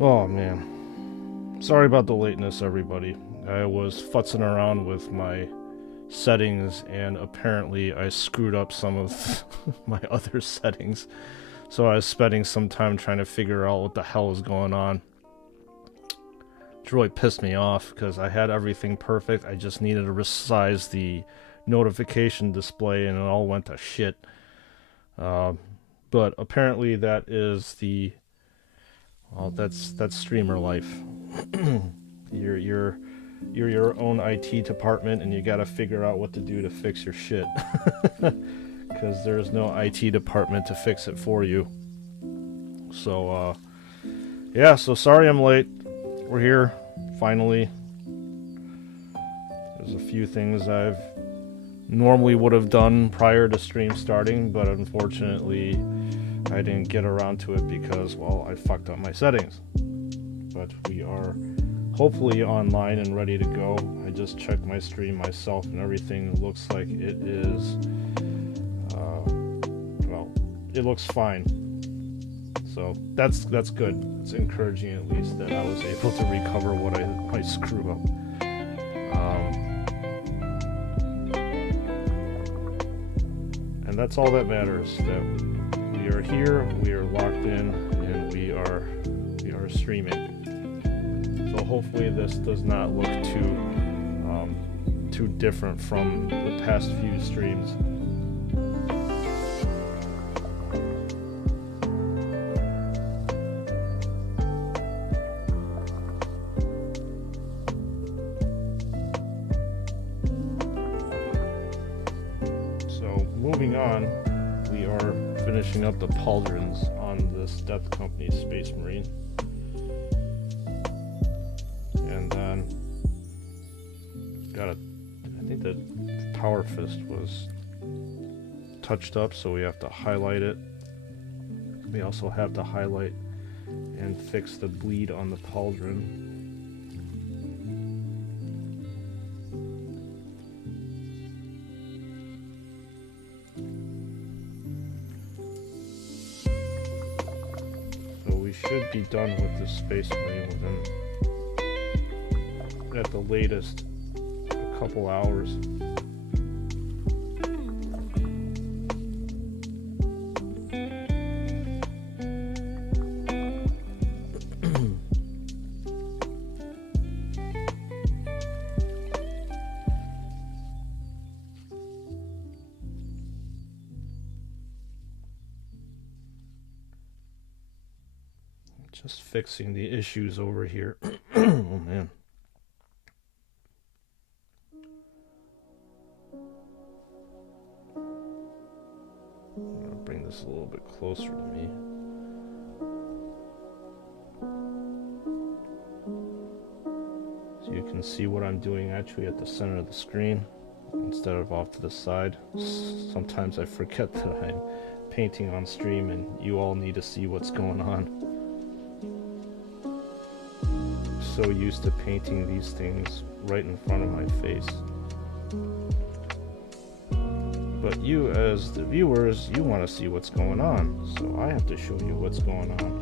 Oh man. Sorry about the lateness, everybody. I was futzing around with my settings and apparently I screwed up some of my other settings. So I was spending some time trying to figure out what the hell was going on. It really pissed me off because I had everything perfect. I just needed to resize the notification display and it all went to shit. But apparently that is the... Well, that's streamer life. You're your own IT department, and you gotta figure out what to do to fix your shit. Because there's no IT department to fix it for you. So, yeah. So sorry I'm late. We're here finally. There's a few things I've normally would have done prior to stream starting, but unfortunately I didn't get around to it because, well, I fucked up my settings. But we are hopefully online and ready to go. I just checked my stream myself and everything looks like it is, well, it looks fine. So that's good. It's encouraging at least that I was able to recover what I screwed up. And that's all that matters, that we are here, we are locked in, and we are streaming. So hopefully this does not look too different from the past few streams. So moving on, we are finishing up the pauldrons on this Death Company Space Marine. And then I think the Power Fist was touched up, so we have to highlight it. We also have to highlight and fix the bleed on the pauldron. We should be done with this Space Marine within, at the latest, a couple hours. Just fixing the issues over here. Oh man. I'm gonna bring this a little bit closer to me. So you can see what I'm doing actually at the center of the screen instead of off to the side. Sometimes I forget that I'm painting on stream and you all need to see what's going on. So used to painting these things right in front of my face. But you as the viewers, you want to see what's going on, so I have to show you what's going on.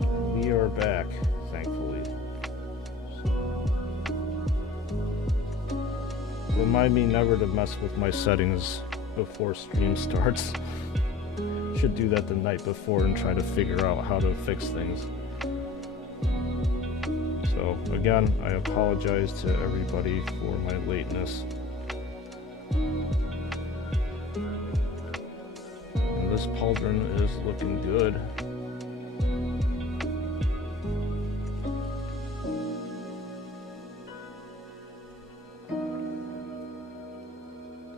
And we are back, thankfully. So, remind me never to mess with my settings before stream starts. Should do that the night before and try to figure out how to fix things. So again, I apologize to everybody for my lateness. And this pauldron is looking good.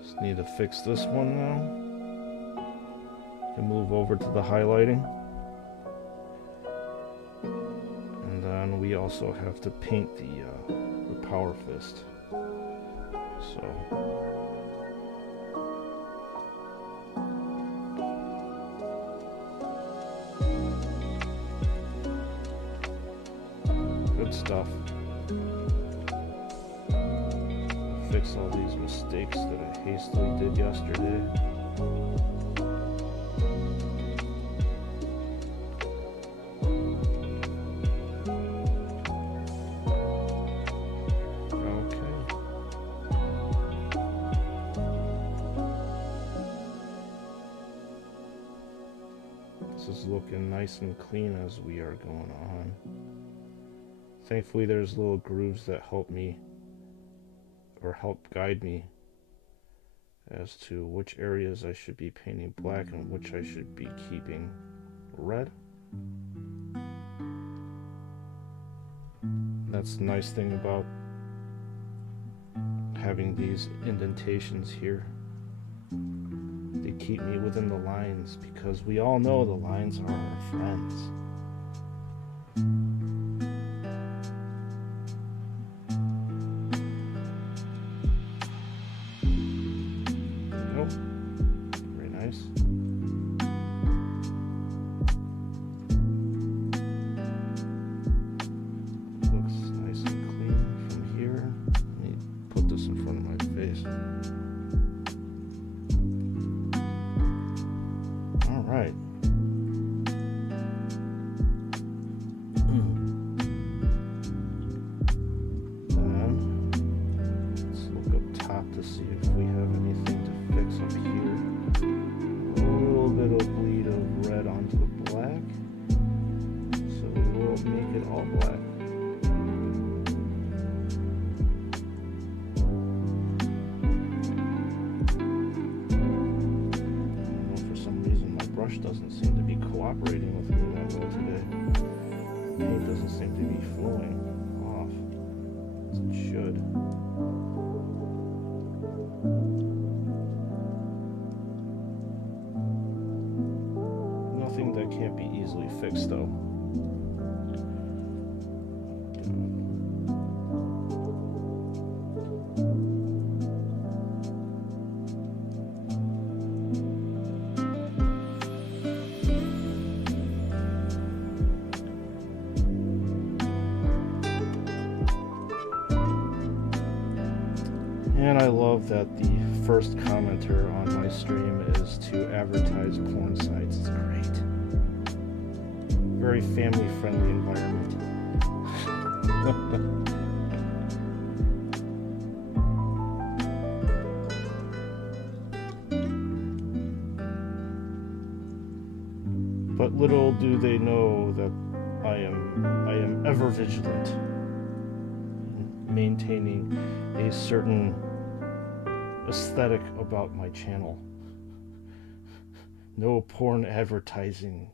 Just need to fix this one now. Can move over to the highlighting, and then we also have to paint the Power Fist. So good stuff. Fix all these mistakes that I hastily did yesterday. This is looking nice and clean as we are going on. Thankfully there's little grooves that help me or help guide me as to which areas I should be painting black and which I should be keeping red. That's the nice thing about having these indentations here. They keep me within the lines because we all know the lines are our friends. Doesn't seem to be cooperating with me that well today. Paint doesn't seem to be flowing off as it should. Nothing that can't be easily fixed though. And I love that the first commenter on my stream is to advertise porn sites. It's great. Very family-friendly environment. But little do they know that I am ever vigilant in maintaining a certain aesthetic about my channel. No porn advertising.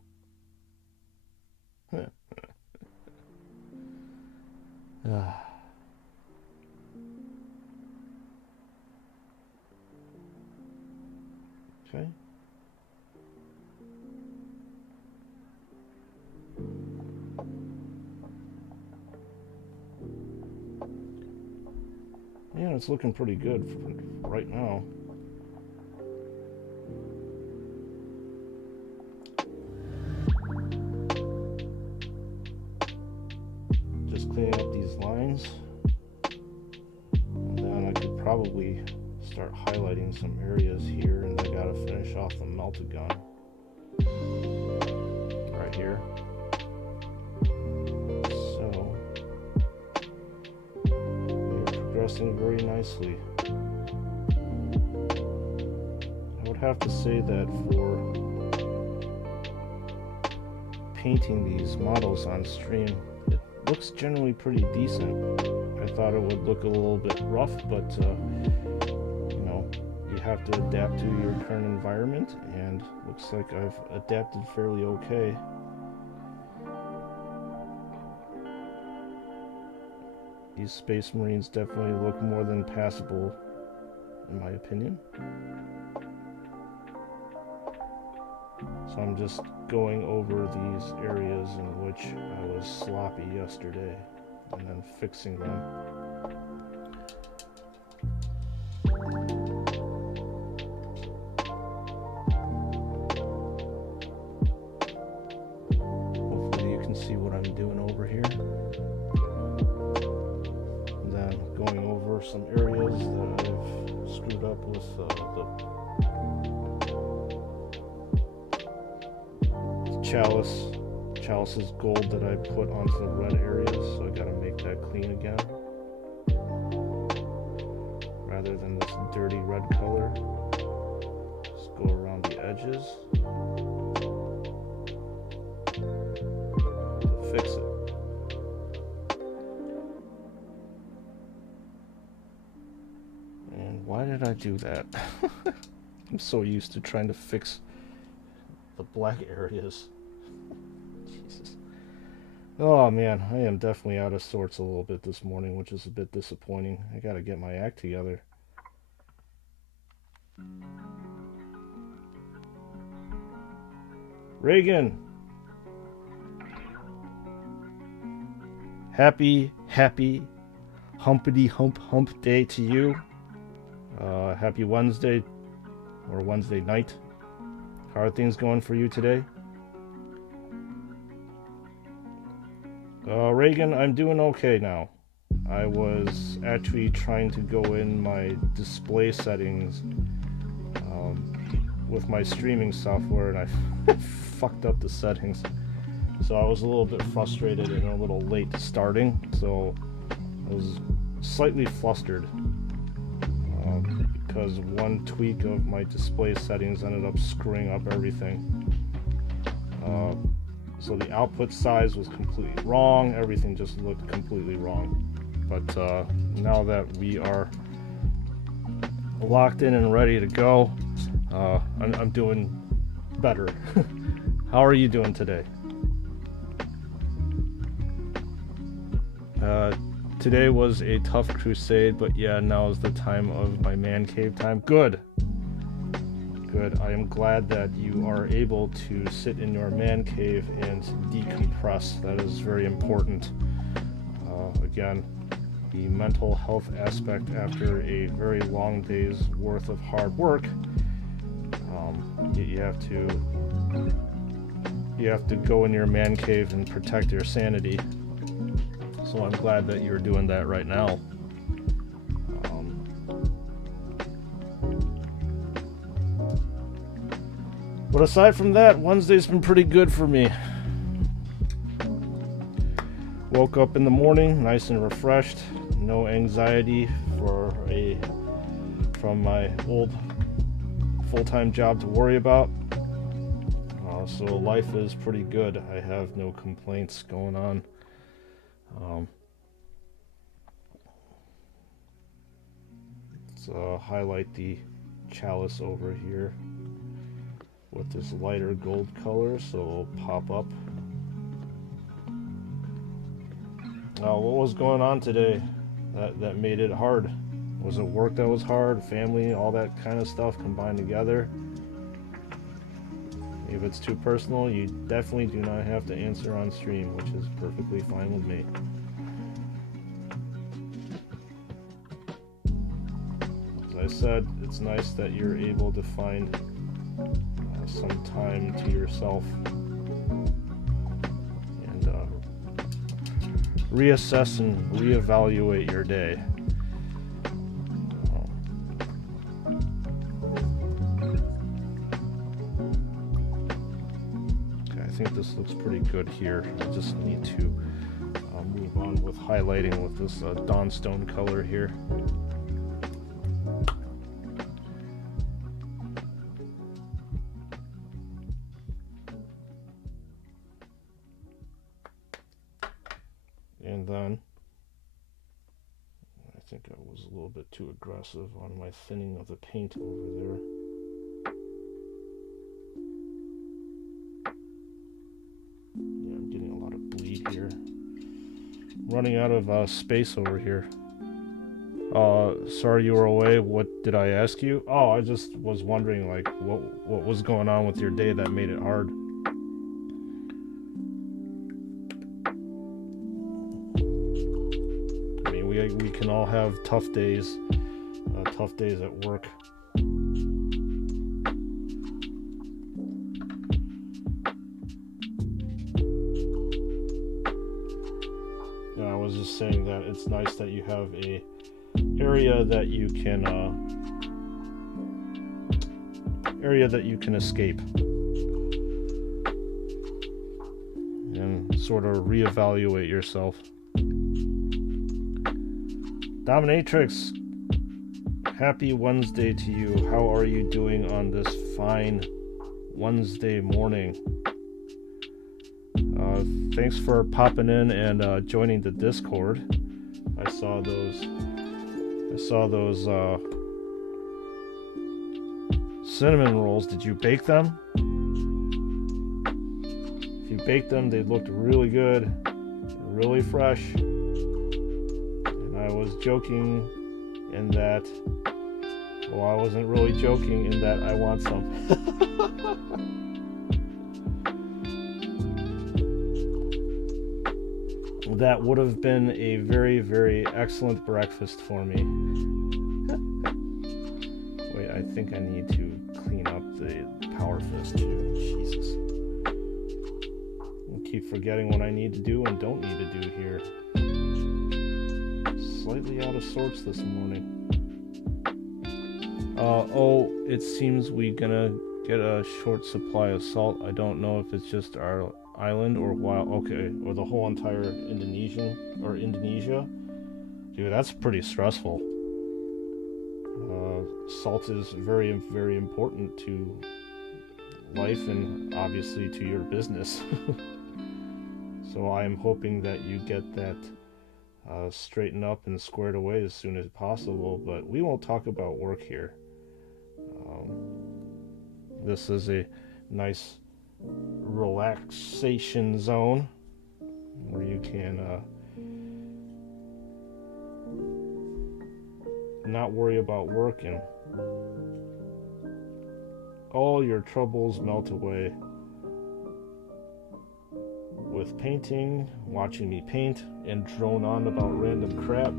Okay. Yeah, it's looking pretty good for right now. Just cleaning up these lines. And then I could probably start highlighting some areas here, and I gotta finish off the melted gun. Right here. Very nicely. I would have to say that for painting these models on stream, it looks generally pretty decent. I thought it would look a little bit rough, but you know, you have to adapt to your current environment, and looks like I've adapted fairly okay. These Space Marines definitely look more than passable, in my opinion. So I'm just going over these areas in which I was sloppy yesterday, and then fixing them. Hopefully you can see what I'm doing over here. Going over some areas that I've screwed up with the chalice's gold that I put onto the red areas, so I gotta make that clean again. Rather than this dirty red color. Just go around the edges to fix it. And why did I do that? I'm so used to trying to fix the black areas. Jesus. Oh man, I am definitely out of sorts a little bit this morning, which is a bit disappointing. I gotta get my act together. Reagan! Happy humpity hump day to you. Happy Wednesday, or Wednesday night. How are things going for you today? Reagan, I'm doing okay now. I was actually trying to go in my display settings with my streaming software, and I fucked up the settings. So I was a little bit frustrated and a little late starting, so I was slightly flustered because one tweak of my display settings ended up screwing up everything. So the output size was completely wrong, everything just looked completely wrong. But now that we are locked in and ready to go, I'm doing better. How are you doing today? Today was a tough crusade, but yeah, now is the time of my man cave time. Good. I am glad that you are able to sit in your man cave and decompress. That is very important. Again, the mental health aspect after a very long day's worth of hard work, you have to go in your man cave and protect your sanity. So I'm glad that you're doing that right now. But aside from that, Wednesday's been pretty good for me. Woke up in the morning nice and refreshed, no anxiety from my old full-time job to worry about. So life is pretty good. I have no complaints going on. Let's highlight the chalice over here with this lighter gold color, so it'll pop up. What was going on today that made it hard? Was it work that was hard, family, all that kind of stuff combined together? If it's too personal, you definitely do not have to answer on stream, which is perfectly fine with me. As I said, it's nice that you're able to find some time to yourself and reassess and reevaluate your day. Okay, I think this looks pretty good here. I just need to move on with highlighting with this Dawnstone color here. And then, I think I was a little bit too aggressive on my thinning of the paint over there. Yeah, I'm getting a lot of bleed here. Running out of space over here. Sorry you were away. What did I ask you? Oh, I just was wondering, like, what was going on with your day that made it hard? We can all have tough days at work. I was just saying that it's nice that you have a area that you can escape. and sort of reevaluate yourself. Dominatrix, happy Wednesday to you. How are you doing on this fine Wednesday morning? Thanks for popping in and joining the Discord. I saw those cinnamon rolls. Did you bake them? If you baked them, they looked really good, really fresh. And I was joking in that, well, I wasn't really joking in that I want some. That would have been a very, very excellent breakfast for me. Wait, I think I need to clean up the power fist too. Jesus. I keep forgetting what I need to do and don't need to do here. Slightly out of sorts this morning. Oh, it seems we're gonna get a short supply of salt. I don't know if it's just our island or or the whole entire Indonesia. Dude, that's pretty stressful. Salt is very, very important to life and obviously to your business. So I am hoping that you get that straightened up and squared away as soon as possible, but we won't talk about work here. This is a nice relaxation zone where you can not worry about work and all your troubles melt away with painting, watching me paint and drone on about random crap,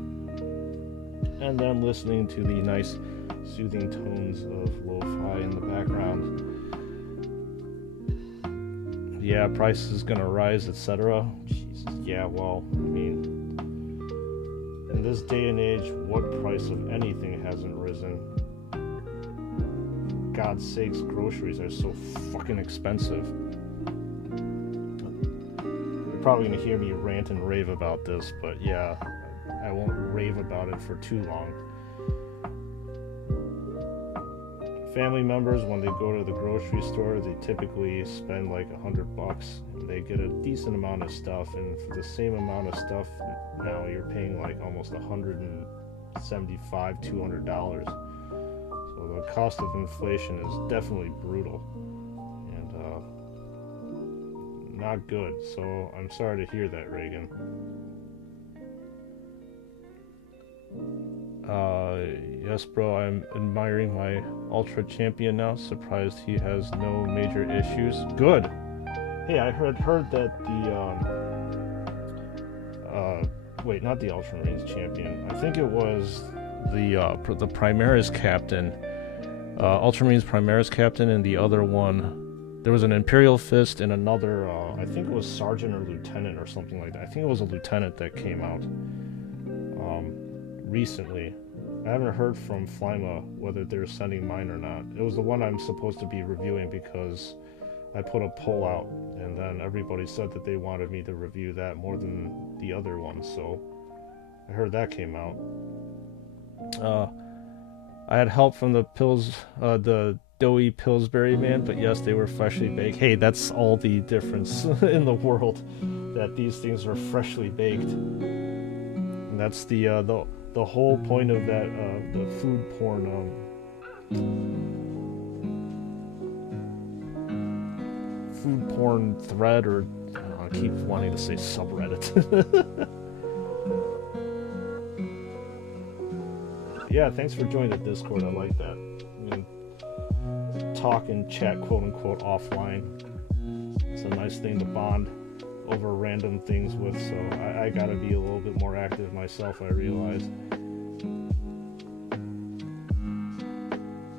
and then listening to the nice soothing tones of lo-fi in the background. Yeah, price is gonna rise, etc. Jesus, yeah, well, I mean, in this day and age, what price of anything hasn't risen? God's sakes, groceries are so fucking expensive. You're probably gonna hear me rant and rave about this, but yeah, I won't rave about it for too long. Family members, when they go to the grocery store, they typically spend like $100 and they get a decent amount of stuff, and for the same amount of stuff now you're paying like almost $175, $200. So the cost of inflation is definitely brutal and not good. So I'm sorry to hear that, Reagan. Yes, bro, I'm admiring my Ultra Champion now. Surprised he has no major issues. Good. Hey, I heard that wait, not the Ultramarines Champion. I think it was the Primaris Captain. Ultramarines Primaris Captain, and the other one, there was an Imperial Fist and another, I think it was Sergeant or Lieutenant or something like that. I think it was a Lieutenant that came out recently. I haven't heard from Flyma whether they're sending mine or not. It was the one I'm supposed to be reviewing because I put a poll out and then everybody said that they wanted me to review that more than the other one, so I heard that came out. I had help from the doughy Pillsbury man, but yes, they were freshly baked. Hey, that's all the difference in the world, that these things are freshly baked. And that's the whole point of that, the food porn, thread, or I keep wanting to say subreddit. Yeah, thanks for joining the Discord. I like that. I mean, talk and chat, quote unquote, offline. It's a nice thing to bond over random things with, so I gotta be a little bit more active myself, I realize.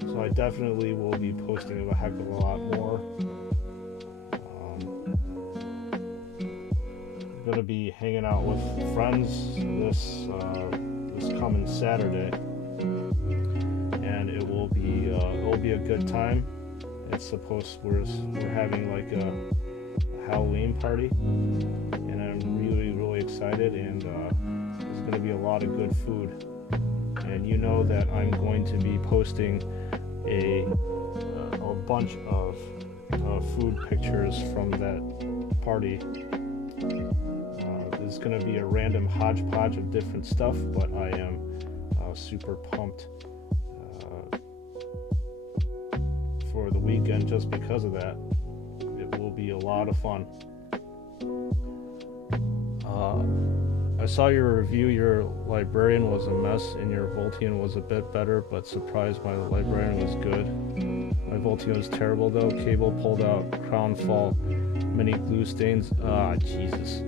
So I definitely will be posting a heck of a lot more. I'm gonna be hanging out with friends this coming Saturday, and it will be a good time. It's supposed we're having like a Halloween party, and I'm really excited, and there's going to be a lot of good food. And you know that I'm going to be posting a bunch of food pictures from that party. There's going to be a random hodgepodge of different stuff, but I am super pumped for the weekend just because of that. It will be a lot of fun. I saw your review. Your librarian was a mess and your Voltian was a bit better, but surprised my librarian was good. My Voltian was terrible though. Cable pulled out, crown fall, many glue stains. Jesus.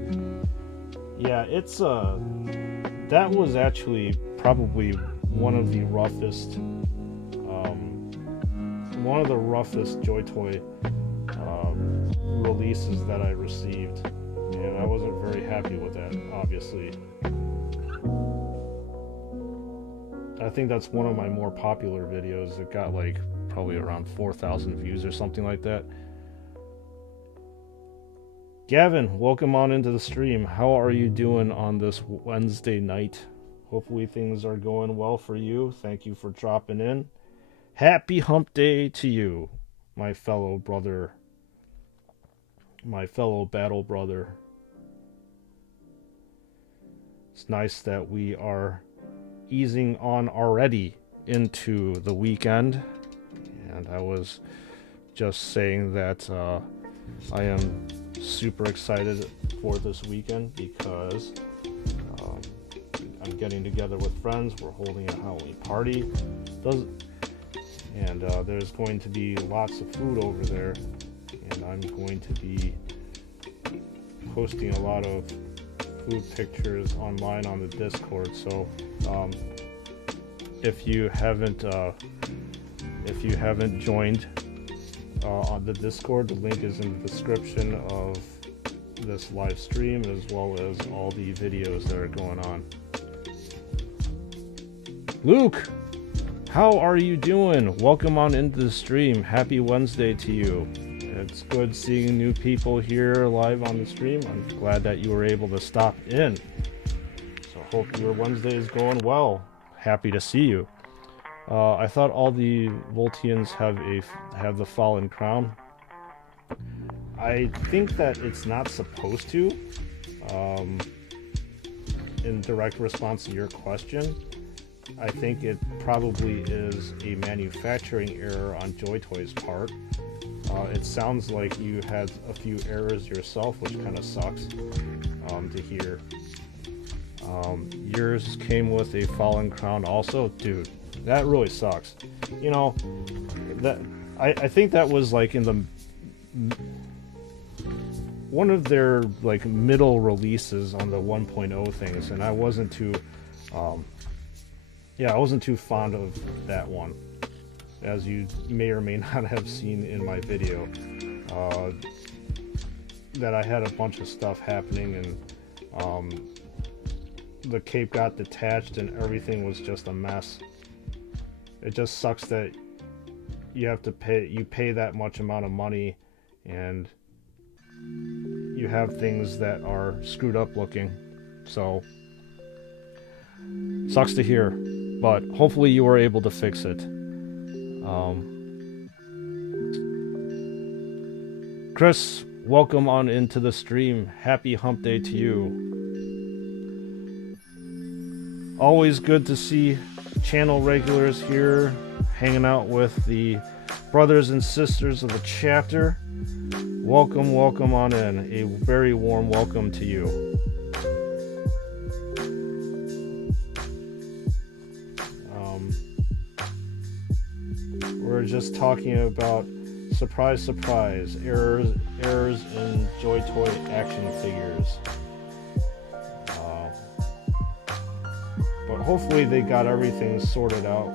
Yeah, it's that was actually probably one of the roughest Joy Toy releases that I received, and I wasn't very happy with that, obviously. I think that's one of my more popular videos. It got like probably around 4,000 views or something like that. Gavin, welcome on into the stream. How are you doing on this Wednesday night? Hopefully things are going well for you. Thank you for dropping in. Happy hump day to you, my fellow brother. My fellow battle brother. It's nice that we are easing on already into the weekend. And I was just saying that I am super excited for this weekend because I'm getting together with friends. We're holding a Halloween party. And there's going to be lots of food over there. And I'm going to be posting a lot of food pictures online on the Discord. So if you haven't joined on the Discord, the link is in the description of this live stream, as well as all the videos that are going on. Luke, how are you doing? Welcome on into the stream. Happy Wednesday to you. It's good seeing new people here live on the stream. I'm glad that you were able to stop in. So hope your Wednesday is going well. Happy to see you. I thought all the Voltians have the fallen crown. I think that it's not supposed to. In direct response to your question, I think it probably is a manufacturing error on Joy Toy's part. It sounds like you had a few errors yourself, which kind of sucks to hear. Yours came with a fallen crown also. Dude, that really sucks. You know, that I think that was like in the one of their like middle releases on the 1.0 things, and I wasn't too I wasn't too fond of that one, as you may or may not have seen in my video, that I had a bunch of stuff happening, and the cape got detached and everything was just a mess. It just sucks that you have to pay that much amount of money and you have things that are screwed up looking. So sucks to hear, but hopefully you were able to fix it. Chris, welcome on into the stream. Happy hump day to you. Always good to see channel regulars here hanging out with the brothers and sisters of the chapter. Welcome on in. A very warm welcome to you. We're just talking about surprise, errors in Joy Toy action figures. But hopefully they got everything sorted out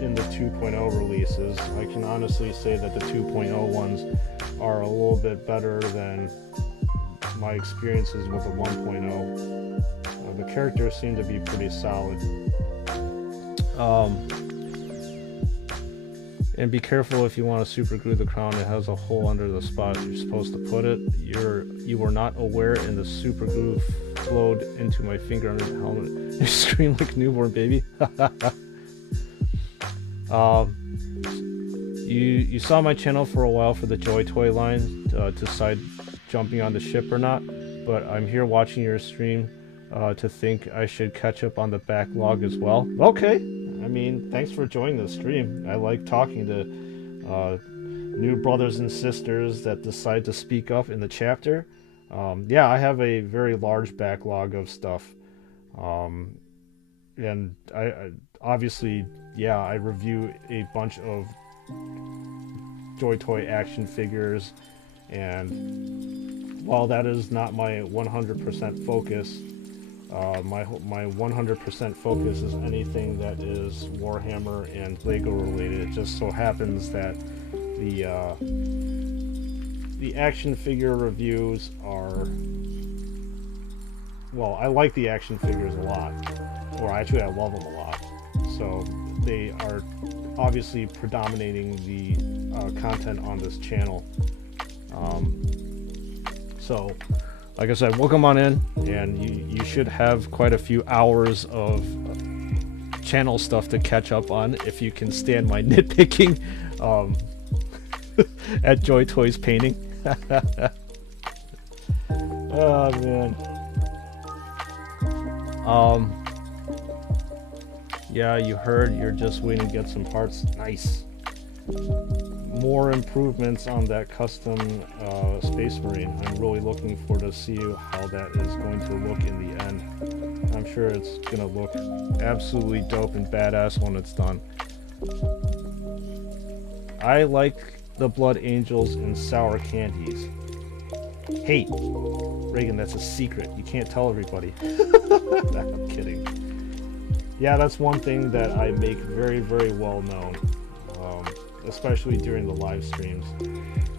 in the 2.0 releases. I can honestly say that the 2.0 ones are a little bit better than my experiences with the 1.0. The characters seem to be pretty solid. And be careful if you want to super glue the crown. It has a hole under the spot you're supposed to put it. You were not aware, and the super glue flowed into my finger under the helmet. You scream like a newborn baby. You saw my channel for a while for the Joy Toy line to decide jumping on the ship or not, but I'm here watching your stream to think I should catch up on the backlog as well. Okay. I mean, thanks for joining the stream. I like talking to new brothers and sisters that decide to speak up in the chapter. Yeah, I have a very large backlog of stuff. And I obviously, yeah, I review a bunch of Joy Toy action figures, and while that is not my 100% focus, my 100% focus is anything that is Warhammer and Lego related. It just so happens that the action figure reviews are, well, I like the action figures a lot, or actually I love them a lot, so they are obviously predominating the content on this channel. So like I said, welcome on in, and you should have quite a few hours of channel stuff to catch up on if you can stand my nitpicking at Joy Toys painting. Oh man. Yeah, you heard, you're just waiting to get some parts. Nice. More improvements on that custom Space Marine. I'm really looking forward to see how that is going to look in the end. I'm sure it's gonna look absolutely dope and badass when it's done. I like the Blood Angels and sour candies. Hey, Reagan, that's a secret. You can't tell everybody. I'm kidding. Yeah, that's one thing that I make very, very well known. Especially during the live streams.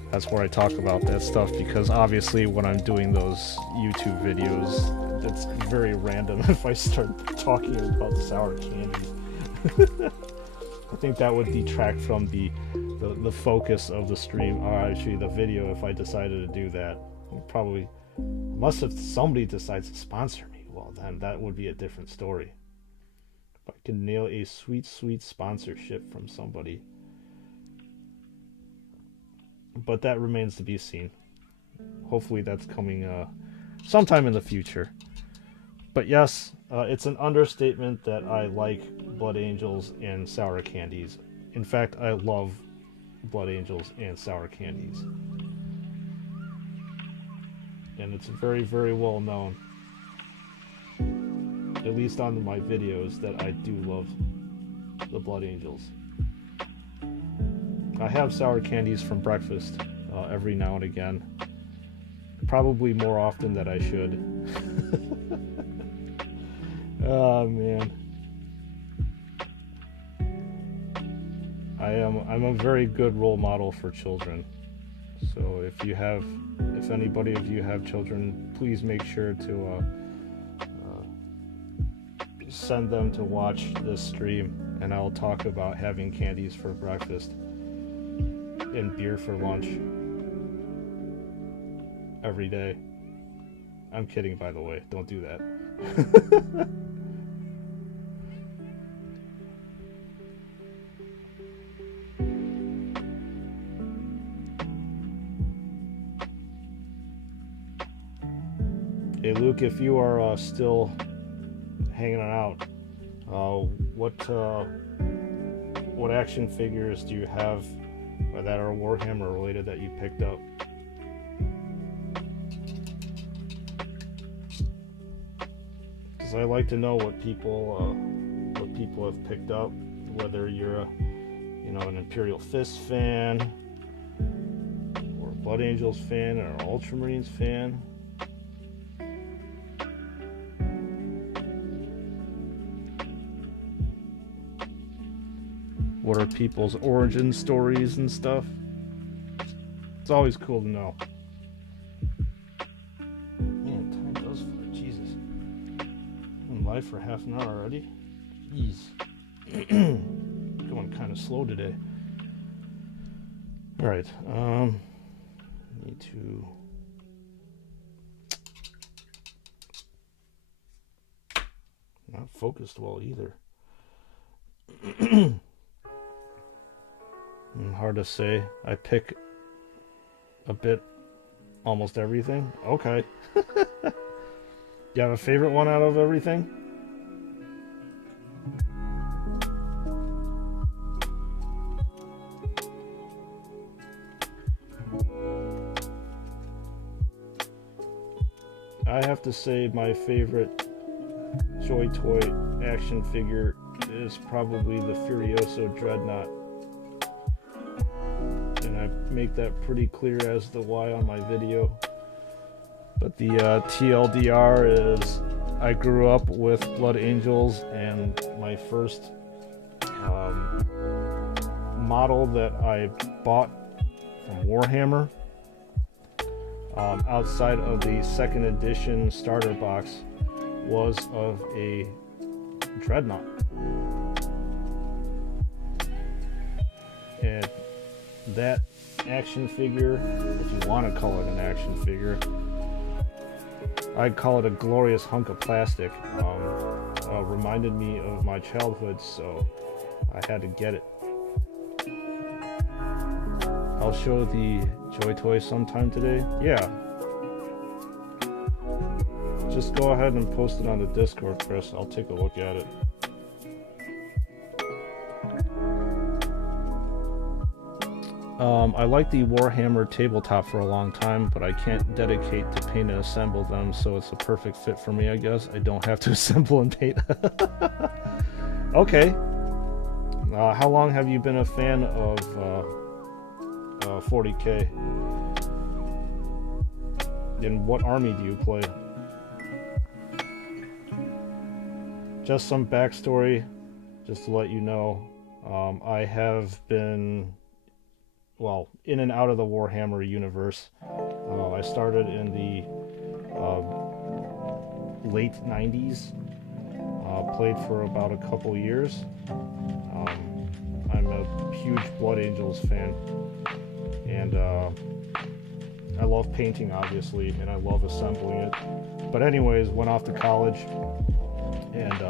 That's where I talk about that stuff, because obviously when I'm doing those YouTube videos, it's very random if I start talking about sour candies. I think that would detract from the focus of the stream, or actually the video, if I decided to do that. Probably, unless if somebody decides to sponsor me, well then that would be a different story. If I can nail a sweet, sweet sponsorship from somebody. But that remains to be seen. Hopefully that's coming sometime in the future. But yes, it's an understatement that I like Blood Angels and sour candies. In fact, I love Blood Angels and sour candies. And it's very, very well known, at least on my videos, that I do love the Blood Angels. I have sour candies from breakfast every now and again. Probably more often than I should. Oh man. I'm a very good role model for children. So if anybody of you have children, please make sure to send them to watch this stream, and I'll talk about having candies for breakfast and beer for lunch every day. I'm kidding, by the way. Don't do that. Hey Luke, if you are still hanging out, what action figures do you have that are Warhammer related that you picked up? Because I like to know what people have picked up, whether you're an Imperial Fist fan, or a Blood Angels fan, or an Ultramarines fan. What are people's origin stories and stuff? It's always cool to know. Man, time does fly. Jesus. I'm live for half an hour already? Jeez. Going kind of slow today. All right. Need to. Not focused well either. Hard to say. I pick a bit almost everything. Okay. You have a favorite one out of everything? I have to say my favorite Joy Toy action figure is probably the Furioso Dreadnought. And I make that pretty clear as to why on my video. But the TLDR is I grew up with Blood Angels, and my first model that I bought from Warhammer outside of the second edition starter box was of a Dreadnought. And that action figure, if you want to call it an action figure, I'd call it a glorious hunk of plastic. Reminded me of my childhood, so I had to get it. I'll show the Joy Toy sometime today. Yeah. Just go ahead and post it on the Discord, Chris. I'll take a look at it. I like the Warhammer tabletop for a long time, but I can't dedicate to paint and assemble them, so it's a perfect fit for me, I guess. I don't have to assemble and paint. Okay. How long have you been a fan of 40K? In what army do you play? Just some backstory, just to let you know. I have been, well, in and out of the Warhammer universe. I started in the late 90s, played for about a couple years. I'm a huge Blood Angels fan, and I love painting, obviously, and I love assembling it. But anyways, went off to college, and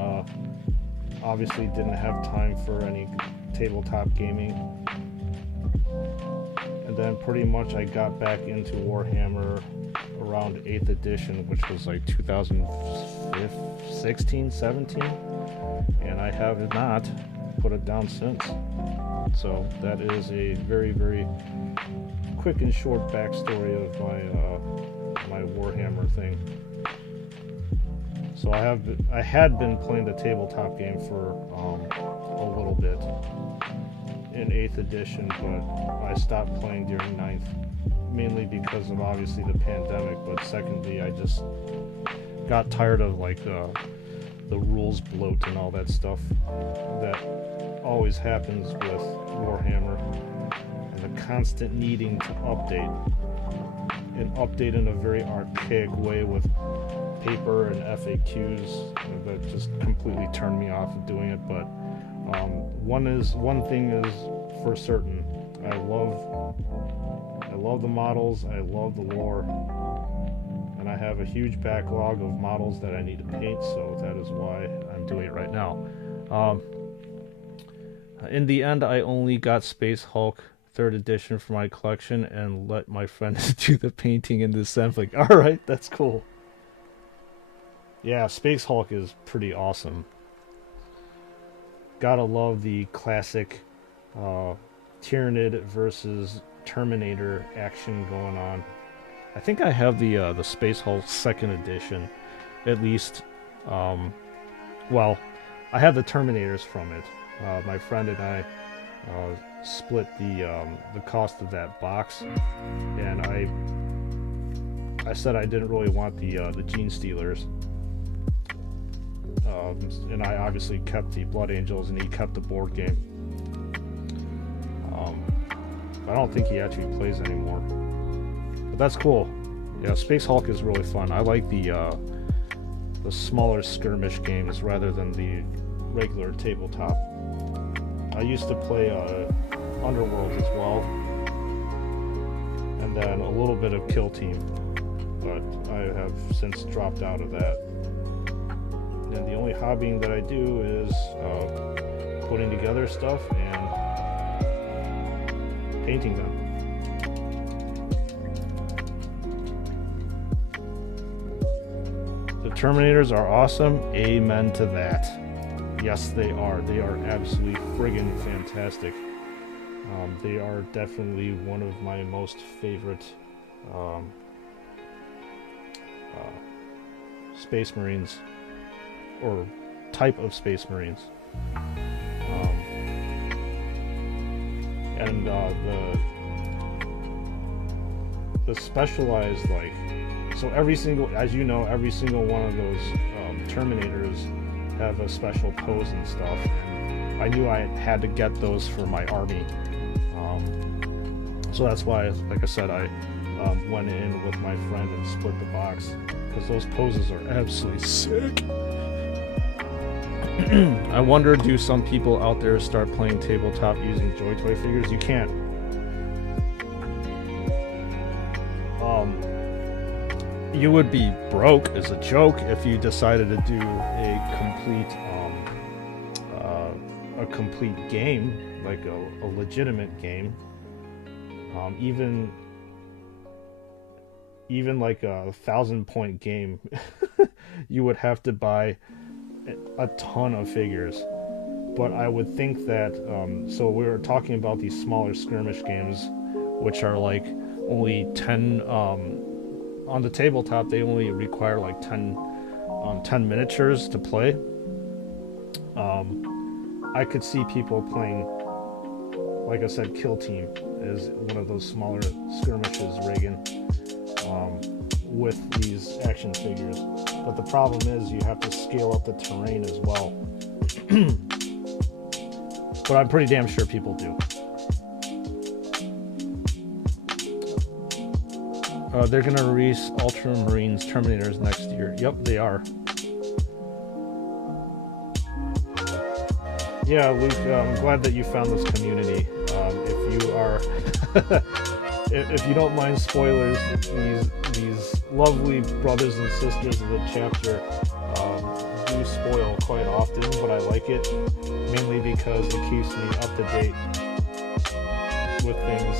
obviously didn't have time for any tabletop gaming. And then pretty much I got back into Warhammer around 8th edition, which was like 2016, 17, and I have not put it down since. So that is a very, very quick and short backstory of my Warhammer thing. So I had been playing the tabletop game for a little bit in 8th edition, but I stopped playing during 9th, mainly because of obviously the pandemic, but secondly I just got tired of like the rules bloat and all that stuff that always happens with Warhammer, and the constant needing to update in a very archaic way with paper and FAQs that just completely turned me off of doing it. But one thing is for certain, I love the models, I love the lore, and I have a huge backlog of models that I need to paint, so that is why I'm doing it right now. In the end, I only got Space Hulk 3rd edition for my collection and let my friends do the painting and the assembling. Alright, that's cool. Yeah, Space Hulk is pretty awesome. Gotta love the classic Tyranid versus Terminator action going on. I think I have the Space Hulk 2nd edition, at least. Well, I have the Terminators from it. My friend and I split the cost of that box, and I said I didn't really want the Gene Stealers. And I obviously kept the Blood Angels, and he kept the board game. I don't think he actually plays anymore, but that's cool. Yeah, Space Hulk is really fun. I like the smaller skirmish games rather than the regular tabletop. I used to play Underworld as well, and then a little bit of Kill Team, but I have since dropped out of that. And the only hobbying that I do is putting together stuff and painting them. The Terminators are awesome. Amen to that. Yes, they are. They are absolutely friggin' fantastic. They are definitely one of my most favorite Space Marines, or type of Space Marines. And the specialized, like, so every single, as you know, every single one of those Terminators have a special pose and stuff. And I knew I had to get those for my army. So that's why, like I said, I went in with my friend and split the box, because those poses are absolutely sick. I wonder, do some people out there start playing tabletop using Joy Toy figures? You can't. You would be broke as a joke if you decided to do a complete game, like a legitimate game. Even like a 1,000-point game, you would have to buy a ton of figures. But I would think that, so we were talking about these smaller skirmish games, which are like only 10, on the tabletop, they only require like 10 miniatures to play. I could see people playing, like I said, Kill Team is one of those smaller skirmishes, Reagan, with these action figures. But the problem is you have to scale up the terrain as well. But I'm pretty damn sure people do. They're gonna release Ultramarines Terminators next year. Yep, they are. Yeah, Luke, I'm glad that you found this community. If you are, if you don't mind spoilers, these lovely brothers and sisters of the chapter do spoil quite often, but I like it mainly because it keeps me up to date with things.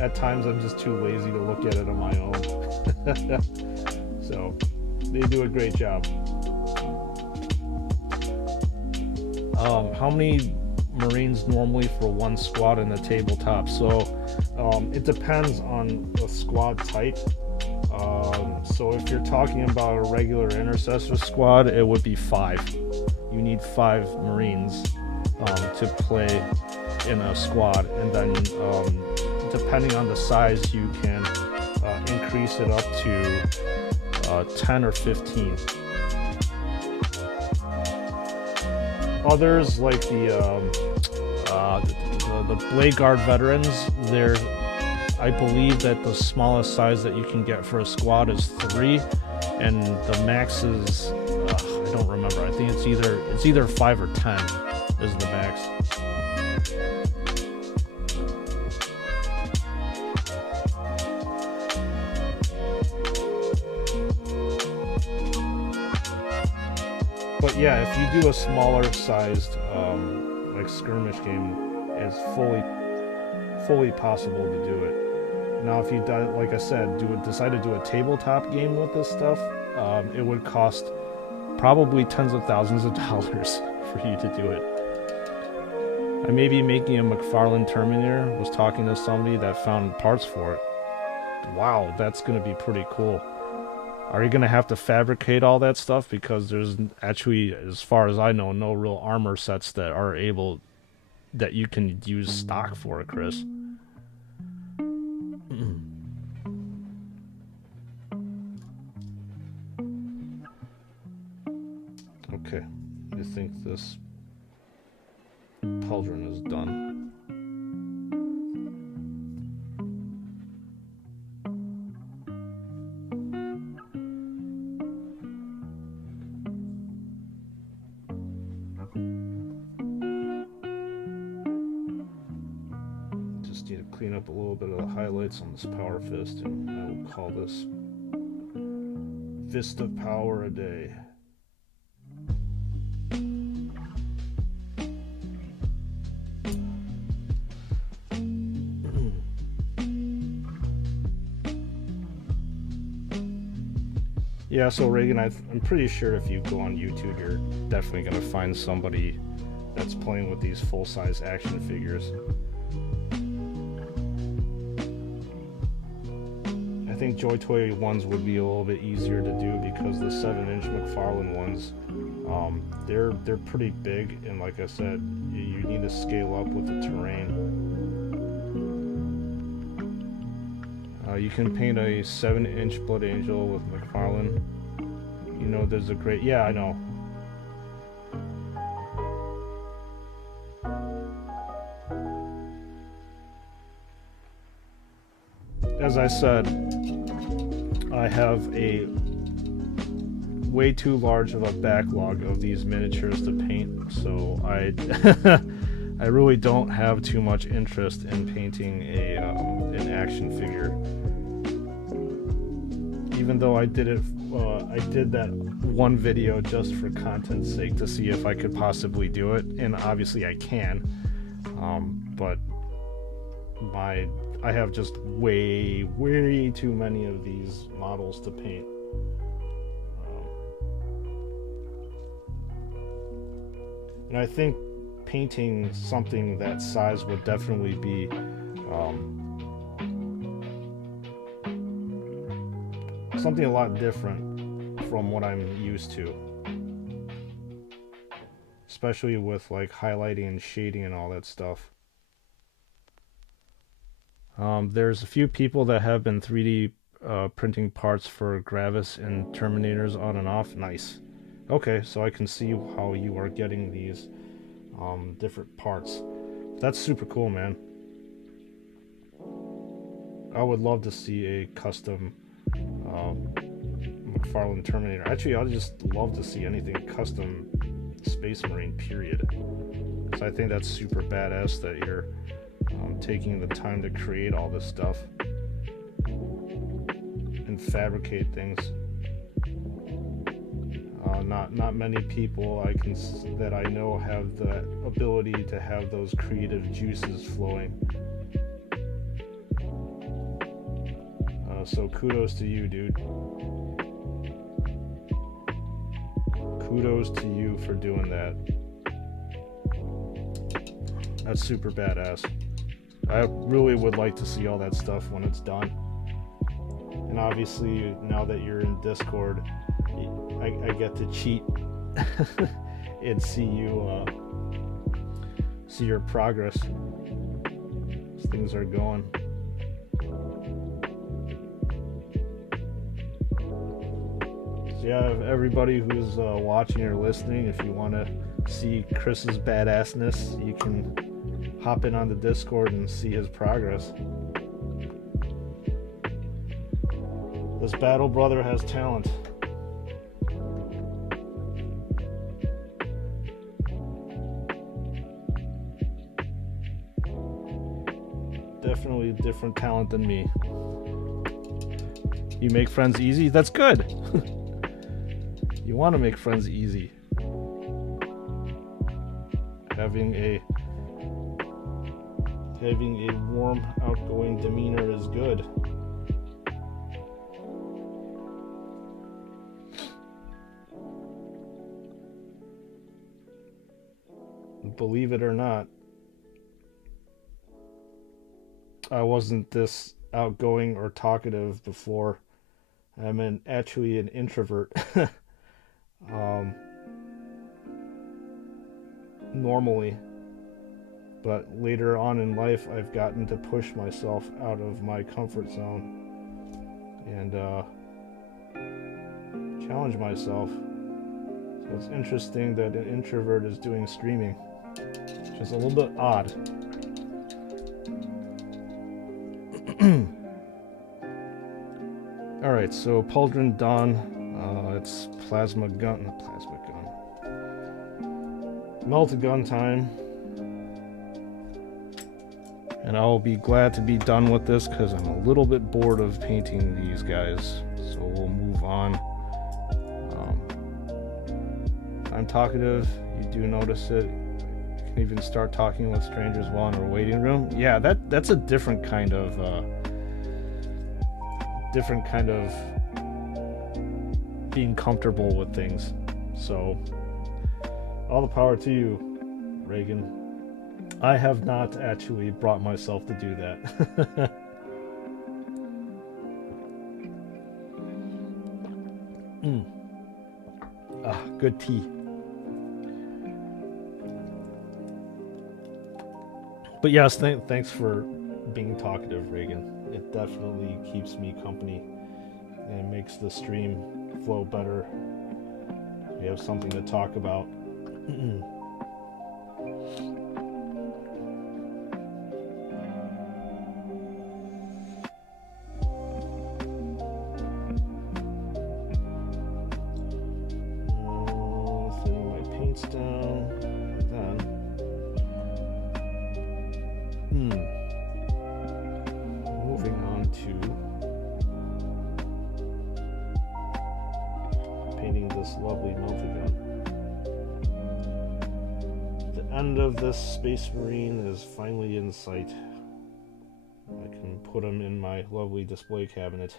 At times, I'm just too lazy to look at it on my own. So, they do a great job. How many Marines normally for one squad in the tabletop? So, it depends on the squad type. So if you're talking about a regular intercessor squad, it would be 5. You need 5 Marines to play in a squad, and then depending on the size, you can increase it up to 10 or 15. Others, like the Blade Guard veterans, I believe that the smallest size that you can get for a squad is 3, and the max is I don't remember. I think it's either 5 or 10 is the max. But yeah, if you do a smaller sized like skirmish game, it's fully possible to do it. Now, if you like I said, decide to do a tabletop game with this stuff, it would cost probably tens of thousands of dollars for you to do it. I may be making a McFarlane Terminator. Was talking to somebody that found parts for it. Wow, that's going to be pretty cool. Are you going to have to fabricate all that stuff? Because there's actually, as far as I know, no real armor sets that are able, that you can use stock for it, Chris. Okay, I think this pauldron is done. just need to clean up a little bit of the highlights on this power fist, and I will call this Fist of Power a day. Yeah, so Reagan, I'm pretty sure if you go on YouTube, you're definitely going to find somebody that's playing with these full-size action figures. I think Joy Toy ones would be a little bit easier to do because the 7-inch McFarlane ones, they're pretty big, and like I said, you need to scale up with the terrain. You can paint a 7-inch Blood Angel with McFarlane. You know, there's a great... Yeah, I know. As I said, I have a way too large of a backlog of these miniatures to paint, so I I really don't have too much interest in painting an action figure. Even though I did it, I did that one video just for content's sake to see if I could possibly do it, and obviously I can. But I have just way too many of these models to paint. And I think painting something that size would definitely be something a lot different from what I'm used to, especially with like highlighting and shading and all that stuff. There's a few people that have been 3D printing parts for Gravis and Terminators on and off. Nice. Okay, so I can see how you are getting these different parts. That's super cool, man. I would love to see a custom McFarlane Terminator. Actually, I'd just love to see anything custom Space Marine, period. So I think that's super badass that you're taking the time to create all this stuff and fabricate things. Not many people that I know have the ability to have those creative juices flowing. So kudos to you, dude. Kudos to you for doing that. That's super badass. I really would like to see all that stuff when it's done. And obviously, now that you're in Discord, I get to cheat and see your progress as things are going. So yeah, everybody who's watching or listening, if you want to see Chris's badassness, you can hop in on the Discord and see his progress. This battle brother has talent. Definitely different talent than me. You make friends easy? That's good. You want to make friends easy. Having a warm, outgoing demeanor is good. Believe it or not, I wasn't this outgoing or talkative before. I'm actually an introvert. Normally, but later on in life I've gotten to push myself out of my comfort zone and challenge myself. So it's interesting that an introvert is doing streaming, which is a little bit odd. Alright, so Pauldron Dawn, it's plasma gun, not plasma gun. Melted gun time. And I'll be glad to be done with this because I'm a little bit bored of painting these guys. So we'll move on. I'm talkative. You do notice it. You can even start talking with strangers while in a waiting room. Yeah, that's a different kind of being comfortable with things. So all the power to you, Reagan. I have not actually brought myself to do that. Good tea. But yes, thanks for being talkative, Reagan. It definitely keeps me company and makes the stream flow better. We have something to talk about. Thinning my paints down, and then moving on to painting this lovely Meltagun. The end of this Space Marine is finally in sight. I can put him in my lovely display cabinet.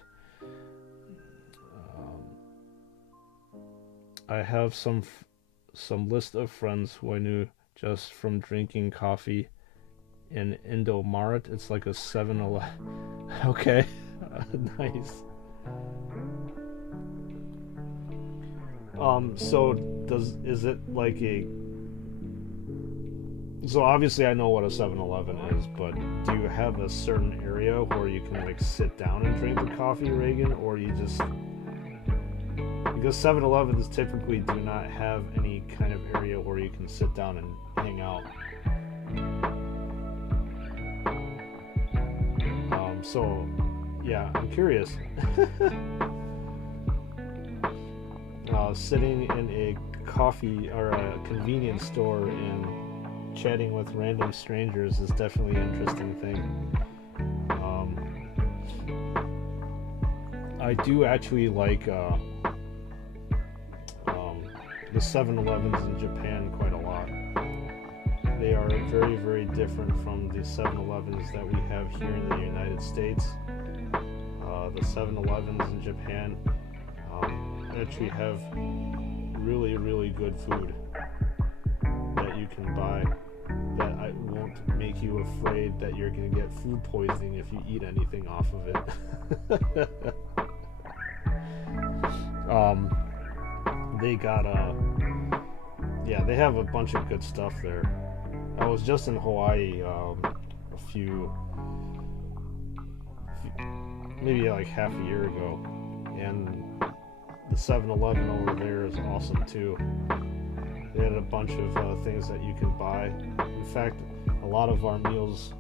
I have some list of friends who I knew just from drinking coffee in Indomaret. It's like a 7-Eleven. Okay, nice. So is it like a? So obviously I know what a 7-Eleven is, but do you have a certain area where you can like sit down and drink the coffee, Reagan, or you just? Because 7-Elevens typically do not have any kind of area where you can sit down and hang out. So, yeah, I'm curious. Sitting in a coffee or a convenience store and chatting with random strangers is definitely an interesting thing. I do actually like the 7-Elevens in Japan quite a lot. They are very, very different from the 7-Elevens that we have here in the United States. The 7-Elevens in Japan actually have really, really good food that you can buy that won't make you afraid that you're going to get food poisoning if you eat anything off of it. They got they have a bunch of good stuff there. I was just in Hawaii maybe like half a year ago, and the 7-Eleven over there is awesome too. They had a bunch of things that you can buy. In fact, a lot of our meals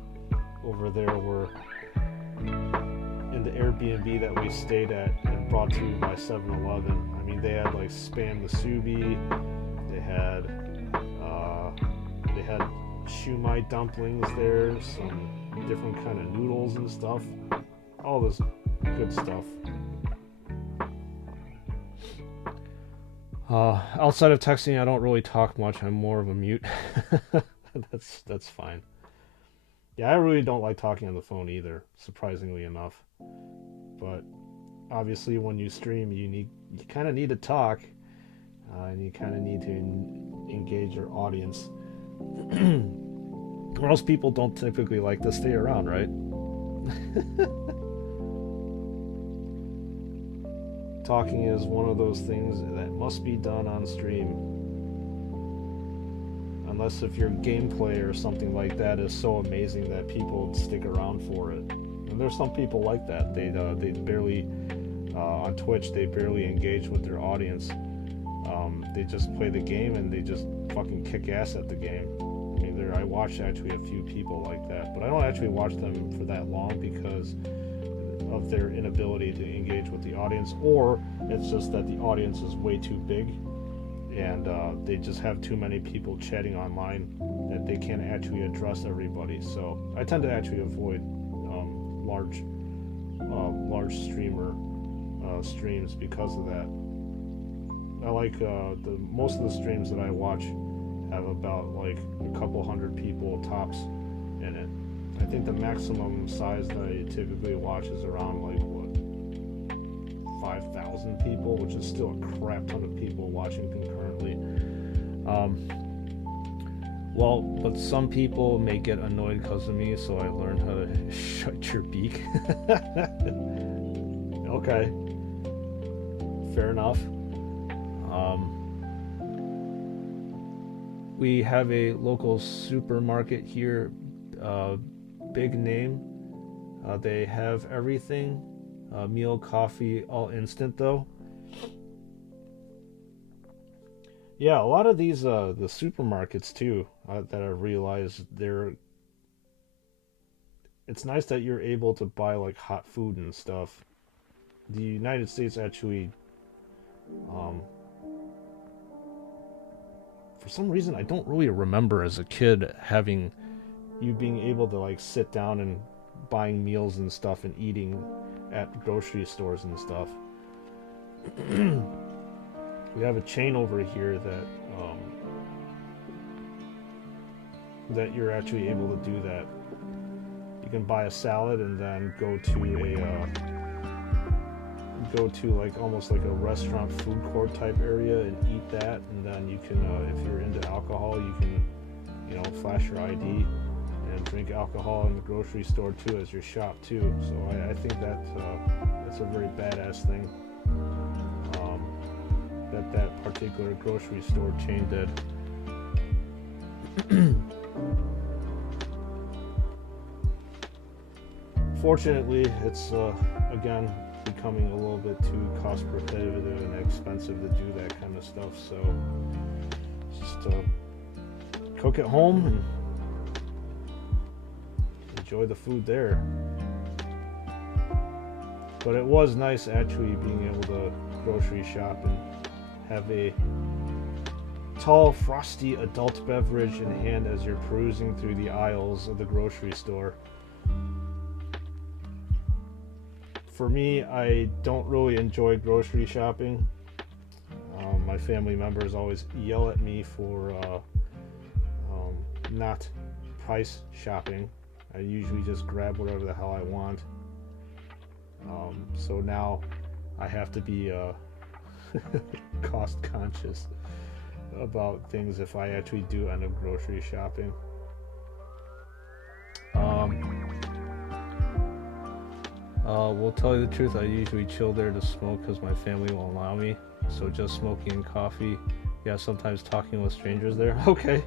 over there were in the Airbnb that we stayed at and brought to you by 7-Eleven. I mean, they had like spam musubi, they had shumai dumplings there, some different kind of noodles and stuff, all this good stuff. Outside of texting, I don't really talk much. I'm more of a mute. That's fine. Yeah, I really don't like talking on the phone either, surprisingly enough. But obviously, when you stream, you kind of need to talk, and you kind of need to engage your audience, or else people don't typically like to stay around, right? Talking is one of those things that must be done on stream. Unless if your gameplay or something like that is so amazing that people stick around for it. And there's some people like that. They barely, on Twitch, they barely engage with their audience. They just play the game and they just fucking kick ass at the game. I mean, I watch actually a few people like that, but I don't actually watch them for that long because of their inability to engage with the audience, or it's just that the audience is way too big and they just have too many people chatting online that they can't actually address everybody. So I tend to actually avoid large streamer streams because of that. I like most of the streams that I watch have about like a couple hundred people tops in it. I think the maximum size that I typically watch is around like 5,000 people, which is still a crap ton of people watching concurrently. But some people may get annoyed because of me, so I learned how to shut your beak. Okay, fair enough. We have a local supermarket here, big name. They have everything, meal, coffee, all instant though. Yeah, a lot of these the supermarkets too that I realized it's nice that you're able to buy like hot food and stuff. The United States actually, for some reason I don't really remember as a kid having you being able to like sit down and buying meals and stuff and eating at grocery stores and stuff. We have a chain over here that you're actually able to do that. You can buy a salad and then go to like almost like a restaurant food court type area and eat that, and then you can if you're into alcohol, you can flash your ID and drink alcohol in the grocery store too as your shop too. So I think that's a very badass thing that particular grocery store chain did. Fortunately, it's again becoming a little bit too cost prohibitive and expensive to do that kind of stuff, so just cook at home and enjoy the food there. But it was nice actually being able to grocery shop and have a tall, frosty adult beverage in hand as you're perusing through the aisles of the grocery store. For me, I don't really enjoy grocery shopping. My family members always yell at me for not price shopping. I usually just grab whatever the hell I want. So now I have to be cost conscious about things if I actually do end up grocery shopping. We'll tell you the truth, I usually chill there to smoke because my family won't allow me. So just smoking and coffee. Yeah, sometimes talking with strangers there. Okay.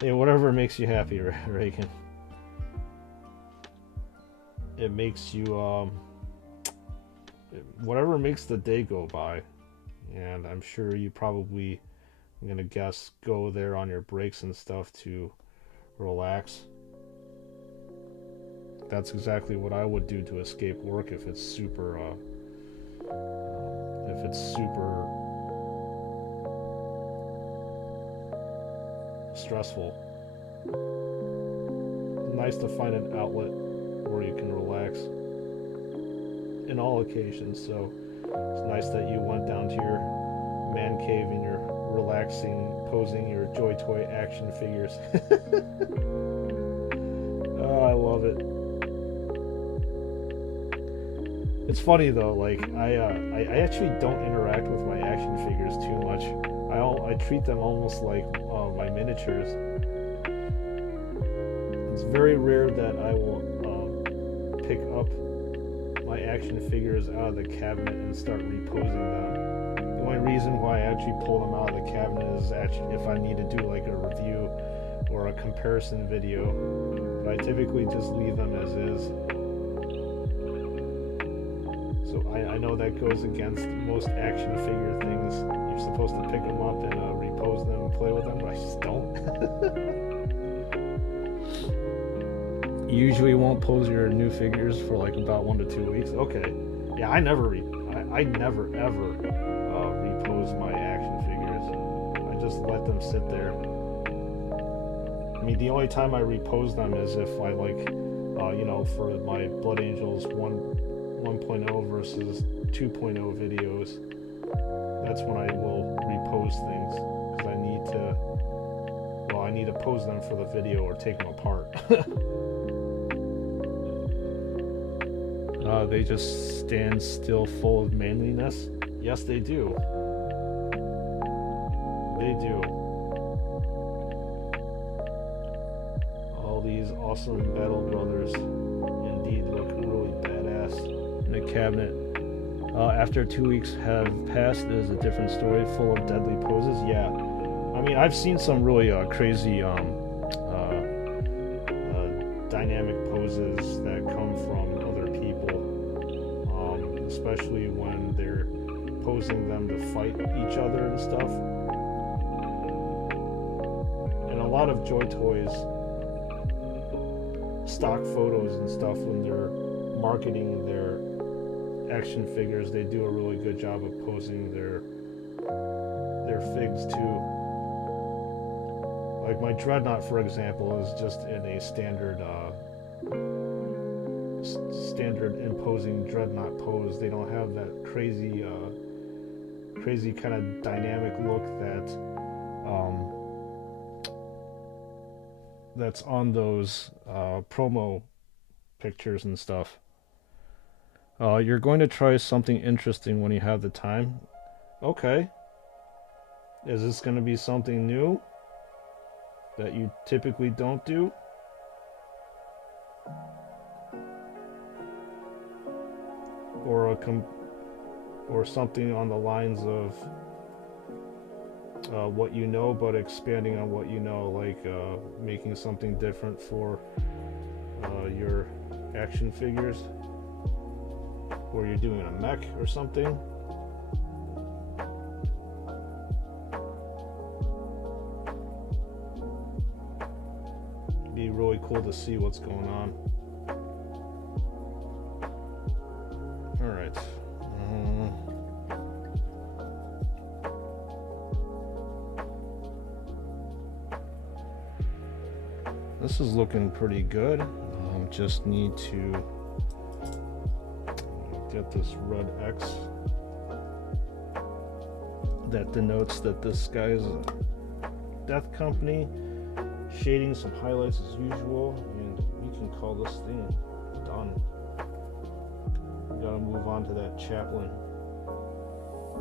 Hey, whatever makes you happy, Reagan. It makes you, whatever makes the day go by. And I'm sure you probably, I'm gonna guess, go there on your breaks and stuff to relax. That's exactly what I would do to escape work if it's super stressful. It's nice to find an outlet where you can relax in all occasions. So it's nice that you went down to your man cave and you're relaxing, posing your Joy Toy action figures. Oh, I love it. It's funny though, like I actually don't interact with my action figures too much. I treat them almost like my miniatures. It's very rare that I will pick up my action figures out of the cabinet and start reposing them. The only reason why I actually pull them out of the cabinet is actually if I need to do like a review or a comparison video. But I typically just leave them as is. So I know that goes against most action figure things. You're supposed to pick them up and repose them and play with them, but I just don't. You usually won't pose your new figures for like about 1 to 2 weeks. Okay. Yeah, I never ever repose pose my action figures. I just let them sit there. I mean, the only time I repose them is if I like, you know, for my Blood Angels 1.0 versus 2.0 videos. That's when I will repose things, because I need to pose them for the video or take them apart. They just stand still full of manliness. Yes, they do. They do. All these awesome battle brothers indeed look really badass in a cabinet. After 2 weeks have passed, it is a different story, full of deadly poses. Yeah, I mean, I've seen some really crazy dynamic poses that come from other people, especially when they're posing them to fight each other and stuff. And a lot of Joy Toys stock photos and stuff, when they're marketing their action figures, they do a really good job of posing their figs too. Like my Dreadnought, for example, is just in a standard imposing Dreadnought pose. They don't have that crazy kind of dynamic look that's on those promo pictures and stuff. You're going to try something interesting when you have the time. Okay. Is this going to be something new that you typically don't do? Or something on the lines of what you know, but expanding on what you know, like making something different for your action figures, or you're doing a mech or something. It'd be really cool to see what's going on. All right. This is looking pretty good. Just need to get this red X that denotes that this guy's a Death Company. Shading some highlights as usual, and we can call this thing done. We gotta move on to that Chaplain.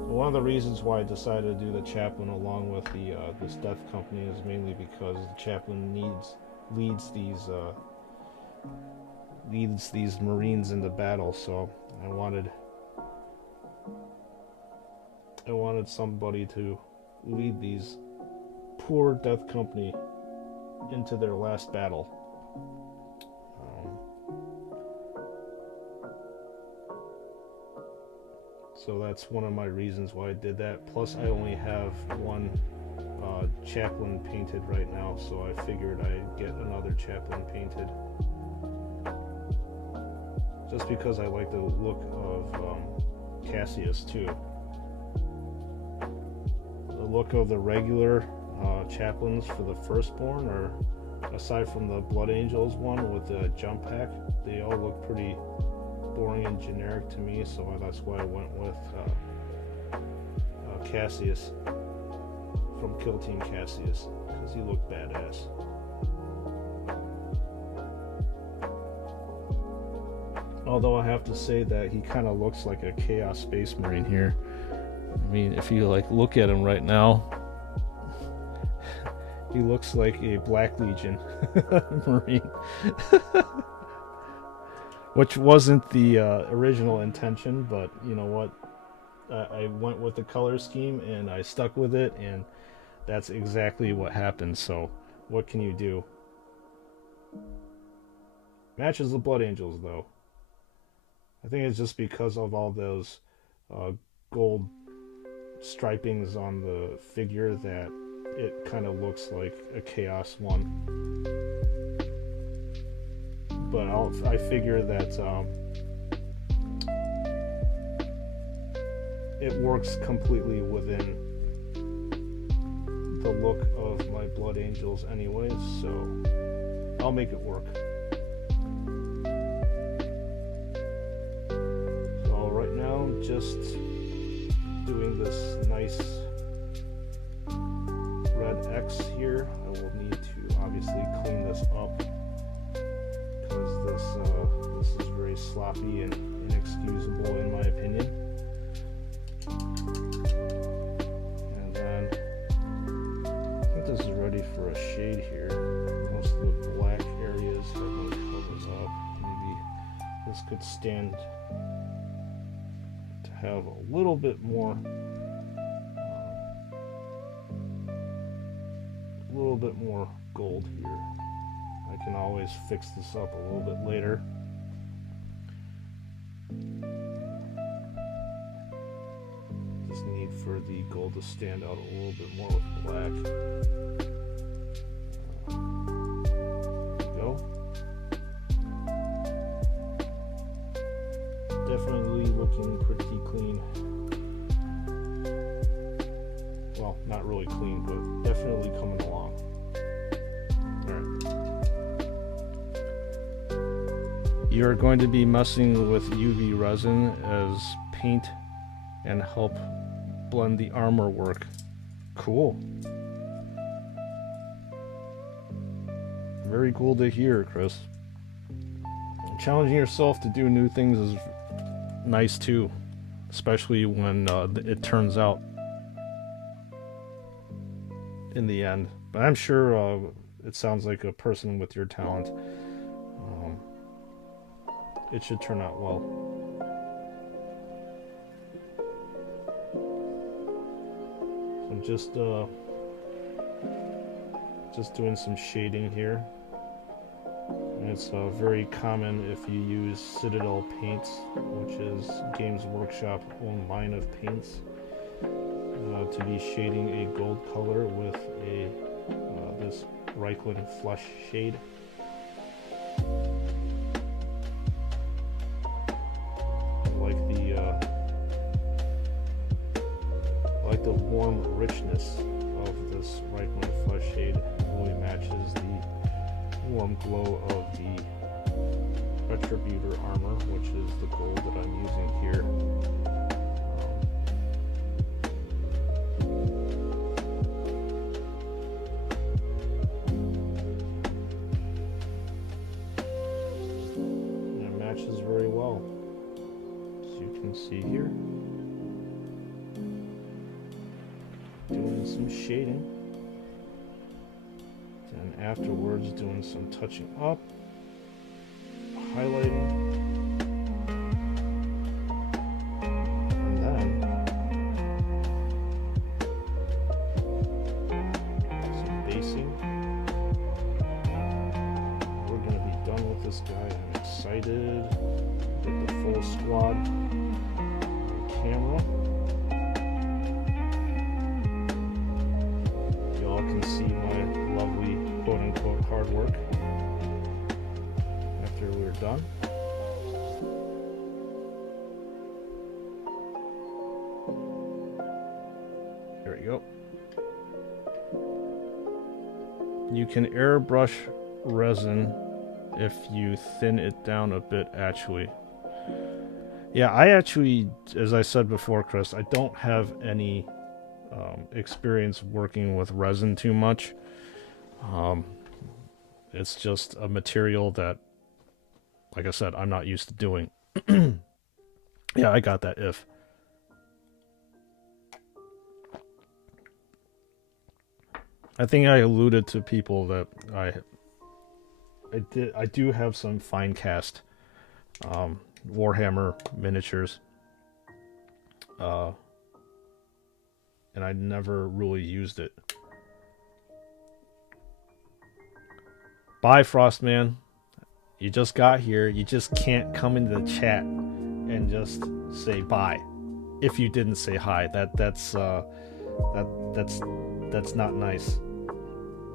One of the reasons why I decided to do the Chaplain along with the this Death Company is mainly because the Chaplain leads these Marines into battle, so I wanted somebody to lead these poor Death Company into their last battle. So that's one of my reasons why I did that. Plus I only have one Chaplain painted right now, so I figured I'd get another Chaplain painted. Just because I like the look of Cassius too. The look of the regular Chaplains for the Firstborn, or aside from the Blood Angels one with the jump pack, they all look pretty boring and generic to me, so that's why I went with Cassius from Kill Team Cassius, because he looked badass. Although I have to say that he kind of looks like a Chaos Space Marine here. I mean, if you like look at him right now, he looks like a Black Legion Marine. Which wasn't the original intention, but you know what? I went with the color scheme and I stuck with it, and that's exactly what happened. So what can you do? Matches the Blood Angels though. I think it's just because of all those gold stripings on the figure that it kind of looks like a Chaos one. But I figure that it works completely within the look of my Blood Angels anyways, so I'll make it work. So right now I'm just doing this nice red X here. I will need to obviously clean this up because this is very sloppy and inexcusable in my opinion. And then I think this is ready for a shade here. Most of the black areas have been covered up. Maybe this could stand to have a little bit more gold here. I can always fix this up a little bit later. Just need for the gold to stand out a little bit more with black. There we go. Definitely looking pretty clean. Well, not really clean, but definitely coming along. You're going to be messing with UV resin as paint and help blend the armor work. Cool. Very cool to hear, Chris. Challenging yourself to do new things is nice too, especially when it turns out in the end. But I'm sure it sounds like a person with your talent. It should turn out well. So I'm just doing some shading here. And it's very common if you use Citadel paints, which is Games Workshop own line of paints, to be shading a gold color with a this Reikland flush shade. I like the warm richness of this Reikland flush shade. It really matches the warm glow of the Retributor armor, which is the gold that I'm using here. And it matches very well, as you can see here. Doing some shading, then afterwards doing some touching up, highlighting, and then some basing. We're going to be done with this guy. I'm excited. Get the full squad on camera. Can see my lovely quote-unquote hard work after we're done. There we go. You can airbrush resin if you thin it down a bit, actually. Yeah, I actually, as I said before, Chris, I don't have any experience working with resin too much. It's just a material that, like I said, I'm not used to doing. Yeah, I got that if. I think I alluded to people that I do have some fine cast Warhammer miniatures. And I never really used it. Bye, Frostman. You just got here. You just can't come into the chat and just say bye. If you didn't say hi, that's not nice.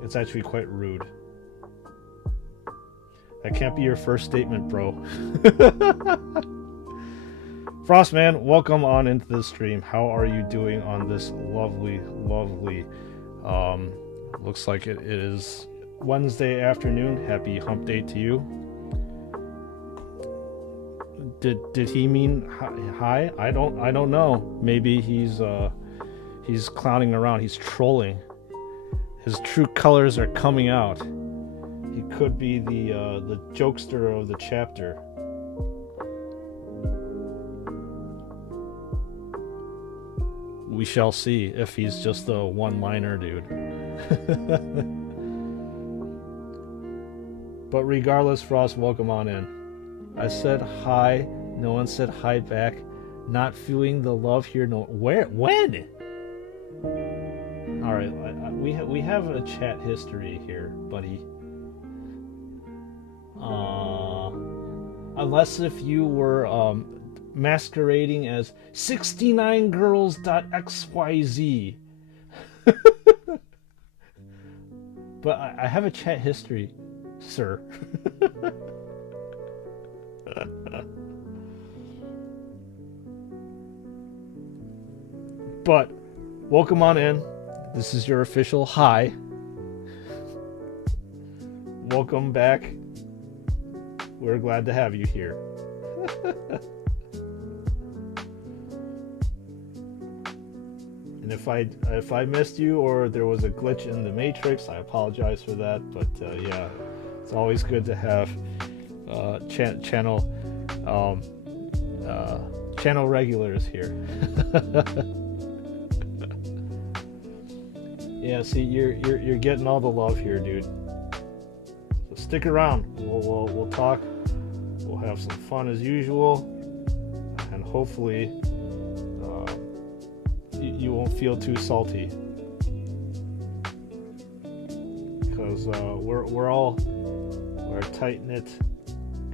It's actually quite rude. That can't be your first statement, bro. Frostman, welcome on into the stream. How are you doing on this lovely, lovely, looks like it is Wednesday afternoon. Happy hump day to you. Did he mean hi? I don't know. Maybe he's clowning around. He's trolling. His true colors are coming out. He could be the jokester of the chapter. We shall see if he's just a one-liner dude. But regardless, Frost, welcome on in. I said hi. No one said hi back. Not feeling the love here. No, where? When? All right, we have a chat history here, buddy. Unless if you were masquerading as 69girls.xyz. But I have a chat history, sir. But welcome on in. This is your official hi. Welcome back. We're glad to have you here. And if I missed you or there was a glitch in the matrix, I apologize for that. But yeah, it's always good to have channel regulars here. Yeah, see, you're getting all the love here, dude. So stick around. We'll talk. We'll have some fun as usual, and hopefully you won't feel too salty, because we're a tight-knit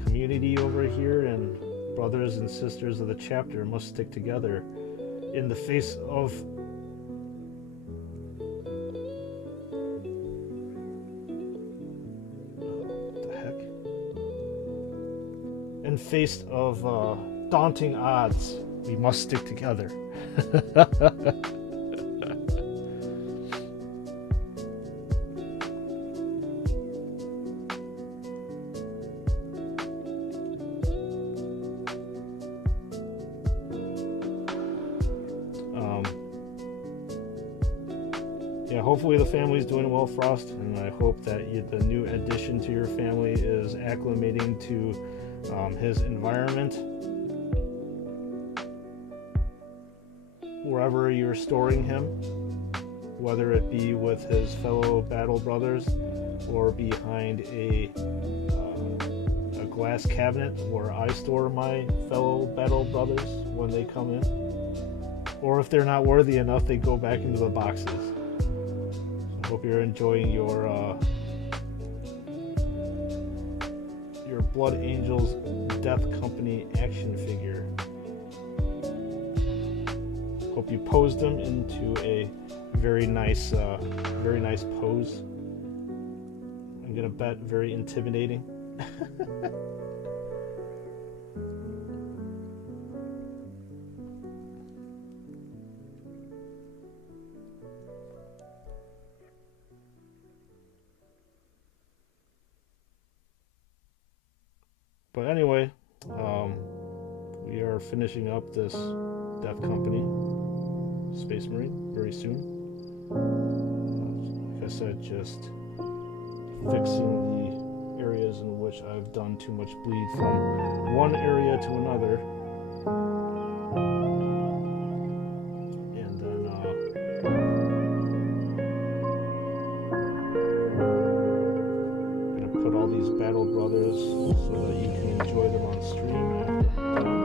community over here, and brothers and sisters of the chapter must stick together in the face of faced of daunting odds. We must stick together. Yeah, hopefully the family's doing well, Frost, and I hope that the new addition to your family is acclimating to his environment, wherever you're storing him, whether it be with his fellow battle brothers or behind a glass cabinet where I store my fellow battle brothers when they come in, or if they're not worthy enough, they go back into the boxes. So I hope you're enjoying your Blood Angels Death Company action figure. Hope you posed them into a very nice pose. I'm gonna bet very intimidating. But anyway, we are finishing up this Death Company Space Marine very soon. Like I said, just fixing the areas in which I've done too much bleed from one area to another. And then gonna put all these battle brothers so that you can enjoy them on stream after I'm done.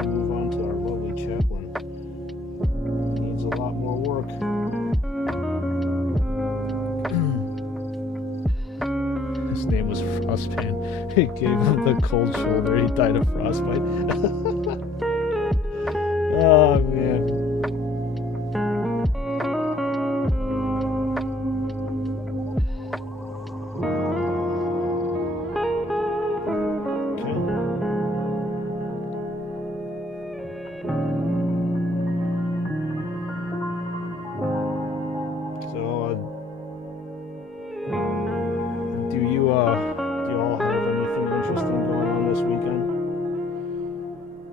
And move on to our lovely Chaplain. He needs a lot more work. His name was Frostpan. He gave him the cold shoulder. He died of frostbite. Oh man. do you all have anything interesting going on this weekend?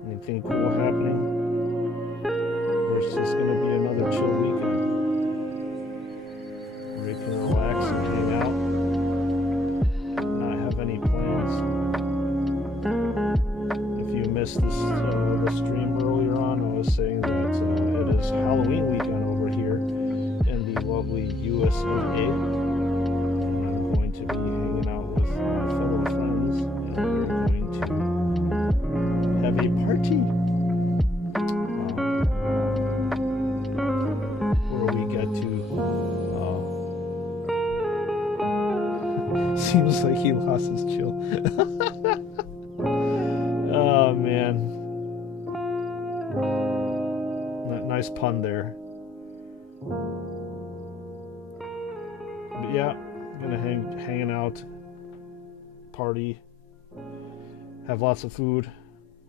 Anything cool happening? Or it's just gonna be another chill weekend where you can relax and hang out, not have any plans. If you missed this the stream earlier on, I was saying that it is Halloween weekend over here in the lovely US of A. To be hanging out with my fellow friends, and we're going to have a party where we get to seems like he lost his chill. Oh man, nice pun there. But yeah, gonna hanging out, party, have lots of food,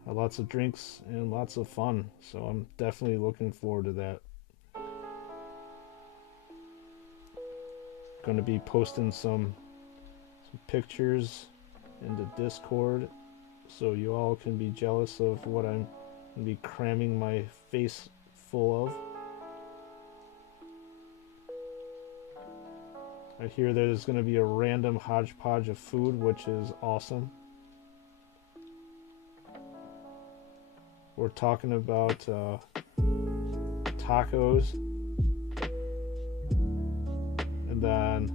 have lots of drinks, and lots of fun. So I'm definitely looking forward to that. Gonna be posting some pictures into Discord, so you all can be jealous of what I'm gonna be cramming my face full of. I hear there's going to be a random hodgepodge of food, which is awesome. We're talking about tacos, and then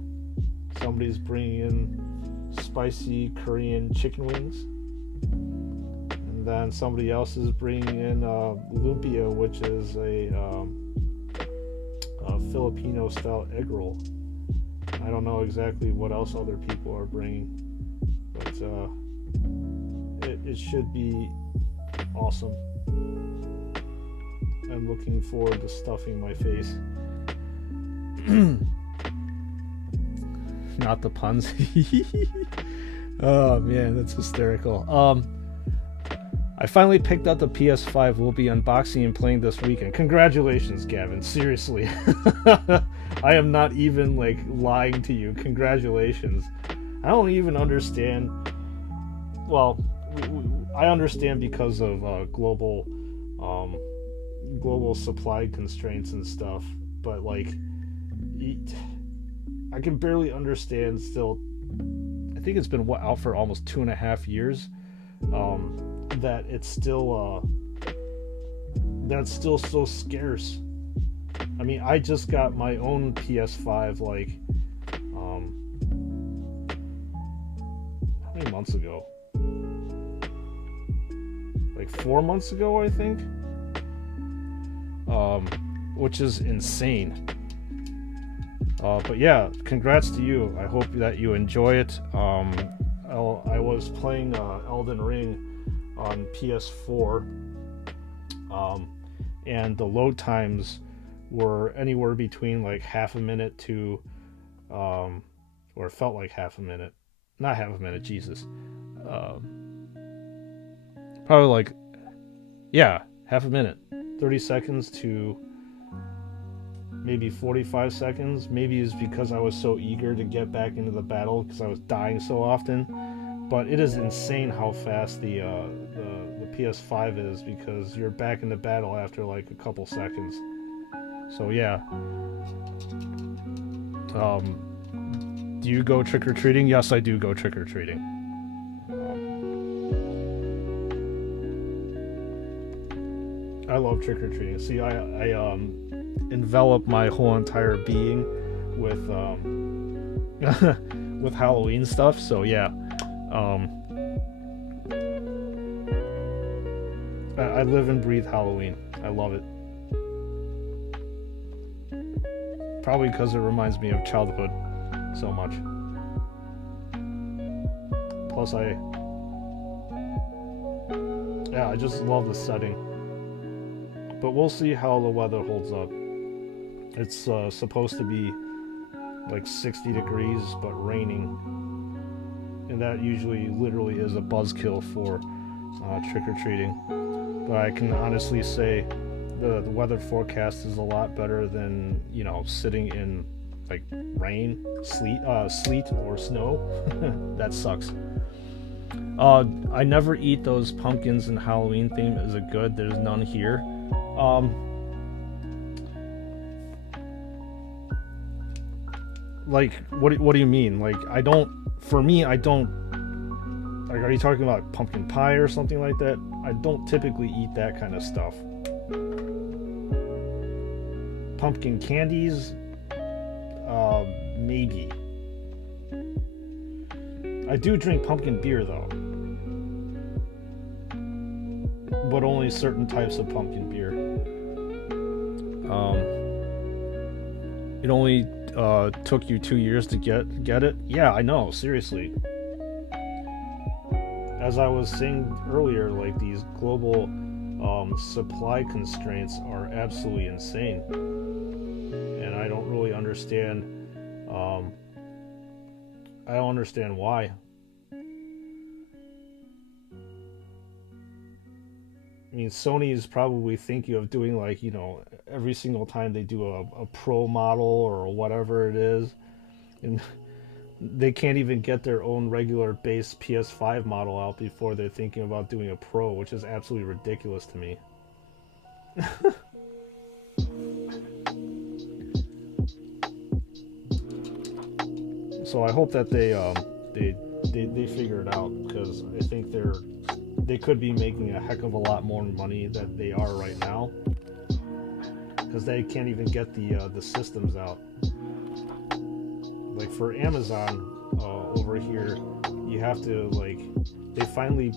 somebody's bringing in spicy Korean chicken wings, and then somebody else is bringing in lumpia, which is a Filipino-style egg roll. I don't know exactly what else other people are bringing, but it should be awesome. I'm looking forward to stuffing my face. Not the puns. Oh man, that's hysterical. I finally picked up the PS5. We'll be unboxing and playing this weekend. Congratulations, Gavin. Seriously. I am not even like lying to you. Congratulations. I don't even understand. Well, I understand because of global supply constraints and stuff, but like I can barely understand still. I think it's been out for almost 2.5 years. That it's still that's still so scarce. I mean, I just got my own PS5 like how many months ago? Like 4 months ago, I think. Which is insane. But yeah, congrats to you. I hope that you enjoy it. I was playing Elden Ring on PS4, and the load times were anywhere between like half a minute to or it felt like half a minute, not half a minute, Jesus, probably like, yeah, half a minute, 30 seconds to maybe 45 seconds. Maybe it's because I was so eager to get back into the battle because I was dying so often. But it is insane how fast the PS5 is, because you're back in the battle after like a couple seconds. So yeah. Do you go trick-or-treating? Yes, I do go trick-or-treating. I love trick-or-treating. See, I envelop my whole entire being with with Halloween stuff. So yeah. I live and breathe Halloween. I love it. Probably because it reminds me of childhood so much. Plus I just love the setting. But we'll see how the weather holds up. It's supposed to be like 60 degrees but raining. And that usually literally is a buzzkill for trick-or-treating. But I can honestly say the weather forecast is a lot better than, you know, sitting in like rain, sleet or snow. That sucks. I never eat those pumpkins in Halloween theme. Is it good? There's none here. Like, what do you mean? Like, I don't. For me, I don't. Like, are you talking about pumpkin pie or something like that? I don't typically eat that kind of stuff. Pumpkin candies, maybe. I do drink pumpkin beer though, but only certain types of pumpkin beer. It only took you 2 years to get it. Yeah, I know. Seriously. As I was saying earlier, like, these global supply constraints are absolutely insane, and I don't really understand. I don't understand why. I mean, Sony is probably thinking of doing, like, you know, every single time they do a pro model or whatever it is, and they can't even get their own regular base PS5 model out before they're thinking about doing a pro, which is absolutely ridiculous to me. So I hope that they figure it out, because I think they could be making a heck of a lot more money than they are right now, because they can't even get the systems out. Like, for Amazon over here, you have to, like, they finally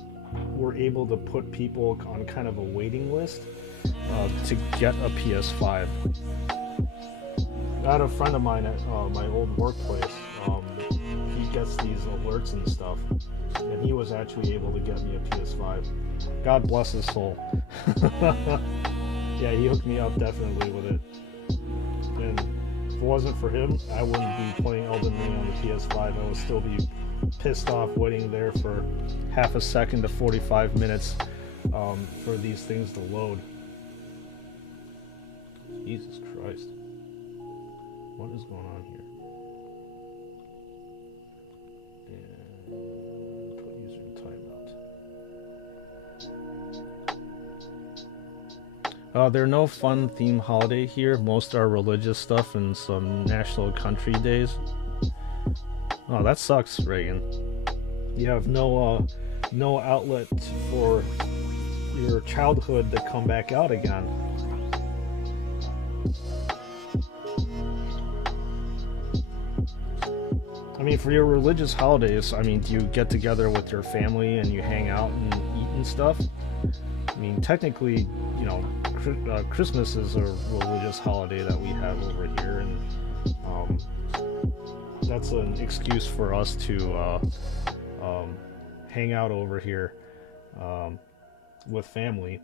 were able to put people on kind of a waiting list to get a PS5. I had a friend of mine at my old workplace. He gets these alerts and stuff, and he was actually able to get me a PS5. God bless his soul. Yeah, he hooked me up definitely with it. And if it wasn't for him, I wouldn't be playing Elden Ring on the PS5. I would still be pissed off waiting there for half a second to 45 minutes for these things to load. Jesus Christ. What is going on here? And put user in timeout. There are no fun theme holiday here. Most are religious stuff and some national country days. Oh, that sucks, Reagan. You have no outlet for your childhood to come back out again. I mean, for your religious holidays, I mean, do you get together with your family and you hang out and eat and stuff? I mean, technically, you know, Christmas is a religious holiday that we have over here, and that's an excuse for us to hang out over here with family.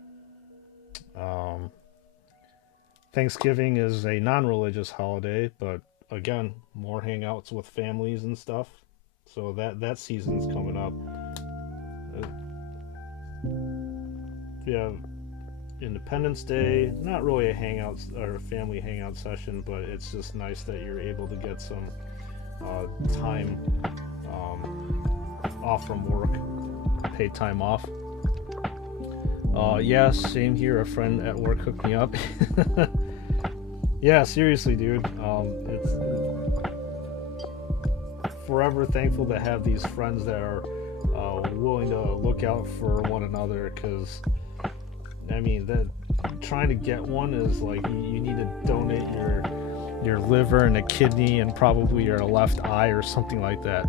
Thanksgiving is a non-religious holiday, but again, more hangouts with families and stuff. So that season's coming up. Yeah, Independence Day, not really a hangout or a family hangout session, but it's just nice that you're able to get some time off from work, paid time off. Yeah, same here. A friend at work hooked me up. Yeah, seriously, dude. It's forever thankful to have these friends that are willing to look out for one another, because I mean, trying to get one is like you need to donate your liver and a kidney and probably your left eye or something like that.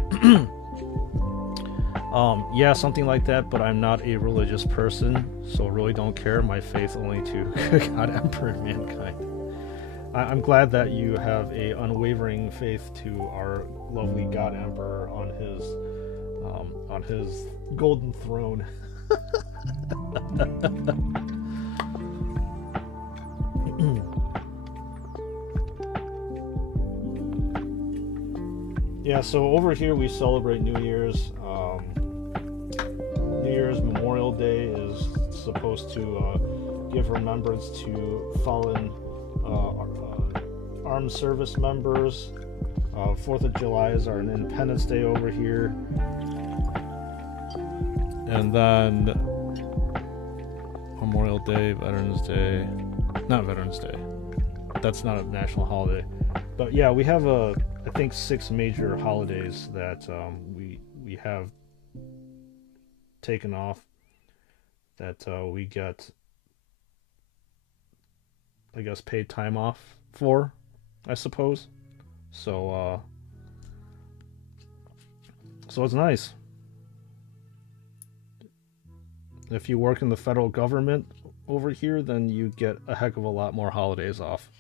Yeah, something like that, but I'm not a religious person, so really don't care. My faith only to God, Emperor, and mankind. I'm glad that you have a unwavering faith to our lovely God Emperor on his golden throne. Yeah, so over here we celebrate New Year's. New Year's Memorial Day is supposed to give remembrance to fallen armed service members 4th of July is our Independence Day over here. And then Memorial Day, Veterans Day. Not Veterans Day. That's not a national holiday. But yeah, we have I think 6 major holidays that we have taken off that we get, I guess, paid time off for, I suppose. So it's nice. If you work in the federal government over here, then you get a heck of a lot more holidays off.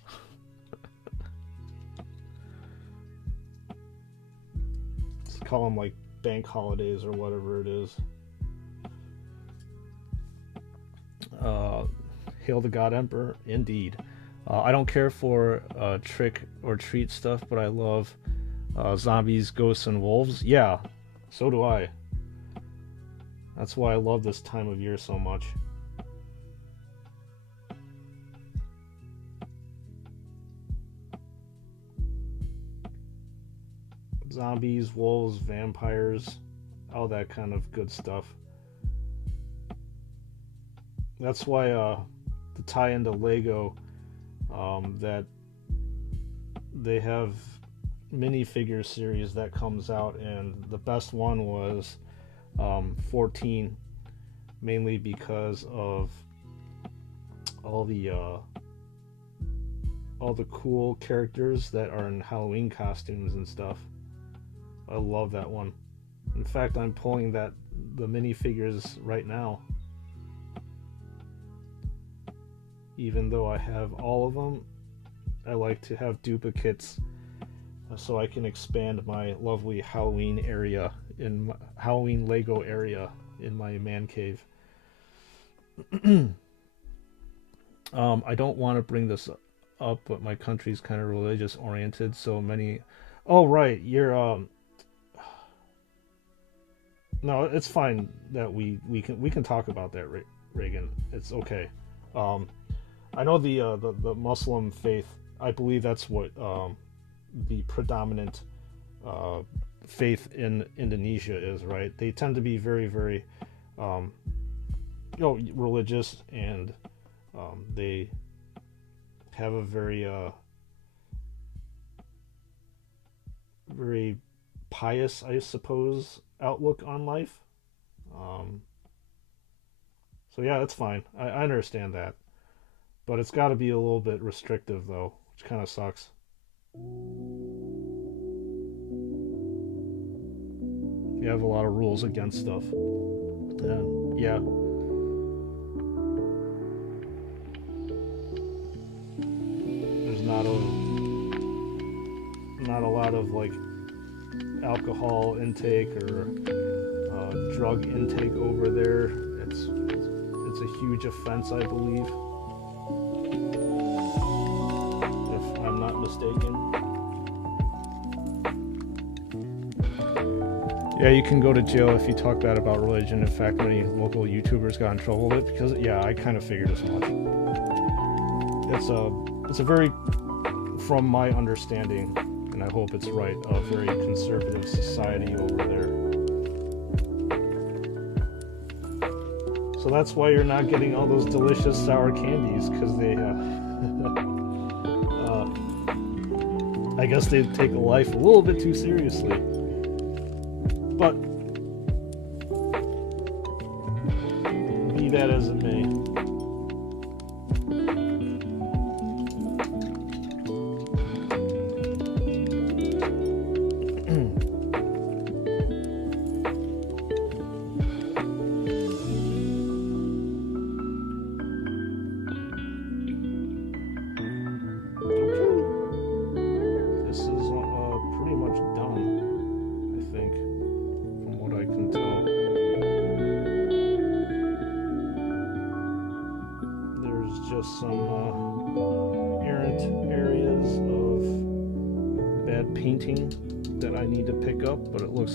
Let's call them like bank holidays or whatever it is. Hail the God Emperor, indeed. I don't care for trick or treat stuff, but I love zombies, ghosts, and wolves. Yeah, so do I. That's why I love this time of year so much. Zombies, wolves, vampires, all that kind of good stuff. That's why to tie into Lego, that they have minifigure series that comes out, and the best one was 14, mainly because of all the cool characters that are in Halloween costumes and stuff. I love that one. In fact, I'm pulling the minifigures right now. Even though I have all of them, I like to have duplicates so I can expand my lovely Halloween area, in my Halloween Lego area in my man cave. I don't want to bring this up, but my country's kind of religious oriented, so many... Oh, right, you're... No, it's fine that we can talk about that, Reagan. It's okay. I know the Muslim faith, I believe that's what the predominant faith in Indonesia is, right? They tend to be very, very religious, and they have a very very pious, I suppose, outlook on life. So yeah, that's fine. I understand that. But it's got to be a little bit restrictive, though, which kind of sucks. You have a lot of rules against stuff. Then, yeah. There's not a lot of, like, alcohol intake or drug intake over there. It's a huge offense, I believe. If I'm not mistaken. Yeah, you can go to jail if you talk bad about religion. In fact, many local YouTubers got in trouble with it because, yeah, I kind of figured as much. It's a very, from my understanding, and I hope it's right, a very conservative society over there. So that's why you're not getting all those delicious sour candies, because they, I guess they take life a little bit too seriously. But, be that as it may.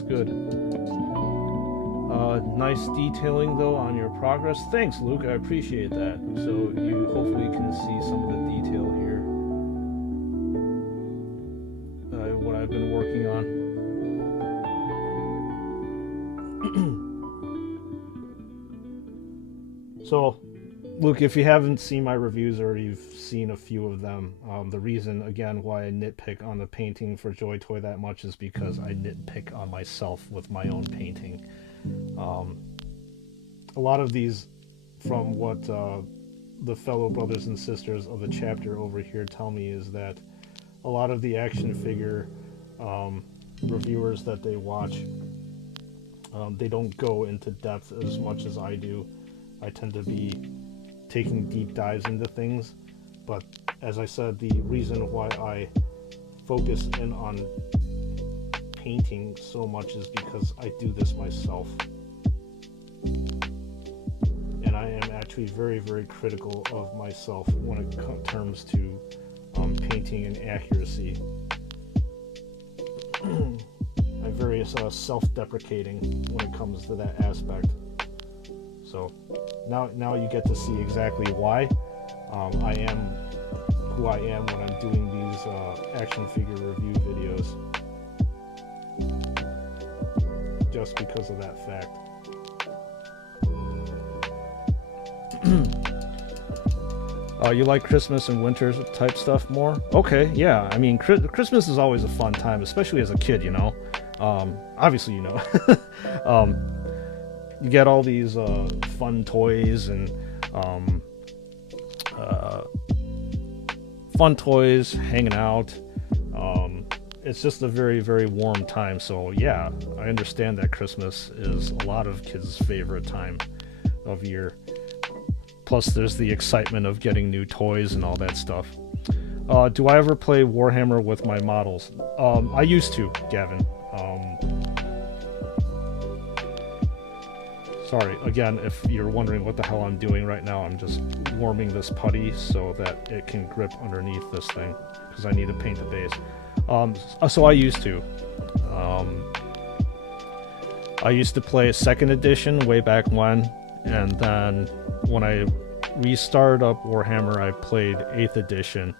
Good. Nice detailing though on your progress. Thanks, Luke. I appreciate that. So you hopefully can see some of the detail here. What I've been So, Luke, if you haven't seen my reviews or you've seen a few of them, the reason, again, why I nitpick on the painting for Joy Toy that much is because I nitpick on myself with my own painting. A lot of these, from what the fellow brothers and sisters of the chapter over here tell me, is that a lot of the action figure reviewers that they watch, they don't go into depth as much as I do. I tend to be taking deep dives into things, but as I said, the reason why I focus in on painting so much is because I do this myself, and I am actually very, very critical of myself when it comes to painting and accuracy. I'm very self-deprecating when it comes to that aspect. So now you get to see exactly why I am who I am when I'm doing these action figure review videos. Just because of that fact. You like Christmas and winter type stuff more? Okay, yeah. I mean, Christmas is always a fun time, especially as a kid, you know. Obviously, you know. You get all these fun toys and hanging out. It's just a very, very warm time. So yeah, I understand that Christmas is a lot of kids' favorite time of year. Plus, there's the excitement of getting new toys and all that stuff. Do I ever play Warhammer with my models? I used to, Gavin. Sorry, again, if you're wondering what the hell I'm doing right now, I'm just warming this putty so that it can grip underneath this thing, because I need to paint the base. So I used to. I used to play 2nd edition way back when, and then when I restarted up Warhammer, I played 8th edition.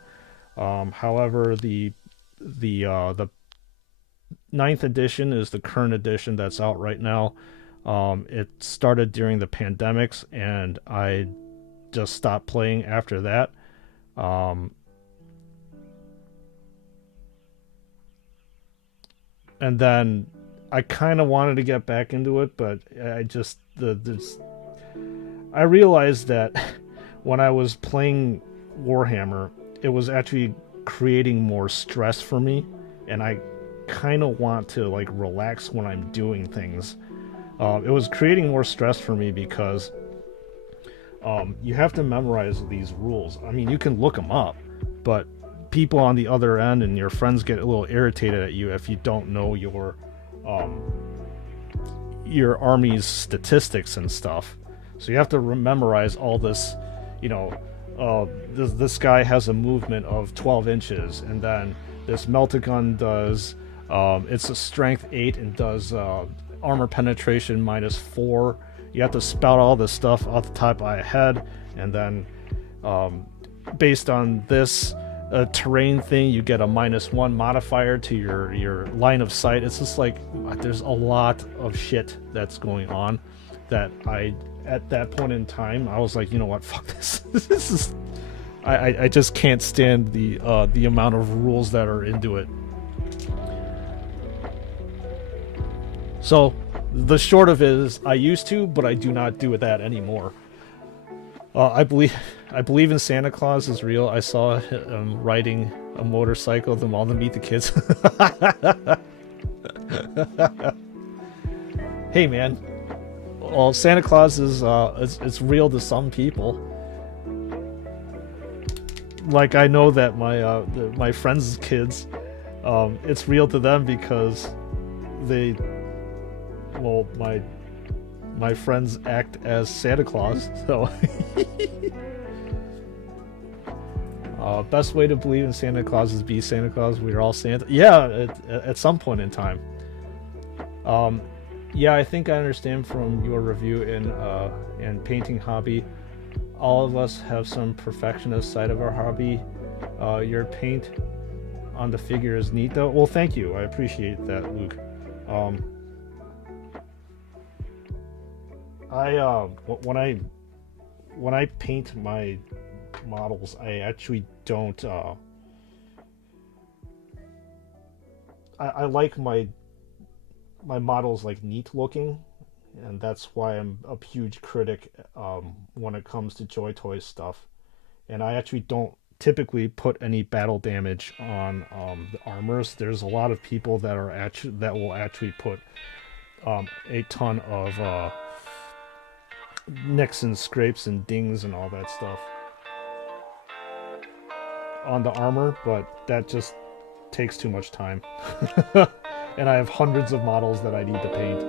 However, the 9th edition is the current edition that's out right now. It started during the pandemics, and I just stopped playing after that. And then I kind of wanted to get back into it, but I just I realized that when I was playing Warhammer, it was actually creating more stress for me, and I kind of want to like relax when I'm doing things. It was creating more stress for me because you have to memorize these rules. I mean, you can look them up, but people on the other end and your friends get a little irritated at you if you don't know your army's statistics and stuff. So you have to memorize all this, you know, this guy has a movement of 12 inches, and then this Meltagun does, it's a strength 8 and does armor penetration -4. You have to spout all this stuff off the top of my head, and then based on this terrain thing, you get a -1 modifier to your line of sight. It's just like there's a lot of shit that's going on that at that point in time I was like, you know what, fuck this. This is I just can't stand the amount of rules that are into it. So the short of it is, I used to, but I do not do that anymore. I believe in Santa Claus is real. I saw him riding a motorcycle to Mall to Meet the Kids. Hey man, well, Santa Claus is it's real to some people. Like, I know that my friends' kids, it's real to them because my friends act as Santa Claus, so best way to believe in Santa Claus is be Santa Claus. We're all Santa. Yeah, at some point in time. Yeah, I think I understand from your review in painting hobby. All of us have some perfectionist side of our hobby. Your paint on the figure is neat, though. Well, thank you. I appreciate that, Luke. when I paint my models, I actually don't. I like my models like neat looking, and that's why I'm a huge critic when it comes to Joy Toys stuff. And I actually don't typically put any battle damage on the armors. There's a lot of people that will actually put a ton of nicks and scrapes and dings and all that stuff on the armor, but that just takes too much time. And I have hundreds of models that I need to paint.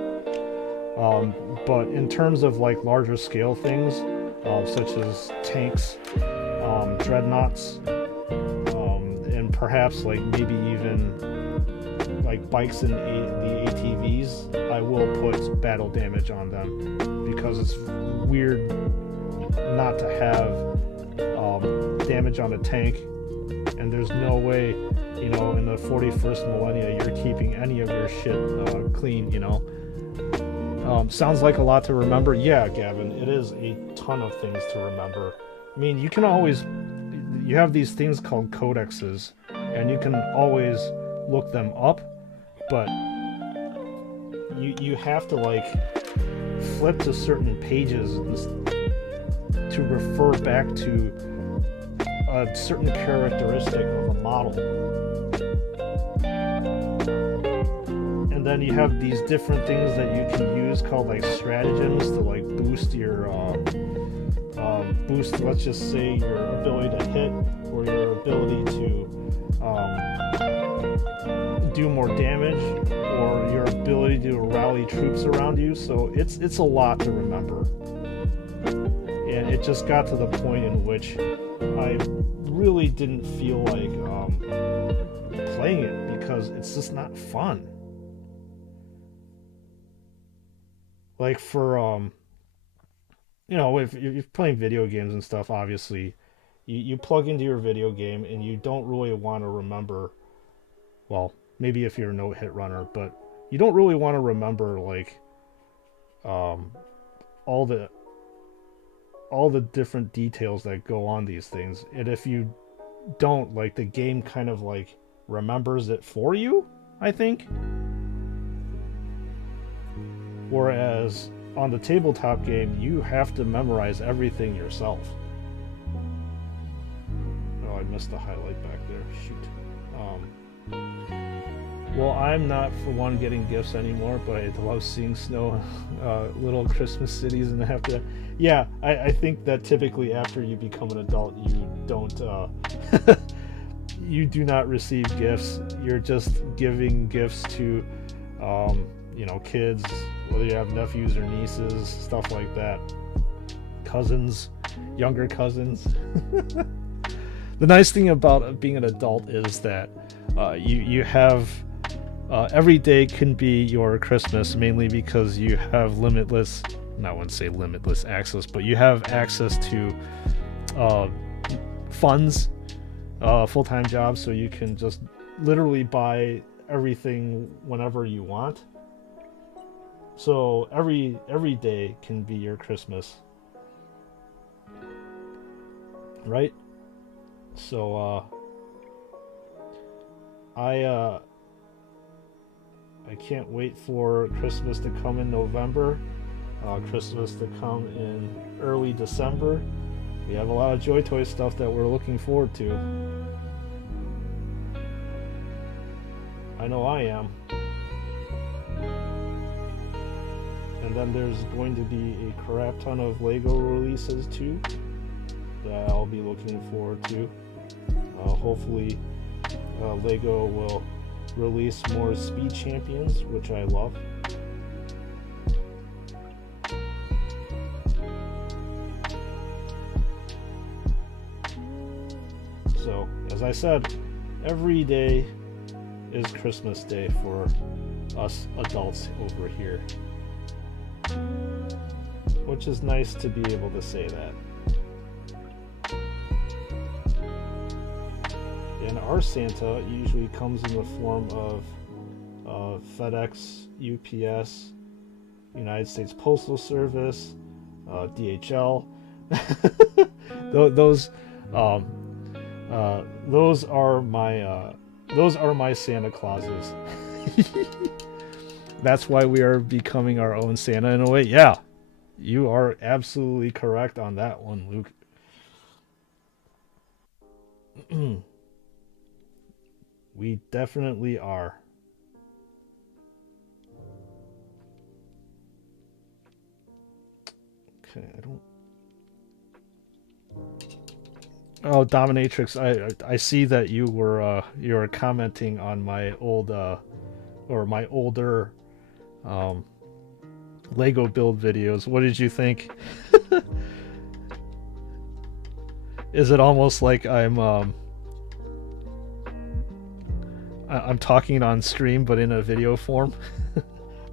But in terms of like larger scale things, such as tanks, dreadnoughts, and perhaps like maybe even like bikes and the ATVs, I will put battle damage on them because it's weird not to have damage on a tank, and there's no way, you know, in the 41st millennia you're keeping any of your shit clean, you know. Sounds like a lot to remember. Yeah, Gavin, it is a ton of things to remember. I mean, you can always, you have these things called codexes, and you can always look them up, but you have to like flip to certain pages to refer back to a certain characteristic of a model. And then you have these different things that you can use called like stratagems to like boost your let's just say your ability to hit, or your ability to do more damage, or your ability to rally troops around you. So it's a lot to remember, and it just got to the point in which I really didn't feel like playing it because it's just not fun. Like for you know, if you're playing video games and stuff, obviously you plug into your video game and you don't really want to remember, well, maybe if you're a no-hit runner, but you don't really want to remember like all the different details that go on these things. And if you don't, like, the game kind of like remembers it for you, I think. Whereas on the tabletop game, you have to memorize everything yourself. Oh, I missed the highlight back there. Shoot. Well, I'm not, for one, getting gifts anymore, but I love seeing snow, little Christmas cities, and have to... Yeah, I think that typically after you become an adult, you don't... you do not receive gifts. You're just giving gifts to, you know, kids, whether you have nephews or nieces, stuff like that. Cousins, younger cousins. The nice thing about being an adult is that you have... every day can be your Christmas, mainly because you have limitless, I wouldn't say limitless access, but you have access to funds, full-time jobs, so you can just literally buy everything whenever you want. So every day can be your Christmas, right? So I can't wait for Christmas to come in November, Christmas to come in early December. We have a lot of Joy Toy stuff that we're looking forward to. I know I am. And then there's going to be a crap ton of Lego releases too that I'll be looking forward to. Hopefully Lego will release more Speed Champions, which I love. So, as I said, every day is Christmas Day for us adults over here. Which is nice to be able to say that. And our Santa usually comes in the form of FedEx, UPS, United States Postal Service, DHL. Those, those are my Santa Clauses. That's why we are becoming our own Santa in a way. Yeah, you are absolutely correct on that one, Luke. We definitely are. Okay, I don't. Oh, Dominatrix, I see that you were commenting on my old or my older um Lego build videos. What did you think? Is it almost like I'm talking on stream but in a video form?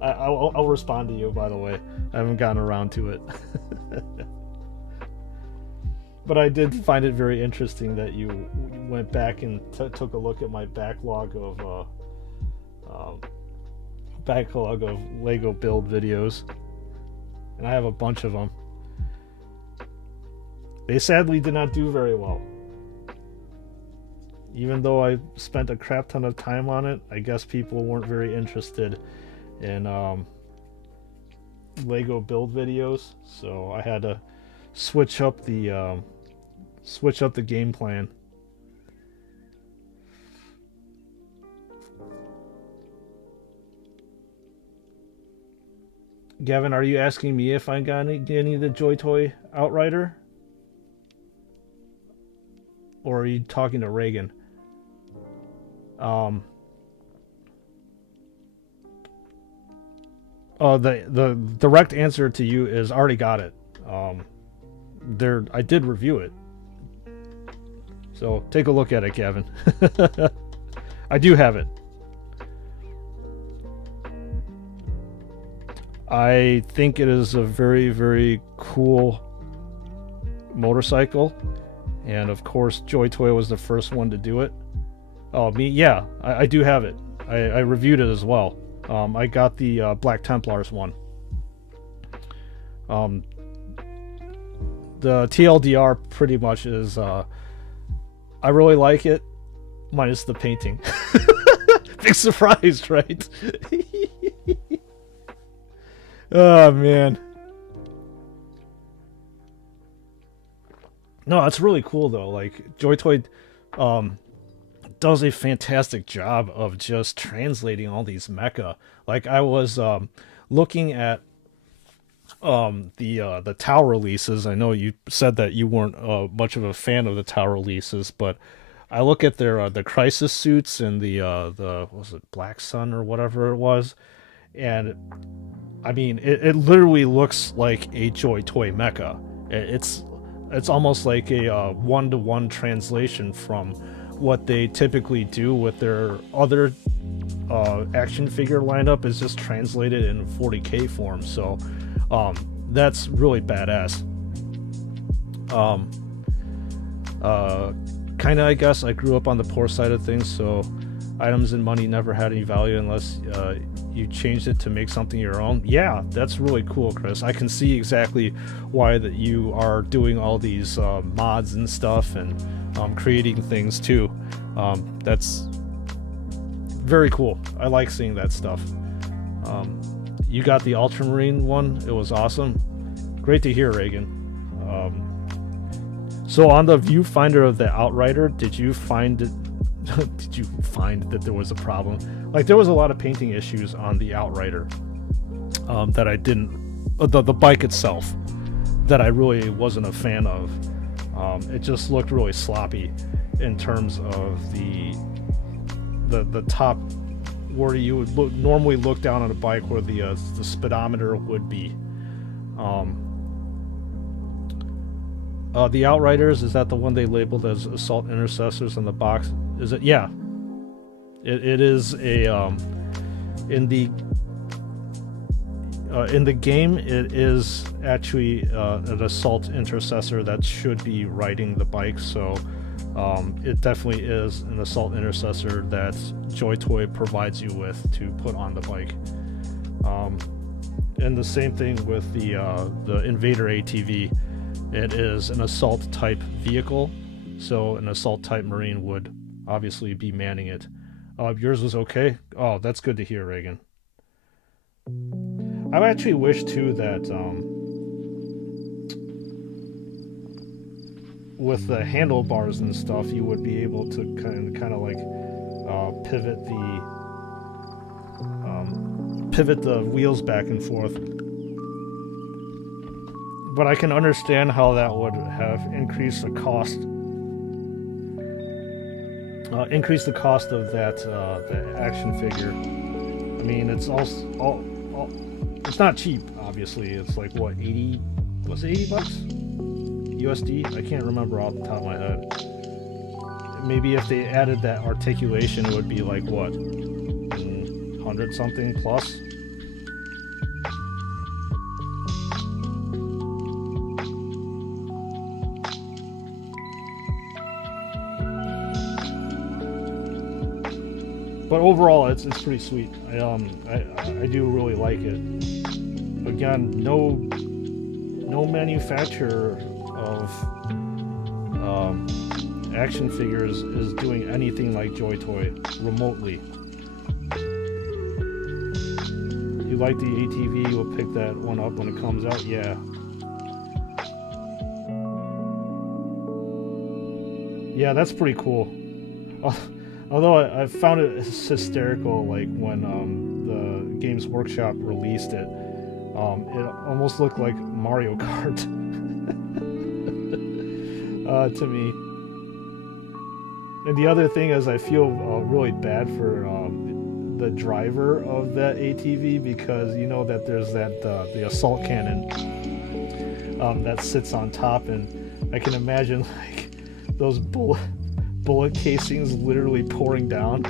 I'll respond to you, by the way. I haven't gotten around to it. But I did find it very interesting that you went back and took a look at my backlog of Lego build videos, and I have a bunch of them. They sadly did not do very well. Even though I spent a crap ton of time on it, I guess people weren't very interested in Lego build videos, so I had to switch up the game plan. Gavin, are you asking me if I got any of the Joy Toy Outrider? Or are you talking to Reagan? Oh, the direct answer to you is already got it. I did review it. So take a look at it, Gavin. I do have it. I think it is a very, very cool motorcycle. And of course, Joy Toy was the first one to do it. Oh, me? Yeah, I do have it. I reviewed it as well. I got the Black Templars one. The TLDR pretty much is, I really like it, minus the painting. Big surprise, right? Oh, man. No, it's really cool, though. Like, Joy Toy does a fantastic job of just translating all these mecha. Like, I was looking at the Tau releases. I know you said that you weren't much of a fan of the Tau releases, but I look at their the Crisis suits and the what was it, Black Sun or whatever it was, and I mean it literally looks like a Joy Toy mecha. It's almost like a one-to-one translation from what they typically do with their other action figure lineup, is just translated in 40K form. So that's really badass. Kind of, I guess, I grew up on the poor side of things, so items and money never had any value unless you changed it to make something your own. Yeah, that's really cool, Chris. I can see exactly why that you are doing all these mods and stuff and creating things too. That's very cool. I like seeing that stuff. You got the Ultramarine one. It was awesome. Great to hear, Reagan. So on the viewfinder of the Outrider, did you find that there was a problem? Like, there was a lot of painting issues on the Outrider that I didn't, the bike itself, that I really wasn't a fan of. It just looked really sloppy in terms of the top where you would normally look down on a bike where the speedometer would be. The Outriders, is that the one they labeled as assault intercessors on the box? Is it? Yeah. It is a in the game, it is actually an assault intercessor that should be riding the bike. So it definitely is an assault intercessor that Joy Toy provides you with to put on the bike. And the same thing with the Invader ATV. It is an assault type vehicle, so an assault type Marine would obviously be manning it. Yours was okay? Oh, that's good to hear, Reagan. I actually wish too that with the handlebars and stuff, you would be able to kind of like pivot the wheels back and forth. But I can understand how that would have increased the cost. Increase the cost of that the action figure. I mean, it's all it's not cheap. Obviously, it's like what, 80? Was it 80 bucks USD? I can't remember off the top of my head. Maybe if they added that articulation, it would be like what, 100 something plus. But overall, it's pretty sweet. I do really like it. Again, no manufacturer of action figures is doing anything like Joy Toy remotely. If you like the ATV, you'll pick that one up when it comes out. Yeah. Yeah, that's pretty cool. Although I found it hysterical, like when the Games Workshop released it, it almost looked like Mario Kart to me. And the other thing is, I feel really bad for the driver of that ATV, because you know that there's that the assault cannon that sits on top, and I can imagine like those bullet casings literally pouring down.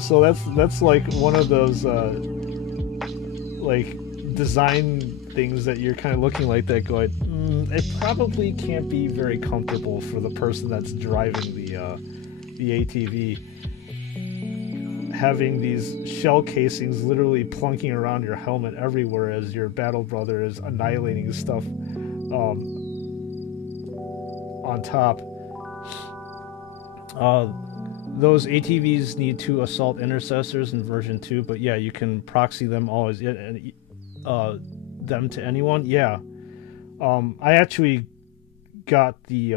So that's like one of those like design things that you're kind of looking like that going, it probably can't be very comfortable for the person that's driving the ATV, having these shell casings literally plunking around your helmet everywhere as your battle brother is annihilating stuff on top. Those ATVs need 2 assault intercessors in version 2, but yeah, you can proxy them always, them to anyone. Yeah. I actually got the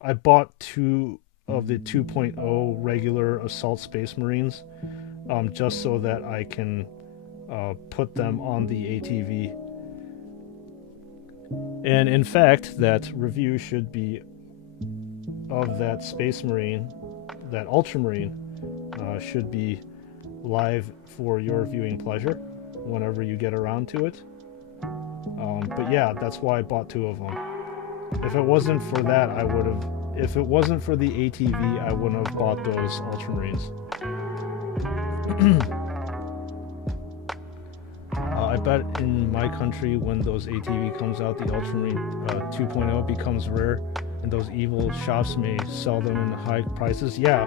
I bought 2 of the 2.0 regular assault space marines, just so that I can put them on the ATV. And in fact, that review should be of that Space Marine, that Ultramarine, should be live for your viewing pleasure whenever you get around to it. But yeah, that's why I bought 2 of them. If it wasn't for that, I would have... If it wasn't for the ATV, I wouldn't have bought those Ultramarines. I bet in my country, when those ATV comes out, the Ultramarine 2.0 becomes rare, and those evil shops may sell them in high prices. Yeah,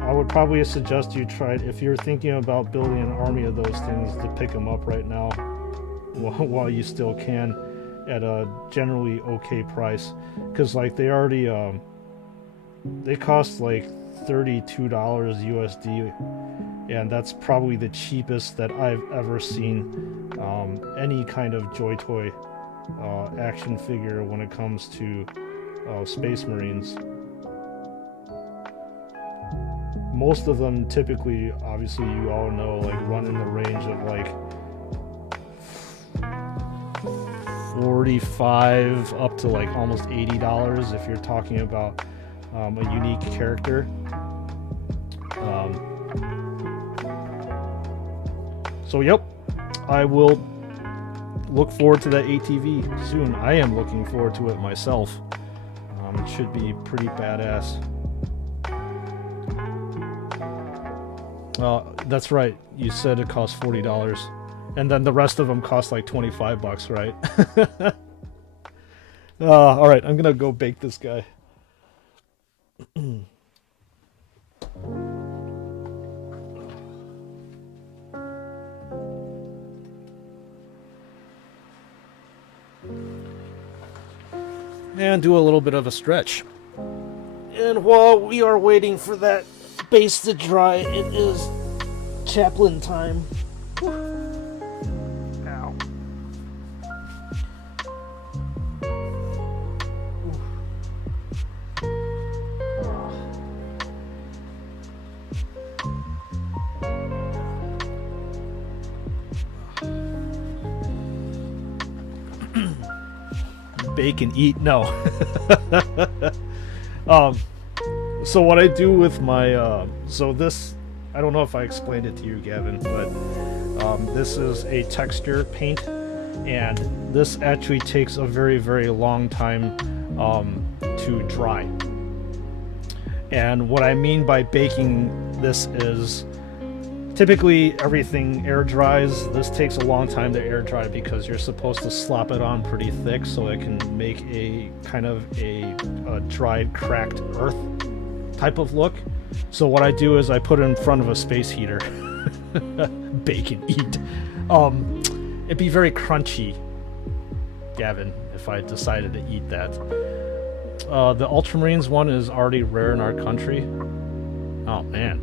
I would probably suggest you try it if you're thinking about building an army of those things, to pick them up right now while you still can, at a generally okay price, because like they already they cost like $32 USD, and that's probably the cheapest that I've ever seen any kind of Joy Toy action figure when it comes to Space Marines. Most of them typically, obviously you all know, like run in the range of like 45 up to like almost $80 if you're talking about a unique character. So yep, I will look forward to that ATV soon. I am looking forward to it myself. It should be pretty badass. That's right, you said it cost $40, and then the rest of them cost like 25 bucks, right? Alright, I'm gonna go bake this guy. and do a little bit of a stretch. And while we are waiting for that base to dry, it is Chaplain time. Ow. Bake and eat? No. So what I do with my, so this, I don't know if I explained it to you, Gavin, but this is a texture paint, and this actually takes a very, very long time to dry. And what I mean by baking this is, typically everything air dries. This takes a long time to air dry because you're supposed to slop it on pretty thick so it can make a kind of a dried, cracked earth type of look. So what I do is I put it in front of a space heater. Bake and eat. It'd be very crunchy, Gavin, if I decided to eat that. The Ultramarines one is already rare in our country. Oh man.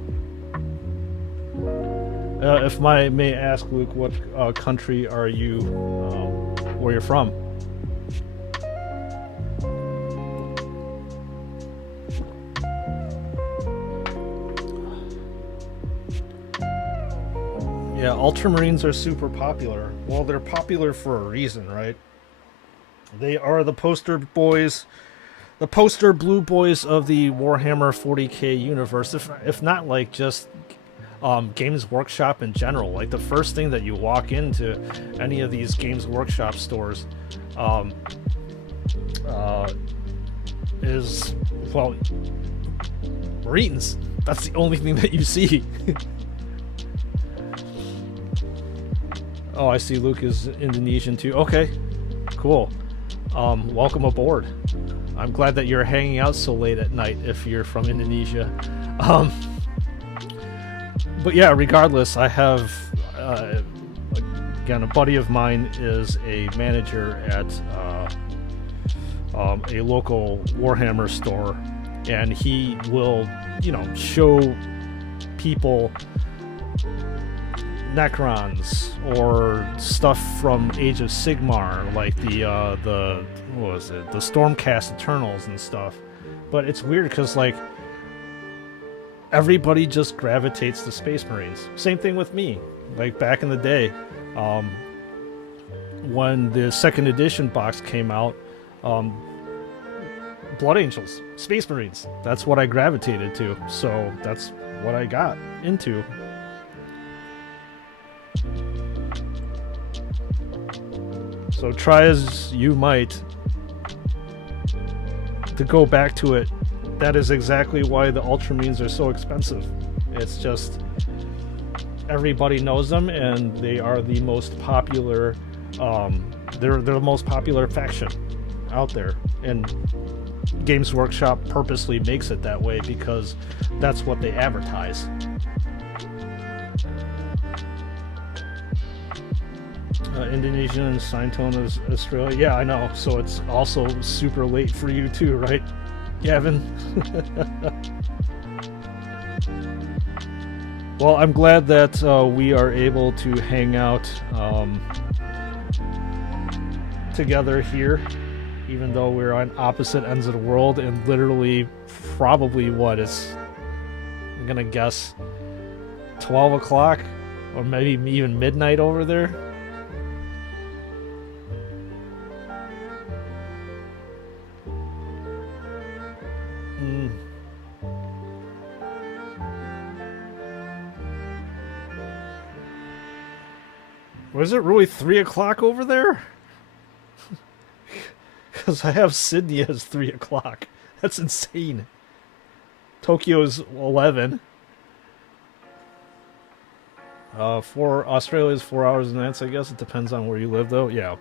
If I may ask, Luke, what country are you, where you're from? Yeah, Ultramarines are super popular. Well, they're popular for a reason, right? They are the poster boys, the poster blue boys of the Warhammer 40k universe, if not like just Games Workshop in general. Like the first thing that you walk into any of these Games Workshop stores is, well, Marines. That's the only thing that you see. Oh, I see Luke is Indonesian too. Okay, cool. Welcome aboard. I'm glad that you're hanging out so late at night if you're from Indonesia. But yeah, regardless, I have, again, a buddy of mine is a manager at a local Warhammer store, and he will, you know, show people Necrons or stuff from Age of Sigmar, like the what was it, the Stormcast Eternals and stuff. But it's weird because like everybody just gravitates to Space Marines. Same thing with me. Like back in the day, when the second edition box came out, Blood Angels, Space Marines. That's what I gravitated to. So that's what I got into. So try as you might to go back to it, that is exactly why the Ultramarines are so expensive. It's just everybody knows them, and they are the most popular. They're the most popular faction out there, and Games Workshop purposely makes it that way because that's what they advertise. Indonesian and Signtone is Australia. Yeah, I know. So it's also super late for you too, right, Gavin? Well, I'm glad that we are able to hang out together here, even though we're on opposite ends of the world, and literally probably what is, I'm gonna guess, 12 o'clock or maybe even midnight over there. Was it really 3 o'clock over there? Because I have Sydney as 3 o'clock. That's insane. Tokyo's 11. For Australia's 4 hours in advance, I guess. It depends on where you live, though. Yeah.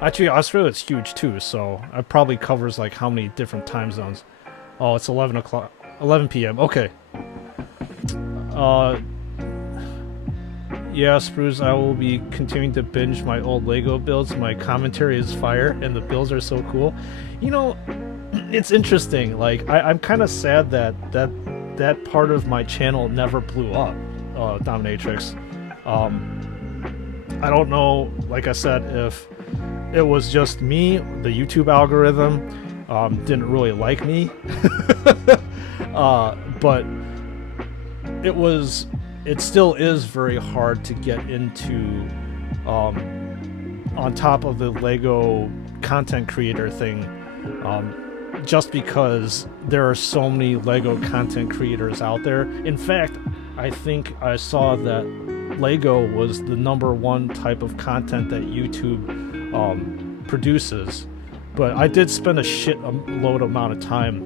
Actually, Australia's huge, too, so it probably covers, like, how many different time zones. Oh, it's 11 o'clock. 11 p.m. Okay. Yeah, Sprues, I will be continuing to binge my old Lego builds. My commentary is fire, and the builds are so cool. You know, it's interesting. Like, I'm kind of sad that part of my channel never blew up, Dominatrix. I don't know, like I said, if it was just me, the YouTube algorithm didn't really like me. But it still is very hard to get into on top of the Lego content creator thing, just because there are so many Lego content creators out there. In fact, I think I saw that Lego was the #1 type of content that YouTube produces. But I did spend a shitload amount of time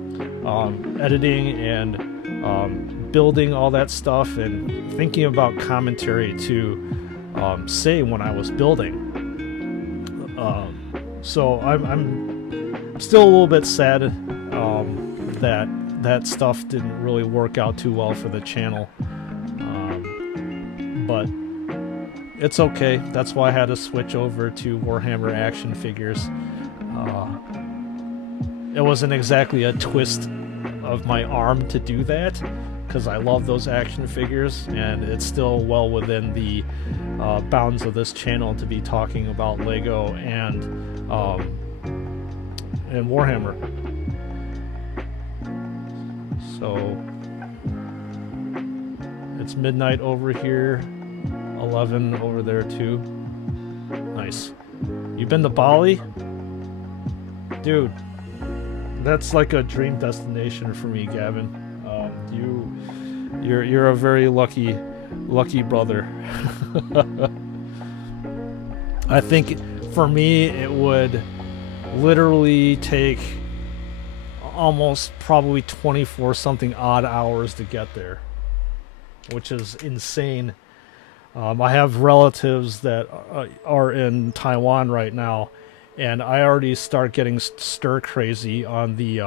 editing and building all that stuff and thinking about commentary to say when I was building. So I'm still a little bit sad that stuff didn't really work out too well for the channel. But it's okay. That's why I had to switch over to Warhammer action figures. It wasn't exactly a twist of my arm to do that, because I love those action figures, and it's still well within the bounds of this channel to be talking about Lego and Warhammer. So it's midnight over here, 11 over there too. Nice. You been to Bali? Dude, that's like a dream destination for me, Gavin. You're a very lucky brother. I think for me it would literally take almost probably 24 something odd hours to get there, which is insane. I have relatives that are in Taiwan right now, and I already start getting stir crazy on the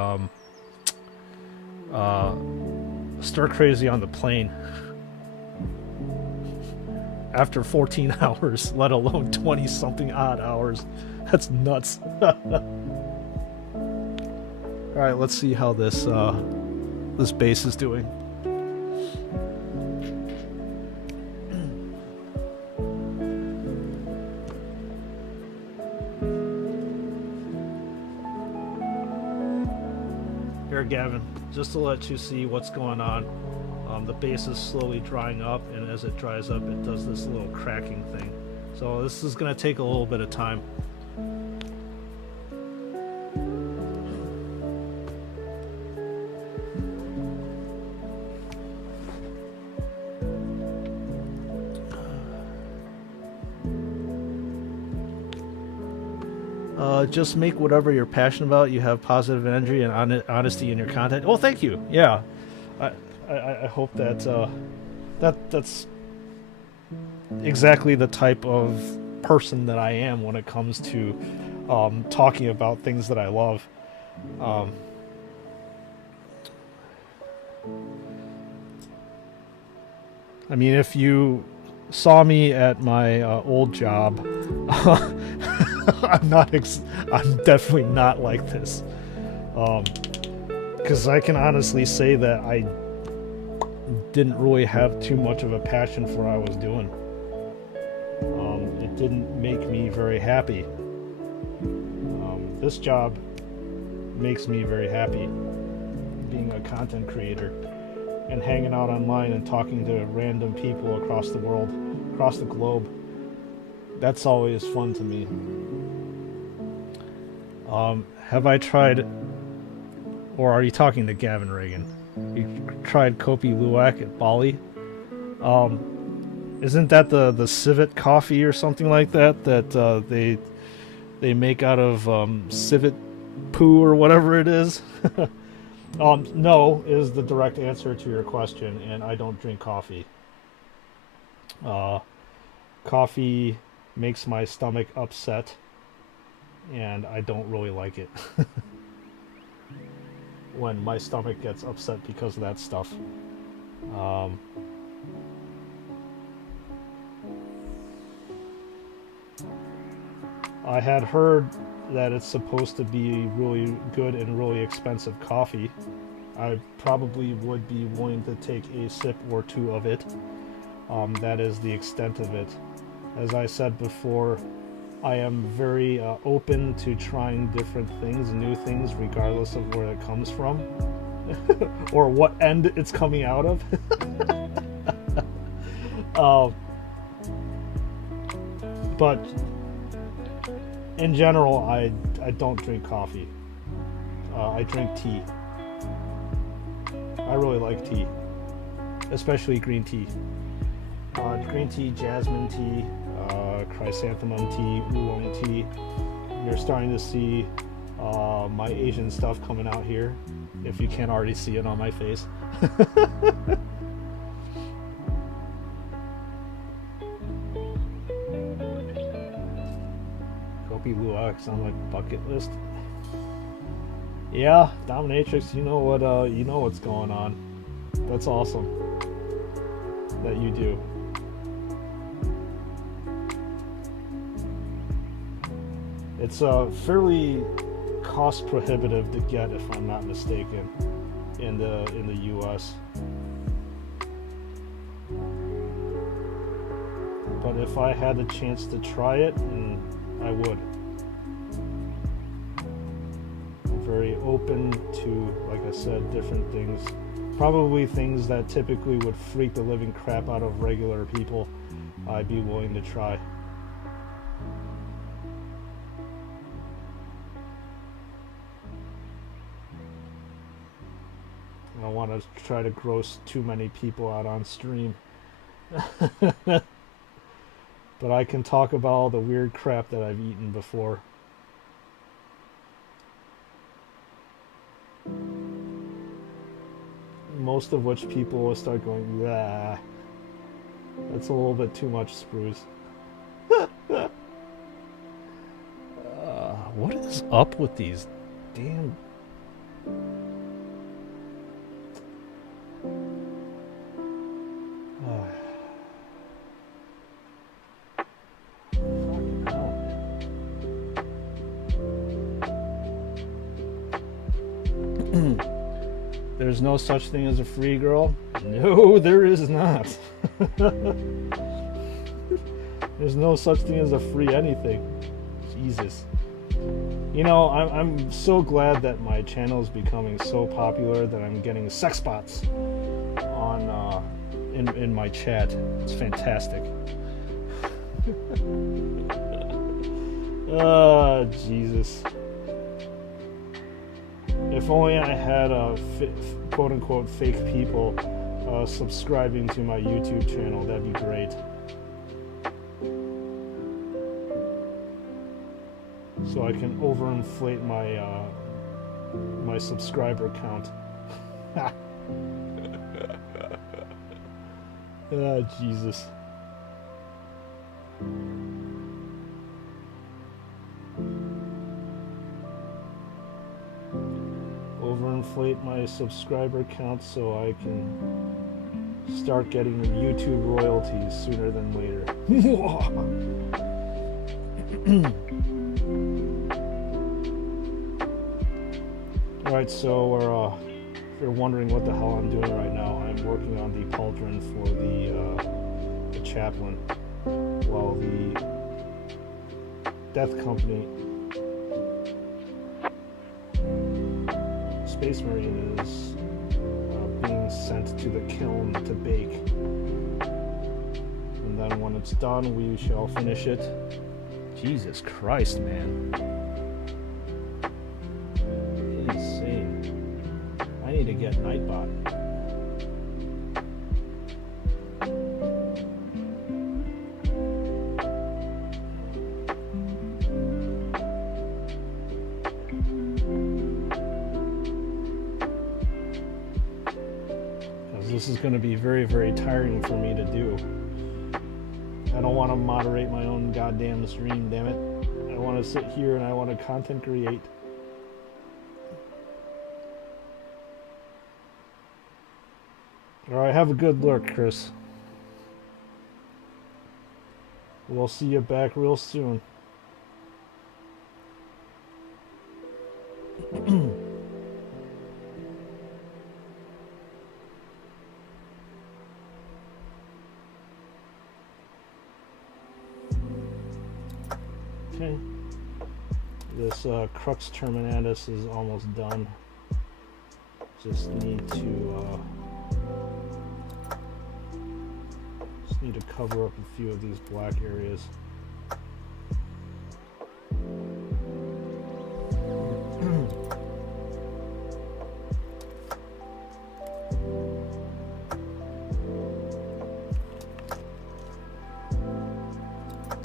plane after 14 hours, let alone 20 something odd hours. That's nuts. All right, let's see how this base is doing. Here, Gavin, just to let you see what's going on. The base is slowly drying up, and as it dries up, it does this little cracking thing. So this is going to take a little bit of time. Just make whatever you're passionate about. You have positive energy and honesty in your content. Well, thank you. Yeah, I hope that that's exactly the type of person that I am when it comes to talking about things that I love. I mean, if you saw me at my old job, I'm definitely not like this. Because I can honestly say that I didn't really have too much of a passion for what I was doing. It didn't make me very happy. This job makes me very happy, being a content creator and hanging out online and talking to random people across the world, across the globe. That's always fun to me. Have I tried, or are you talking to Gavin Reagan? You tried Kopi Luwak at Bali? Isn't that the civet coffee or something like that they make out of civet poo or whatever it is? No is the direct answer to your question, and I don't drink coffee. Coffee makes my stomach upset, and I don't really like it when my stomach gets upset because of that stuff. I had heard that it's supposed to be really good and really expensive coffee. I probably would be willing to take a sip or two of it. That is the extent of it. As I said before, I am very open to trying different things, new things, regardless of where it comes from or what end it's coming out of. But in general, I don't drink coffee. I drink tea. I really like tea, especially green tea. Green tea, jasmine tea, chrysanthemum tea, oolong tea. You're starting to see my Asian stuff coming out here, if you can't already see it on my face. Kopi Luwak's on my bucket list. Yeah, Dominatrix, you know what's going on. That's awesome that you do. It's fairly cost prohibitive to get, if I'm not mistaken, in the US. But if I had the chance to try it, I would. I'm very open to, like I said, different things. Probably things that typically would freak the living crap out of regular people, I'd be willing to try. I don't want to try to gross too many people out on stream. But I can talk about all the weird crap that I've eaten before. Most of which people will start going, "Yeah, that's a little bit too much, Sprues." What is up with these damn... There's no such thing as a free girl? No, there is not. There's no such thing as a free anything. Jesus. You know, I'm so glad that my channel is becoming so popular that I'm getting sex bots on in my chat. It's fantastic. Oh, Jesus. If only I had quote-unquote fake people subscribing to my YouTube channel, that'd be great. So I can overinflate my subscriber count. Ah, Jesus. Overinflate my subscriber count so I can start getting YouTube royalties sooner than later. Alright, so if you're wondering what the hell I'm doing right now, I'm working on the pauldron for the Chaplain, while the Death Company Space Marine is being sent to the kiln to bake. And then when it's done, we shall finish it. Jesus Christ, man. Insane. I need to get Nightbot. This is going to be very, very tiring for me to do. I don't want to moderate my own goddamn stream, damn it. I want to sit here and I want to content create. Alright, have a good lurk, Chris. We'll see you back real soon. Okay. This crux terminatus is almost done. Just need to cover up a few of these black areas.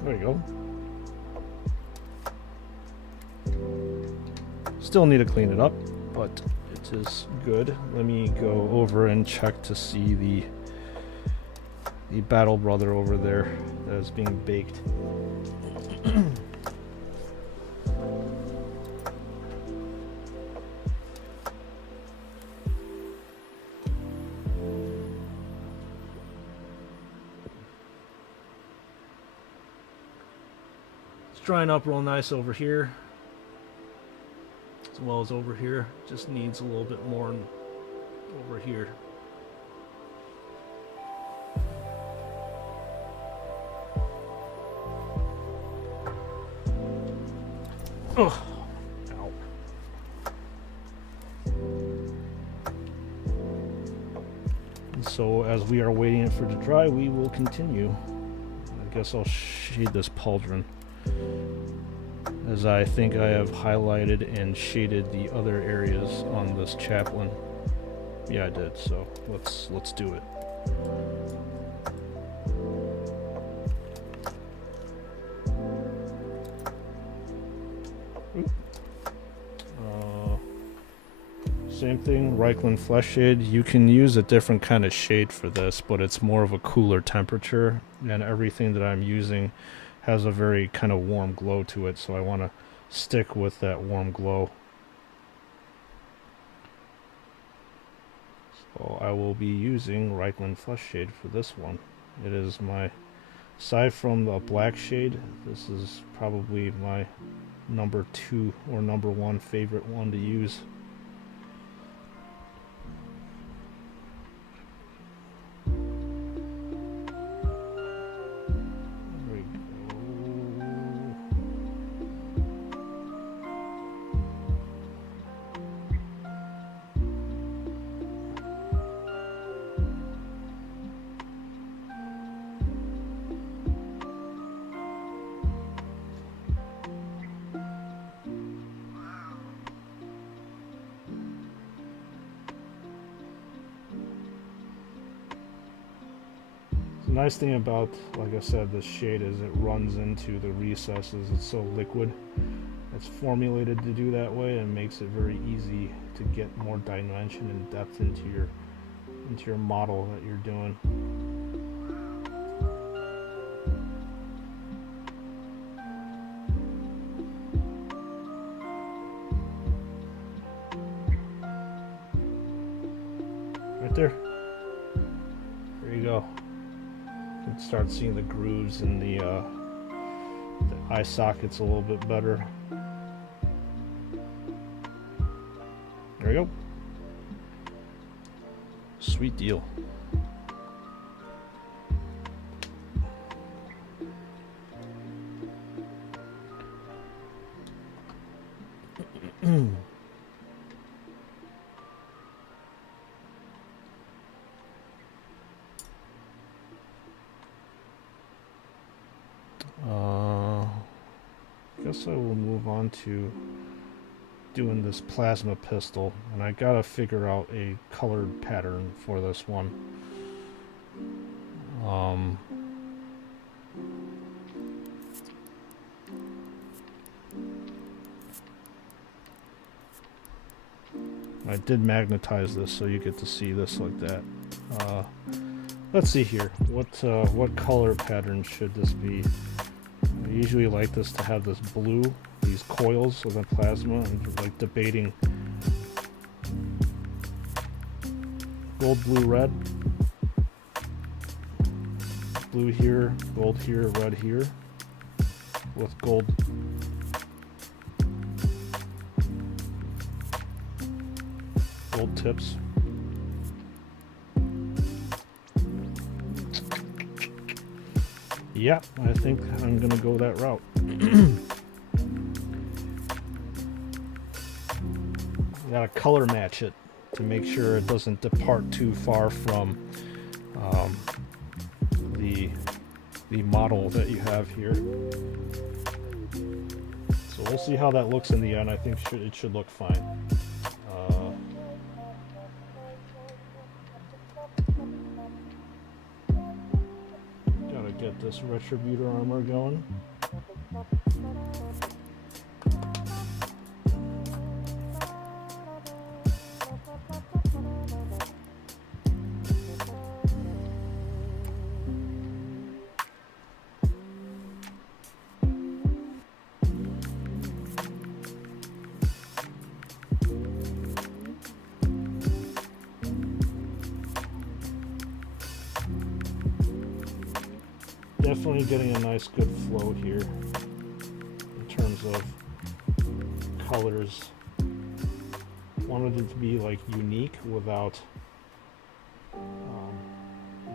There you go. Still need to clean it up, but it is good. Let me go over and check to see the Battle Brother over there that is being baked. It's drying up real nice over here, as well as over here. Just needs a little bit more over here. Oh, ow. And so as we are waiting for it to dry, we will continue. I guess I'll shade this pauldron, as I think I have highlighted and shaded the other areas on this Chaplain. Yeah, I did, so let's do it. Same thing, Reichland Flesh Shade. You can use a different kind of shade for this, but it's more of a cooler temperature, and everything that I'm using has a very kind of warm glow to it, so I want to stick with that warm glow. So I will be using Reichland Flesh Shade for this one. It is my, aside from the black shade, this is probably my number 2 or number 1 favorite one to use. The nice thing about, like I said, this shade is it runs into the recesses. It's so liquid. It's formulated to do that way and makes it very easy to get more dimension and depth into your model that you're doing. Right there. There you go. You can start seeing the grooves in the eye sockets a little bit better. There you go. Sweet deal. Guess I will move on to doing this plasma pistol, and I gotta figure out a colored pattern for this one. I did magnetize this so you get to see this like that. Let's see here. What color pattern should this be? I usually like this to have this blue, these coils of the plasma. I'm like debating gold, blue, red. Blue here, gold here, red here, with gold. Gold tips. Yeah, I think I'm gonna go that route. You gotta color match it to make sure it doesn't depart too far from the model that you have here. So we'll see how that looks in the end. I think it should look fine. Gotta get this Retributor armor going. Definitely getting a nice good flow here in terms of colors. Wanted it to be like unique without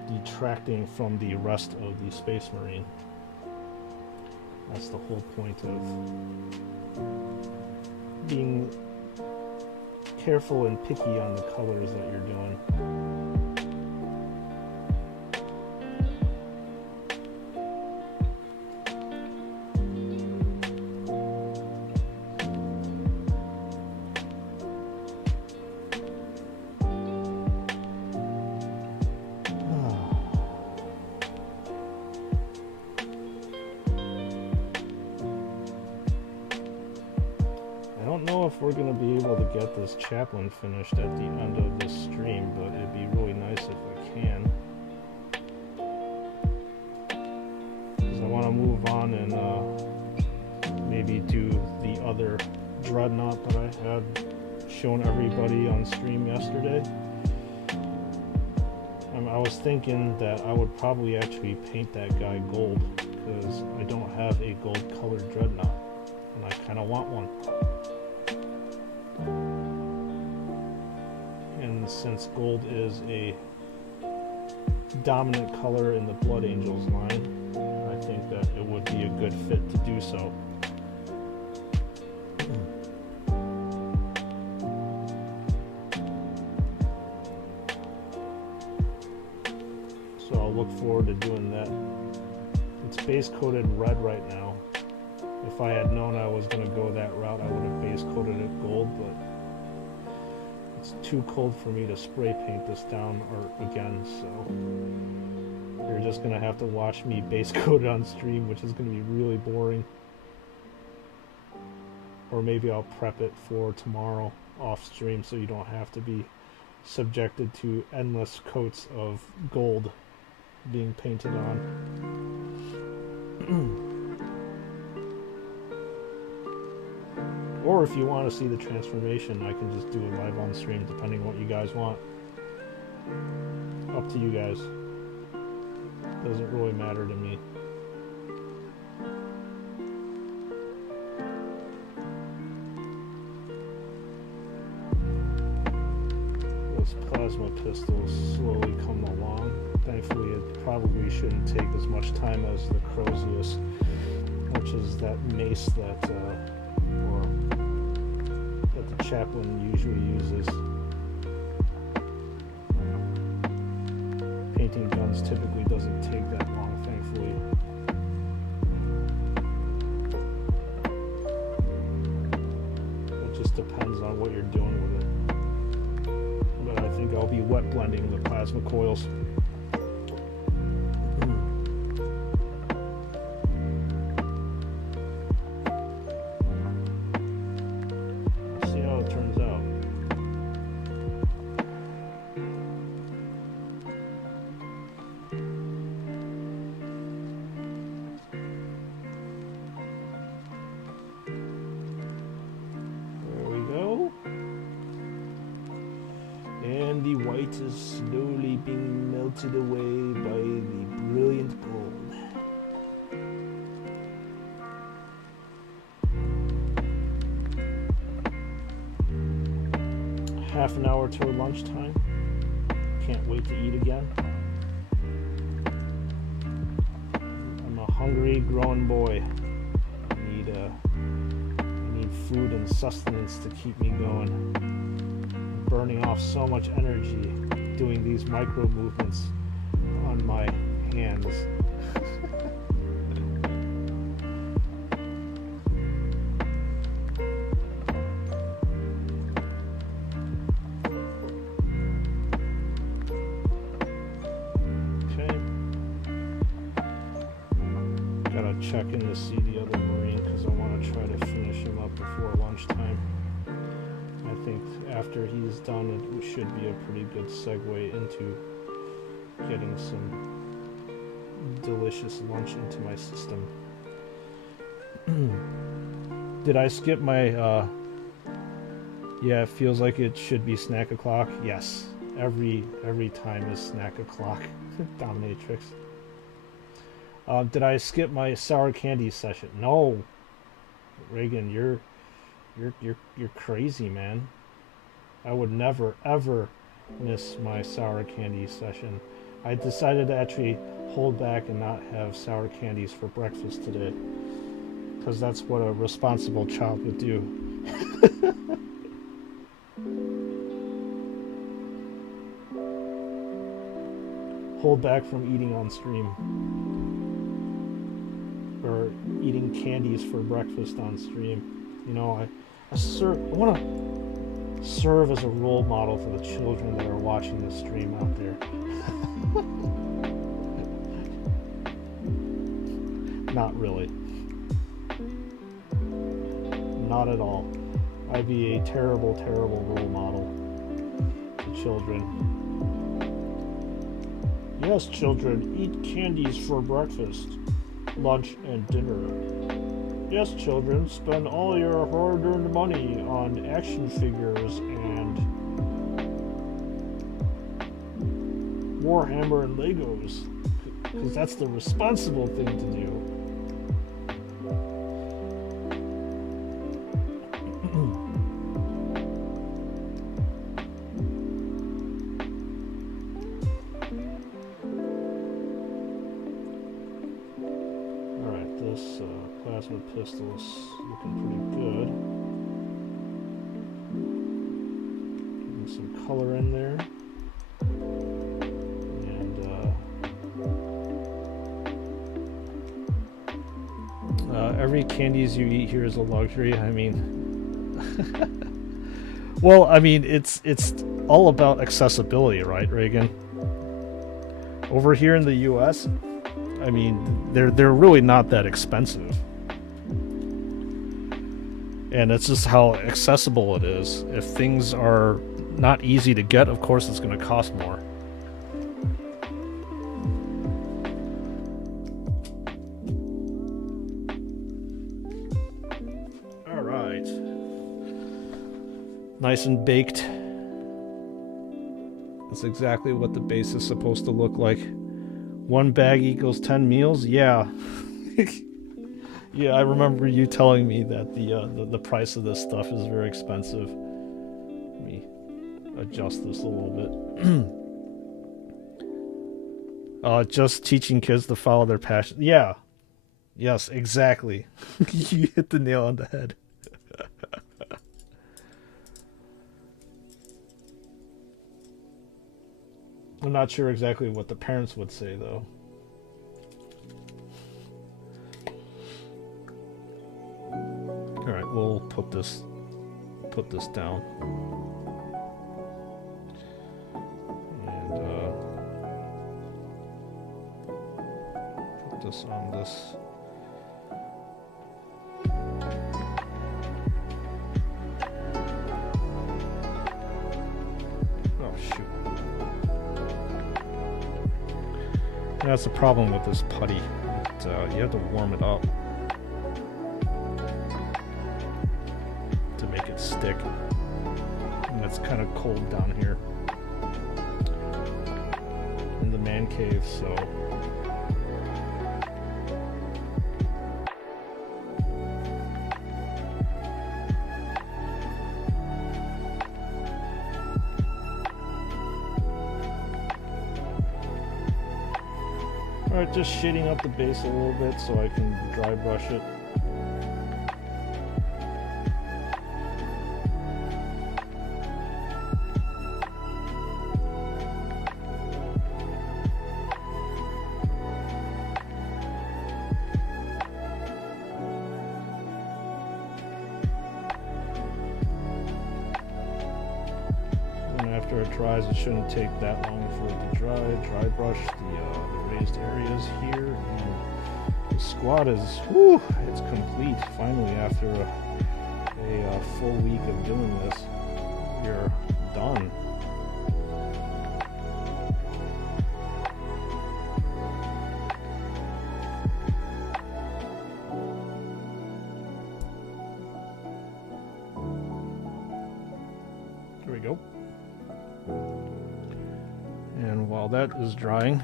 detracting from the rest of the Space Marine. That's the whole point of being careful and picky on the colors that you're doing. We're going to be able to get this Chaplain finished at the end of this stream, but it'd be really nice if I can, because I want to move on and maybe do the other Dreadnought that I had shown everybody on stream yesterday. I was thinking that I would probably actually paint that guy gold, because I don't have a gold colored Dreadnought and I kind of want one. And since gold is a dominant color in the Blood Angels line, I think that it would be a good fit to do so. So I'll look forward to doing that. It's base coated red right now. If I had known I was going to go that route, I would have base coated it gold, but it's too cold for me to spray paint this down or again, so you're just going to have to watch me base coat it on stream, which is going to be really boring. Or maybe I'll prep it for tomorrow off stream so you don't have to be subjected to endless coats of gold being painted on. Or if you want to see the transformation, I can just do it live on stream, depending on what you guys want. Up to you guys. Doesn't really matter to me. Those plasma pistols slowly come along. Thankfully, it probably shouldn't take as much time as the courteous, which is that mace that the Chaplain usually uses. Painting guns typically doesn't take that long, thankfully. It just depends on what you're doing with it. But I think I'll be wet blending the plasma coils. Is slowly being melted away by the brilliant gold. Half an hour till lunchtime. Can't wait to eat again. I'm a hungry grown boy. I need food and sustenance to keep me going. I'm burning off so much energy doing these micro movements on my hands. Check in to see the other Marine because I want to try to finish him up before lunchtime. I think after he's done, it should be a pretty good segue into getting some delicious lunch into my system. Did I skip my, yeah, it feels like it should be snack o'clock. Yes, every time is snack o'clock. Dominatrix. Did I skip my sour candy session? No, Reagan, you're crazy, man. I would never ever miss my sour candy session. I decided to actually hold back and not have sour candies for breakfast today, because that's what a responsible child would do. Hold back from eating on stream. Or eating candies for breakfast on stream. You know, I want to serve as a role model for the children that are watching this stream out there. Not really. Not at all. I'd be a terrible, terrible role model to children. Yes, children, eat candies for breakfast, lunch, and dinner. Yes, children, spend all your hard-earned money on action figures and Warhammer and Legos, because that's the responsible thing to do. Pistol's looking pretty good. Getting some color in there. And every candies you eat here is a luxury. I mean, well, I mean, it's all about accessibility, right, Reagan? Over here in the U.S., I mean, they're really not that expensive. And it's just how accessible it is. If things are not easy to get, of course it's going to cost more. All right. Nice and baked. That's exactly what the base is supposed to look like. 1 bag equals 10 meals? Yeah. Yeah, I remember you telling me that the price of this stuff is very expensive. Let me adjust this a little bit. Just teaching kids to follow their passion. Yeah. Yes, exactly. You hit the nail on the head. I'm not sure exactly what the parents would say, though. Alright, we'll put this down. And put this on this. Oh shoot. That's the problem with this putty. You have to warm it up to make it stick. And it's kind of cold down here in the man cave, so alright, just shading up the base a little bit so I can dry brush it. dries, it shouldn't take that long for it to dry. Dry brush the raised areas here, and the squat is, whew, it's complete. Finally, after a full week of doing this, you're done. There we go. And while that is drying,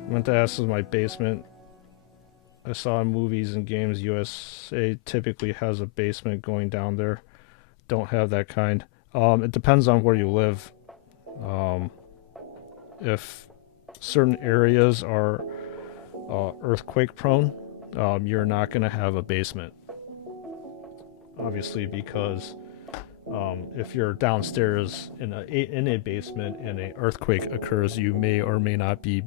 I went to access my basement. I saw in movies and games USA typically has a basement going down there. Don't have that kind. It depends on where you live. If certain areas are earthquake prone, you're not going to have a basement. Obviously, because if you're downstairs in a basement and an earthquake occurs, you may or may not be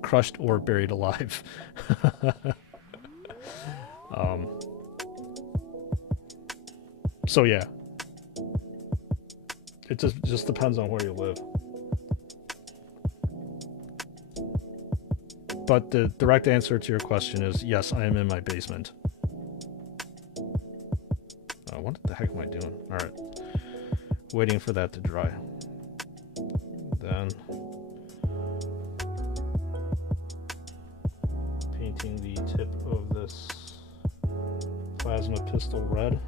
crushed or buried alive. So yeah, it just depends on where you live. But the direct answer to your question is yes, I am in my basement. What the heck am I doing? Alright. Waiting for that to dry. Then painting the tip of this plasma pistol red.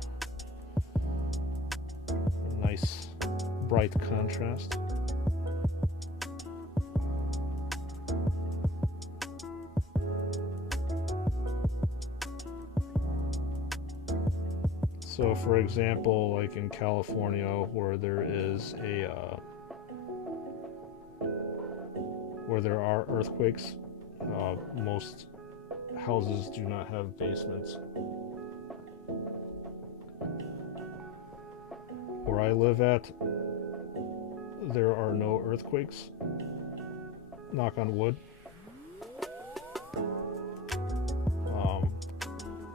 Nice bright contrast. So for example, like in California where there is where there are earthquakes, most houses do not have basements. Where I live at, there are no earthquakes. Knock on wood.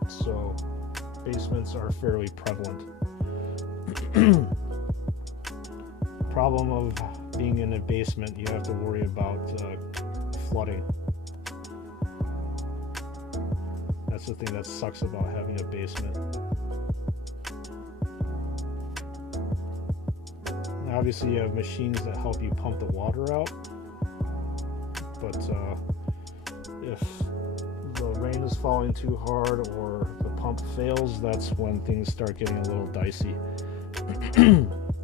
So basements are fairly prevalent. Problem of being in a basement, you have to worry about flooding. That's the thing that sucks about having a basement. Now, obviously you have machines that help you pump the water out, but if the rain is falling too hard or the pump fails, that's when things start getting a little dicey.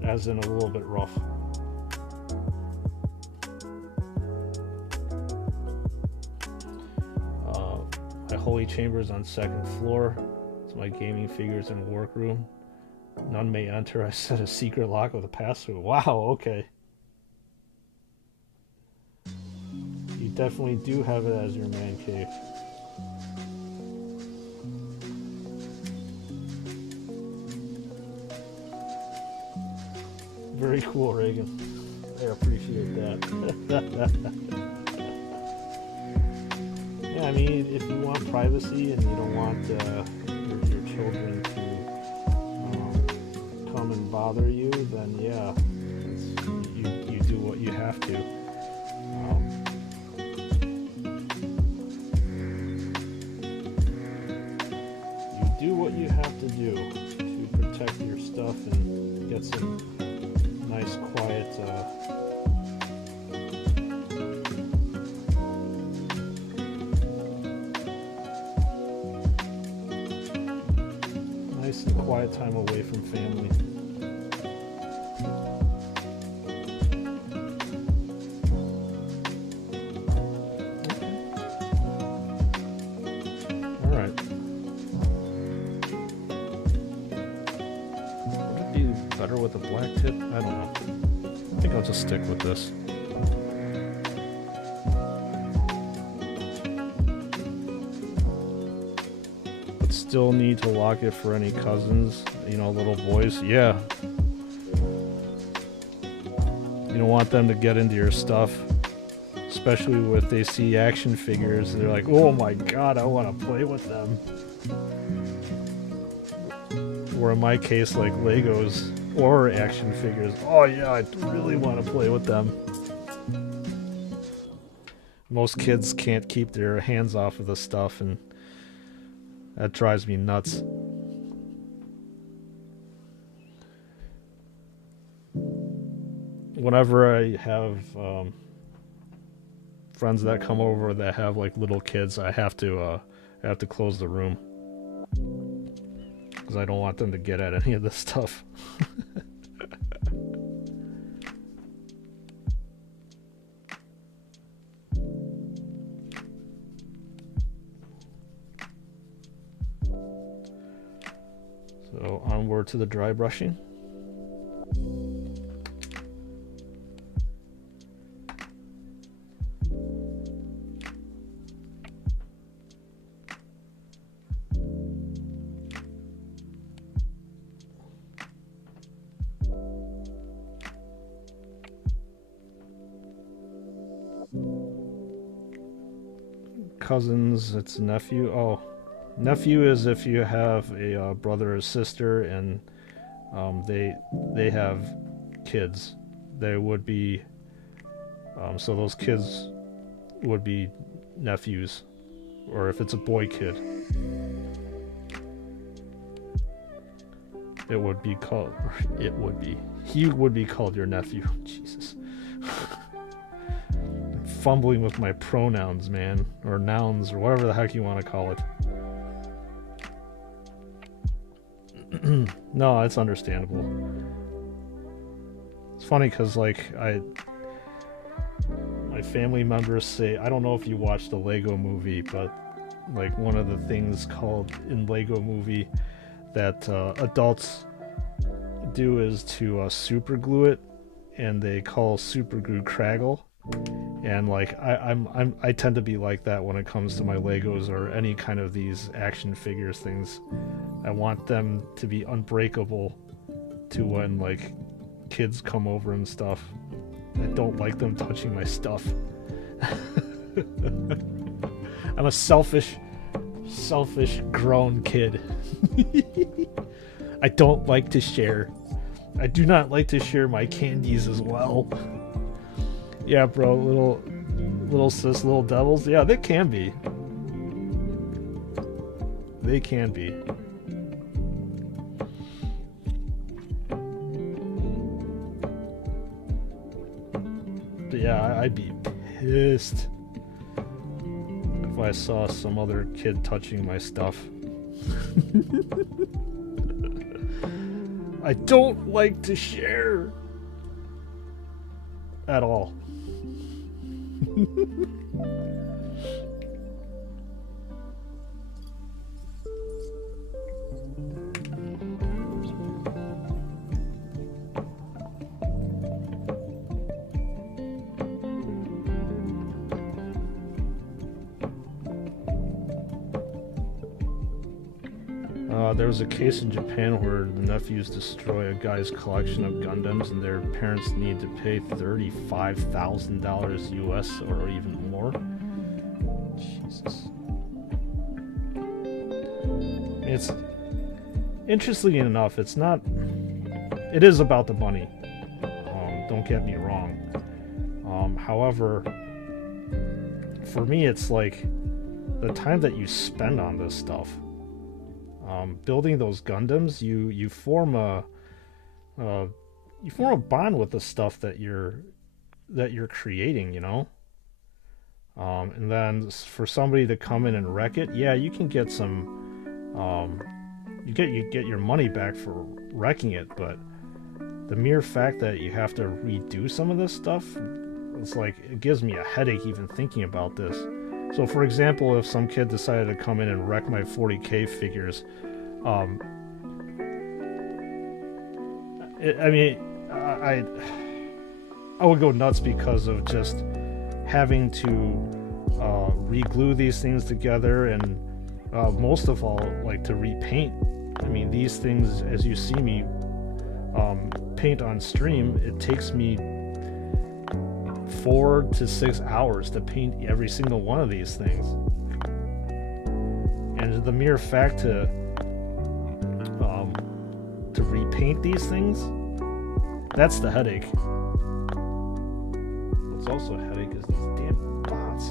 As in a little bit rough. My holy chambers on second floor. It's my gaming figures and workroom. None may enter. I set a secret lock with a password. Wow, okay. You definitely do have it as your man cave. Very cool, Reagan. I appreciate that. Yeah, I mean, if you want privacy and you don't want your children to come and bother you, then yeah, you do what you have to. You do what you have to do to protect your stuff and get some nice, quiet, nice and quiet time away from family. All right. Would it be better with a black tip? I don't know. I think I'll just stick with this. But still need to lock it for any cousins, you know, little boys. Yeah. You don't want them to get into your stuff, especially if they see action figures and they're like, oh my god, I want to play with them. Or in my case, like Legos. Or action figures. Oh yeah, I really want to play with them. Most kids can't keep their hands off of the stuff, and that drives me nuts. Whenever I have friends that come over that have like little kids, I have to close the room because I don't want them to get at any of this stuff. So onward to the dry brushing. Cousins, it's nephew. Oh, nephew is if you have a brother or sister and they have kids. They would be so those kids would be nephews, or if it's a boy kid, it would be called. He would be called your nephew. Jesus. Fumbling with my pronouns, man, or nouns, or whatever the heck you want to call it. No, it's understandable. It's funny because, like, my family members say, I don't know if you watched the Lego movie, but like one of the things called in Lego movie that adults do is to super glue it, and they call super glue Craggle. And like I tend to be like that when it comes to my Legos or any kind of these action figures things. I want them to be unbreakable to when like kids come over and stuff. I don't like them touching my stuff. I'm a selfish grown kid. I don't like to share. I do not like to share my candies as well. Yeah, bro, little sis, little devils. Yeah, they can be. They can be. But yeah, I'd be pissed if I saw some other kid touching my stuff. I don't like to share at all. There was a case in Japan where the nephews destroy a guy's collection of Gundams and their parents need to pay $35,000 US or even more. Jesus. It's interestingly enough, it's not. It is about the money. Don't get me wrong. However, for me, it's like the time that you spend on this stuff. Building those Gundams, you form a bond with the stuff that you're creating, you know. And then for somebody to come in and wreck it, yeah, you can get some, you get your money back for wrecking it, but the mere fact that you have to redo some of this stuff, it's like it gives me a headache even thinking about this. So, for example, if some kid decided to come in and wreck my 40K figures. I would go nuts because of just having to re-glue these things together, and most of all, like, to repaint. I mean, these things, as you see me paint on stream, it takes me 4 to 6 hours to paint every single one of these things. And the mere fact to repaint these things, That's the headache. What's also a headache is these damn bots.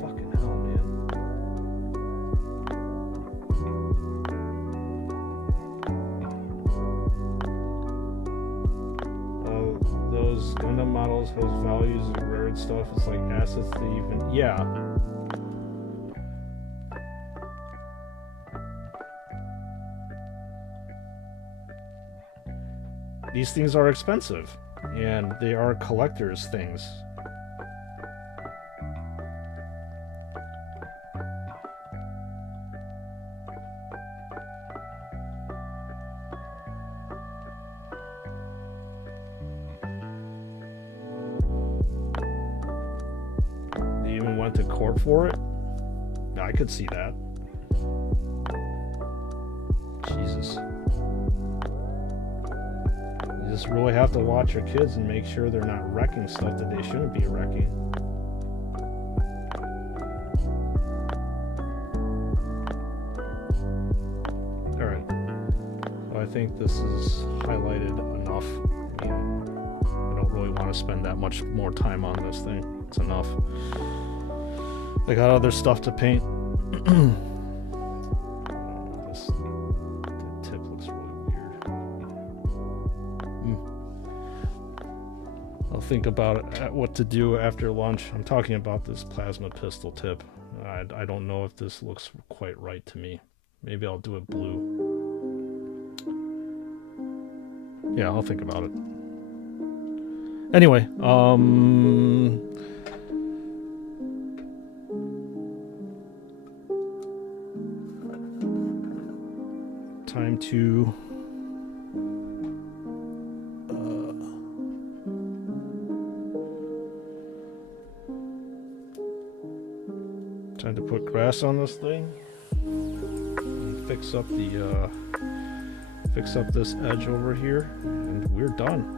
Fucking hell, man. Those Gundam models have values of rare and stuff. It's like assets they even... Yeah. These things are expensive, and they are collector's things. They even went to court for it? I could see that. Jesus. You just really have to watch your kids and make sure they're not wrecking stuff that they shouldn't be wrecking. Alright. Well, I think this is highlighted enough. I mean, I don't really want to spend that much more time on this thing. It's enough. I got other stuff to paint. Think about what to do after lunch. I'm talking about this plasma pistol tip. I don't know if this looks quite right to me. Maybe I'll do it blue. Yeah, I'll think about it. Anyway, time to put grass on this thing and fix up this edge over here, and we're done.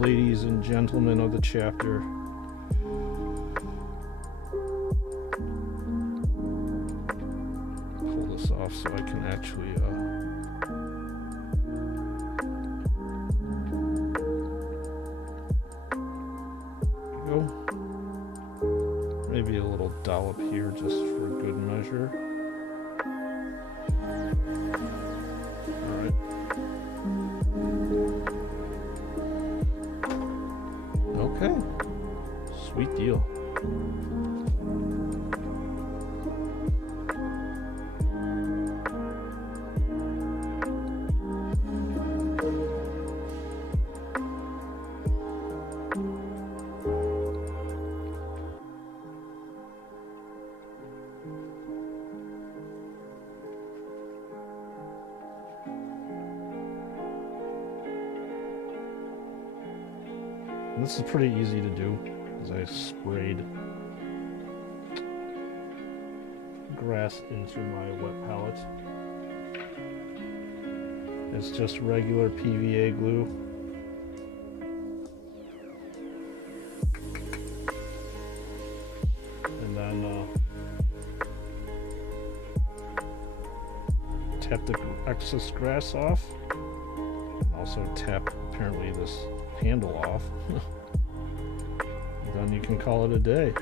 Ladies and gentlemen of the chapter, pull this off so I can actually go. Maybe a little dollop here just for good measure. Alright. Okay. Sweet deal. This is pretty easy to do, because I sprayed grass into my wet palette. It's just regular PVA glue. And then tap the excess grass off. Also tap apparently this handle off. Then you can call it a day.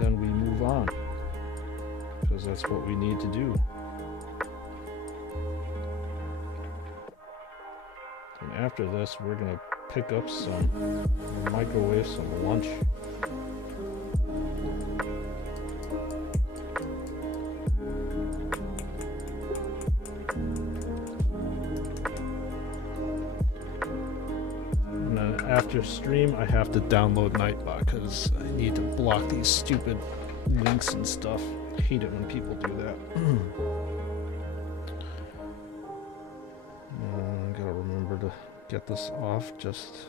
Then we move on, because that's what we need to do. And after this, we're gonna pick up some, microwave some lunch. After stream, I have to download Nightbot because I need to block these stupid links and stuff. I hate it when people do that. Gotta remember to get this off, just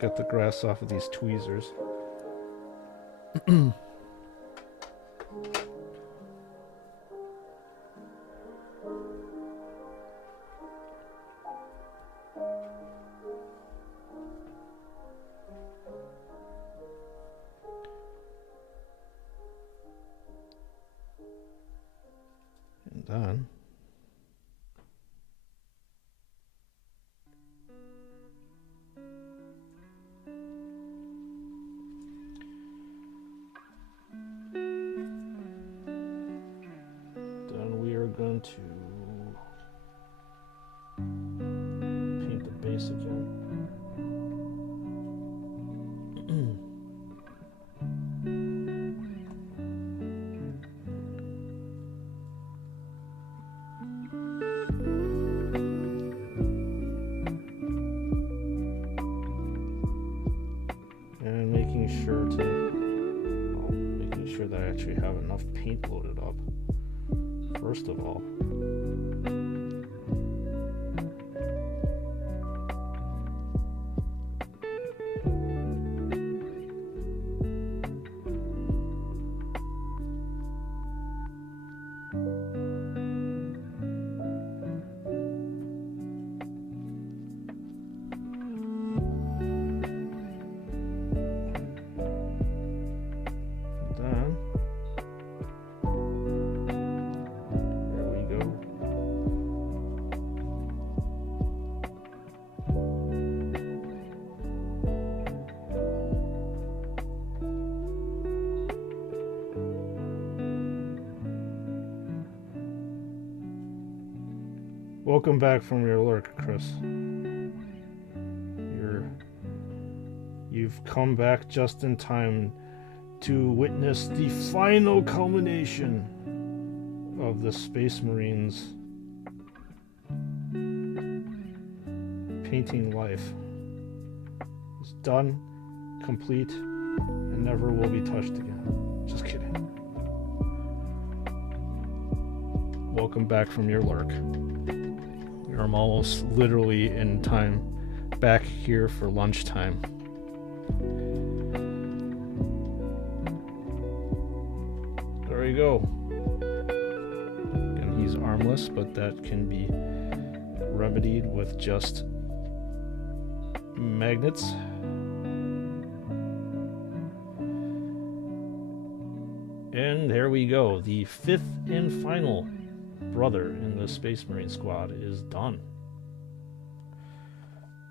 get the grass off of these tweezers. Done. going to paint the base again. And making sure that I actually have enough paint loaded up, first of all. Welcome back from your lurk, Chris. You've come back just in time to witness the final culmination of the Space Marines painting life. It's done, complete, and never will be touched again. Just kidding. Welcome back from your lurk. I'm almost literally in time back here for lunchtime. There you go. And he's armless, but that can be remedied with just magnets. And there we go. The fifth and final brother in the Space Marine squad is done.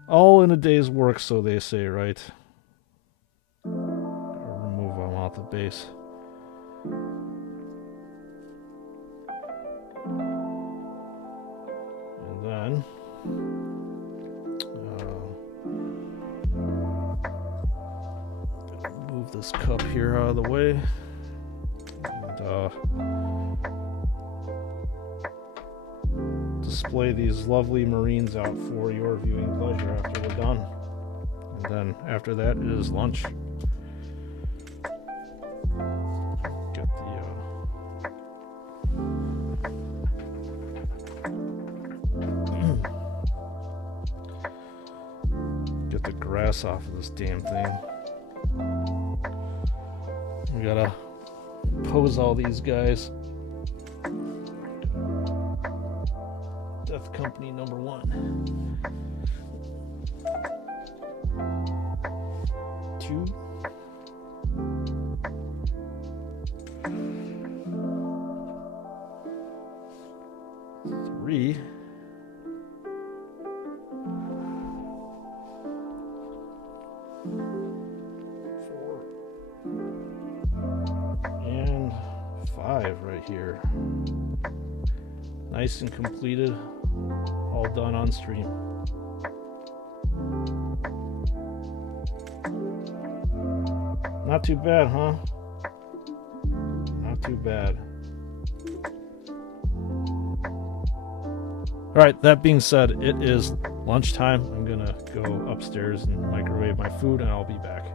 All in a day's work, so they say, right? Or remove them off the base. And then move this cup here out of the way. And display these lovely Marines out for your viewing pleasure after we're done. And then after that it is lunch. Get the grass off of this damn thing. We gotta pose all these guys. Death Company number 1. 2. 3. 4. And 5 right here. Nice and completed. All done on stream. Not too bad, huh? Not too bad. Alright, that being said, it is lunchtime. I'm gonna go upstairs and microwave my food and I'll be back.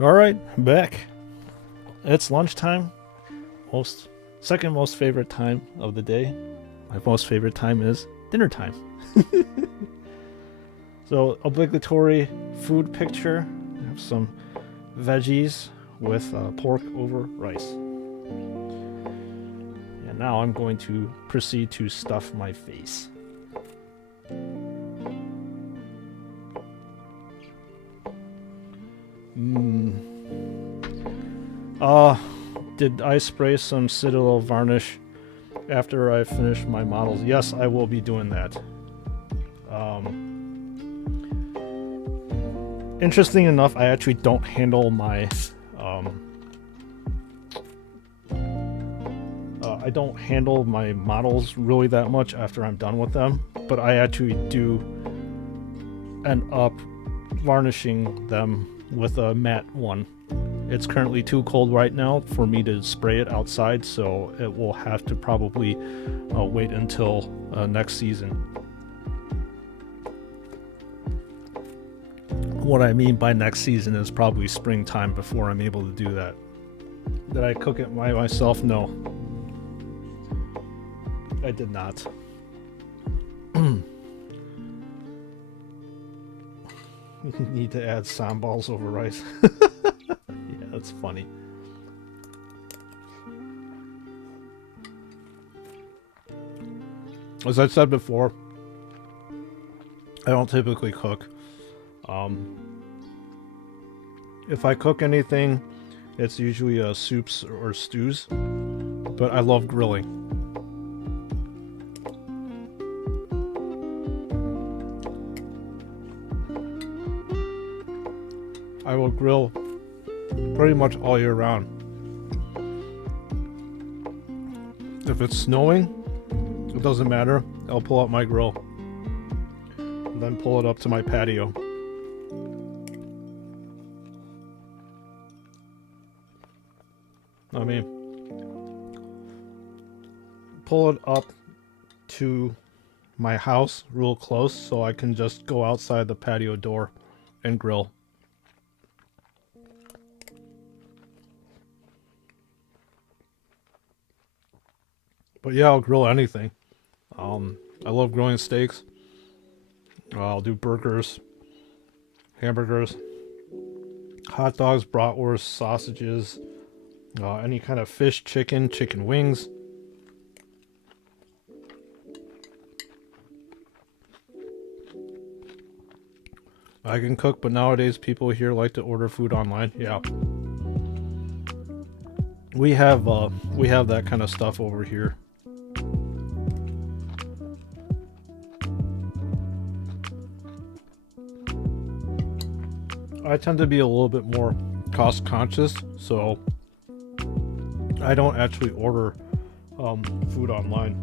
Alright, I'm back. It's lunchtime. Second most favorite time of the day. My most favorite time is dinner time. So, obligatory food picture. I have some veggies with pork over rice. And now I'm going to proceed to stuff my face. Did I spray some Citadel varnish after I finish my models? Yes, I will be doing that. Interesting enough, I actually don't handle my I don't handle my models really that much after I'm done with them, but I actually do end up varnishing them with a matte one. It's currently too cold right now for me to spray it outside, so it will have to probably wait until next season. What I mean by next season is probably springtime before I'm able to do that. Did I cook it by myself? No. I did not. You need to add samballs over rice. Yeah, that's funny. As I said before, I don't typically cook. If I cook anything, it's usually soups or stews, but I love grilling. I will grill pretty much all year round. If it's snowing, it doesn't matter. I'll pull out my grill and then pull it up to my patio. I mean, pull it up to my house real close so I can just go outside the patio door and grill. But yeah, I'll grill anything. I love grilling steaks. I'll do burgers, hamburgers, hot dogs, bratwurst, sausages, any kind of fish, chicken wings. I can cook, but nowadays people here like to order food online. Yeah. We have that kind of stuff over here. I tend to be a little bit more cost conscious, so I don't actually order food online.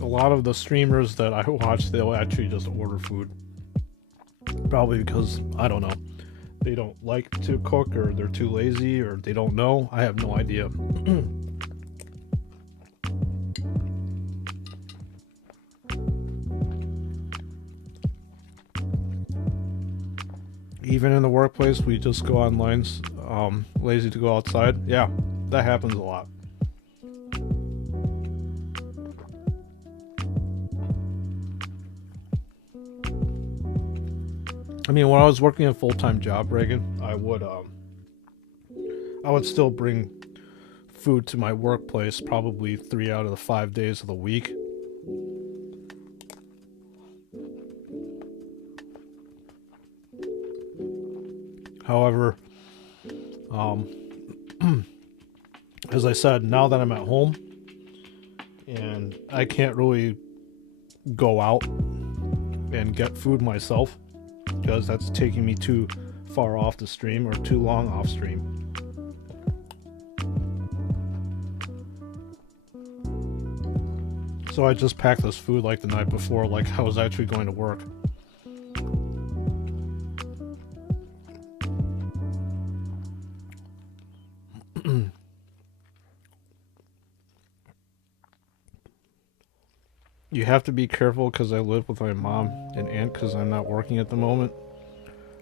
A lot of the streamers that I watch, they'll actually just order food. Probably because, I don't know, they don't like to cook, or they're too lazy, or they don't know. I have no idea. Even in the workplace, we just go online, lazy to go outside. Yeah, that happens a lot. I mean, when I was working a full-time job, Reagan, I would still bring food to my workplace probably 3 out of the 5 days of the week. However, as I said, now that I'm at home and I can't really go out and get food myself because that's taking me too far off the stream or too long off stream. So I just packed this food like the night before, like I was actually going to work. You have to be careful because I live with my mom and aunt because I'm not working at the moment.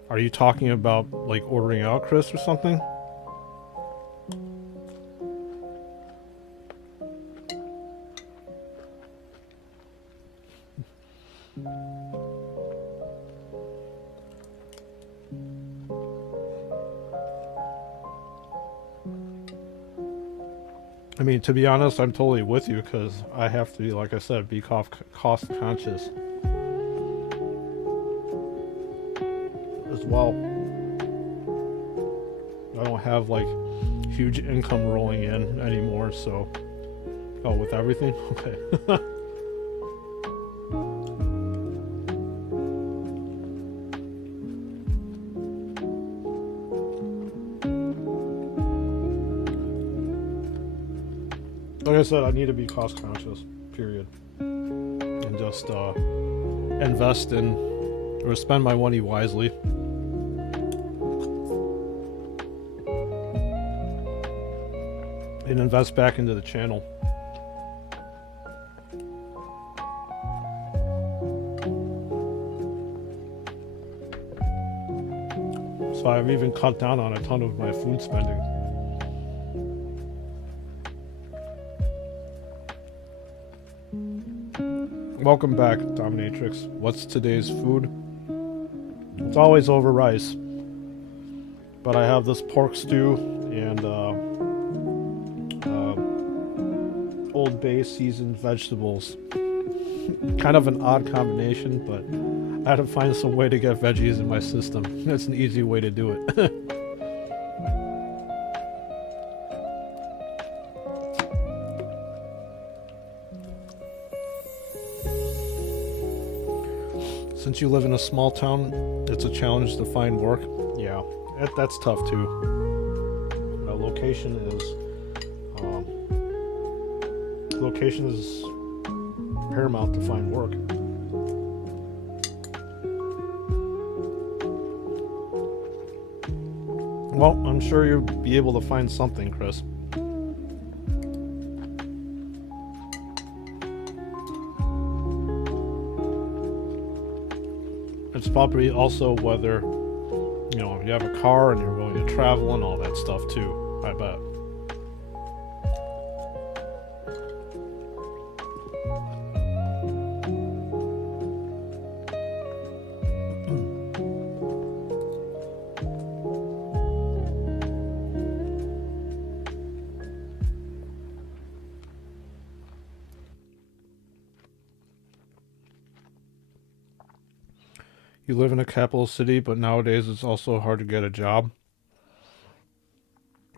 Are you talking about, like, ordering out, Chris, or something? I mean, to be honest, I'm totally with you because I have to be, like I said, be cost conscious as well. I don't have like huge income rolling in anymore, so with everything, okay. Like I said, I need to be cost conscious, period. And just invest in or spend my money wisely. And invest back into the channel. So I've even cut down on a ton of my food spending. Welcome back, Dominatrix. What's today's food? It's always over rice. But I have this pork stew and Old Bay seasoned vegetables. Kind of an odd combination, but I had to find some way to get veggies in my system. That's an easy way to do it. Since you live in a small town, it's a challenge to find work. Yeah, that's tough too. Location is paramount to find work. Well, I'm sure you'll be able to find something, Chris. It's probably also whether, you know, you have a car and you're willing to travel and all that stuff too, I bet. You live in a capital city, but nowadays it's also hard to get a job.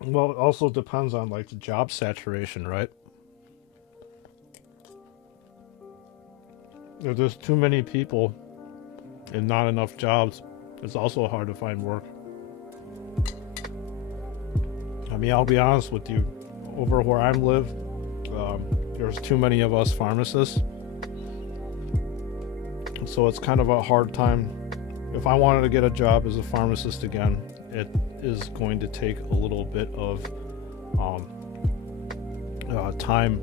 Well, it also depends on like the job saturation, right? If there's too many people and not enough jobs, it's also hard to find work. I mean, I'll be honest with you. Over where I live, there's too many of us pharmacists. So it's kind of a hard time. If I wanted to get a job as a pharmacist again, it is going to take a little bit of time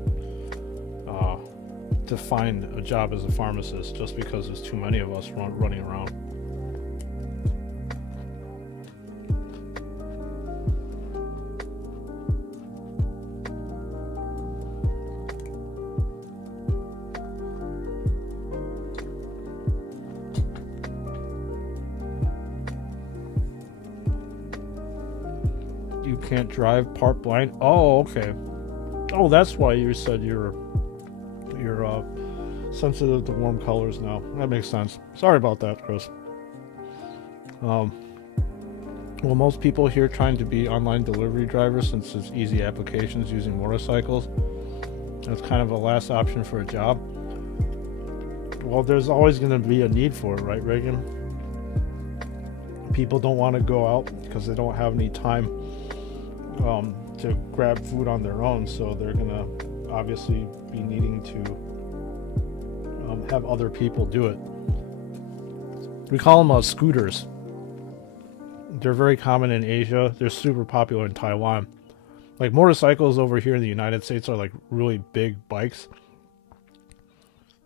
to find a job as a pharmacist, just because there's too many of us running around. You can't drive part blind? Oh, okay. Oh, that's why you said you're sensitive to warm colors now. That makes sense. Sorry about that, Chris. Well, most people here trying to be online delivery drivers, since it's easy applications using motorcycles. That's kind of a last option for a job. Well, there's always going to be a need for it, right, Reagan? People don't want to go out because they don't have any time to grab food on their own, so they're gonna obviously be needing to have other people do it. We call them scooters. They're very common in Asia. They're super popular in Taiwan. Like motorcycles over here in the United States are like really big bikes.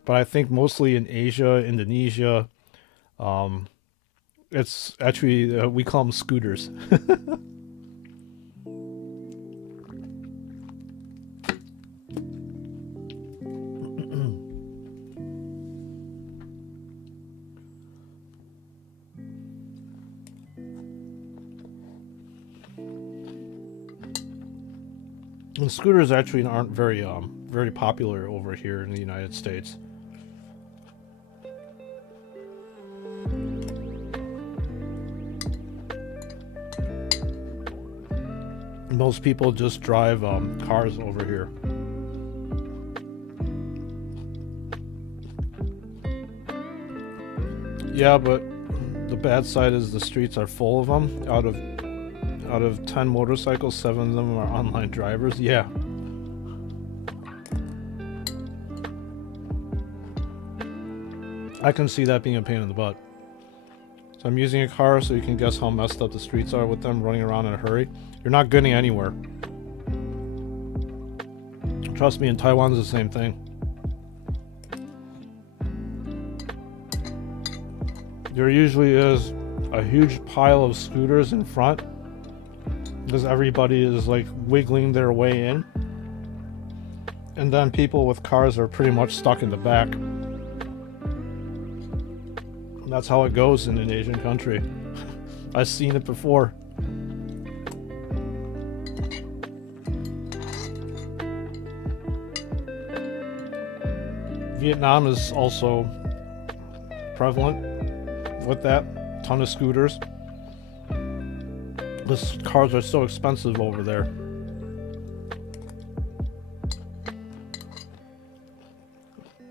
but I think mostly in Asia, Indonesia, it's actually, we call them scooters. And scooters actually aren't very popular over here in the United States. Most people just drive cars over here. Yeah, but the bad side is the streets are full of them. Out of 10 motorcycles, 7 of them are online drivers. Yeah. I can see that being a pain in the butt. So I'm using a car so you can guess how messed up the streets are with them running around in a hurry. You're not getting anywhere. Trust me, in Taiwan's the same thing. There usually is a huge pile of scooters in front because everybody is like wiggling their way in. And then people with cars are pretty much stuck in the back. That's how it goes in an Asian country. I've seen it before. Vietnam is also prevalent with that. Ton of scooters. The cars are so expensive over there.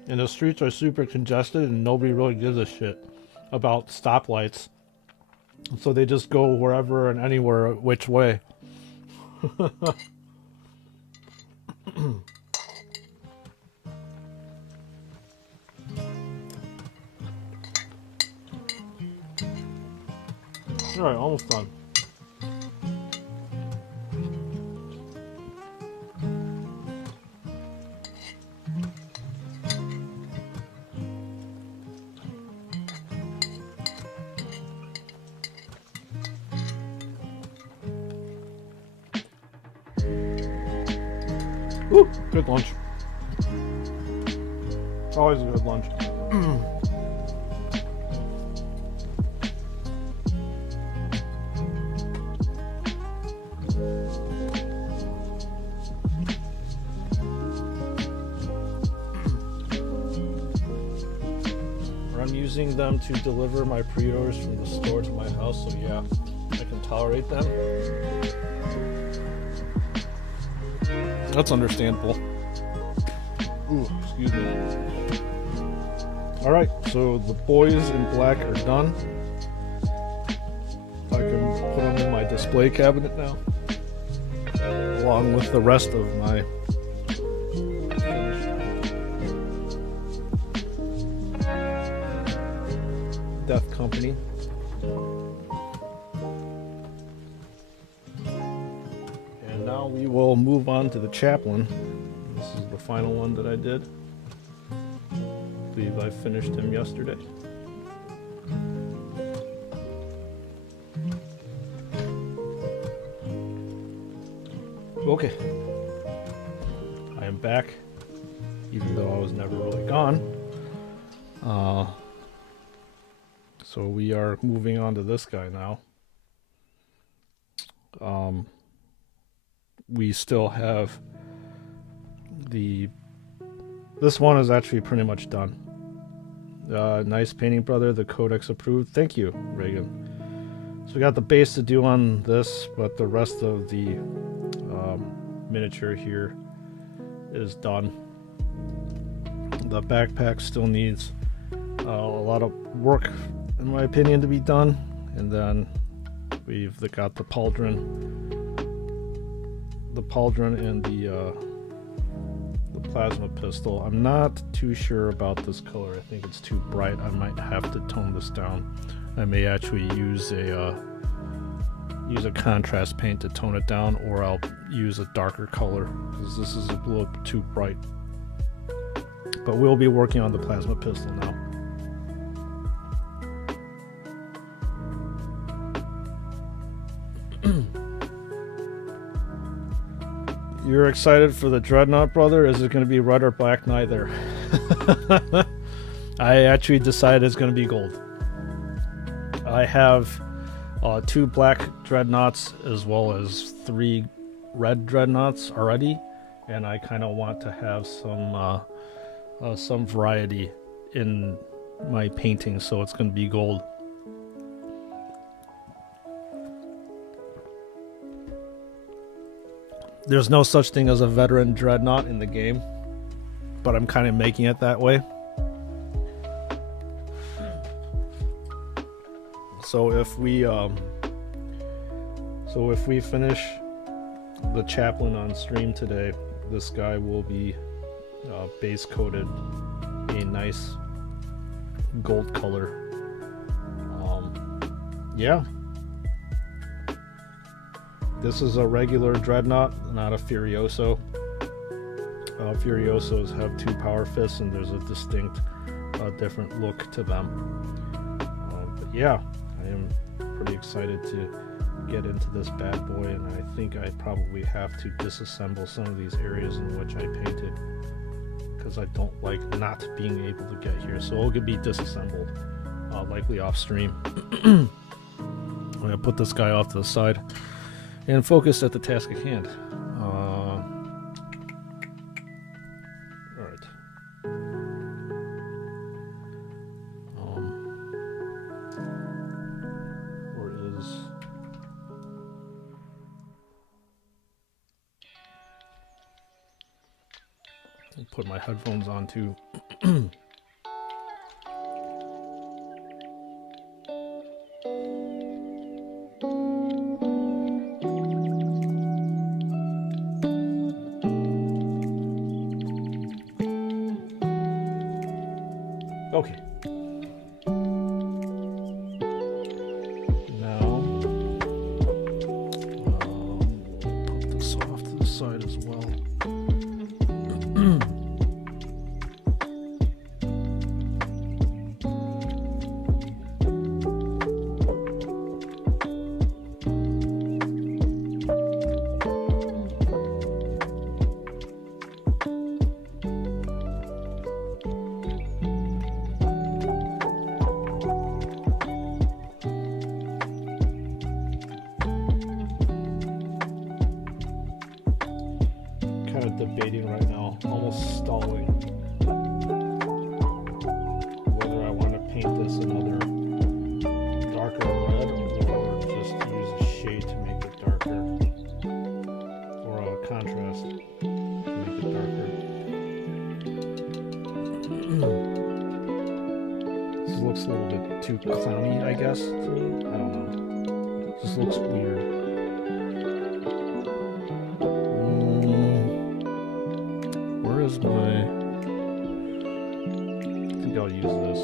And the streets are super congested and nobody really gives a shit about stoplights. So they just go wherever and anywhere which way. Alright, almost done. Ooh, good lunch. Always a good lunch. I'm using them to deliver my pre-orders from the store to my house, so yeah, I can tolerate them. That's understandable. Ooh, excuse me. Alright, so the boys in black are done. I can put them in my display cabinet now, along with the rest of my Death Company. And now we will move on to the Chaplain. This is the final one that I did. I believe I finished him yesterday. Okay. I am back, even though I was never really gone. So we are moving on to this guy now. We still have this one is actually pretty much done. Nice painting, brother. The codex approved. Thank you, Reagan. So we got the base to do on this, but the rest of the miniature here is done. The backpack still needs a lot of work, in my opinion, to be done. And then we've got the pauldron and the plasma pistol. I'm not too sure about this color. I think it's too bright. I might have to tone this down. I may actually use a contrast paint to tone it down, or I'll use a darker color because this is a little too bright. But we'll be working on the plasma pistol now. You're excited for the Dreadnought, brother? Is it going to be red or black? Neither. I actually decided it's going to be gold. I have 2 black Dreadnoughts as well as 3 red Dreadnoughts already, and I kind of want to have some variety in my painting, so it's going to be gold. There's no such thing as a veteran Dreadnought in the game, but I'm kind of making it that way. So if we finish the Chaplain on stream today, this guy will be base coated a nice gold color. Yeah. This is a regular Dreadnought, not a Furioso. Furiosos have 2 power fists, and there's a distinct, different look to them. But yeah, I am pretty excited to get into this bad boy, and I think I probably have to disassemble some of these areas in which I painted, because I don't like not being able to get here. So it'll be disassembled, likely off stream. I'm going to put this guy off to the side and focus at the task at hand. Alright. Where is... I'll put my headphones on too. Okay. Now, put this off to the side as well. Debating right now, almost stalling, whether I want to paint this another darker red or just use a shade to make it darker, or a contrast to make it darker. This looks a little bit too clowny, I guess, to me. I don't know. It just looks weird. I think I'll use this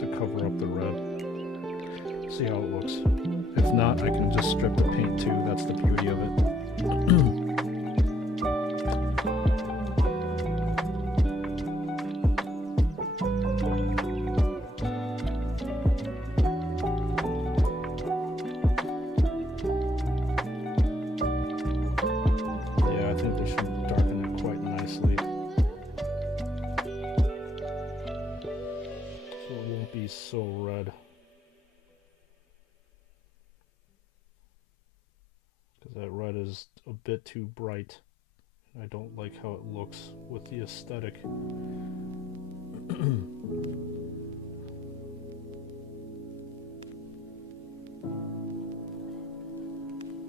to cover up the red. See how it looks. If not, I can just strip the paint too. That's the beauty of it. So red, because that red is a bit too bright. I don't like how it looks with the aesthetic.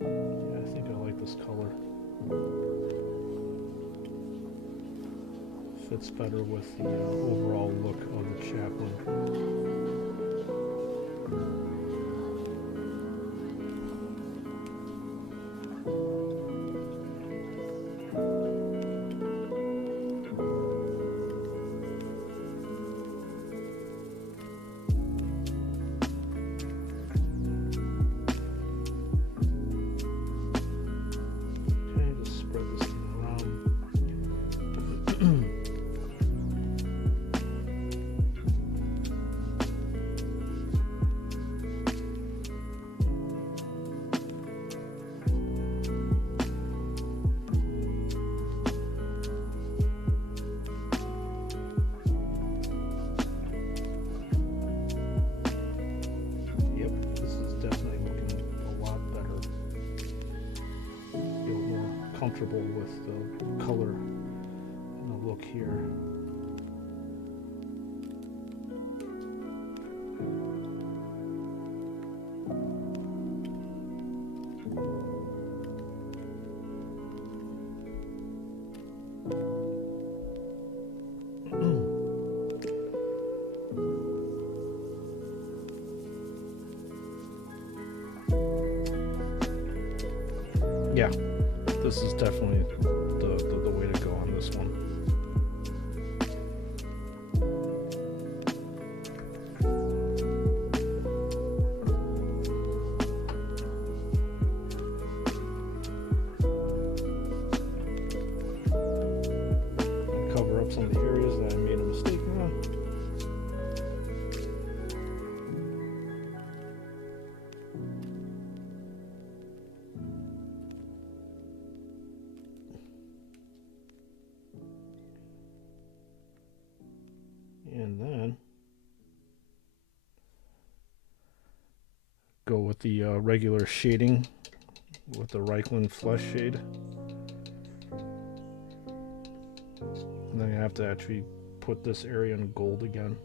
Yeah, I think I like this color. Fits better with the overall look of the Chaplain. comfortable with the color and the look here. Yeah, this is definitely the way to go on this one. Cover up some of the areas that I made a mistake on. And then go with the regular shading with the Reichland flesh shade. And then you have to actually put this area in gold again,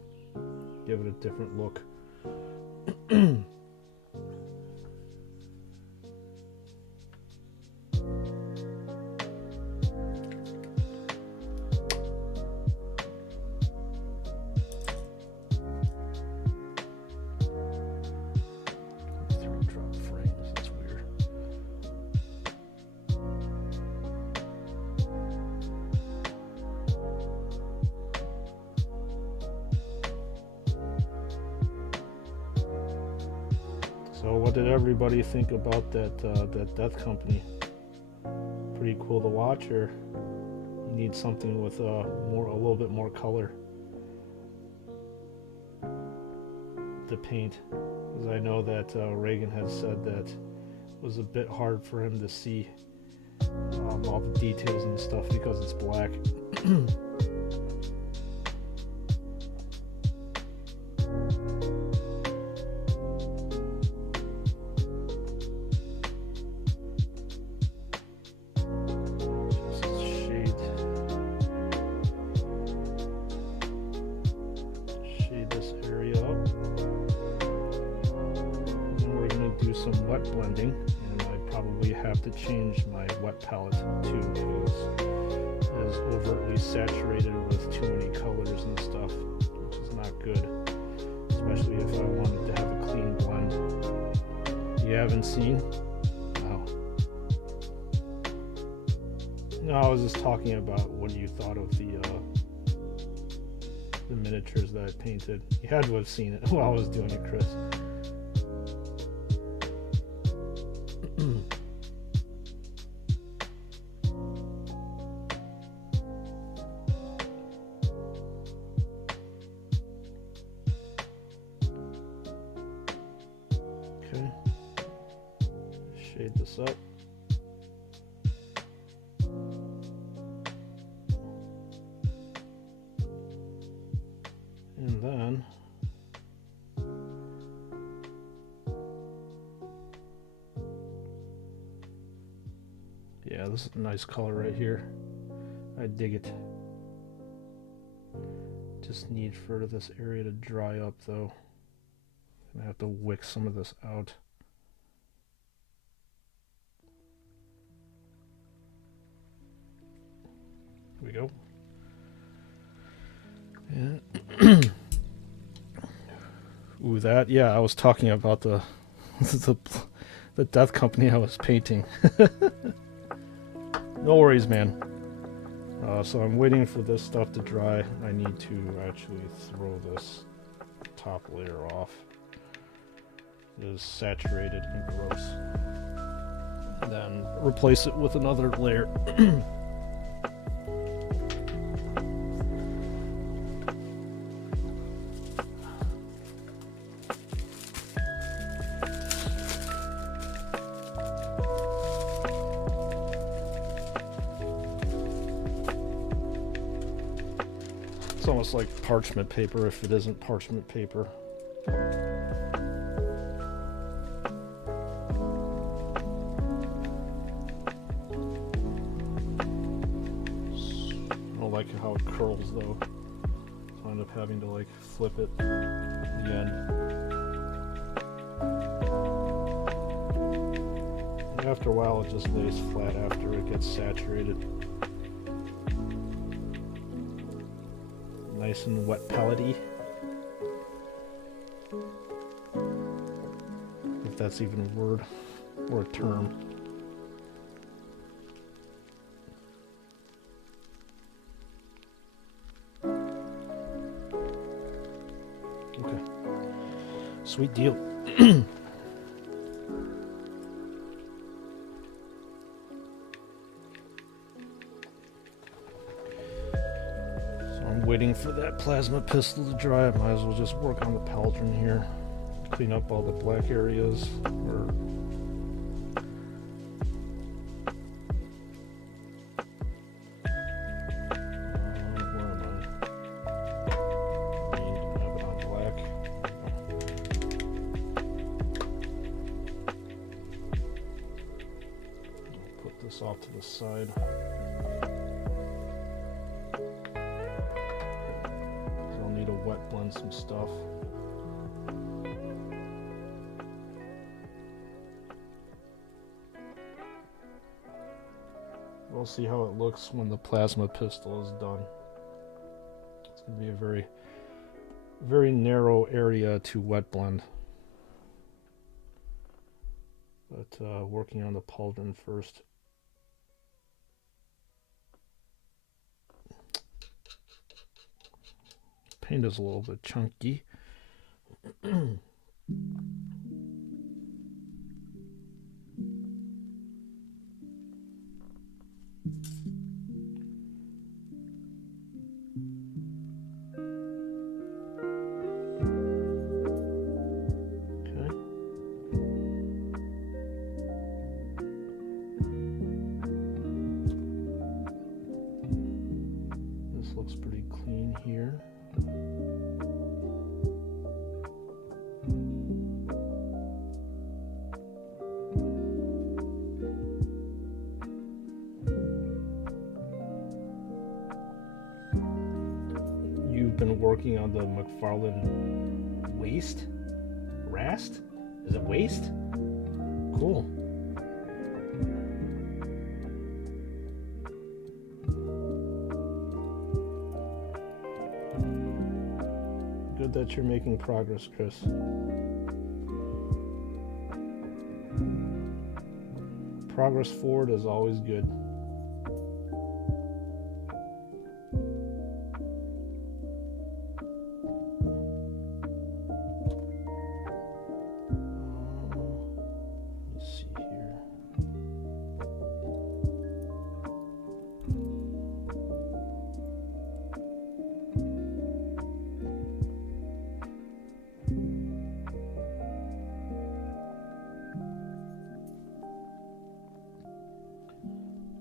give it a different look. So what did everybody think about that Death Company? Pretty cool to watch, or you need something with a little bit more color to paint? Because I know that Reagan has said that it was a bit hard for him to see all the details and stuff because it's black. Some wet blending, and I probably have to change my wet palette too, because it's overtly saturated with too many colors and stuff, which is not good, especially if I wanted to have a clean blend. You haven't seen? No. No, I was just talking about what you thought of the miniatures that I painted. You had to have seen it while I was doing it, Chris. Okay, shade this up. And then yeah, this is a nice color right here. I dig it. Just need for this area to dry up though. I have to wick some of this out. Here we go. And ooh, that, yeah, I was talking about the Death Company I was painting. No worries, man. So I'm waiting for this stuff to dry. I need to actually throw this top layer off. It is saturated and gross. Then replace it with another layer. It's almost like parchment paper if it isn't parchment paper. how it curls though. So I end up having to like flip it at the end. And after a while it just lays flat after it gets saturated. Nice and wet pellety. If that's even a word or a term. Okay. Sweet deal. Waiting for that plasma pistol to dry. I might as well just work on the pauldron here, clean up all the black areas. Where am I? Green, didn't have it on black. I'll put this off to the side. Wet blend some stuff. We'll see how it looks when the plasma pistol is done. It's going to be a very, very narrow area to wet blend. But working on the pauldron first. Paint is a little bit chunky. This looks pretty clean here. Been working on the McFarlane waist? Rast? Is it waist? Cool. Good that you're making progress, Chris. Progress forward is always good.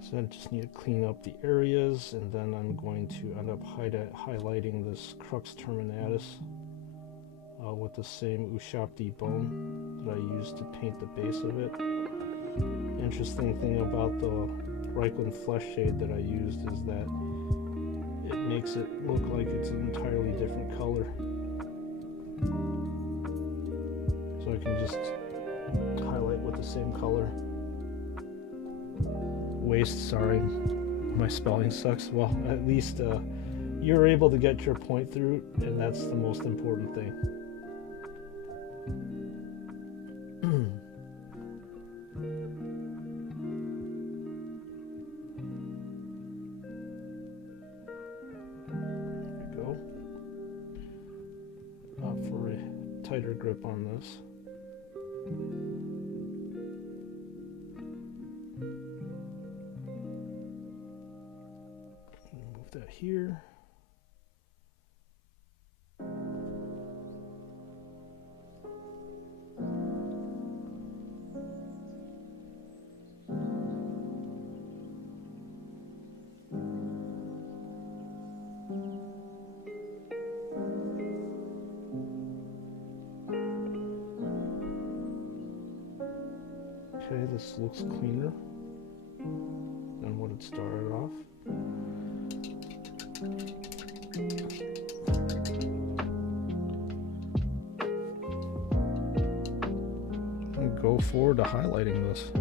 So I just need to clean up the areas, and then I'm going to end up highlighting this crux terminatus with the same Ushabti bone that I used to paint the base of it. Interesting thing about the Reikland flesh shade that I used is that it makes it look like it's an entirely different color. So I can just highlight with the same color. Waste, sorry, my spelling sucks. Well, at least you're able to get your point through, and that's the most important thing. There we go. For a tighter grip on this. That here. Okay, this looks cleaner than what it started off. Go forward to highlighting this.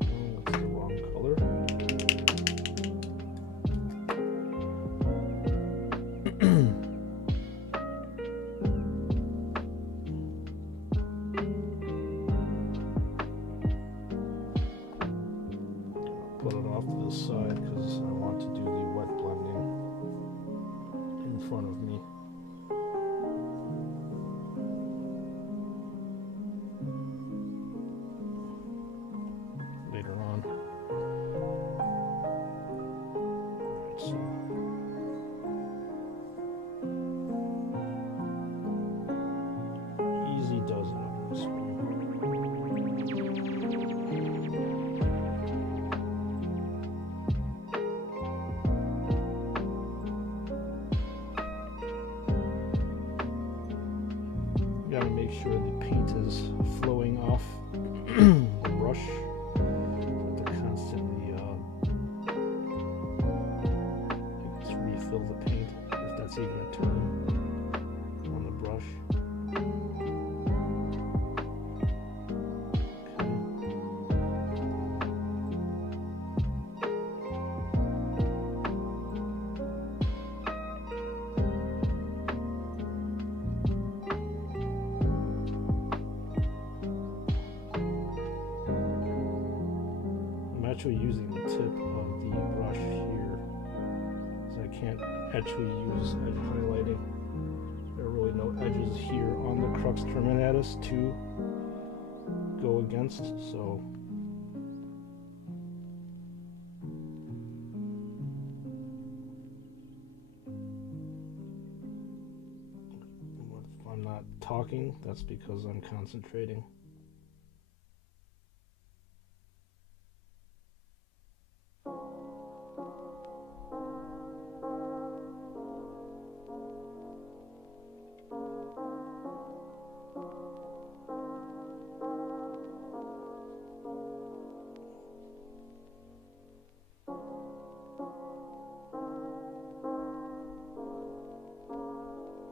Oh, it's the wrong color. Put it off to the side because I want to do the wet blending in front of me. Later on. Alright, so easy does it on this one. You gotta make sure the paint is flowing off the brush. To constantly, I guess, refill the paint, if that's even a term, on the brush. I'm actually using the tip of the brush here, so I can't actually use edge highlighting. There are really no edges here on the crux terminatus to go against, so if I'm not talking, that's because I'm concentrating.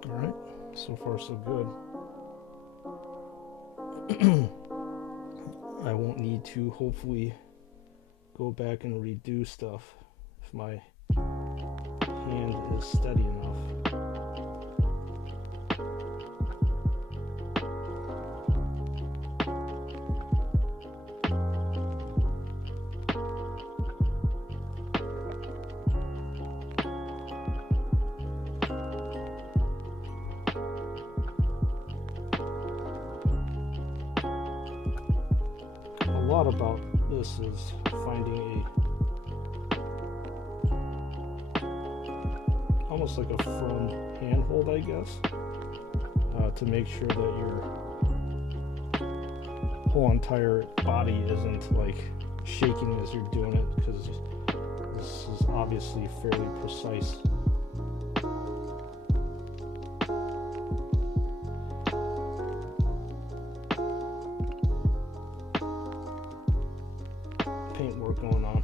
Alright, so far so good. I won't need to hopefully go back and redo stuff if my hand is steady enough. A lot about this is finding almost like a firm handhold, I guess, to make sure that your whole entire body isn't like shaking as you're doing it, because this is obviously fairly precise. Paint work going on.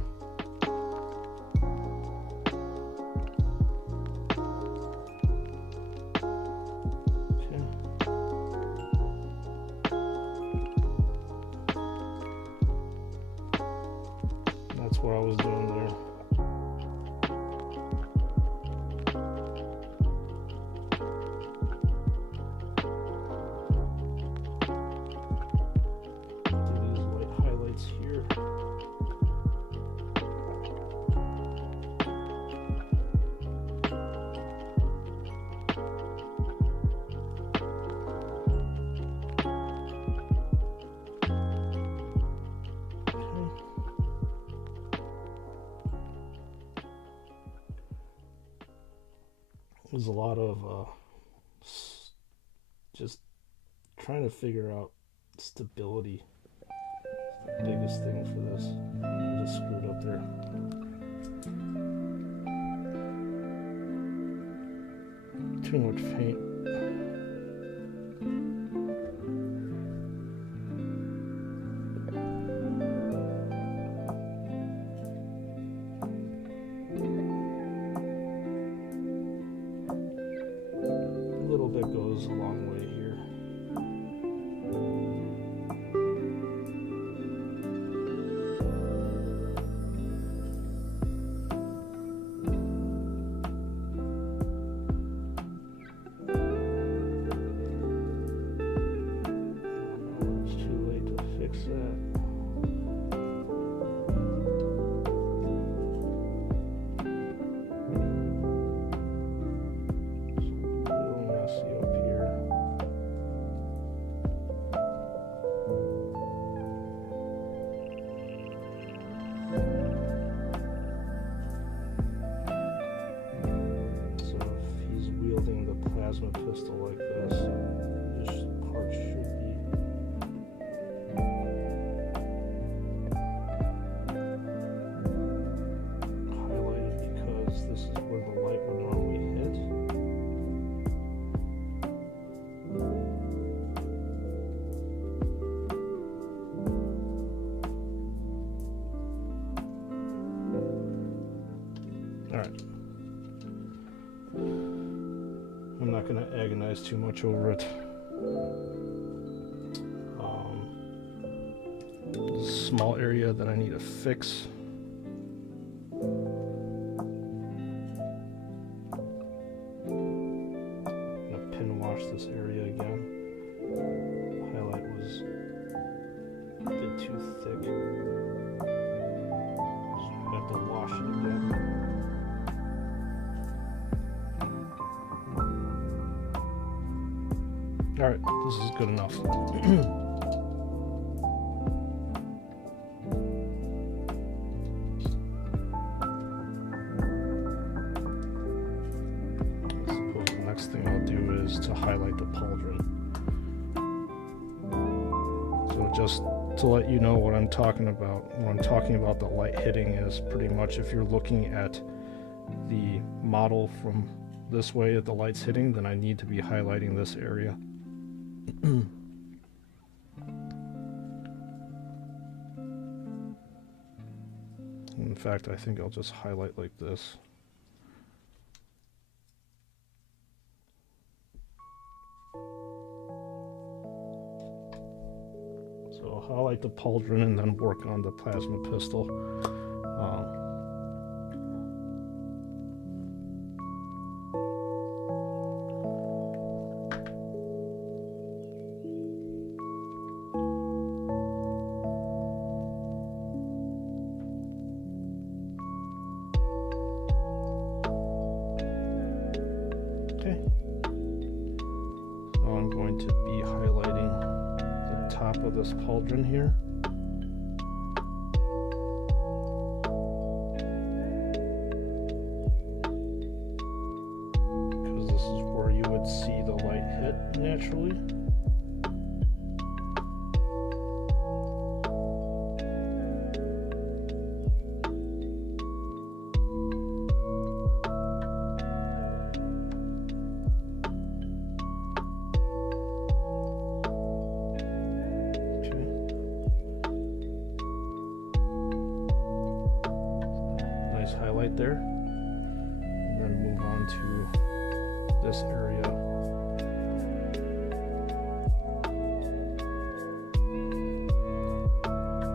Okay. That's what I was doing there. Do these white highlights here. There's a lot of just trying to figure out stability. It's the biggest thing for this. I just screwed up there. Too much paint. that goes a long way here. It's too late to fix that. Pistol like this part should be highlighted because this is where the light would normally hit. Alright. I'm not going to agonize too much over it. Small area that I need to fix. I'm going to pin wash this area again. The highlight was a bit too thick. So I have to wash it again. Alright, this is good enough. I suppose the next thing I'll do is to highlight the pauldron. So just to let you know what I'm talking about, when I'm talking about the light hitting is pretty much if you're looking at the model from this way that the light's hitting, then I need to be highlighting this area. In fact, I think I'll just highlight like this. So I'll highlight the pauldron and then work on the plasma pistol. Of this pauldron here. Because this is where you would see the light hit naturally. Highlight there, and then move on to this area.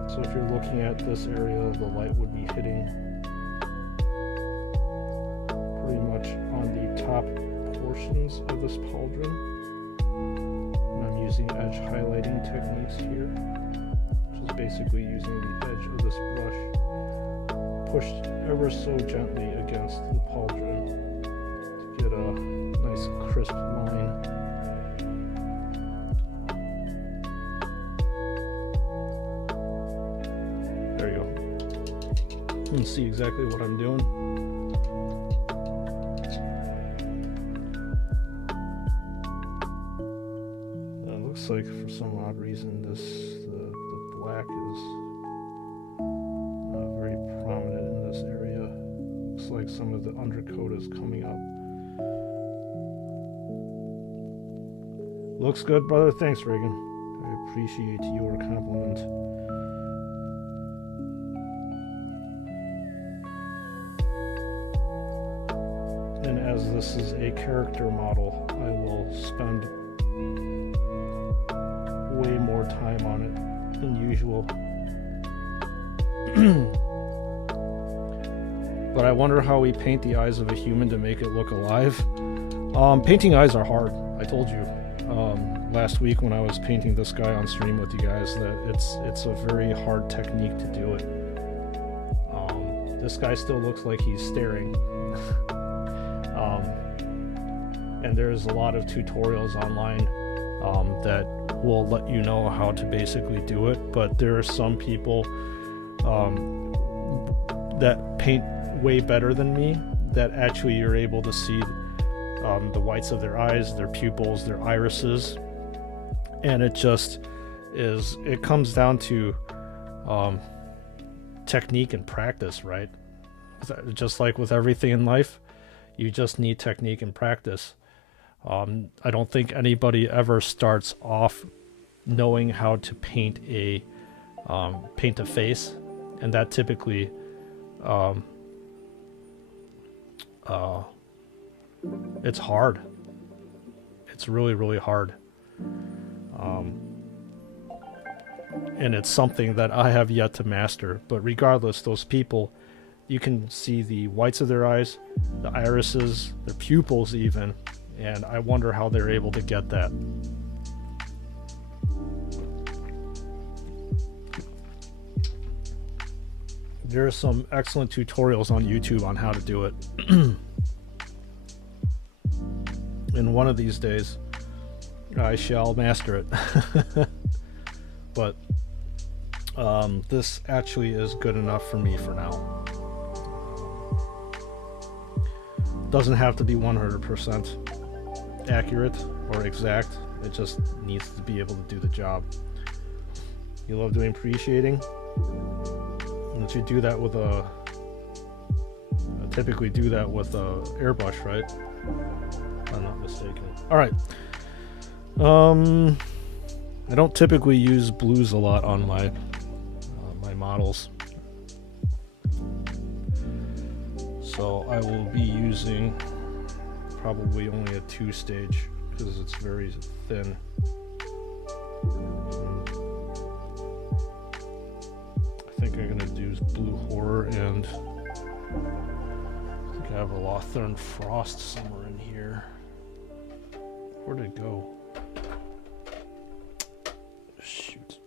So if you're looking at this area, the light would be hitting pretty much on the top portions of this pauldron. And I'm using edge highlighting techniques here, which is basically using the edge of this brush pushed ever so gently against the pauldron to get a nice crisp line. There you go. You can see exactly what I'm doing. And it looks like for some odd reason the black is very prominent in this area. Looks like some of the undercoat is coming up. Looks good, brother. Thanks, Reagan. I appreciate your compliment. And as this is a character model, I will spend way more time on it than usual. But I wonder how we paint the eyes of a human to make it look alive. Painting eyes are hard. I told you last week when I was painting this guy on stream with you guys that it's a very hard technique to do it. This guy still looks like he's staring. And there's a lot of tutorials online that will let you know how to basically do it, but there are some people that paint way better than me that actually you're able to see the whites of their eyes, their pupils, their irises, and it just is, it comes down to technique and practice, right? Just like with everything in life, you just need technique and practice. I don't think anybody ever starts off knowing how to paint a face, and that typically it's hard. It's really, really hard. And it's something that I have yet to master. But regardless, those people, you can see the whites of their eyes, the irises, their pupils even, and I wonder how they're able to get that. There are some excellent tutorials on YouTube on how to do it. And one of these days, I shall master it. But this actually is good enough for me for now. Doesn't have to be 100% accurate or exact. It just needs to be able to do the job. You love doing pre-shading? Don't you do that with a... I typically do that with a airbrush, right? If I'm not mistaken. Alright. I don't typically use blues a lot on my models. So I will be using probably only a 2-stage because it's very thin. I think I'm gonna do blue horror, and I think I have a Lothern Frost somewhere in here. Where'd it go? Shoot.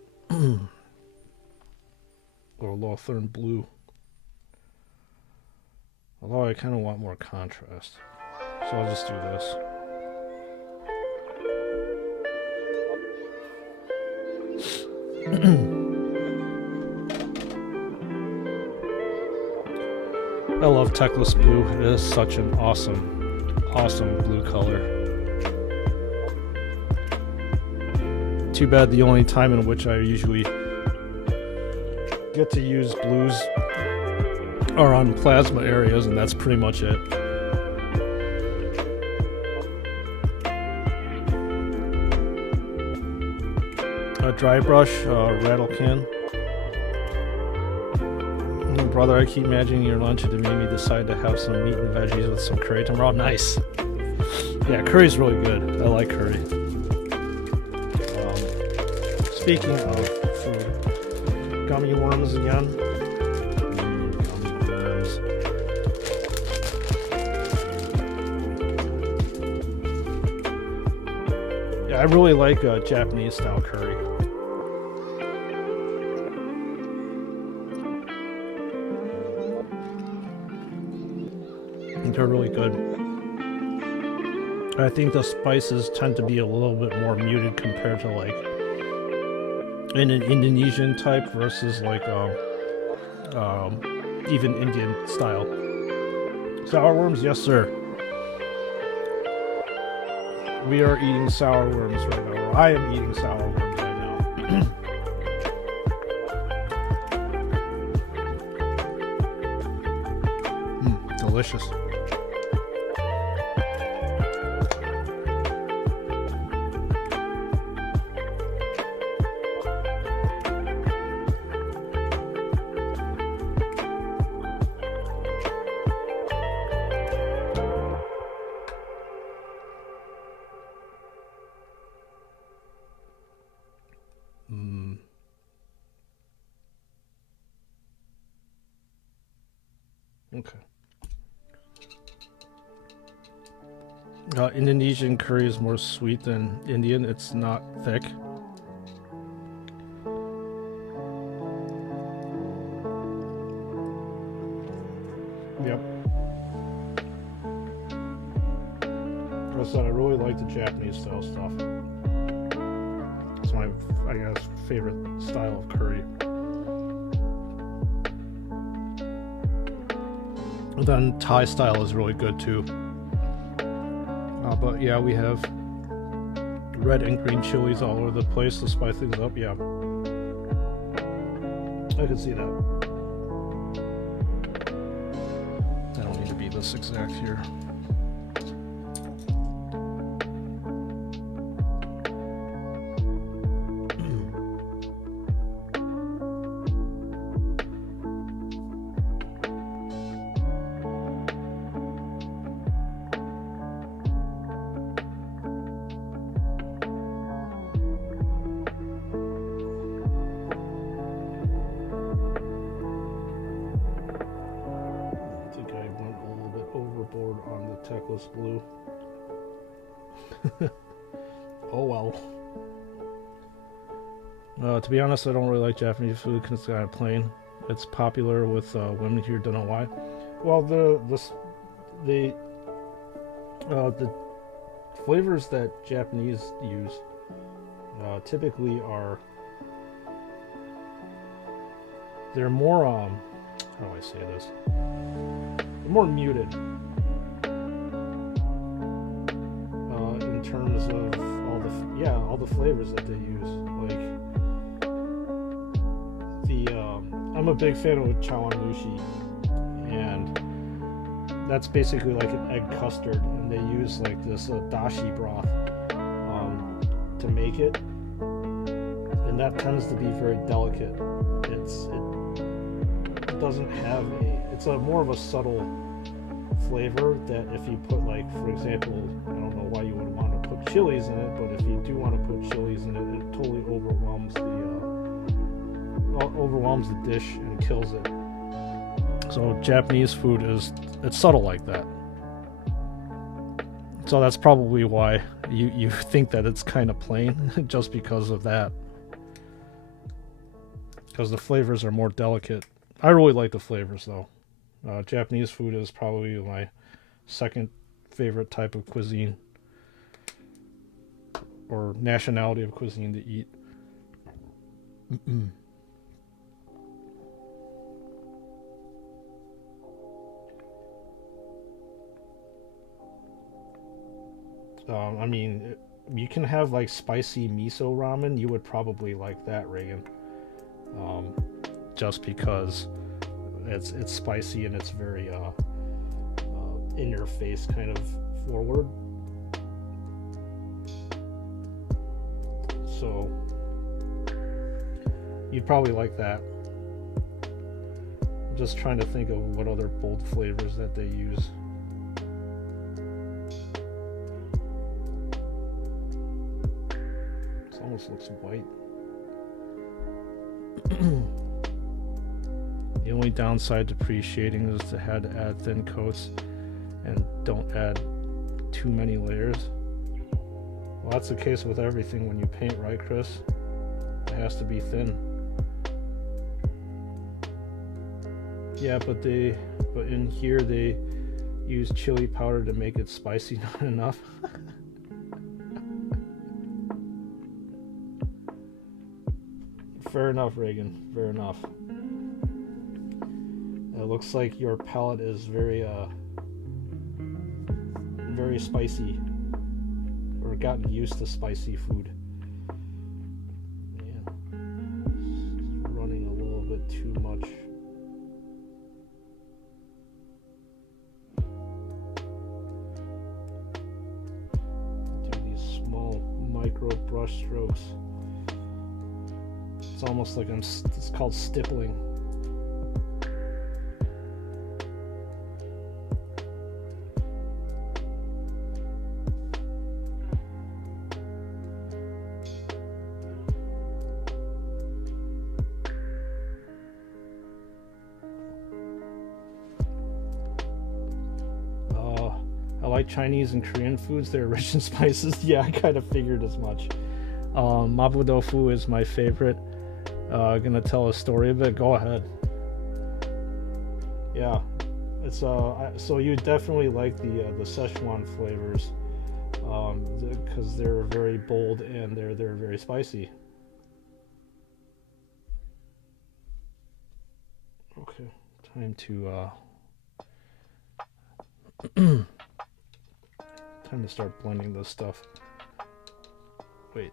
Or Lothern blue. Although I kind of want more contrast, so I'll just do this. I love Techless blue. It is such an awesome blue color. Too bad the only time in which I usually get to use blues are on plasma areas, and that's pretty much it. A dry brush, rattle can. Brother, I keep imagining your lunch and it made me decide to have some meat and veggies with some curry tomorrow. Nice. Yeah, curry's really good. I like curry. Speaking of food, gummy worms again. Gummy worms. Yeah, I really like Japanese style curry. They're really good. I think the spices tend to be a little bit more muted compared to like in an Indonesian type versus like even Indian style. Sour worms, yes sir. We are eating sour worms right now. Or I am eating sour worms right now. Delicious. Okay. Indonesian curry is more sweet than Indian. It's not thick. Yep. Like I said, I really like the Japanese style stuff. It's my, I guess, favorite style of curry. And then Thai style is really good too. But yeah, we have red and green chilies all over the place to spice things up. Yeah, I can see that. I don't need to be this exact here. Blue. Oh well. To be honest, I don't really like Japanese food because it's kind of plain. It's popular with women here. Don't know why. Well, the flavors that Japanese use typically are, they're more how do I say this? They're more muted. In terms of all the flavors that they use, like I'm a big fan of chawanmushi, and that's basically like an egg custard, and they use like this dashi broth to make it, and that tends to be very delicate. It doesn't have it's a more of a subtle flavor that if you put, like, for example, I don't know why you would want to put chilies in it, but if you do want to put chilies in it, it totally overwhelms the dish and kills it. So Japanese food it's subtle like that. So that's probably why you think that it's kind of plain, just because of that. Because the flavors are more delicate. I really like the flavors though. Japanese food is probably my second favorite type of cuisine or nationality of cuisine to eat. I mean, you can have like spicy miso ramen. You would probably like that, Reagan. Just because it's spicy and it's very in your face kind of forward. So you'd probably like that. I'm just trying to think of what other bold flavors that they use. This almost looks white. The only downside to pre-shading is to have to add thin coats and don't add too many layers. Well, that's the case with everything when you paint, right, Chris? It has to be thin. Yeah, but in here they use chili powder to make it spicy, not enough. Fair enough, Reagan. Fair enough. It looks like your palate is very spicy, or gotten used to spicy food. Man, it's running a little bit too much. Do these small micro brush strokes. It's almost like it's called stippling. like Chinese and Korean foods. They're rich in spices. Yeah, I kind of figured as much. Mapo tofu is my favorite. Gonna tell a story of it. Go ahead. Yeah, it's so you definitely like the Szechuan flavors, because they're very bold and they're very spicy. Okay, time to time to start blending this stuff. Wait,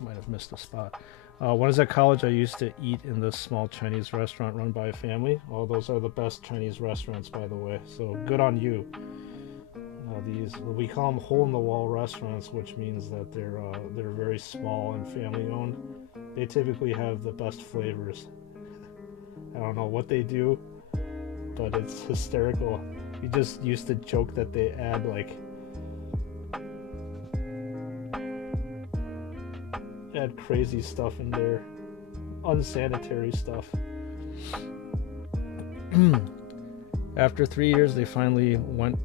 might have missed a spot. When I was at college, I used to eat in this small Chinese restaurant run by a family. Oh, those are the best Chinese restaurants, by the way. So good on you. These, we call them hole-in-the-wall restaurants, which means that they're very small and family-owned. They typically have the best flavors. I don't know what they do, but it's hysterical. We just used to joke that they add crazy stuff in there, unsanitary stuff. After 3 years, they finally went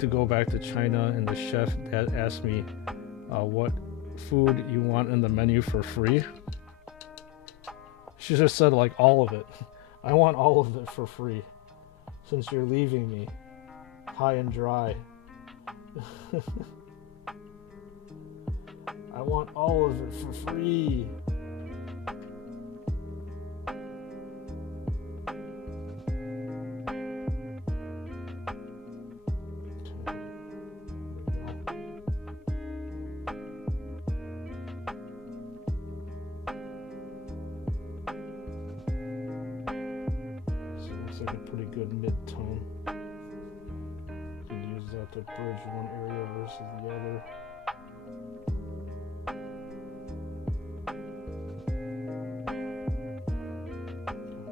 to go back to China, and the chef asked me what food you want in the menu for free. She just said like all of it. I want all of it for free, since you're leaving me high and dry. I want all of it for free. So it looks like a pretty good mid-tone. You can use that to bridge one area versus the other.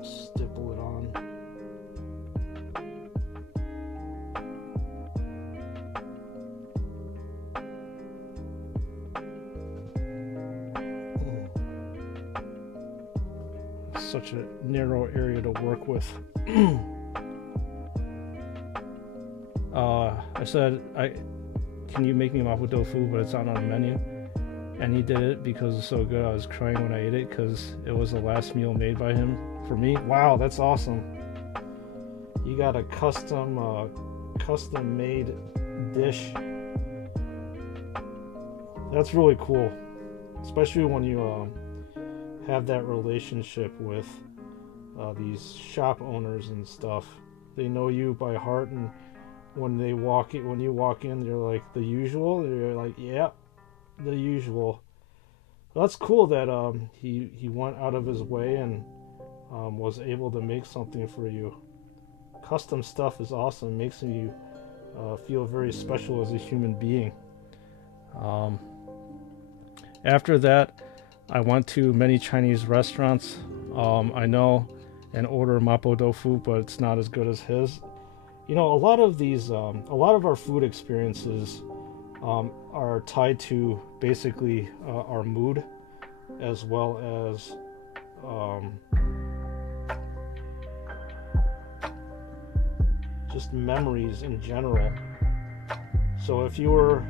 Stipple it on. Such a narrow area to work with. I said, can you make me mapo tofu, but it's not on a menu? And he did it because it's so good. I was crying when I ate it because it was the last meal made by him for me. Wow, that's awesome. You got a custom made dish. That's really cool, especially when you have that relationship with these shop owners and stuff. They know you by heart, and when you walk in, they're like the usual. They're like, yeah, the usual. That's cool that he went out of his way and was able to make something for you. Custom stuff is awesome. It makes you feel very special as a human being. After that, I went to many Chinese restaurants. I know, and order mapo tofu, but it's not as good as his. You know, a lot of our food experiences are tied to basically our mood, as well as just memories in general. So if you were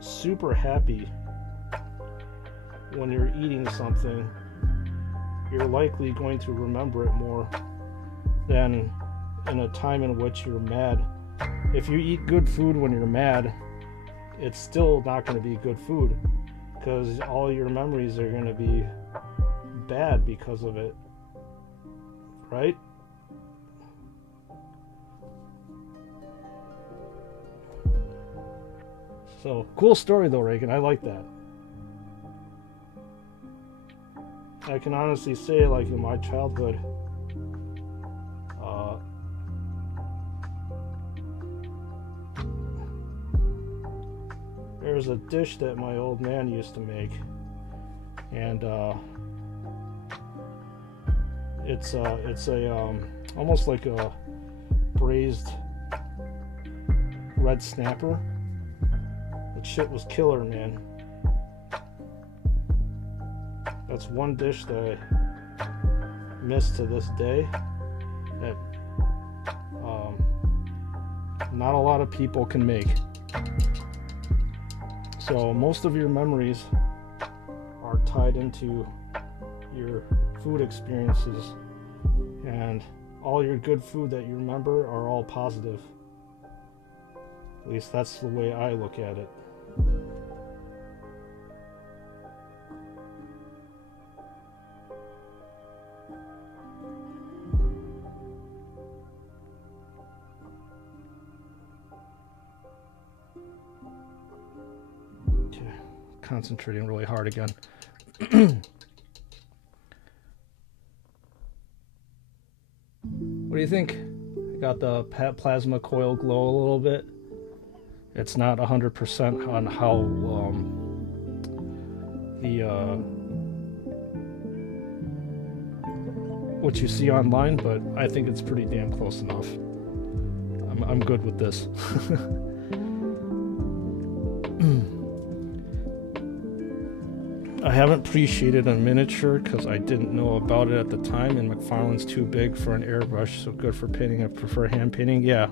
super happy when you're eating something, you're likely going to remember it more than in a time in which you're mad. If you eat good food when you're mad, it's still not going to be good food, because all your memories are going to be bad because of it, right? So, cool story though, Reagan. I like that. I can honestly say, like, in my childhood, there's a dish that my old man used to make, and it's almost like a braised red snapper. That shit was killer, man. That's one dish that I miss to this day. That not a lot of people can make. So most of your memories are tied into your food experiences, and all your good food that you remember are all positive. At least that's the way I look at it. Okay, concentrating really hard again. What do you think? I got the plasma coil glow a little bit. It's not 100% on how what you see online, but I think it's pretty damn close enough. I'm good with this. I haven't appreciated a miniature because I didn't know about it at the time, and McFarlane's too big for an airbrush, so good for painting. I prefer hand painting. Yeah,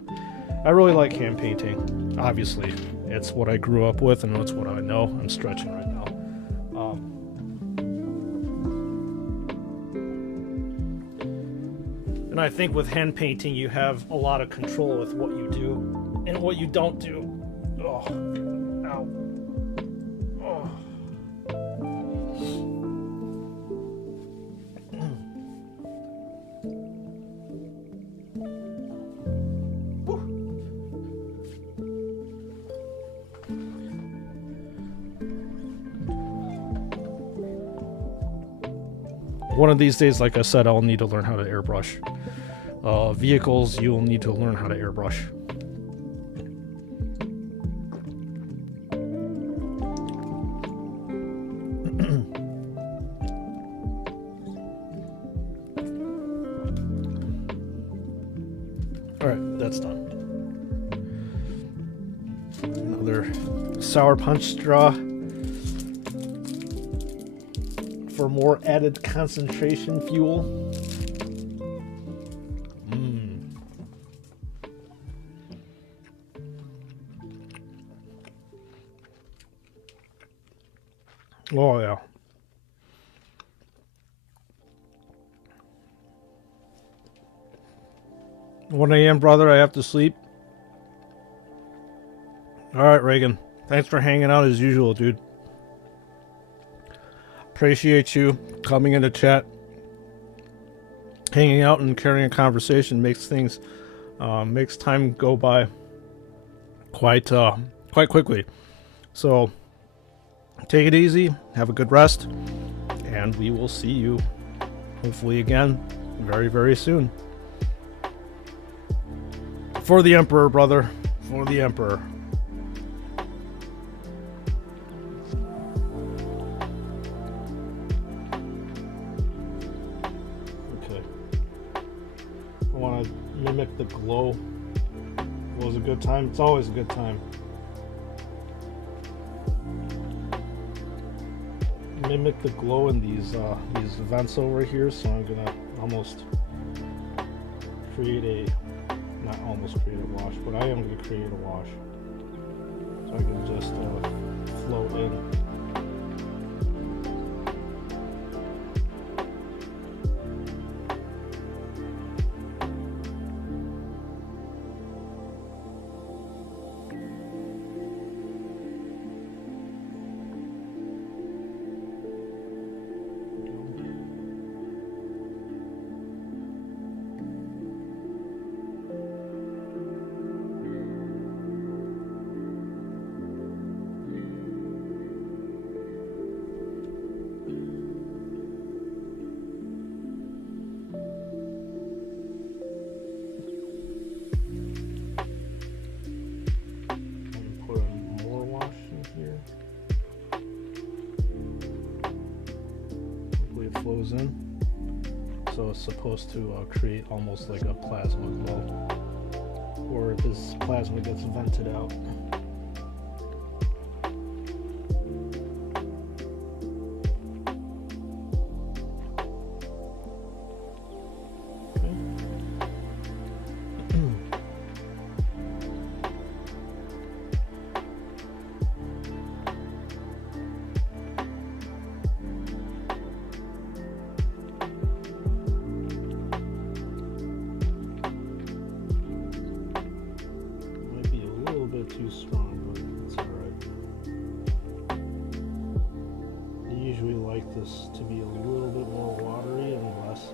I really like hand painting. Obviously, it's what I grew up with, and it's what I know. I'm stretching right now. And I think with hand painting, you have a lot of control with what you do and what you don't do. Oh, ow. Oh. One of these days, like I said, I'll need to learn how to airbrush. Vehicles, you'll need to learn how to airbrush. Alright, that's done. Another sour punch straw for more added concentration fuel. Oh yeah. "1 a.m. brother, I have to sleep." Alright, Reagan. Thanks for hanging out as usual, dude. Appreciate you coming into chat. Hanging out and carrying a conversation makes things, makes time go by quite quickly. So take it easy, have a good rest, and we will see you hopefully again very, very soon. For the Emperor, brother. For the Emperor. Okay. I want to mimic the glow. It was a good time. It's always a good time. Mimic the glow in these vents over here, so I'm gonna almost create not almost create a wash, but I am gonna create a wash, so I can just float in. Flows in, so it's supposed to create almost like a plasma glow, or this plasma gets vented out. like this to be a little bit more watery and less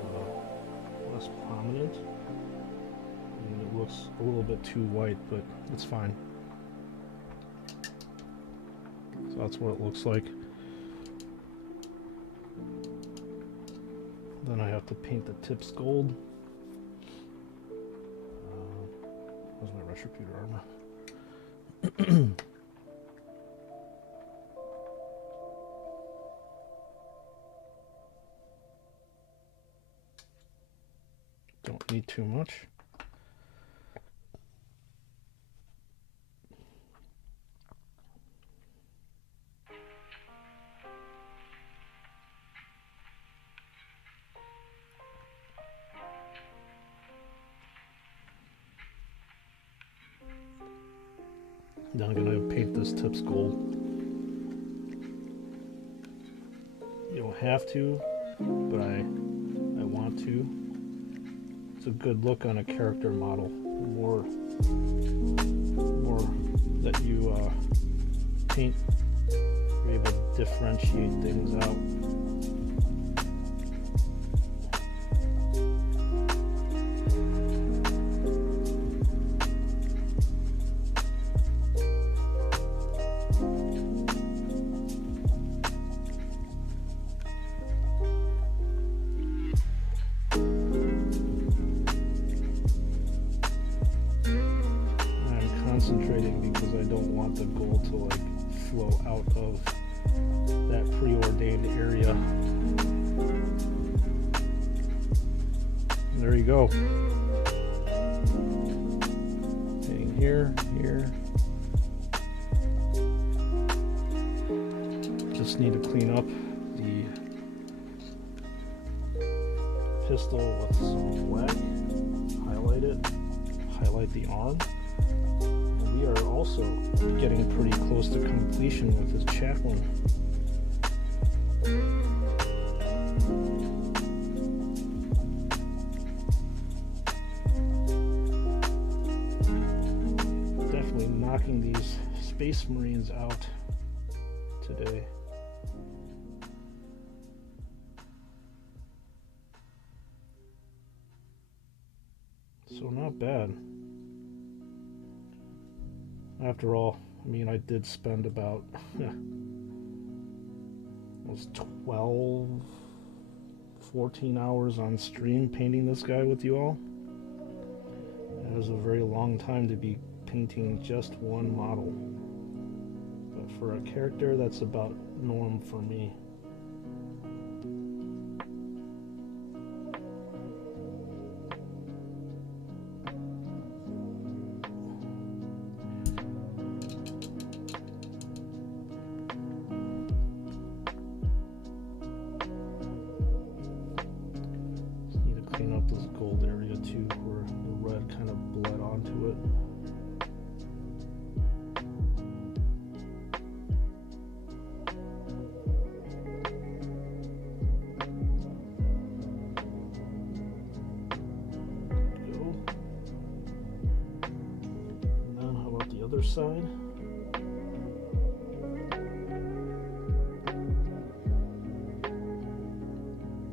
prominent. I mean, it looks a little bit too white, but it's fine. So that's what it looks like. Then I have to paint the tips gold. Where's my rush repeater armor? Don't need too much. Now I'm gonna paint this tips gold. You don't have to, but I want to. It's a good look on a character model. The more that you paint, you're able to differentiate things out. Concentrating because I don't want the gold to like flow out of that preordained area. And there you go. Hitting here, here. Just need to clean up the pistol with some black. Highlight it. Highlight the arm. We are also getting pretty close to completion with his Chaplain. Definitely knocking these Space Marines out today. So not bad. After all, I mean, I did spend about almost 12, 14 hours on stream painting this guy with you all. It was a very long time to be painting just one model. But for a character, that's about norm for me. Clean up this gold area too, where the red kind of bled onto it. There we go. And then how about the other side?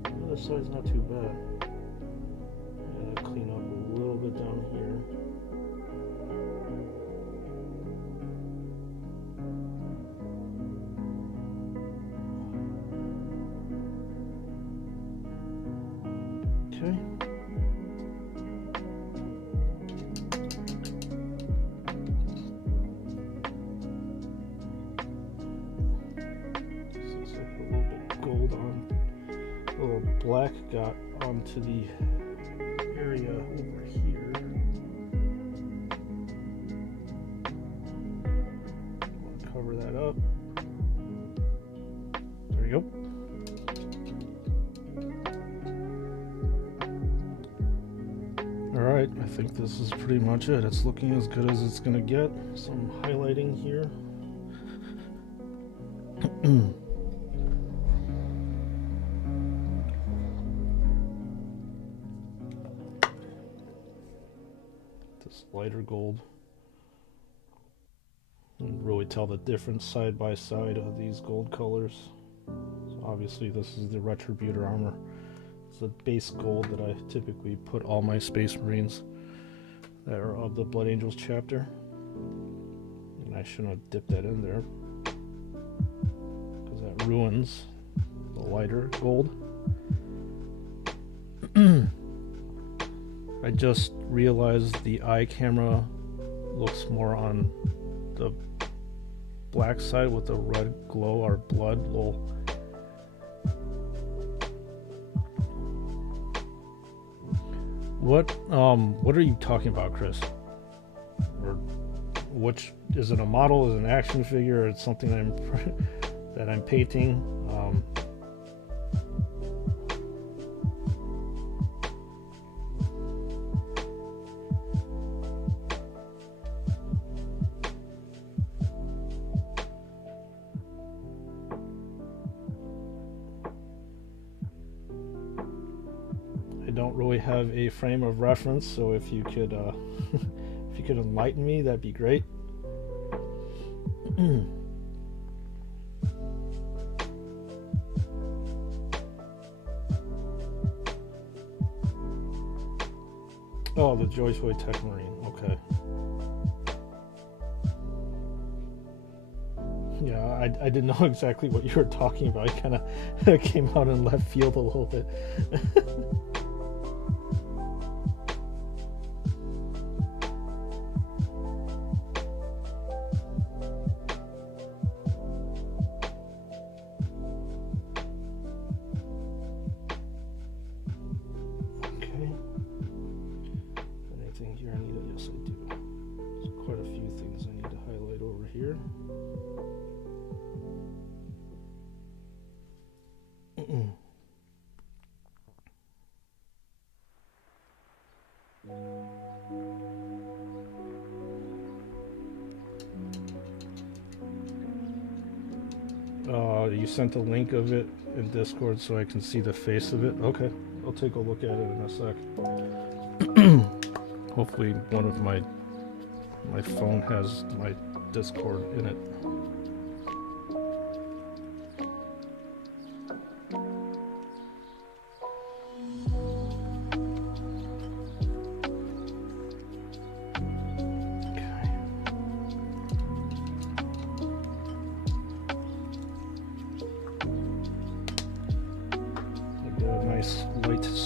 The other side's not too bad. Clean up a little bit down here. Okay. This looks like a little bit gold on, a little black got onto the area over here. I'll cover that up. There we go. Alright, I think this is pretty much it. It's looking as good as it's gonna get. Some highlighting here. This lighter gold. You can really tell the difference side by side of these gold colors. So obviously this is the Retributor armor. It's the base gold that I typically put all my Space Marines that are of the Blood Angels chapter. And I shouldn't have dipped that in there, because that ruins the lighter gold. I just realized the eye camera looks more on the black side with the red glow or blood. What are you talking about, Chris? Or which is it, a model, is it an action figure, or it's something that I'm painting? I don't really have a frame of reference, so if you could if you could enlighten me, that'd be great. Oh, the Joy Tech Marine. Okay. Yeah, I didn't know exactly what you were talking about. I kind of came out in left field a little bit. You sent a link of it in Discord so I can see the face of it. Okay, I'll take a look at it in a sec. Hopefully one of my phone has my Discord in it.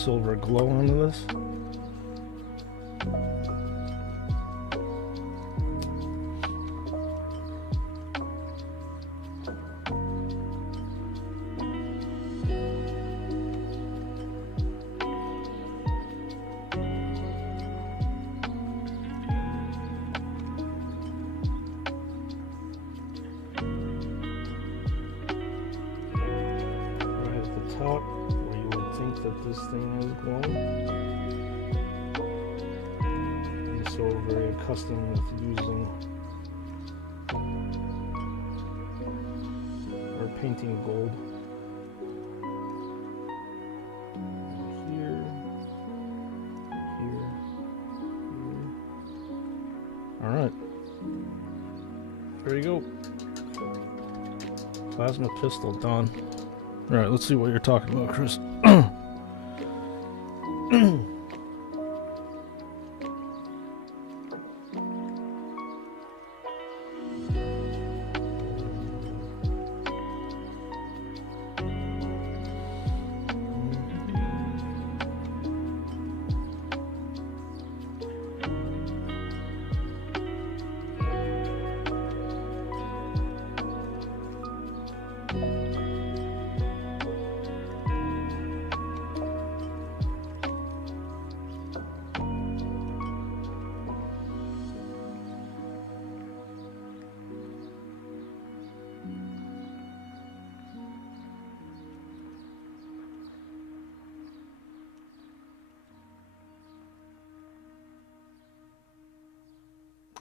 Silver glow onto this. Right at the top, where you would think that this thing is glowing. I'm so very accustomed with using or painting gold. Here. Alright. There you go. Plasma pistol done. Alright, let's see what you're talking about, Chris.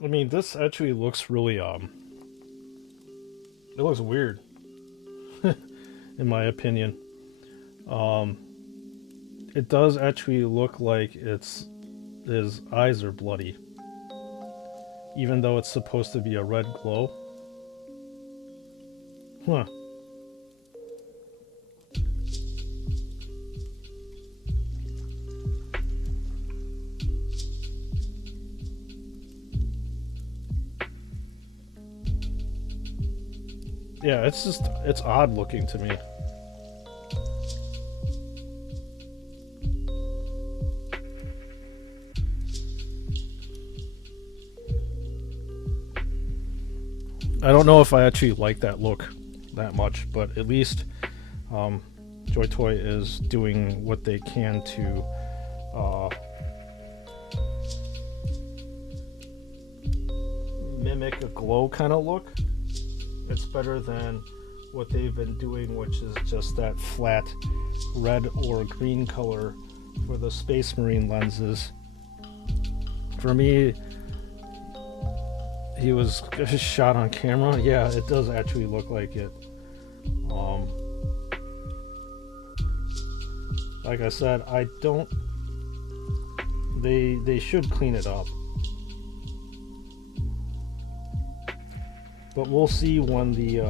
I mean, this actually looks really, it looks weird, in my opinion. It does actually look like his eyes are bloody, even though it's supposed to be a red glow. Huh. Yeah, it's odd looking to me. I don't know if I actually like that look that much, but at least Joy Toy is doing what they can to mimic a glow kind of look. It's better than what they've been doing, which is just that flat red or green color for the Space Marine lenses. For me, he was shot on camera. Yeah, it does actually look like it. Like I said, I don't. They should clean it up, but we'll see when the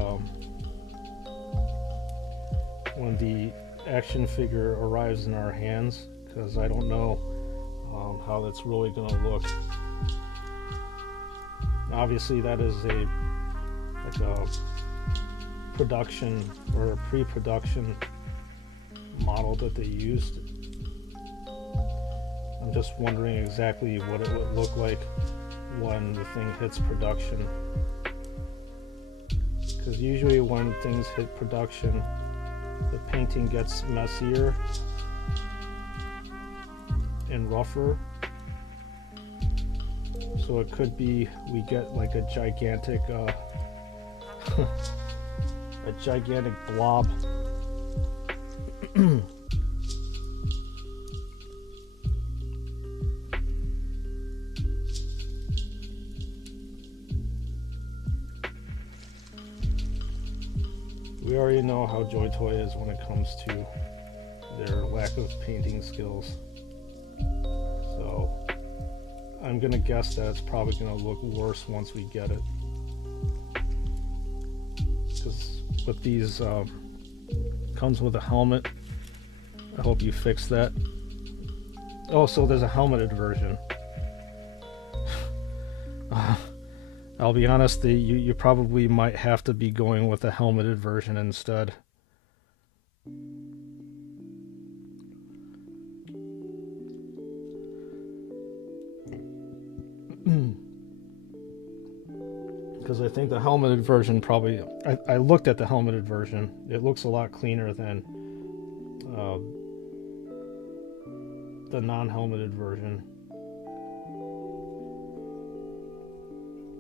action figure arrives in our hands, because I don't know how that's really gonna look. Obviously, that is a production or a pre-production model that they used. I'm just wondering exactly what it would look like when the thing hits production, because usually when things hit production, the painting gets messier and rougher. So it could be we get like a gigantic a gigantic blob. We already know how Joy Toy is when it comes to their lack of painting skills. So I'm gonna guess that it's probably gonna look worse once we get it. Because with these, comes with a helmet. I hope you fix that. Oh, so there's a helmeted version. I'll be honest, you probably might have to be going with a helmeted version instead. Because I think the helmeted version probably... I looked at the helmeted version. It looks a lot cleaner than the non-helmeted version.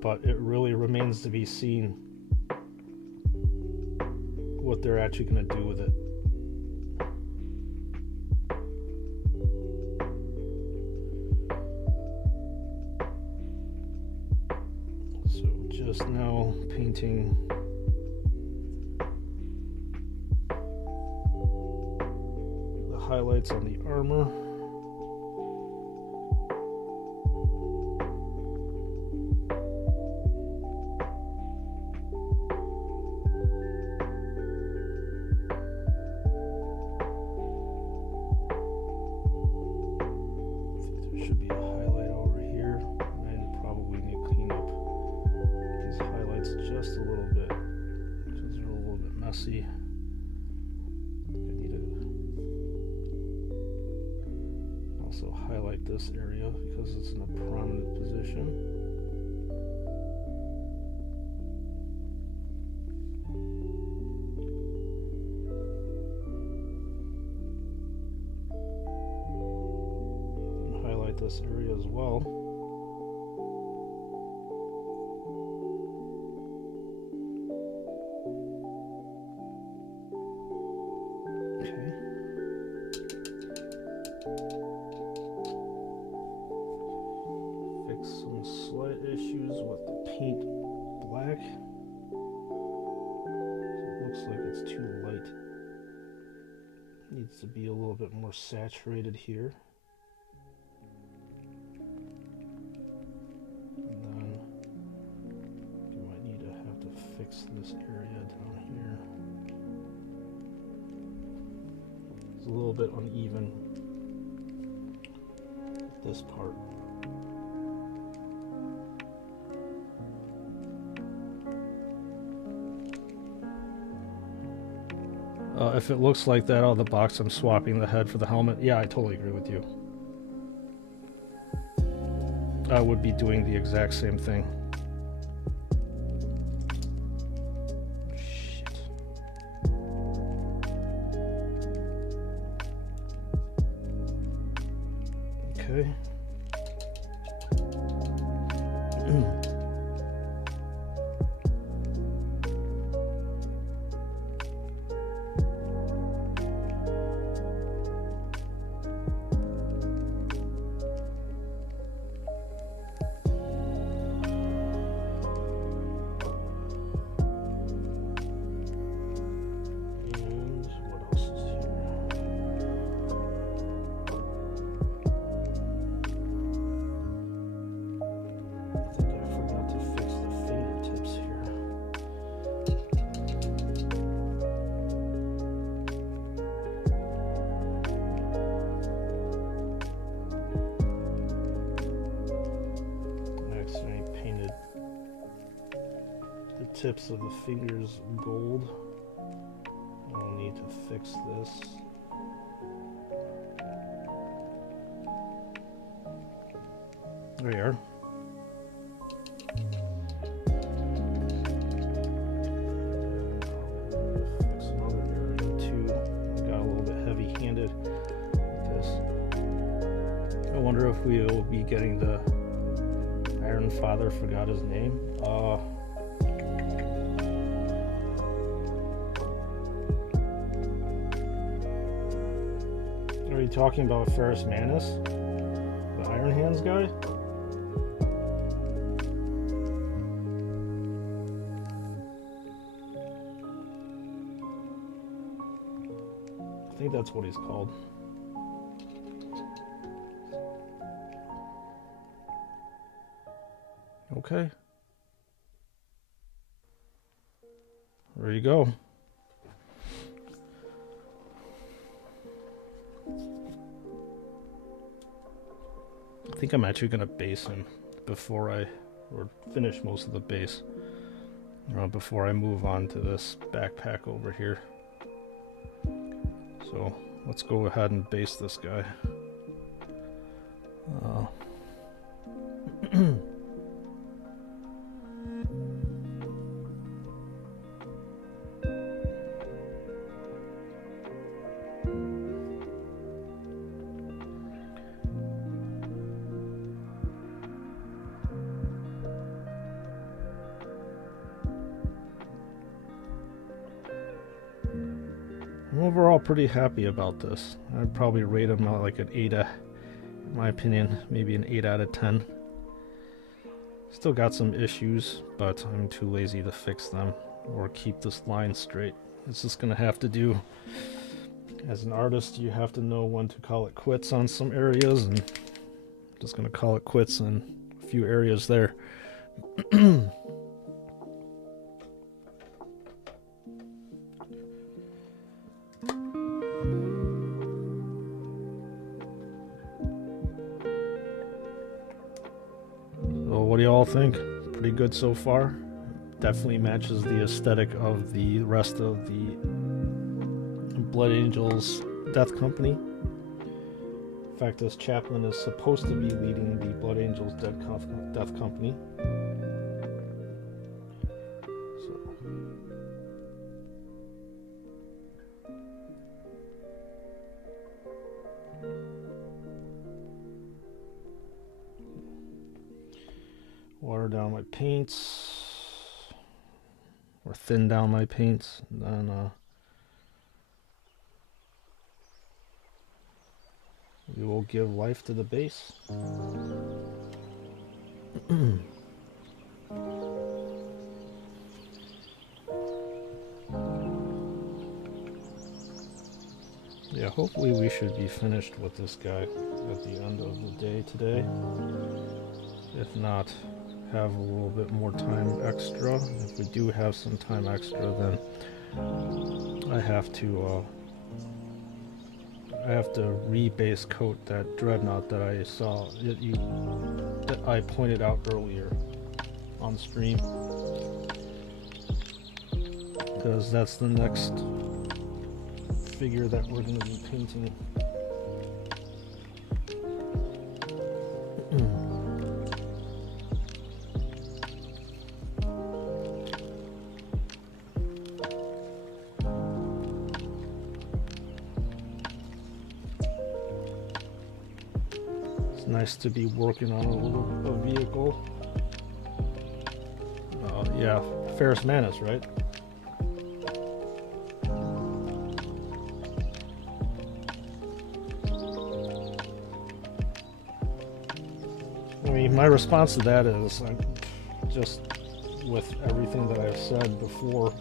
But it really remains to be seen what they're actually going to do with it. So just now painting the highlights on the armor. Should be a highlight over here, and probably need to clean up these highlights just a little bit because they're a little bit messy. I need to also highlight this area because it's in a prominent position. This area as well. Okay. Fix some slight issues with the paint black. It looks like it's too light. Needs to be a little bit more saturated here. Fix this area down here. It's a little bit uneven, this part. If it looks like that out of the box, I'm swapping the head for the helmet. Yeah, I totally agree with you. I would be doing the exact same thing. Shit. Okay. Tips of the fingers gold. I'll need to fix this. There we are. Fix another area too. Got a little bit heavy-handed with this. I wonder if we will be getting the Iron Father. Forgot his name. Are you talking about Ferrus Manus? The Iron Hands guy? I think that's what he's called. Okay. There you go. I think I'm actually gonna base him before or finish most of the base before I move on to this backpack over here. So let's go ahead and base this guy. I'm overall pretty happy about this. I'd probably rate him out like an 8, in my opinion, maybe an 8 out of 10. Still got some issues, but I'm too lazy to fix them or keep this line straight. It's just gonna have to do. As an artist, you have to know when to call it quits on some areas, and I'm just gonna call it quits in a few areas there. What do you all think? Pretty good so far. Definitely matches the aesthetic of the rest of the Blood Angels Death Company. In fact, this Chaplain is supposed to be leading the Blood Angels Death Company. So. Water down my paints, or thin down my paints, and then we will give life to the base. Yeah, hopefully we should be finished with this guy at the end of the day today. If not, have a little bit more time extra. If we do have some time extra, then I have to rebase coat that dreadnought that I saw that I pointed out earlier on stream, because that's the next figure that we're going to be painting. It's nice to be working on a vehicle. Yeah, Ferris Manus, right? I mean, my response to that is, just with everything that I've said before,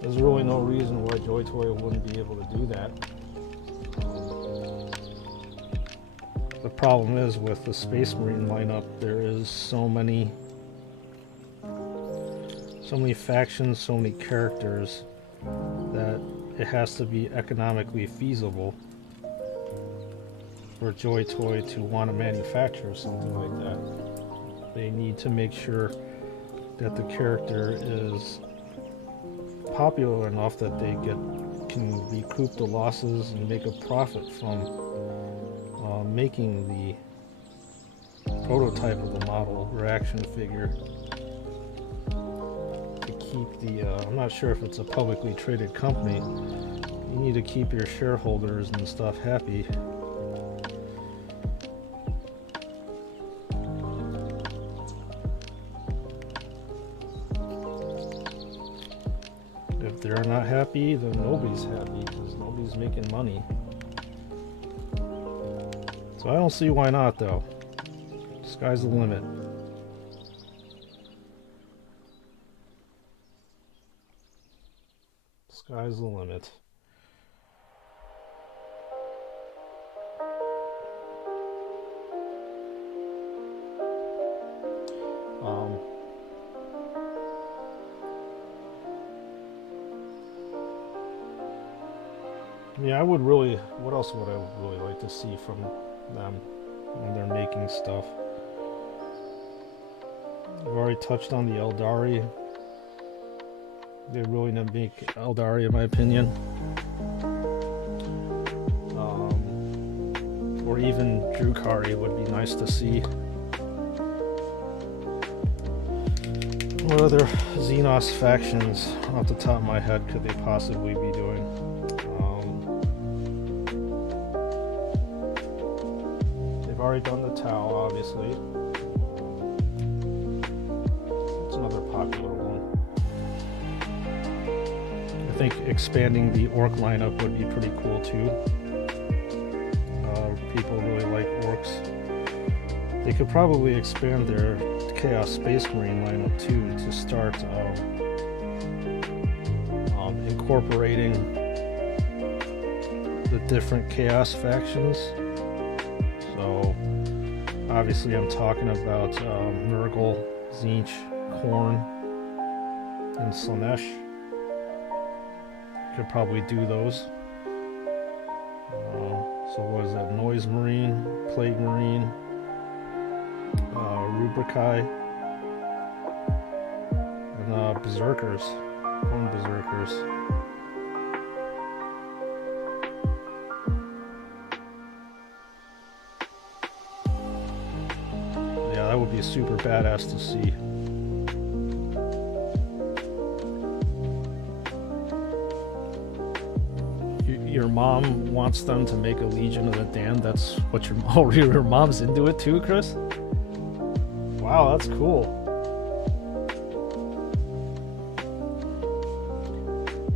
there's really no reason why Joy Toy wouldn't be able to do that. The problem is with the Space Marine lineup, there is so many factions, so many characters, that it has to be economically feasible for Joy Toy to want to manufacture something like that. They need to make sure that the character is popular enough that they can recoup the losses and make a profit from making the prototype of the model or action figure. To keep the I'm not sure if it's a publicly traded company, you need to keep your shareholders and stuff happy. If they're not happy, then nobody's happy, because nobody's making money. So I don't see why not, though. Sky's the limit. Sky's the limit. Yeah, I would really. What else would I really like to see from them when they're making stuff? I've already touched on the Eldari. They really need to make Eldari, in my opinion. Or even Drukari would be nice to see. What other Xenos factions, off the top of my head, could they possibly be doing? They've already done the Tau, obviously. It's another popular one. I think expanding the Orc lineup would be pretty cool too. People really like Orcs. They could probably expand their Chaos Space Marine lineup too, to start incorporating the different Chaos factions. So obviously I'm talking about Nurgle, Tzeentch, Khorne, and Slaanesh. Could probably do those. So what is that? Noise Marine, Plague Marine, Rubrikai, and Berserkers, Khorne Berserkers. Yeah, that would be super badass to see. Your mom wants them to make a Legion of the Damned. That's what your mom's into it too, Chris? Wow, that's cool.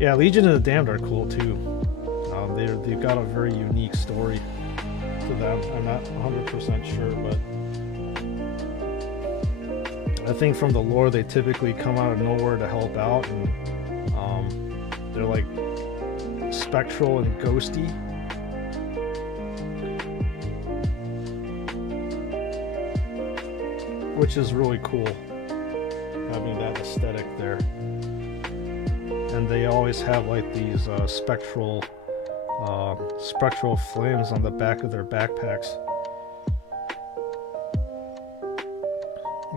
Yeah, Legion of the Damned are cool too. They've got a very unique story to them. I'm not 100% sure, but I think from the lore they typically come out of nowhere to help out, and they're like spectral and ghosty. Which is really cool, having that aesthetic there. And they always have like these spectral flames on the back of their backpacks.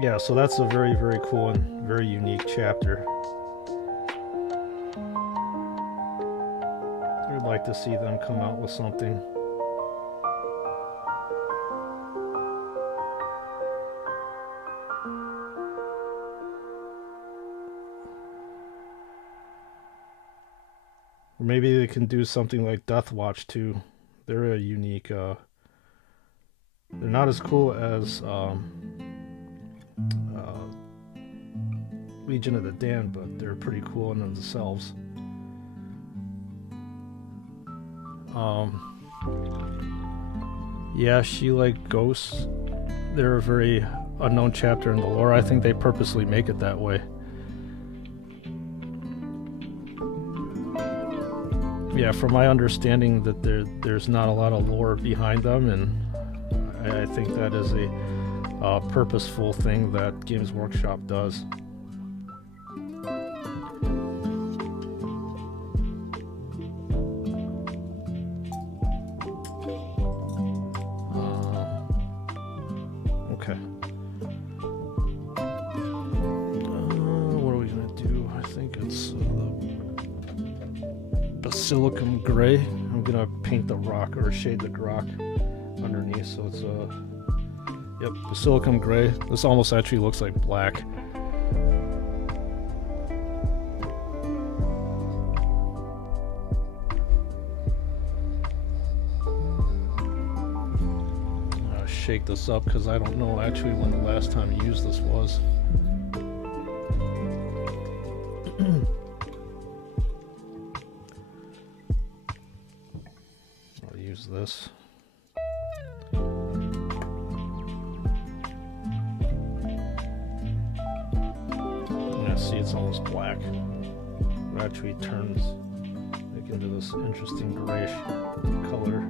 Yeah, so that's a very, very cool and very unique chapter. like to see them come out with something. Or maybe they can do something like Death Watch too. They're a unique. They're not as cool as Legion of the Damned, but they're pretty cool in themselves. Yeah, She Like Ghosts. They're a very unknown chapter in the lore. I think they purposely make it that way. Yeah, from my understanding, that there's not a lot of lore behind them, and I think that is a purposeful thing that Games Workshop does. Okay. What are we gonna do? I think it's Basilicum Gray. I'm gonna paint the rock, or shade the rock underneath, so it's yep, Basilicum Gray. This almost actually looks like black. I'll shake this up because I don't know actually when the last time you used this was. This. Yeah, see, it's almost black. It actually turns like into this interesting grayish color.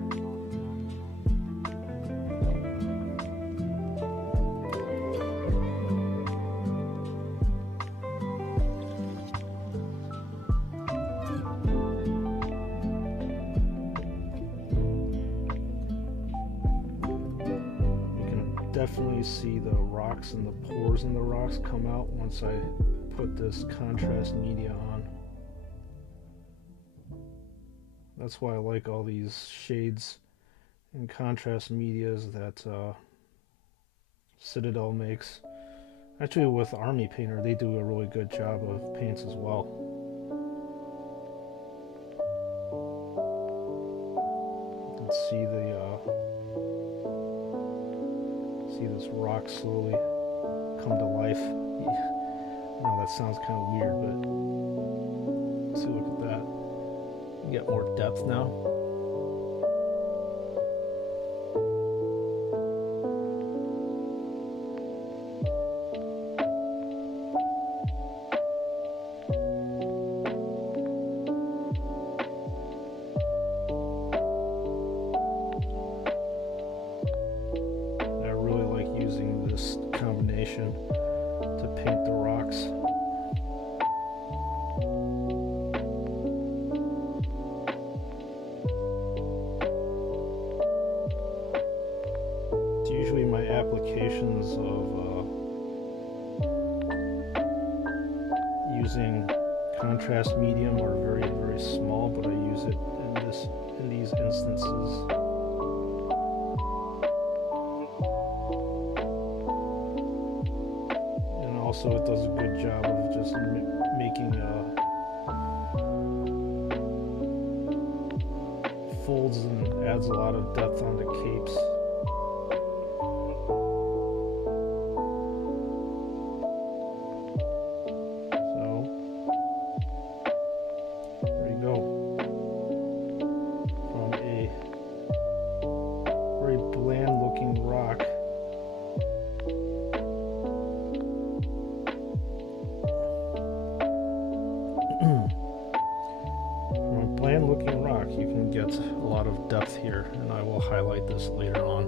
Definitely see the rocks and the pores in the rocks come out once I put this contrast media on. That's why I like all these shades and contrast medias that Citadel makes. Actually, with Army Painter, they do a really good job of paints as well. You can see see this rock slowly come to life. No, that sounds kind of weird, but see, look at that. You get more depth now. To paint the rocks. It's usually my applications of using contrast medium are very, very small, but I use it in these instances. Also, it does a good job of just making folds and adds a lot of depth onto capes. So, there you go. From a very bland looking rock, looking rock, you can get a lot of depth here, and I will highlight this later on.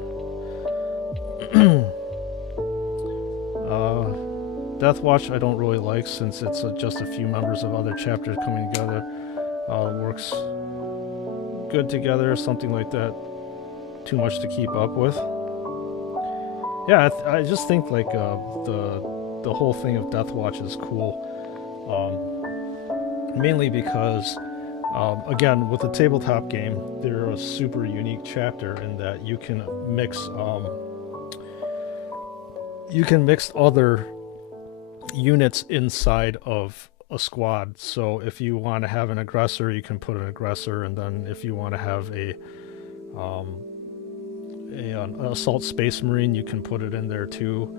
Deathwatch I don't really like, since it's just a few members of other chapters coming together. Works good together, something like that. Too much to keep up with. Yeah, I just think like the whole thing of Deathwatch is cool. Mainly because Again, with the tabletop game, they're a super unique chapter in that you can mix other units inside of a squad. So if you want to have an aggressor, you can put an aggressor, and then if you want to have an assault space marine, you can put it in there too.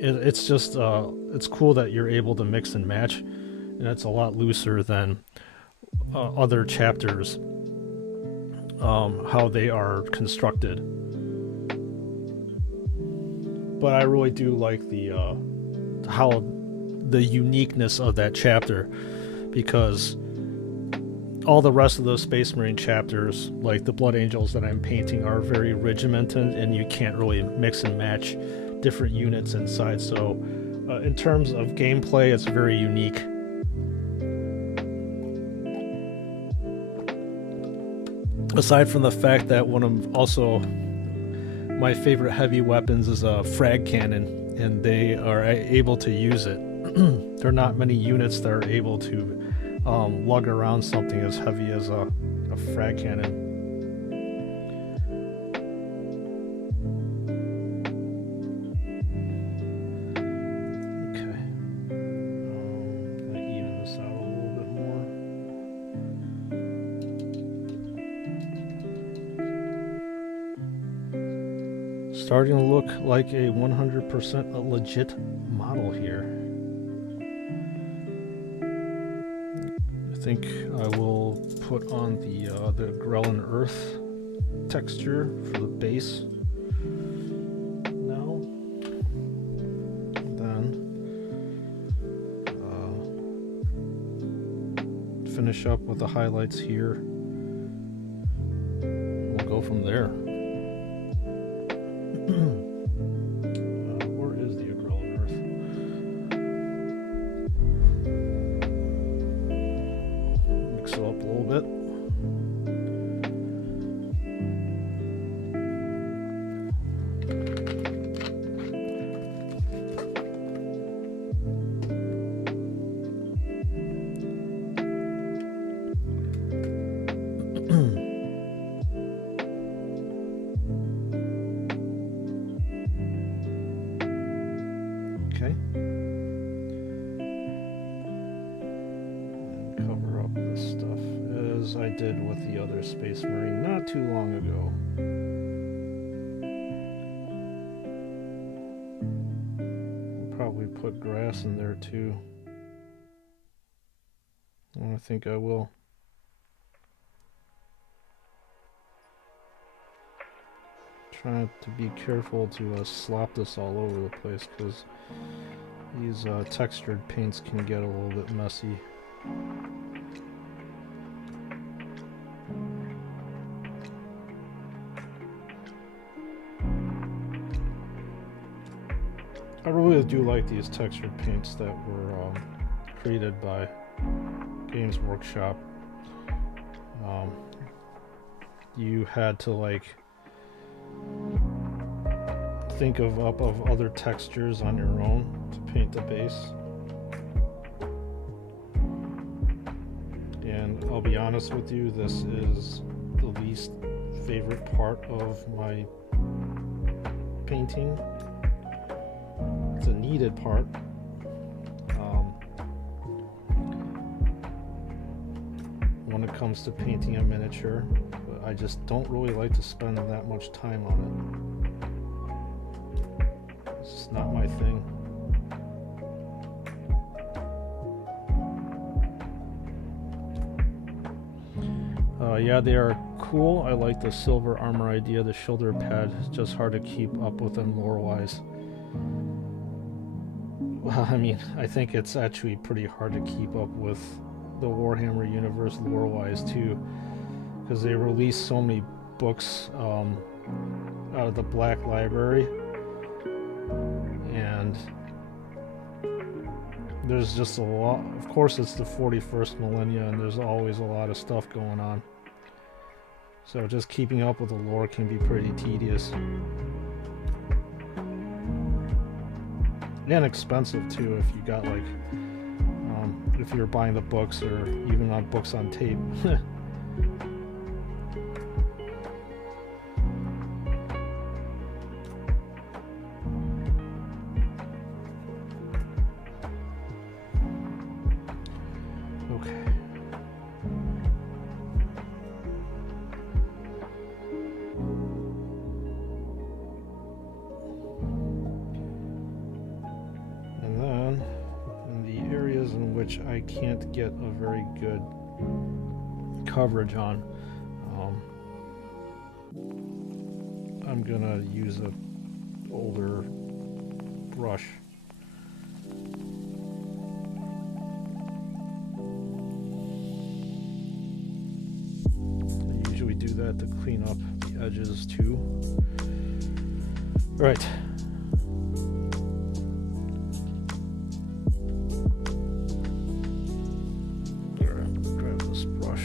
It's just it's cool that you're able to mix and match, and it's a lot looser than other chapters, how they are constructed. But I really do like the uniqueness of that chapter, because all the rest of those Space Marine chapters, like the Blood Angels that I'm painting, are very regimented, and you can't really mix and match different units inside. So in terms of gameplay, it's very unique. Aside from the fact that one of also my favorite heavy weapons is a frag cannon, and they are able to use it. There are not many units that are able to lug around something as heavy as a frag cannon. Okay. That even this out a little bit more. Starting to look like a 100% legit model here. I think I will put on the Grelin Earth texture for the base now. Then finish up with the highlights here. We'll go from there. Where is the Grelin Earth? Mix it up a little bit. Okay. And cover up this stuff as I did with the other Space Marine not too long ago. I'll probably put grass in there too. I think I will. Trying to be careful to slop this all over the place, because these textured paints can get a little bit messy. I really do like these textured paints that were created by Games Workshop. You had to like think of other textures on your own to paint the base. And I'll be honest with you, this is the least favorite part of my painting. It's a needed part. When it comes to painting a miniature, but I just don't really like to spend that much time on it. It's just not my thing. Yeah, they are cool. I like the silver armor idea. The shoulder pad is just hard to keep up with them lore-wise. Well, I mean, I think it's actually pretty hard to keep up with the Warhammer universe lore-wise too, because they release so many books out of the Black Library, and there's just a lot. Of course, it's the 41st millennia, and there's always a lot of stuff going on. So just keeping up with the lore can be pretty tedious. And expensive too if you got like if you're buying the books or even on books on tape. Okay. And then in the areas in which I can't get a very good coverage on, I'm gonna use a older brush. I usually do that to clean up the edges too. All right. Grab this brush.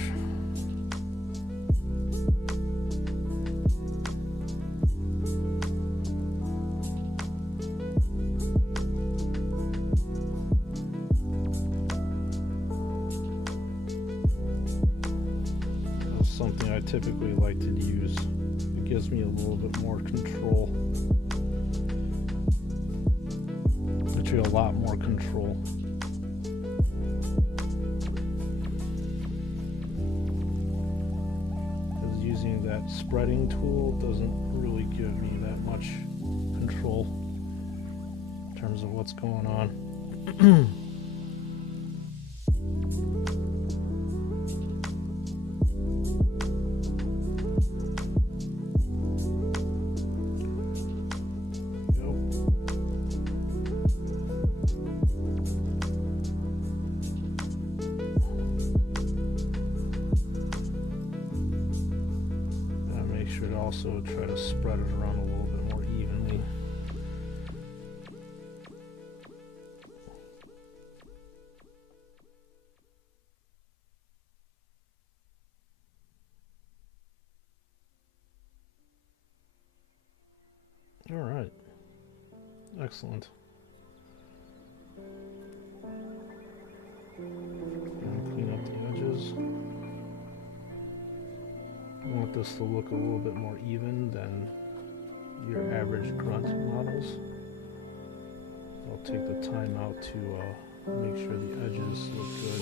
That's something I typically like to use. It gives me a little bit more control. Actually, a lot more control. Using that spreading tool doesn't really give me that much control in terms of what's going on. Also try to spread it around a little bit more evenly. All right, excellent. And clean up the edges. I want this to look a little bit more even than your average grunt models. I'll take the time out to make sure the edges look good.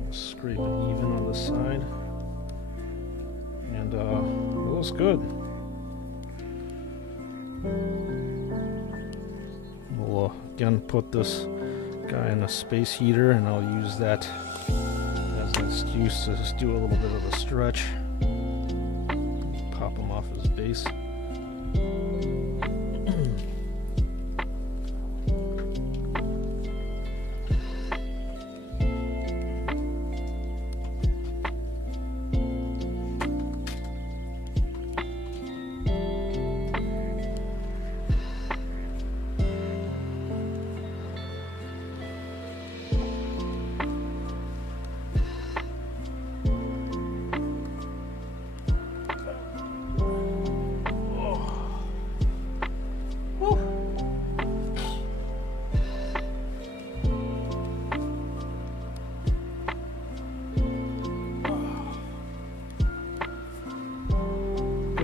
I'll scrape it even on the side, and it looks good. We'll again put this guy in a space heater, and I'll use that as an excuse to just do a little bit of a stretch. Pop him off his base.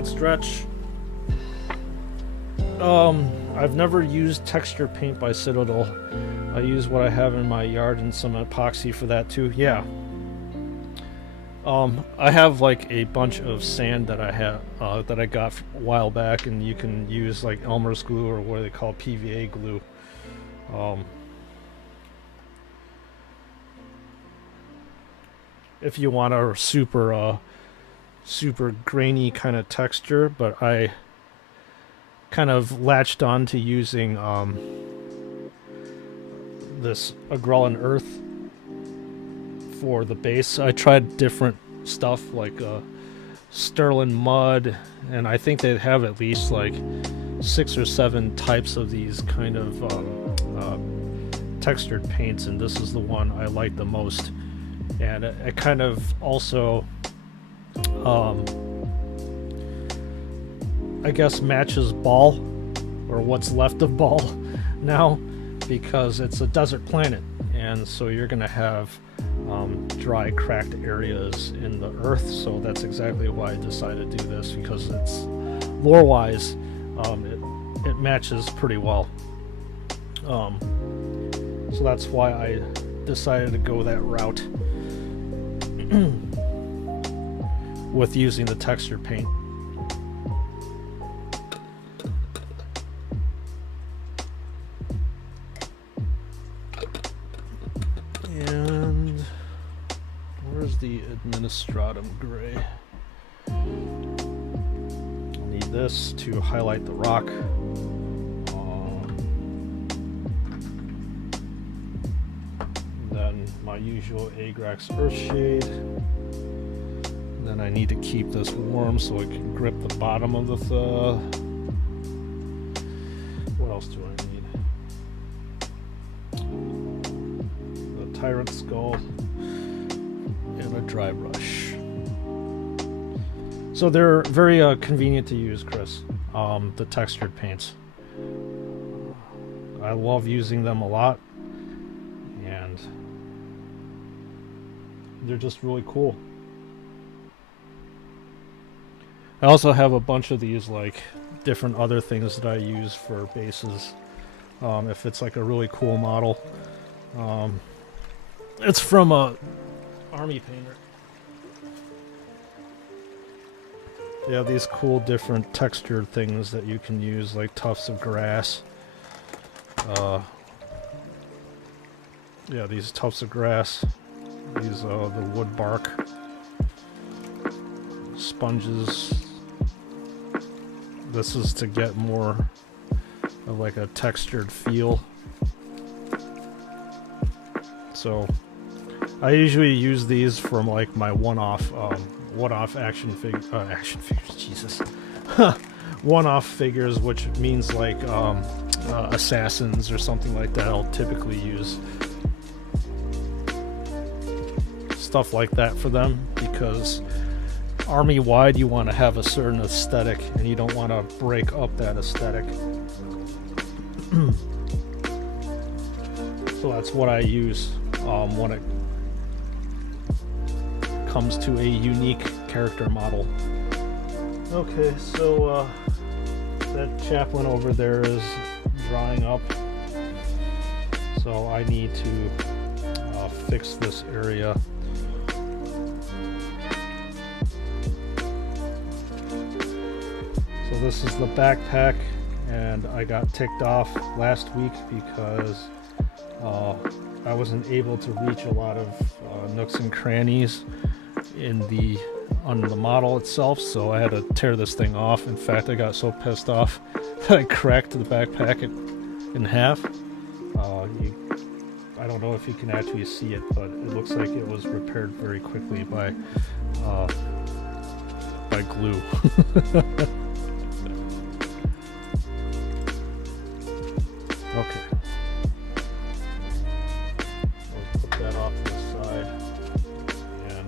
Stretch. I've never used texture paint by Citadel. I use what I have in my yard and some epoxy for that too. Yeah. I have like a bunch of sand that I have that I got a while back, and you can use like Elmer's glue or what they call PVA glue. If you want a super grainy kind of texture, but I kind of latched on to using this Agrellan Earth for the base. I tried different stuff like Sterling Mud, and I think they have at least like 6 or 7 types of these kind of textured paints, and this is the one I like the most. and it kind of also I guess matches Ball, or what's left of Ball now, because it's a desert planet, and so you're gonna have dry, cracked areas in the earth. So that's exactly why I decided to do this, because it's lore-wise, it matches pretty well. So that's why I decided to go that route with using the texture paint. And where's the administratum gray? I'll need this to highlight the rock. Then my usual Agrax Earthshade. Then I need to keep this warm so I can grip the bottom of the what else do I need? The Tyrant Skull and a dry brush. So they're very convenient to use, Chris. The textured paints. I love using them a lot, and they're just really cool. I also have a bunch of these, like, different other things that I use for bases. If it's like a really cool model. It's from a army painter. They have these cool different textured things that you can use, like tufts of grass. Yeah, these tufts of grass. These, the wood bark. Sponges. This is to get more of like a textured feel. So I usually use these from like my one-off action figures, Jesus. One-off figures, which means like assassins or something like that. I'll typically use stuff like that for them, because army-wide you want to have a certain aesthetic and you don't want to break up that aesthetic. So that's what I use when it comes to a unique character model. Okay, so that Chaplain over there is drying up, so I need to fix this area. So this is the backpack, and I got ticked off last week because I wasn't able to reach a lot of nooks and crannies on the model itself, so I had to tear this thing off. In fact, I got so pissed off that I cracked the backpack in half. I don't know if you can actually see it, but it looks like it was repaired very quickly by glue. Okay. We'll put that off to the side. And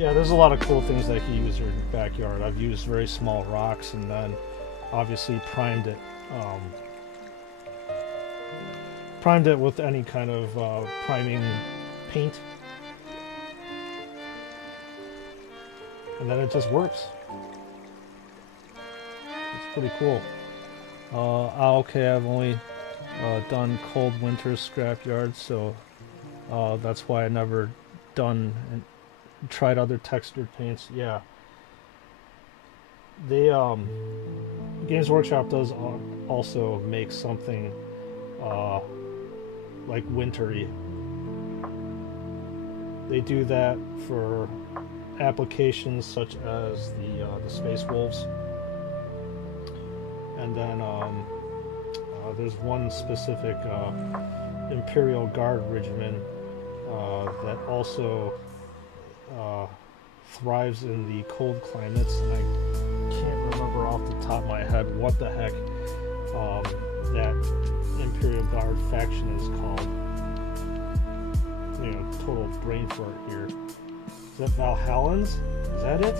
yeah, there's a lot of cool things that you can use in your backyard. I've used very small rocks, and then obviously primed it with any kind of priming paint, and then it just works. It's pretty cool. Okay, I've only done Cold Winter Scrapyard, so that's why I never done and tried other textured paints. Yeah, they Games Workshop does also make something like wintry. They do that for applications such as the Space Wolves. And then there's one specific Imperial Guard regiment that also thrives in the cold climates, and I can't remember off the top of my head what the heck that Imperial Guard faction is called. You know, total brain fart here. Is that Valhallans? Is that it?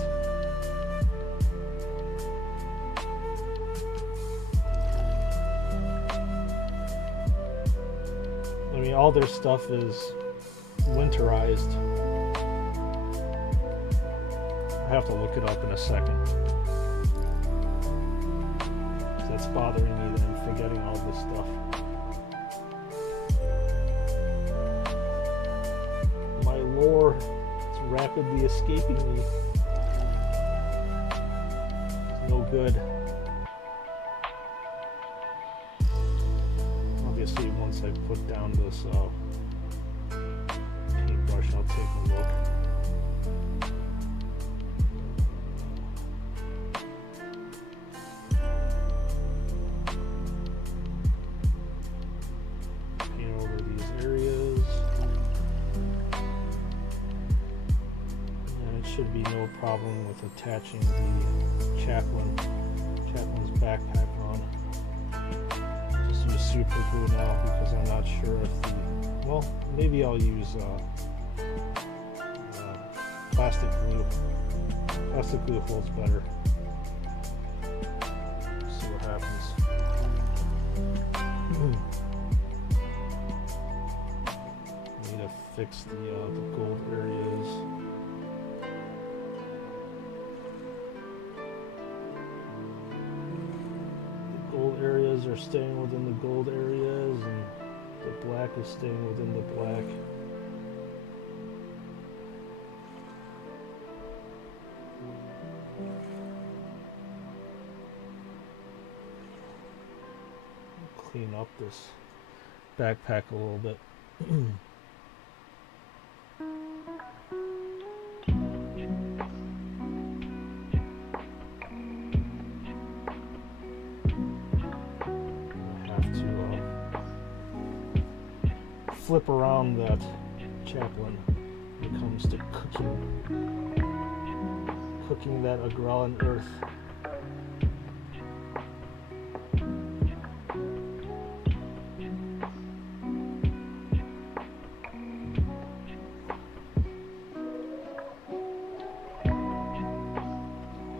I mean, all their stuff is winterized. I have to look it up in a second. That's bothering me that I'm forgetting all this stuff. My lore is rapidly escaping me. It's no good. Obviously, once I put down this paintbrush, I'll take a look. Paint over these areas. And it should be no problem with attaching the Chaplain's backpack on. Just use super glue now because I'm not sure if the, well, maybe I'll use plastic glue. Plastic glue holds better. See what happens. Need to fix the gold areas. Gold areas are staying within the gold areas, and the black is staying within the black. Clean up this backpack a little bit. Flip around that Chaplain when it comes to cooking that Agrellan earth.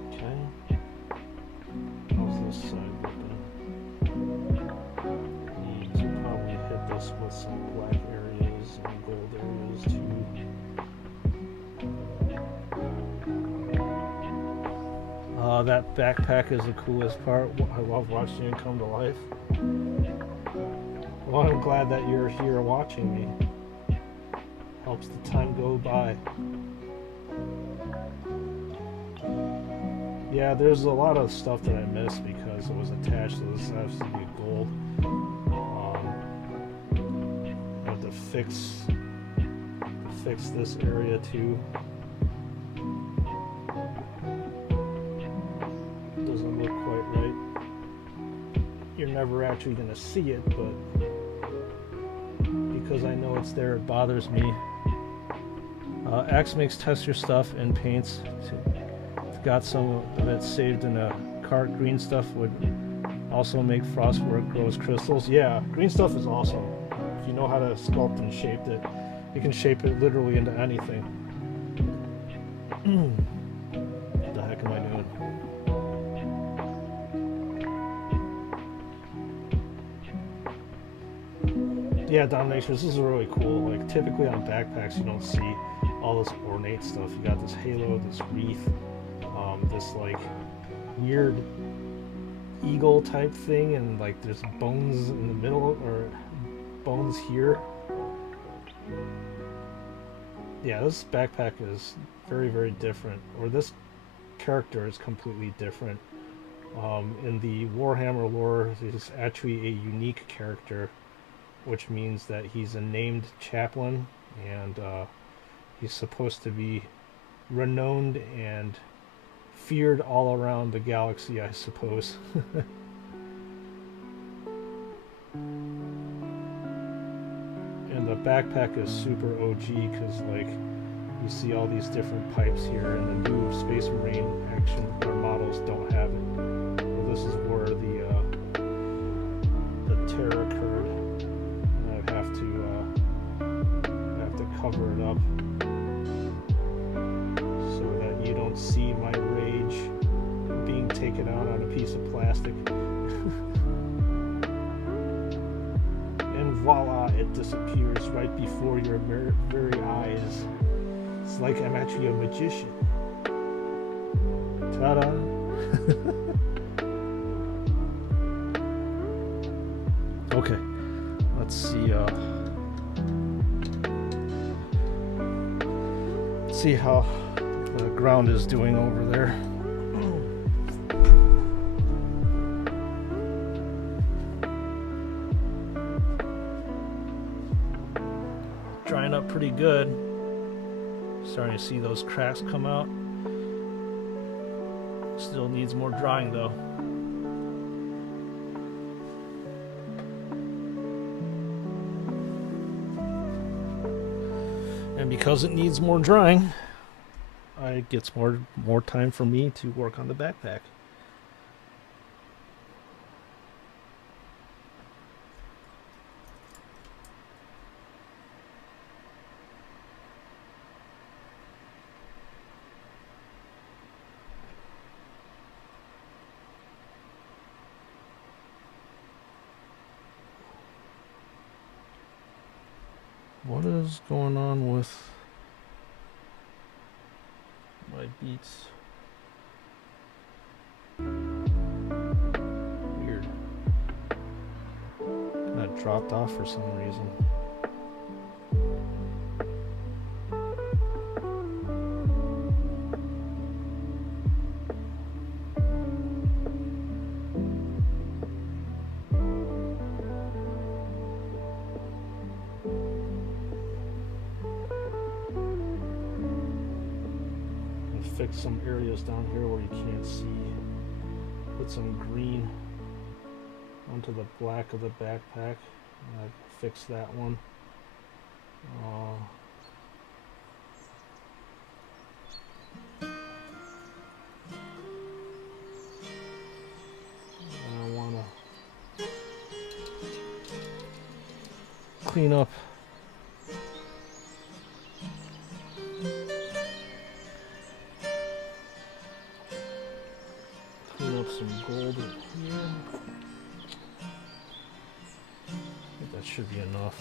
Okay. How's this side looking? Need to probably hit this with some black areas and gold areas too. That backpack is the coolest part. I love watching it come to life. Well, I'm glad that you're here watching me. Helps the time go by. Yeah, there's a lot of stuff that I missed because it was attached to this absolutely gold. I have to fix this area too. Doesn't look quite right. You're never actually going to see it, but because I know it's there, it bothers me. Axe makes texture stuff and paints. Got some of it saved in a cart. Green stuff would also make frostwork grows crystals. Yeah, green stuff is awesome. If you know how to sculpt and shape it, you can shape it literally into anything. What the heck am I doing? Yeah, Dominatrix, this is really cool. Like, typically on backpacks you don't see all this ornate stuff. You got this halo, this wreath, this like weird eagle type thing, and like there's bones in the middle, or bones here. Yeah, this backpack is very, very different, or this character is completely different. In the Warhammer lore, he's actually a unique character, which means that he's a named chaplain, and he's supposed to be renowned and feared all around the galaxy, I suppose. And the backpack is super OG because, like, you see all these different pipes here, and the new Space Marine action or models don't have it. Well, this is where the tear occurred. cover it up so that you don't see my rage being taken out on a piece of plastic. And voila, it disappears right before your very eyes. It's like I'm actually a magician. Ta-da! Okay, let's see how the ground is doing over there. Drying up pretty good. Starting to see those cracks come out. Still needs more drying though. And because it needs more drying, it gets more time for me to work on the backpack. What is going on with my beats? Weird. That dropped off for some reason. Fix some areas down here where you can't see. Put some green onto the black of the backpack. Fix that one. I want to clean up some gold in here. I think that should be enough.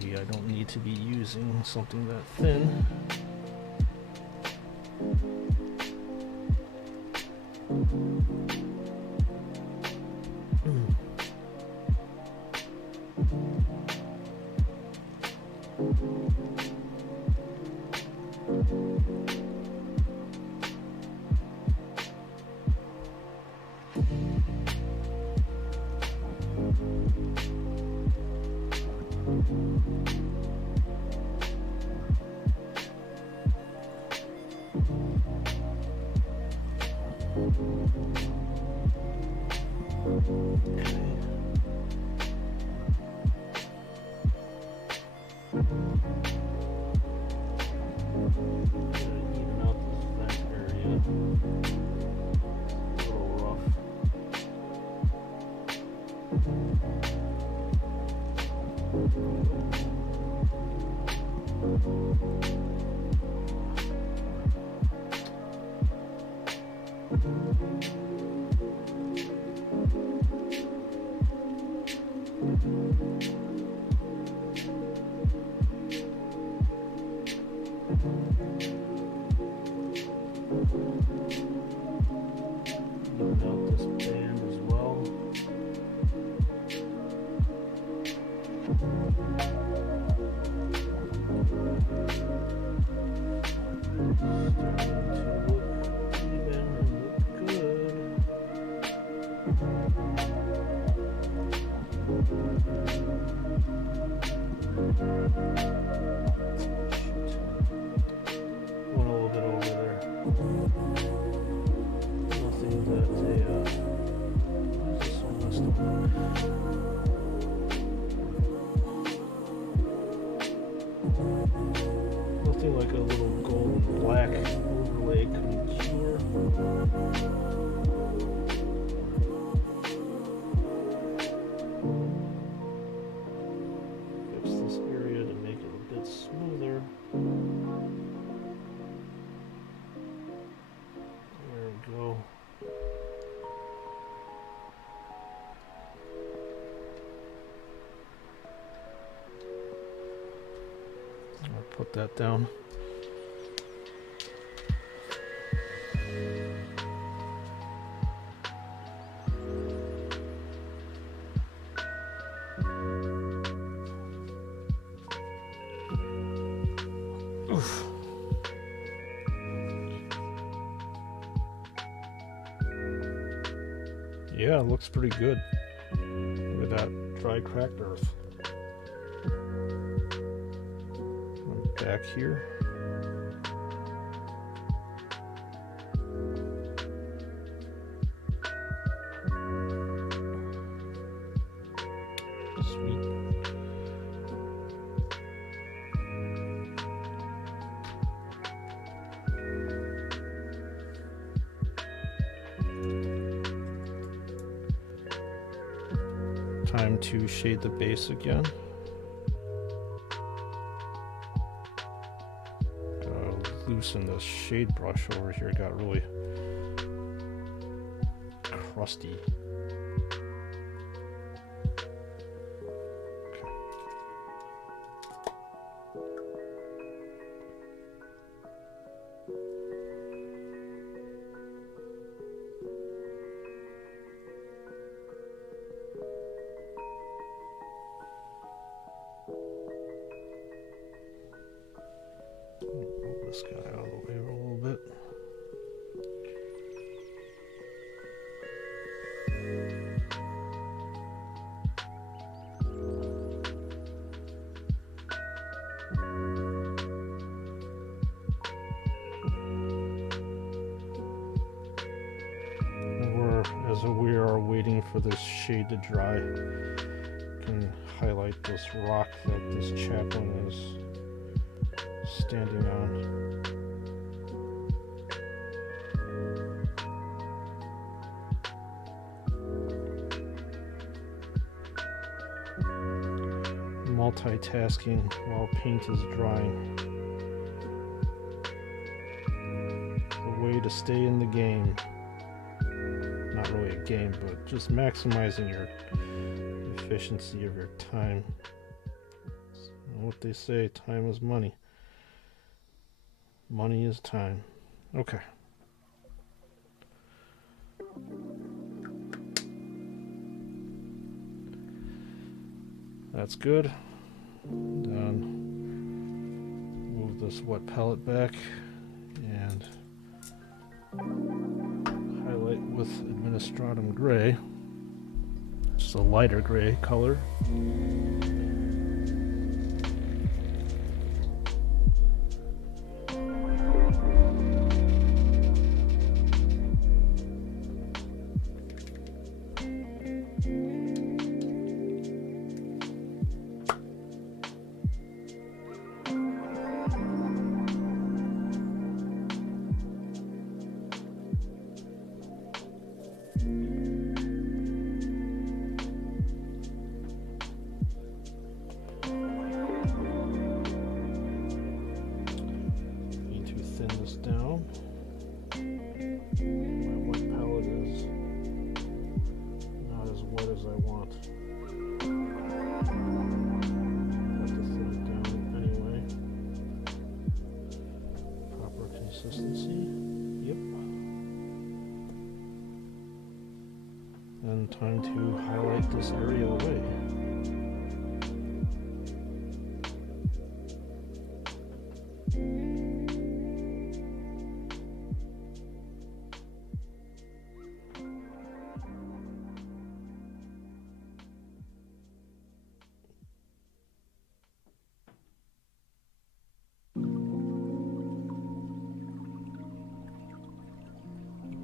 Maybe I don't need to be using something that thin. Like a little gold and black overlay contour. Fix this area to make it a bit smoother. There we go. I'll put that down. Yeah, it looks pretty good. Look at that dry cracked earth. Back here. Sweet. Time to shade the base again. Loosen this shade brush over here, got really crusty. This guy out of the way a little bit. As we are waiting for this shade to dry, you can highlight this rock that this chaplain is standing on. Multitasking while paint is drying. The way to stay in the game. Not really a game, but just maximizing your efficiency of your time. know what they say, time is money. Money is time. Okay. That's good. Then move this wet palette back and highlight with Administratum Gray. Just a lighter gray color. Time to highlight this area away.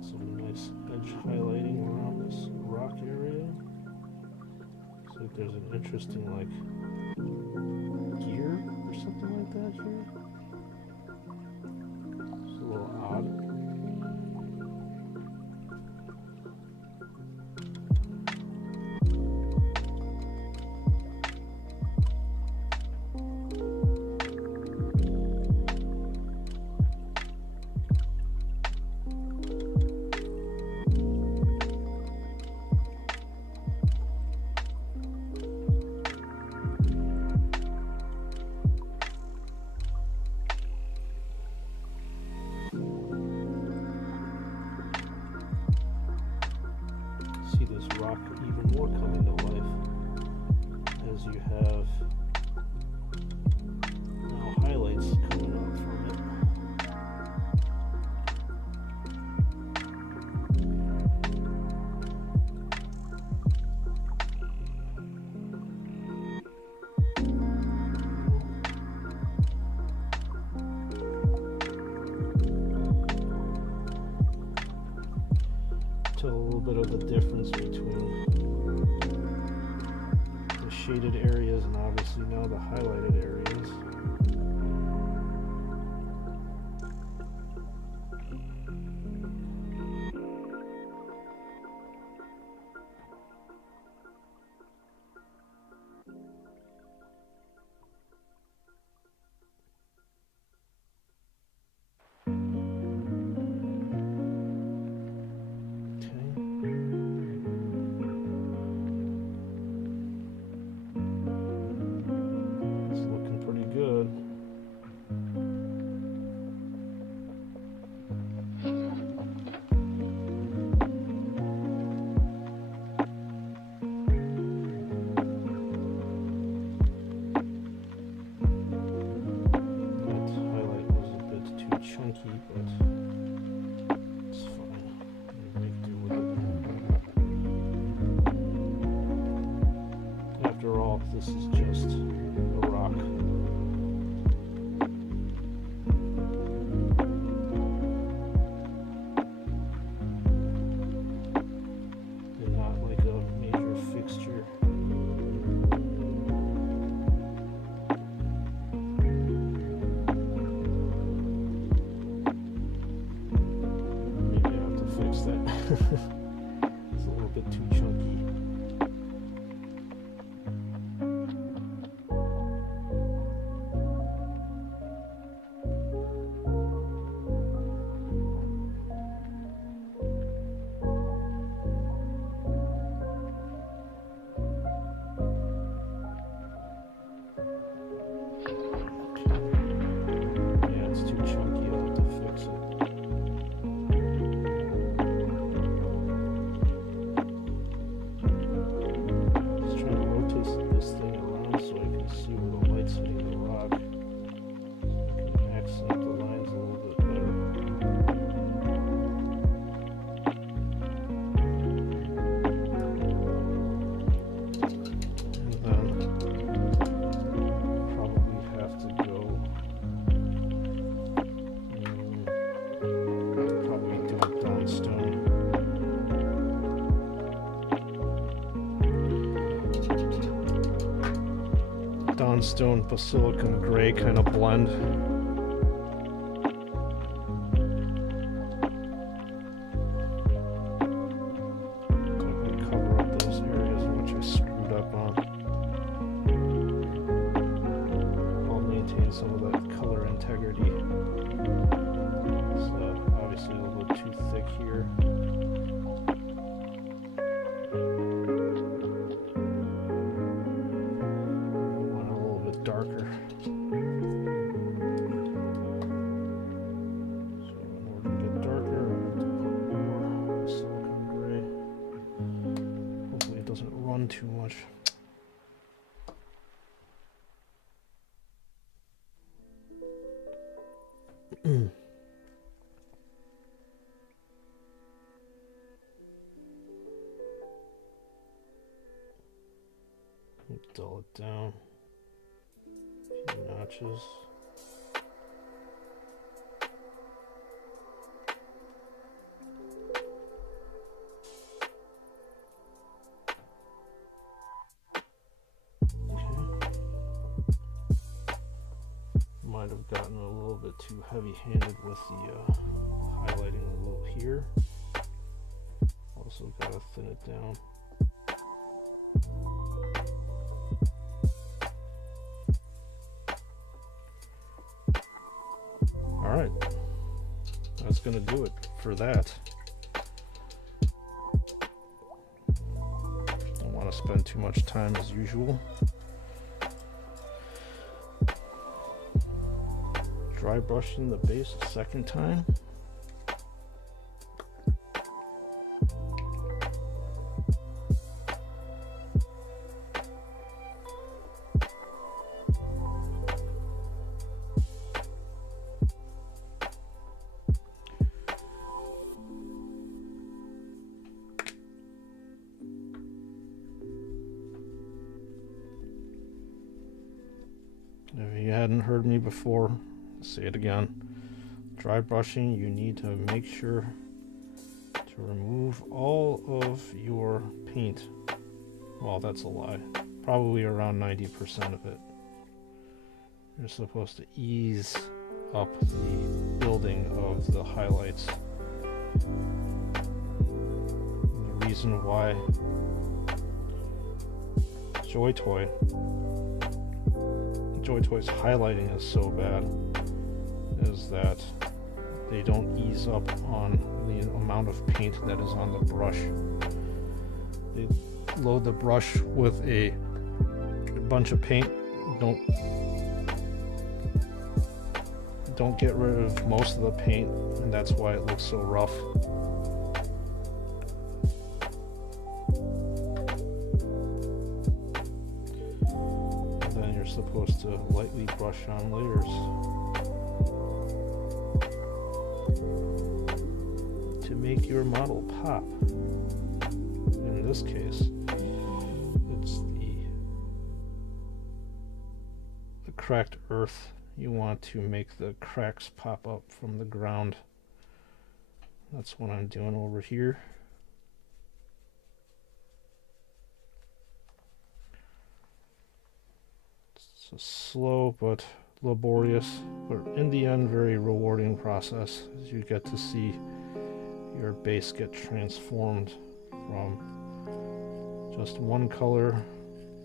Some nice edge highlighting around this rock area. Looks like there's an interesting like gear or something like that here. It's a little odd. See this rock even more coming to life as you have now highlights coming out from it. Tell a little bit of the difference between the shaded areas and obviously now the highlighted areas. Chunky, but it's fine. Make do with it. After all, this is just a rock. And not like a major fixture. It's a little bit too chunky. chunky, I'll have to fix it. Just trying to rotate this thing around so I can see where the light's hitting the rock. So I can accent the lines a little bit better. And then probably have to go probably do it downstone. Downstone Basilicum Gray kind of blend. Definitely cover up those areas which I screwed up on. I'll maintain some of that color integrity. It's obviously a little bit too thick here. Want a little bit darker. So in order to get darker, I have to put more silicon gray. Hopefully it doesn't run too much. Dull it down. A few notches. Might have gotten a little bit too heavy-handed with the highlighting a little here. Also gotta thin it down. Alright, that's gonna do it for that. Don't want to spend too much time as usual. Dry brushing the base a second time. If you hadn't heard me before, I'll say it again. Dry brushing, you need to make sure to remove all of your paint. Well, that's a lie. Probably around 90% of it. You're supposed to ease up the building of the highlights. And the reason why Joy Toy's highlighting is so bad is that they don't ease up on the amount of paint that is on the brush. They load the brush with a bunch of paint, don't get rid of most of the paint, and that's why it looks so rough. Supposed to lightly brush on layers to make your model pop. In this case, it's the cracked earth. You want to make the cracks pop up from the ground. That's what I'm doing over here. It's a slow but laborious, but in the end very rewarding process as you get to see your base get transformed from just one color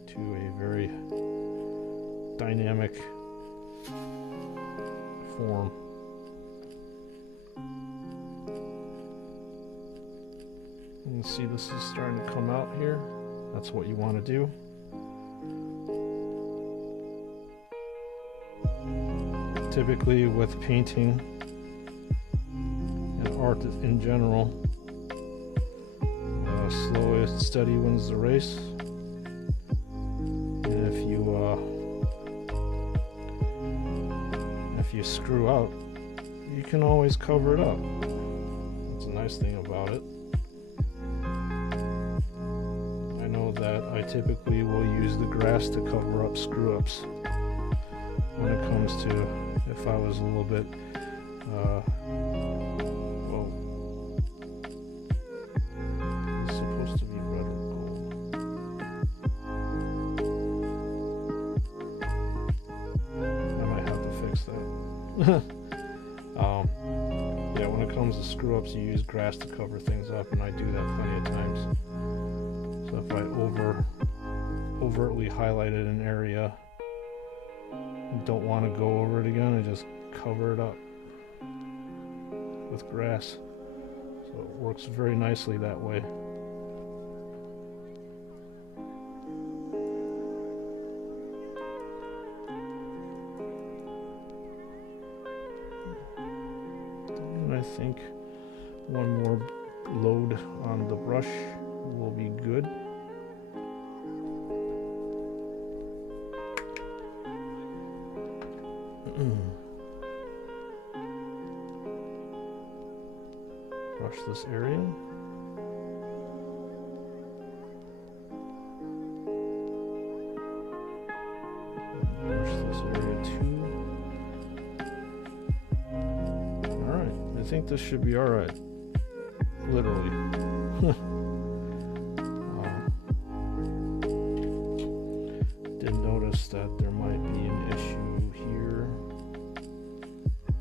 to a very dynamic form. You can see this is starting to come out here. That's what you want to do. typically with painting and art in general, slow and steady wins the race. And if you screw up, you can always cover it up. That's a nice thing about it. I know that I typically will use the grass to cover up screw-ups when it comes to if I was a little bit well, it's supposed to be red or gold. I might have to fix that. Yeah, when it comes to screw-ups, you use grass to cover things up, and I do that plenty of times. So if I overtly highlighted an area and don't want to go over it again, I just cover it up with grass. So it works very nicely that way. And I think one more load on the brush will be good. Brush this area. Brush this area too. Alright, I think this should be alright. Literally. Did notice that there might be an issue here.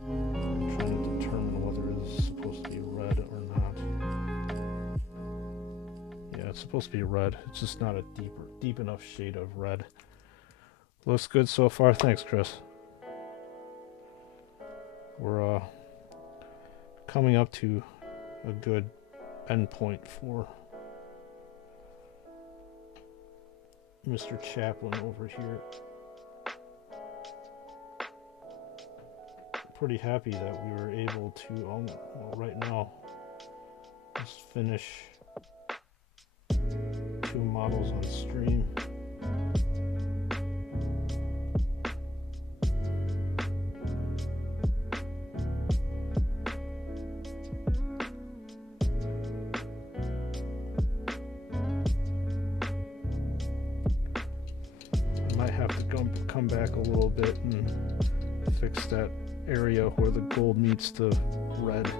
I'm trying to determine whether it's supposed to be red or not. Yeah, it's supposed to be red. It's just not a deep enough shade of red. Looks good so far. Thanks, Chris. We're coming up to a good endpoint for Mr. Chaplain over here. Pretty happy that we were able to, well, right now, just finish 2 models on stream. Come back a little bit and fix that area where the gold meets the red.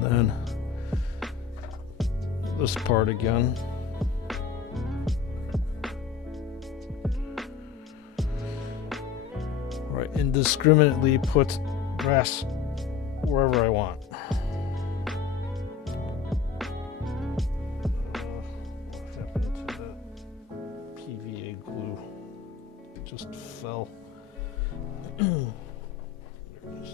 Then this part again. Right, indiscriminately put grass wherever I want. Fell. There it is.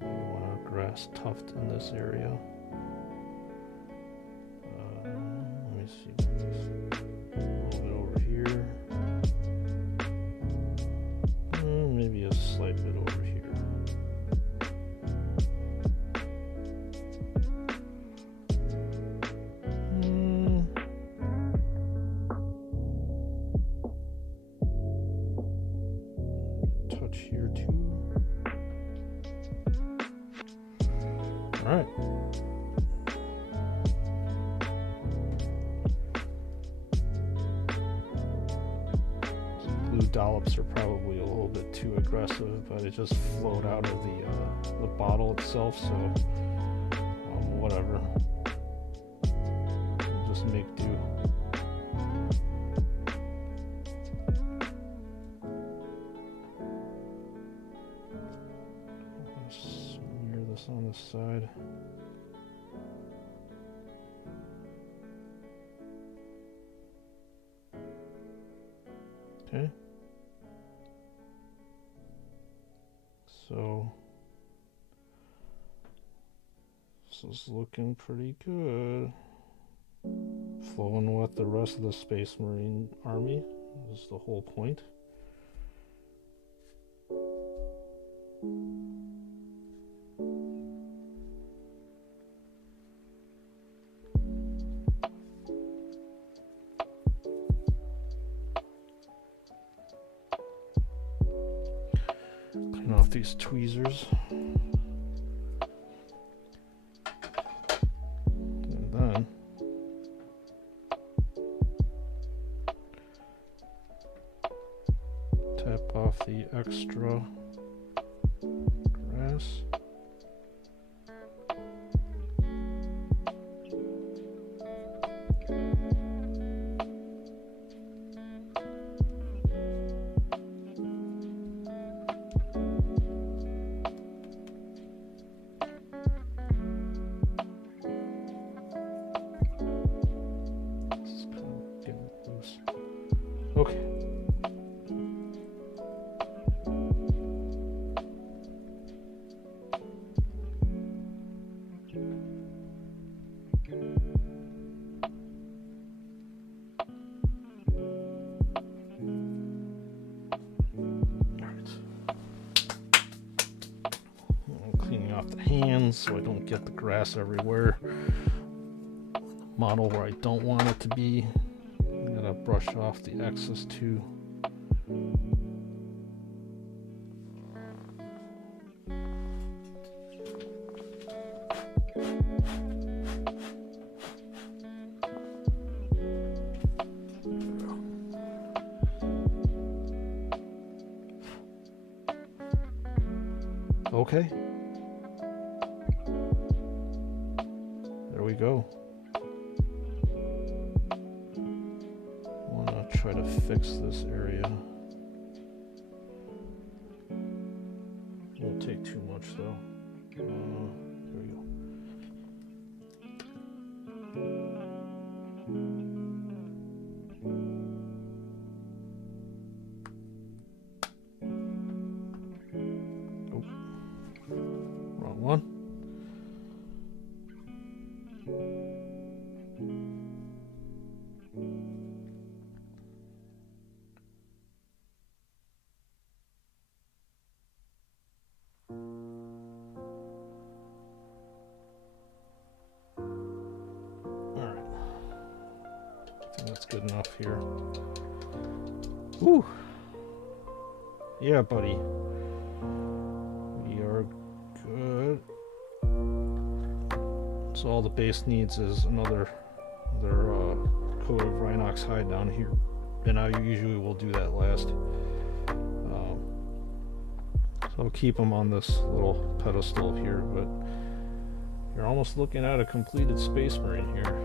You want a grass tuft in this area. Let me see. A little bit over here. Maybe a slight bit over here. Here too. All right. Some blue dollops are probably a little bit too aggressive, but it just flowed out of the bottle itself, so whatever. We'll just make do. On the side. Okay. So This is looking pretty good. Flowing with the rest of the Space Marine army is the whole point. Clean off these tweezers. And then tap off the extra grass. It's kind of getting loose. Okay. Cleaning off the hands so I don't get the grass everywhere. Model where I don't want it to be. I'm gonna brush off the excess too. Okay. There we go. I want to try to fix this area. Won't take too much though. There we go. Wrong one. All right. I think that's good enough here. Whew. Yeah, buddy. We are good. So all the base needs is another coat of Rhinox hide down here, and I usually will do that last. So I'll keep them on this little pedestal here, but you're almost looking at a completed Space Marine here.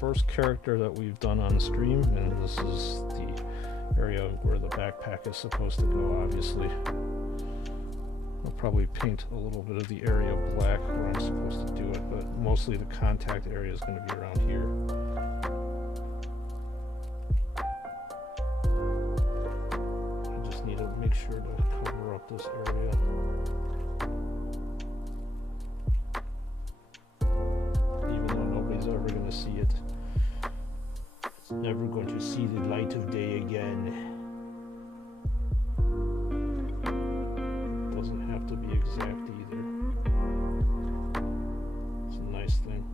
First character that we've done on stream, and this is the area where the backpack is supposed to go, obviously. I'll probably paint a little bit of the area black where I'm supposed to do it, but mostly the contact area is going to be around here. I just need to make sure to cover up this area. Even though nobody's ever going to see it. It's never going to see the light of day again. Doesn't have to be exact either. It's a nice thing.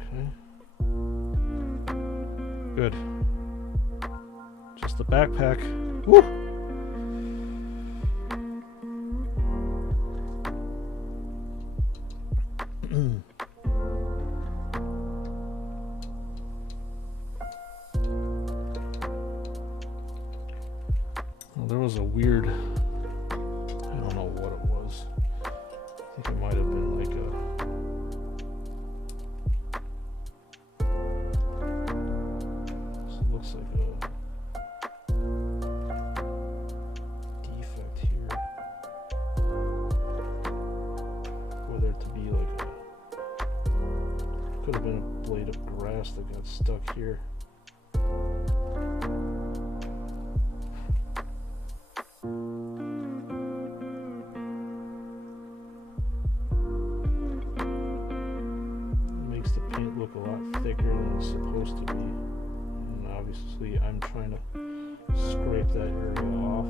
Okay. Good. Just the backpack. Woo! Well, there was a weird, I don't know what it was. I think it might have been like it looks like a defect here. For there to be like could have been a blade of grass that got stuck here. obviously I'm trying to scrape that area off.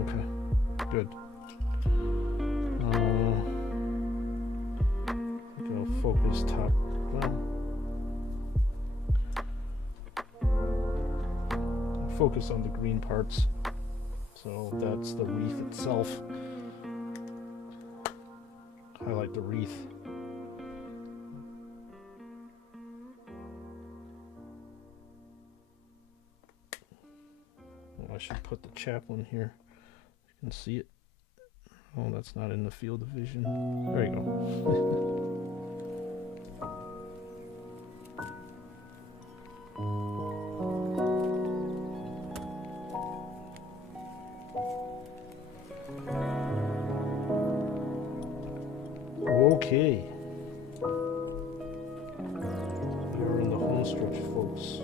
Okay, good. I'm gonna focus top. Well, focus on the green parts. So that's the wreath itself. Highlight the wreath. I should put the chaplain here. You can see it. Oh, that's not in the field of vision. There you go. Okay. We're in the home stretch, folks.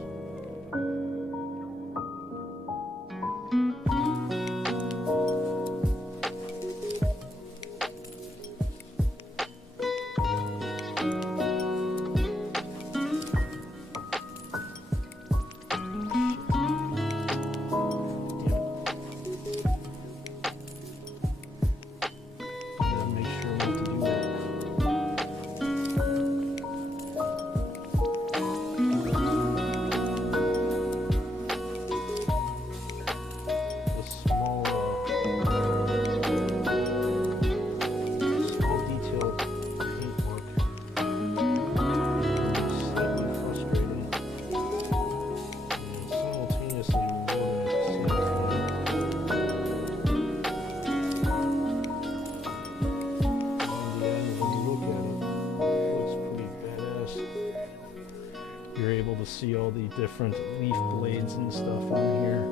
See all the different leaf blades and stuff on here.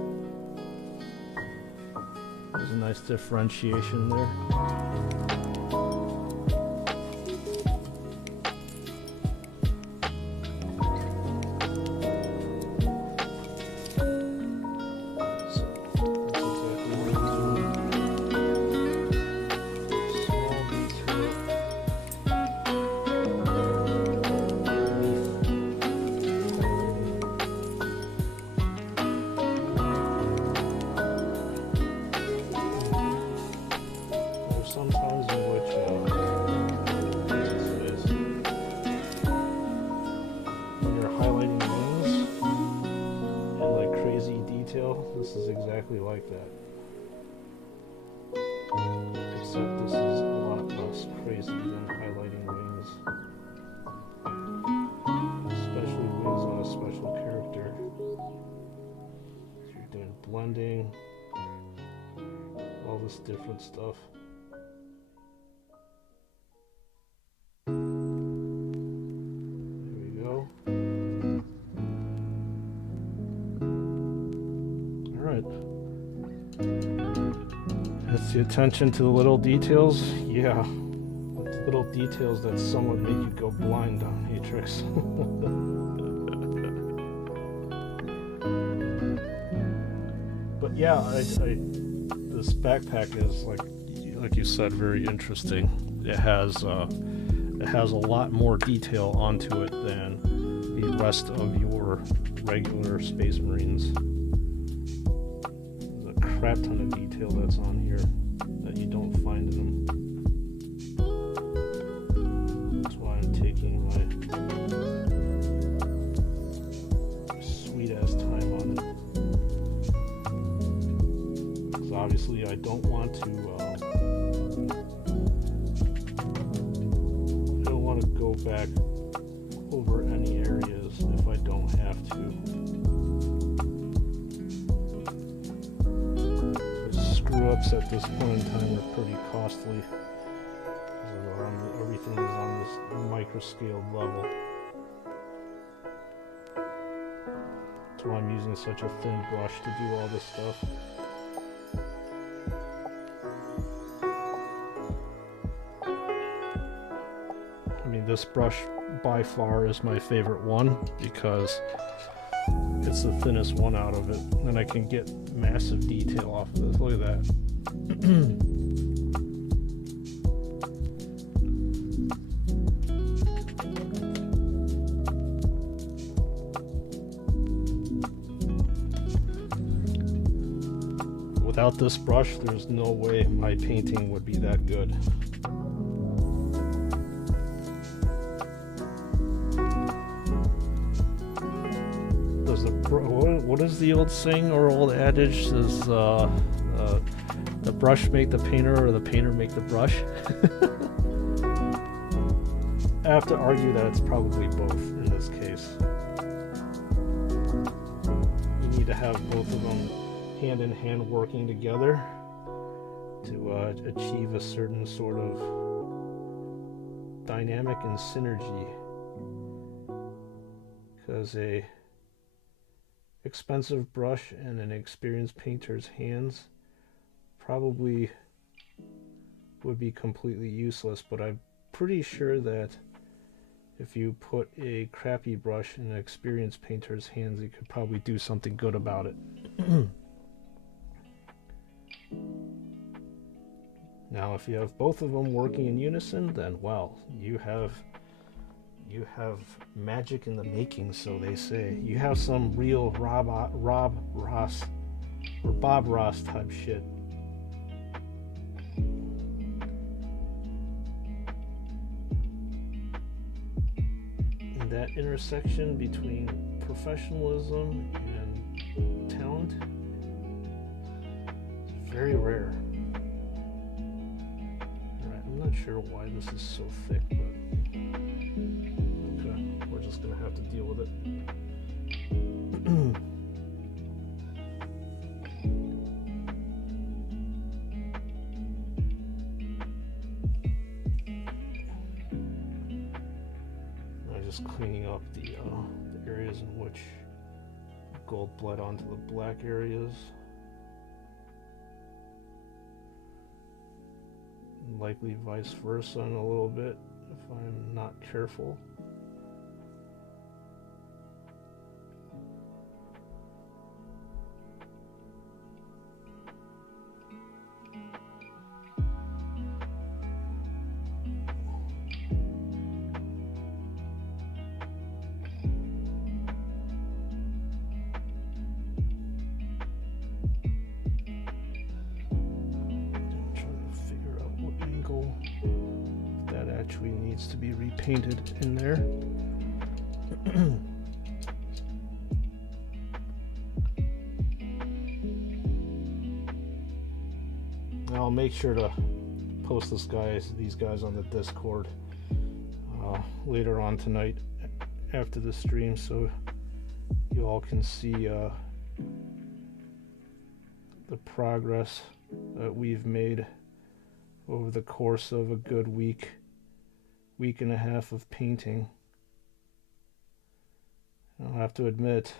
There's a nice differentiation there. This is exactly like that. Except this is a lot less crazy than highlighting wings. Especially wings on a special character. So you're doing blending, all this different stuff. There we go. That's the attention to the little details. Yeah, the little details that somewhat make you go blind on Atrix. But yeah, this backpack is like you said, very interesting. It has a lot more detail onto it than the rest of your regular Space Marines. Crap ton of detail that's on here that you don't find in them. That's why I'm taking my sweet ass time on it. Because obviously I don't want to go back over any areas if I don't have to. Screw-ups at this point in time are pretty costly because everything is on this micro-scale level. That's why I'm using such a thin brush to do all this stuff. I mean, this brush by far is my favorite one because it's the thinnest one out of it, and I can get massive detail off of this. Look at that. without this brush, there's no way my painting would be that good. What is the old saying or old adage? Does the brush make the painter or the painter make the brush? I have to argue that it's probably both in this case. You need to have both of them hand in hand working together to achieve a certain sort of dynamic and synergy. Because a expensive brush in an experienced painter's hands probably would be completely useless, but I'm pretty sure that if you put a crappy brush in an experienced painter's hands, you could probably do something good about it. Now, if you have both of them working in unison, then, well, you have magic in the making, so they say. You have some real Bob Ross type shit. And that intersection between professionalism and talent is very rare. Alright, I'm not sure why this is so thick, but we're just gonna have to deal with it. I'm just cleaning up the areas in which gold bled onto the black areas. And likely vice versa in a little bit if I'm not careful. Needs to be repainted in there. I'll make sure to post these guys on the Discord later on tonight after the stream, so you all can see the progress that we've made over the course of a good week and a half of painting. I'll have to admit,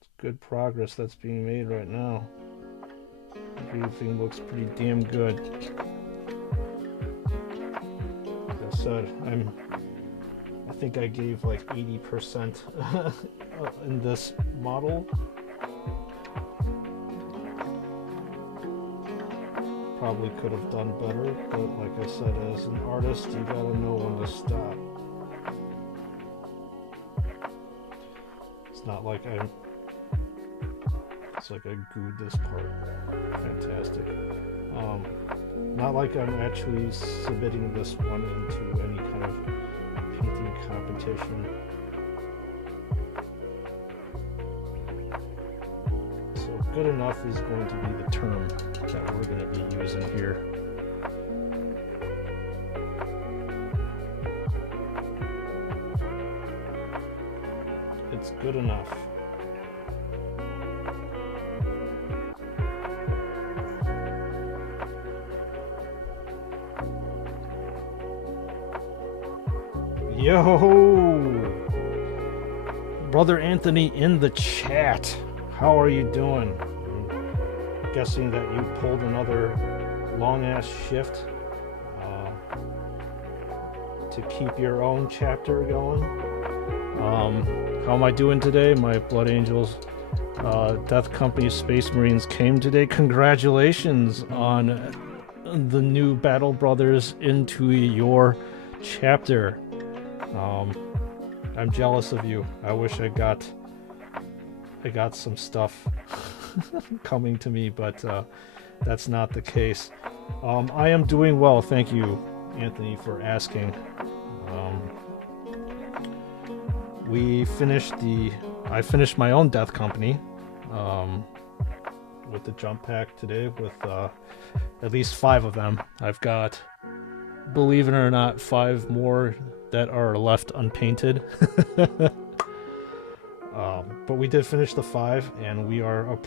it's good progress that's being made right now. Everything looks pretty damn good. Like I said, I think I gave like 80% in this model. Probably could have done better, but like I said, as an artist, you gotta know when to stop. It's not like it's like I gooed this part. Fantastic. Not like I'm actually submitting this one into any kind of painting competition. So good enough is going to be the term that we're going to be using here. It's good enough. Yo! Brother Anthony in the chat. How are you doing? I'm guessing that you pulled another long-ass shift to keep your own chapter going. How am I doing today? My Blood Angels Death Company Space Marines came today. Congratulations on the new Battle Brothers into your chapter. I'm jealous of you. I wish I got some stuff coming to me, but that's not the case. I am doing well, thank you, Anthony, for asking. I finished my own death company with the jump pack today with at least 5 of them. I've got, believe it or not, 5 more that are left unpainted. But we did finish the 5, and we are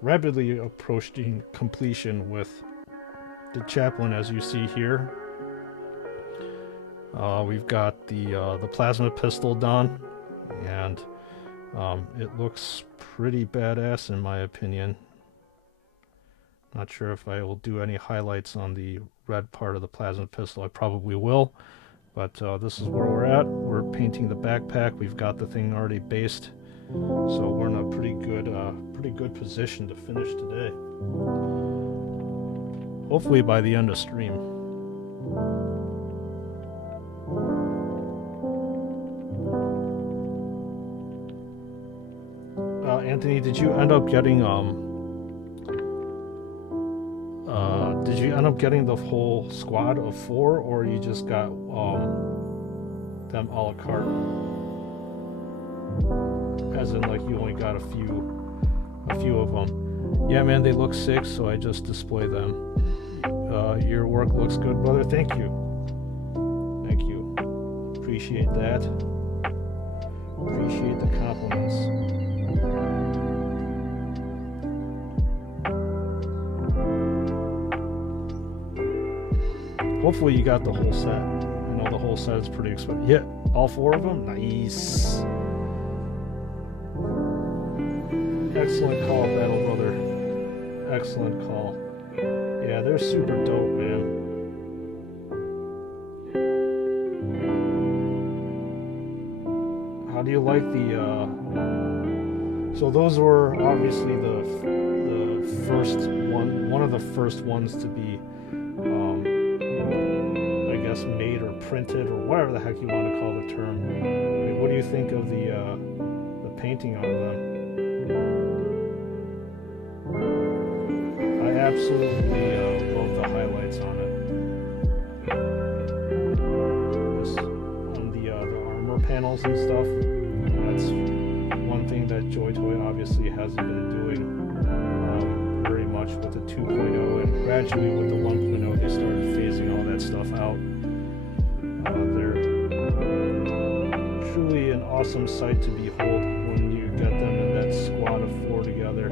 rapidly approaching completion with the Chaplain, as you see here. We've got the plasma pistol done, and it looks pretty badass in my opinion. Not sure if I will do any highlights on the red part of the plasma pistol. I probably will, but this is where we're at. We're painting the backpack. We've got the thing already based, so we're in a pretty good position to finish today. Hopefully by the end of stream. Anthony, did you end up getting the whole squad of 4, or you just got them a la carte? As in, like, you only got a few of them. Yeah, man, they look sick, so I just display them. Your work looks good, brother. Thank you. Appreciate that. Appreciate the compliments. Hopefully you got the whole set. I know the whole set is pretty expensive. Yeah, all 4 of them? Nice. Excellent call, Battle Brother. Excellent call. Yeah, they're super dope, man. How do you like the, So those were obviously the first one of the first ones to be made or printed, or whatever the heck you want to call the term. I mean, what do you think of the painting on them? I absolutely love the highlights on it. On the armor panels and stuff. That's one thing that Joy Toy obviously hasn't been doing very much with the 2.0, and gradually with the 1.0 they started phasing all that stuff out. They're truly an awesome sight to behold when you get them in that squad of 4 together.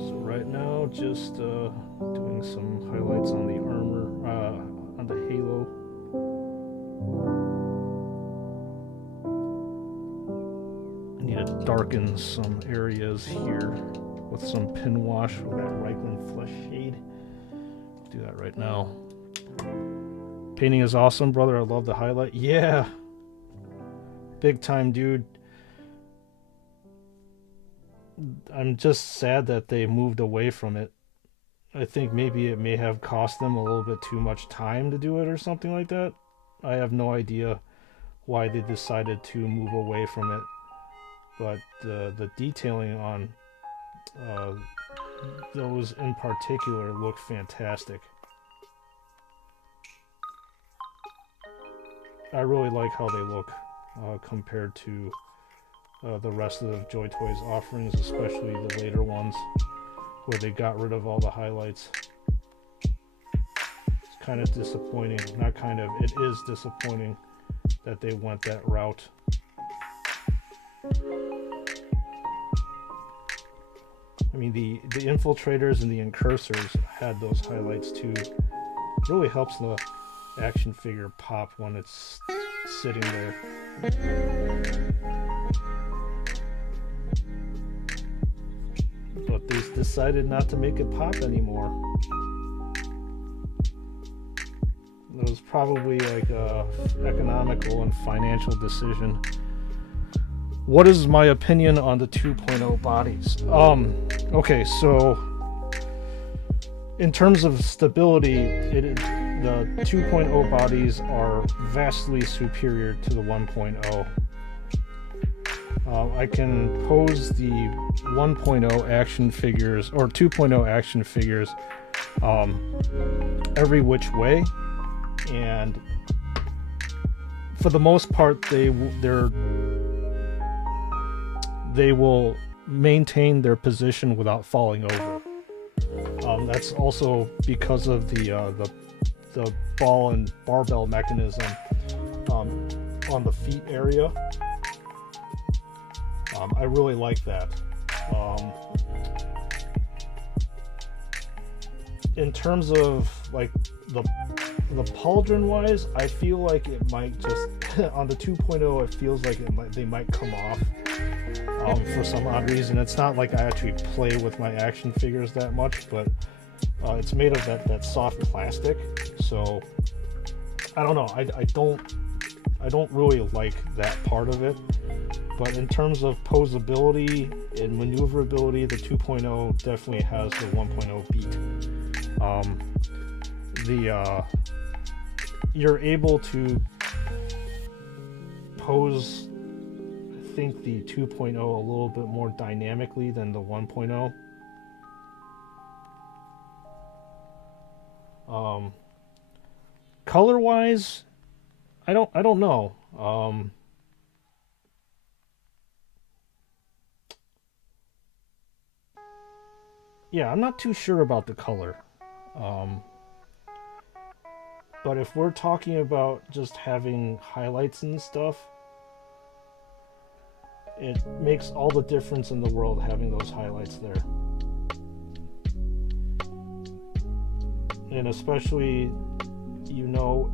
So right now, just doing some highlights on the armor, on the halo. I need to darken some areas here with some pin wash with that Reichland Flesh Shade. Do that right now. Painting is awesome, brother. I love the highlight. Yeah. Big time, dude. I'm just sad that they moved away from it. I think maybe it may have cost them a little bit too much time to do it or something like that. I have no idea why they decided to move away from it. But the detailing on those in particular look fantastic. I really like how they look compared to the rest of the Joy Toys offerings, especially the later ones where they got rid of all the highlights. It's kind of disappointing. Not kind of, it is disappointing that they went that route. I mean, the infiltrators and the incursors had those highlights too. It really helps the action figure pop when it's sitting there. But they decided not to make it pop anymore. It was probably like a economical and financial decision. What is my opinion on the 2.0 bodies? Okay, so in terms of stability, the 2.0 bodies are vastly superior to the 1.0. I can pose the 1.0 action figures or 2.0 action figures every which way, and for the most part they will maintain their position without falling over. That's also because of the ball and barbell mechanism on the feet area. I really like that. In terms of like the pauldron wise, I feel like it might just on the 2.0 it feels like they might come off for some odd reason. It's not like I actually play with my action figures that much, but it's made of that soft plastic, so I don't know. I don't really like that part of it. But in terms of posability and maneuverability, the 2.0 definitely has the 1.0 beat. You're able to pose, I think, the 2.0 a little bit more dynamically than the 1.0. Color-wise, I don't know. Yeah, I'm not too sure about the color. But if we're talking about just having highlights and stuff, it makes all the difference in the world having those highlights there. And especially, you know,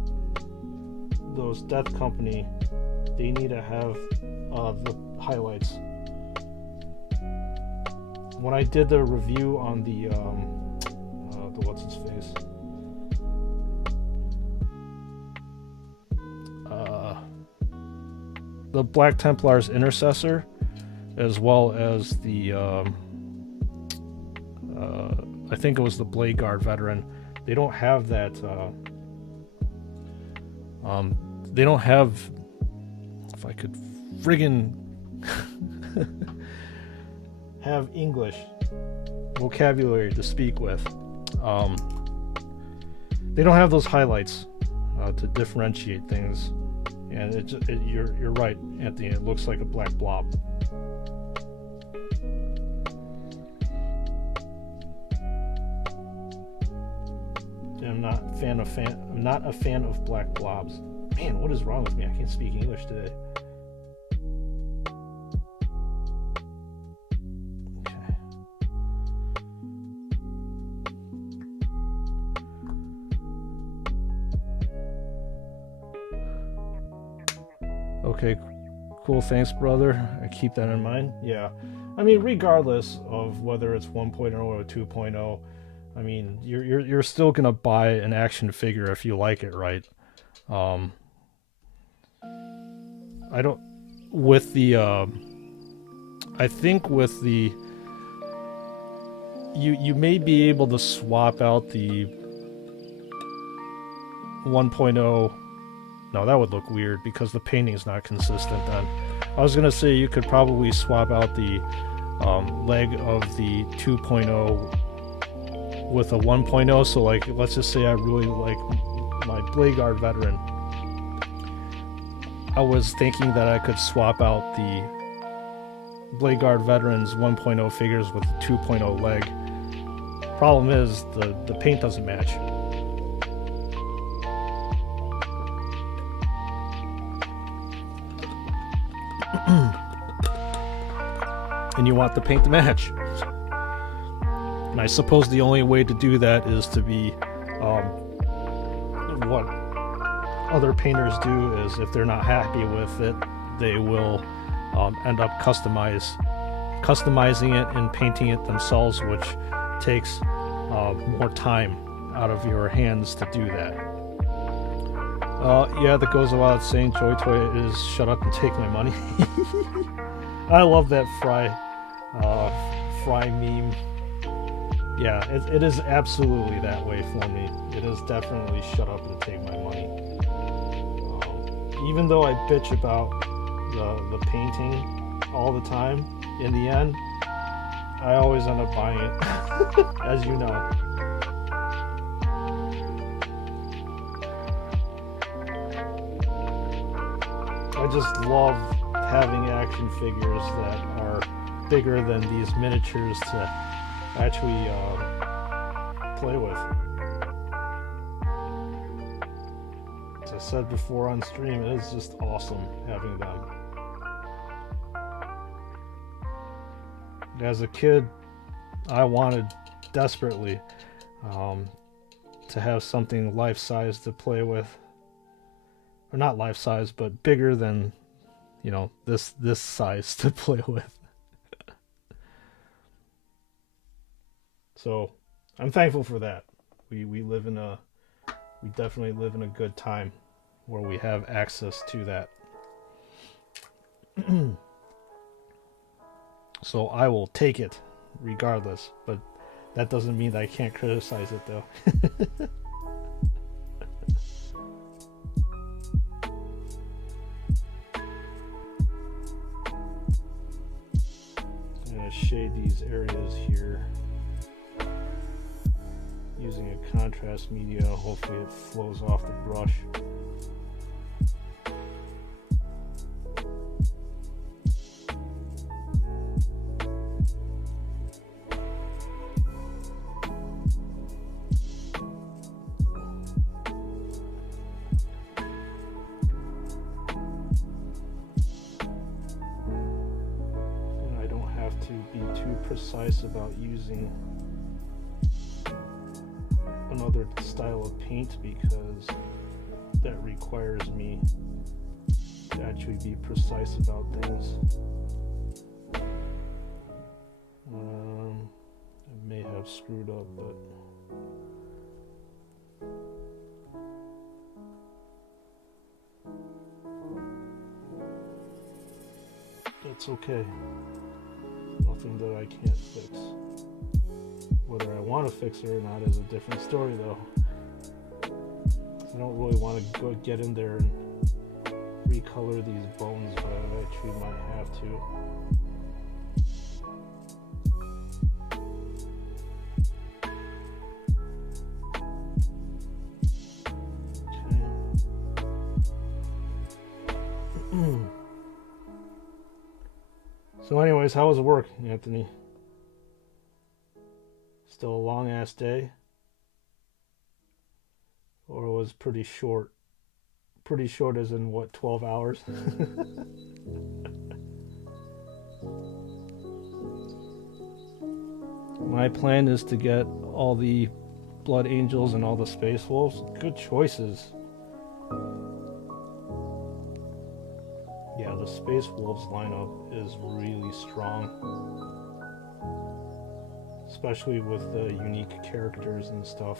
those Death Company, they need to have the highlights. When I did the review on the what's his face, the Black Templar's Intercessor, as well as the I think it was the Blade Guard Veteran, they don't have that. They don't have. If I could friggin' have English vocabulary to speak with. They don't have those highlights to differentiate things, and you're right, Anthony. It looks like a black blob. I'm not a fan of black blobs. Man, what is wrong with me? I can't speak English today. Okay, cool. Thanks, brother. I keep that in mind. Yeah, I mean, regardless of whether it's 1.0 or 2.0, I mean, you're still gonna buy an action figure if you like it, right? I don't with the I think with the you may be able to swap out the 1.0. No, that would look weird because the painting's not consistent then. I was gonna say you could probably swap out the leg of the 2.0 with a 1.0. So like, let's just say I really like my Blade Guard Veteran. I was thinking that I could swap out the Blade Guard Veteran's 1.0 figures with the 2.0 leg. Problem is the paint doesn't match. And you want the paint to match. And I suppose the only way to do that is to be what other painters do is if they're not happy with it, they will end up customizing it and painting it themselves, which takes more time out of your hands to do that. Yeah, that goes without saying. Joy Toy is shut up and take my money. I love that Fry meme. Yeah, it is absolutely that way for me. It is definitely shut up and take my money. Even though I bitch about the painting all the time, in the end, I always end up buying it, as you know. I just love having action figures that are bigger than these miniatures to actually play with. As I said before on stream, it is just awesome having them. As a kid, I wanted desperately to have something life-size to play with. Or not life-size, but bigger than, you know, this size to play with. So I'm thankful for that. We definitely live in a good time where we have access to that. So I will take it regardless, but that doesn't mean that I can't criticize it though. I'm going to shade these areas here using a contrast media. Hopefully it flows off the brush. And I don't have to be too precise about using another style of paint because that requires me to actually be precise about things. I may have screwed up, but that's okay. Nothing that I can't fix. Whether I want to fix it or not is a different story, though. I don't really want to go get in there and recolor these bones, but I actually might have to. Okay. So anyways, how was it work, Anthony? Still a long ass day? Or it was pretty short? Pretty short as in what, 12 hours? My plan is to get all the Blood Angels and all the Space Wolves. Good choices. Yeah, the Space Wolves lineup is really strong. Especially with the unique characters and stuff.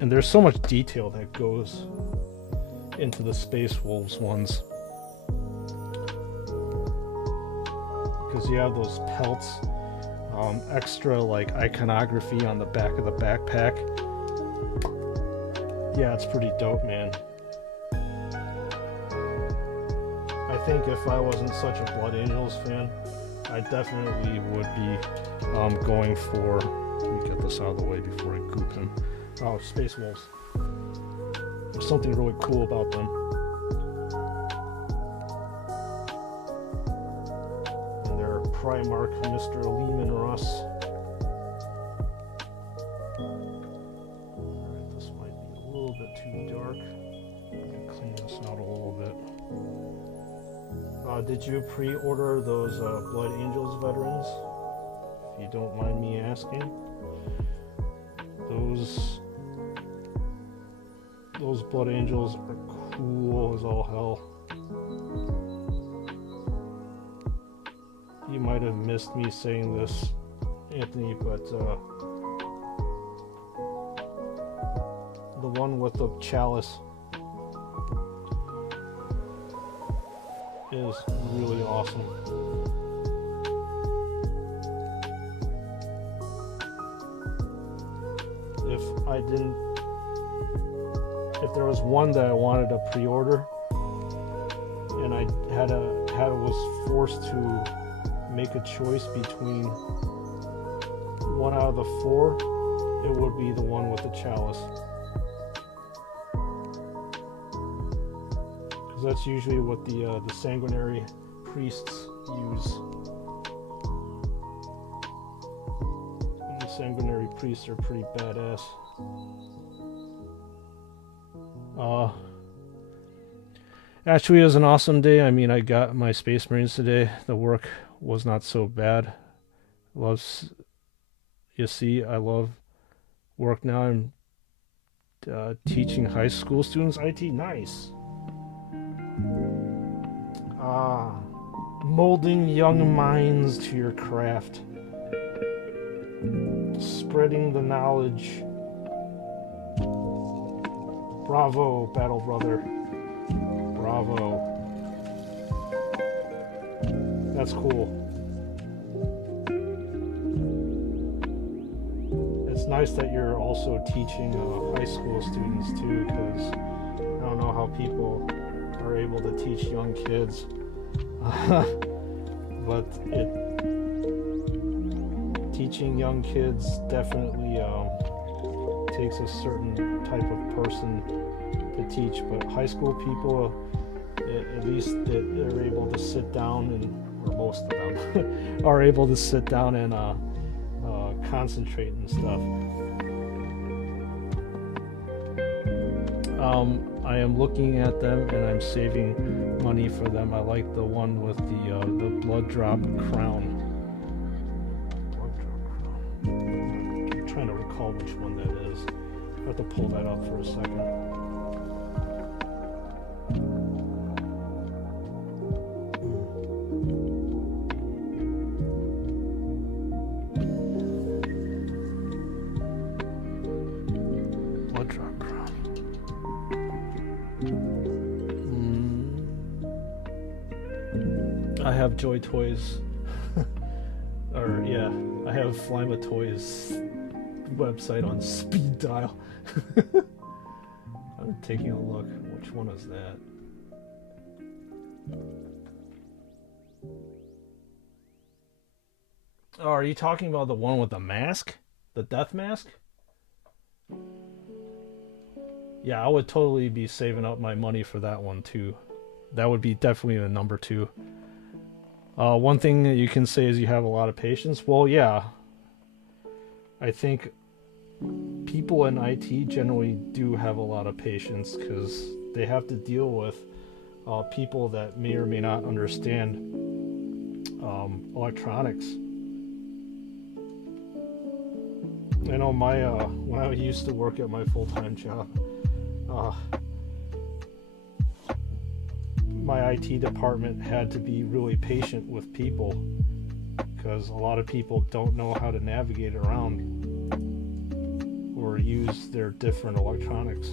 And there's so much detail that goes into the Space Wolves ones. Because you have those pelts, extra like iconography on the back of the backpack. Yeah, it's pretty dope, man. I think if I wasn't such a Blood Angels fan, I definitely would be going for... Let me get this out of the way before I goop him. Oh, Space Wolves. There's something really cool about them. And they're Primarch Mr. Lehman Russ. Alright, this might be a little bit too dark. I'm gonna clean this out a little bit. Did you pre-order those Blood Angels veterans? If you don't mind me asking. Those Blood Angels are cool as all hell. You might have missed me saying this, Anthony, but the one with the chalice, is really awesome. If there was one that I wanted to pre-order and I was forced to make a choice between one out of the 4, it would be the one with the chalice. Because that's usually what the sanguinary priests use. And the sanguinary priests are pretty badass. Actually, it was an awesome day. I mean, I got my Space Marines today. The work was not so bad. You see, I love work now. I'm teaching high school students IT. Nice. Molding young minds to your craft. Spreading the knowledge. Bravo, Battle Brother. Bravo. That's cool. It's nice that you're also teaching high school students too, because I don't know how people are able to teach young kids. But teaching young kids definitely takes a certain type of person to teach, but high school people, at least they're able to sit down, or most of them are able to sit down and concentrate and stuff. I am looking at them and I'm saving money for them. I like the one with the blood drop crown. I'm trying to recall which one that is. I have to pull that up for a second. I have Joy Toys, or yeah, I have Flyma Toys website on speed dial. I'm taking a look. Which one is that? Oh, are you talking about the one with the mask? The death mask? Yeah, I would totally be saving up my money for that one too. That would be definitely the number 2. One thing that you can say is you have a lot of patience. Well, yeah. I think people in IT generally do have a lot of patience because they have to deal with people that may or may not understand electronics. I know when I used to work at my full-time job, my IT department had to be really patient with people because a lot of people don't know how to navigate around or use their different electronics.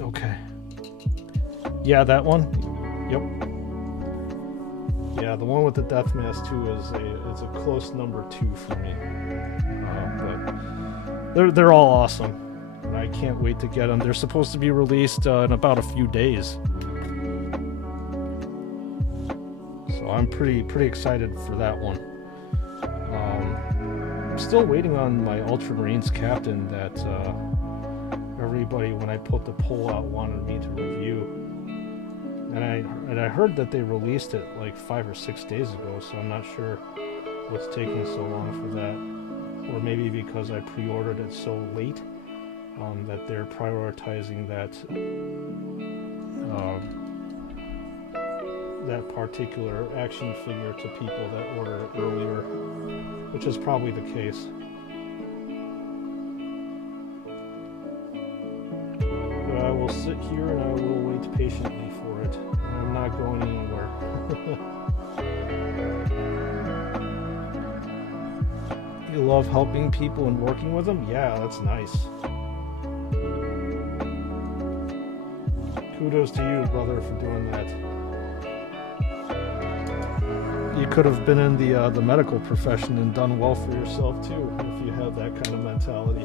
Okay. Yeah, that one. Yep. Yeah, the one with the death mask too is a close number 2 for me. But they're all awesome, and I can't wait to get them. They're supposed to be released in about a few days, so I'm pretty excited for that one. I'm still waiting on my Ultramarines captain that everybody, when I put the poll out, wanted me to review, and I heard that they released it like 5 or 6 days ago, so I'm not sure what's taking so long for that. Or maybe because I pre-ordered it so late, that they're prioritizing that particular action figure to people that order it earlier, which is probably the case. But I will sit here and I will wait patiently for it. I'm not going anywhere. You love helping people and working with them? Yeah, that's nice. kudos to you, brother, for doing that. You could have been in the medical profession and done well for yourself too, if you have that kind of mentality.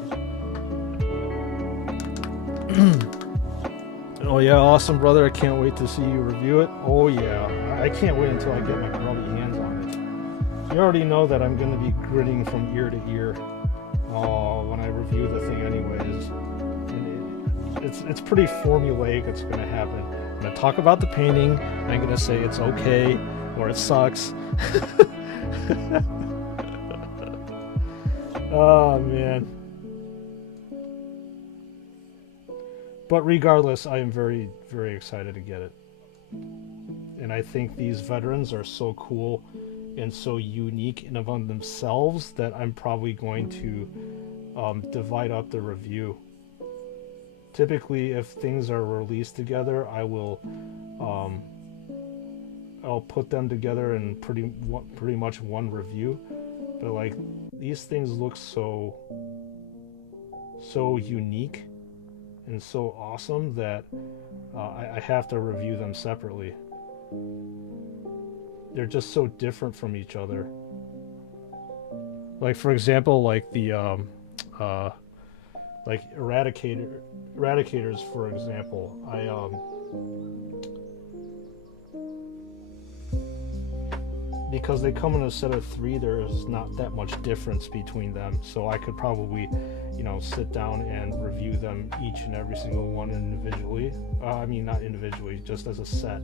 Oh yeah, awesome, brother. I can't wait to see you review it. Oh yeah, I can't wait until I get my grubby hands on it. You already know that I'm going to be grinning from ear to ear when I review the thing anyways. It's pretty formulaic. It's going to happen. I'm going to talk about the painting. I'm going to say it's okay or it sucks. Oh man. But regardless, I am very, very excited to get it. And I think these veterans are so cool and so unique in and of themselves that I'm probably going to divide up the review. Typically, if things are released together, I'll put them together in pretty much one review. But like, these things look so unique and so awesome that I have to review them separately. They're just so different from each other. Like, for example, like the like eradicators, for example. Because they come in a set of 3, there's not that much difference between them. So I could probably, sit down and review them each and every single one individually. I mean, not individually, just as a set.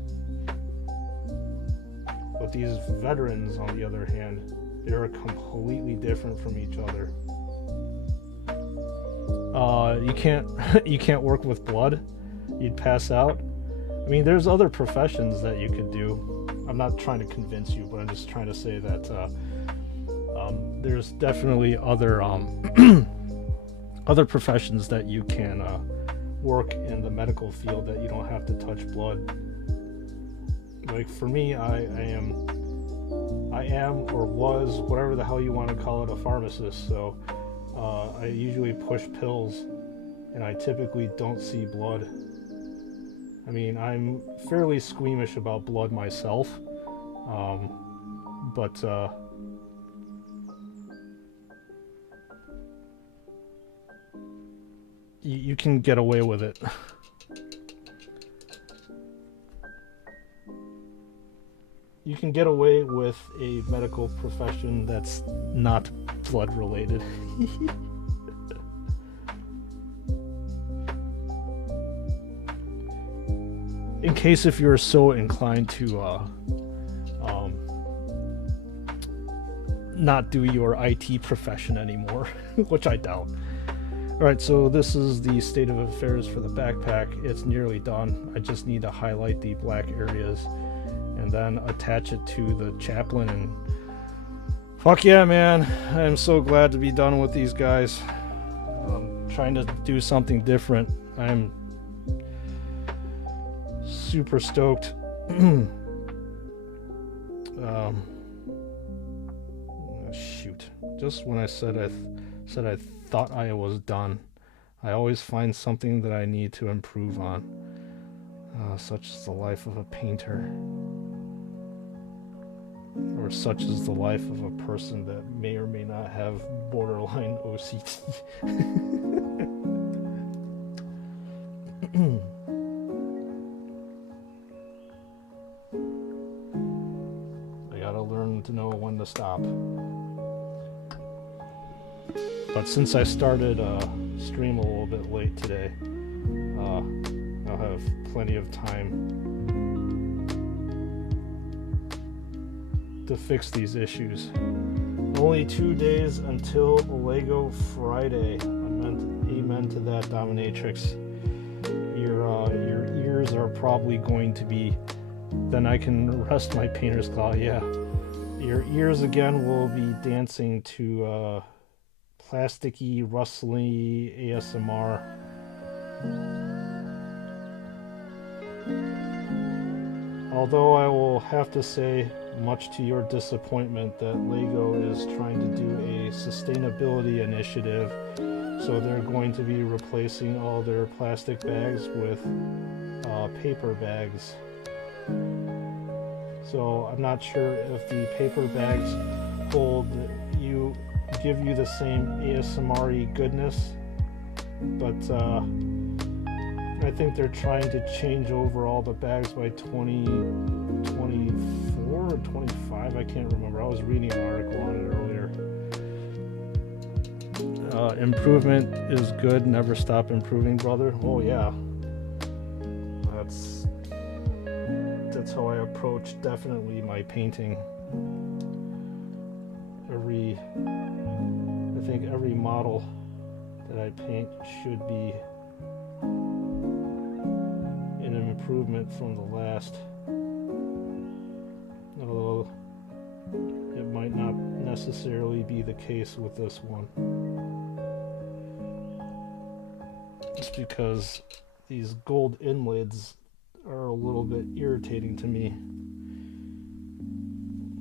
But these veterans, on the other hand, they're completely different from each other. You can't work with blood. You'd pass out. I mean, there's other professions that you could do. I'm not trying to convince you, but I'm just trying to say that there's definitely other other professions that you can work in the medical field that you don't have to touch blood. Like for me, I am or was, whatever the hell you want to call it, a pharmacist. So I usually push pills, and I typically don't see blood. I mean, I'm fairly squeamish about blood myself, but you can get away with it. You can get away with a medical profession that's not blood related. In case if you're so inclined to not do your IT profession anymore, which I doubt. Alright, so this is the state of affairs for the backpack. It's nearly done. I just need to highlight the black areas and then attach it to the Chaplain, and fuck yeah, man. I am so glad to be done with these guys. I'm trying to do something different. I'm super stoked. Shoot. Just when I said I thought I was done, I always find something that I need to improve on. Such is the life of a painter. Or such is the life of a person that may or may not have borderline OCD. I gotta learn to know when to stop. But since I started stream a little bit late today, I'll have plenty of time to fix these issues. Only 2 days until Lego Friday. Amen to that, Dominatrix. Your ears are probably going to be. Then I can rest my painter's claw. Yeah, your ears again will be dancing to plasticky, rustly ASMR. Although I will have to say, much to your disappointment, that LEGO is trying to do a sustainability initiative So they're going to be replacing all their plastic bags with paper bags. So I'm not sure if the paper bags give you the same ASMR-y goodness, but I think they're trying to change over all the bags by 2024 or 25. I can't remember. I was reading an article on it earlier. Improvement is good. Never stop improving, brother. Oh yeah, that's how I approach definitely my painting. I think every model that I paint should be an improvement from the last, although it might not necessarily be the case with this one. Just because these gold inlays are a little bit irritating to me,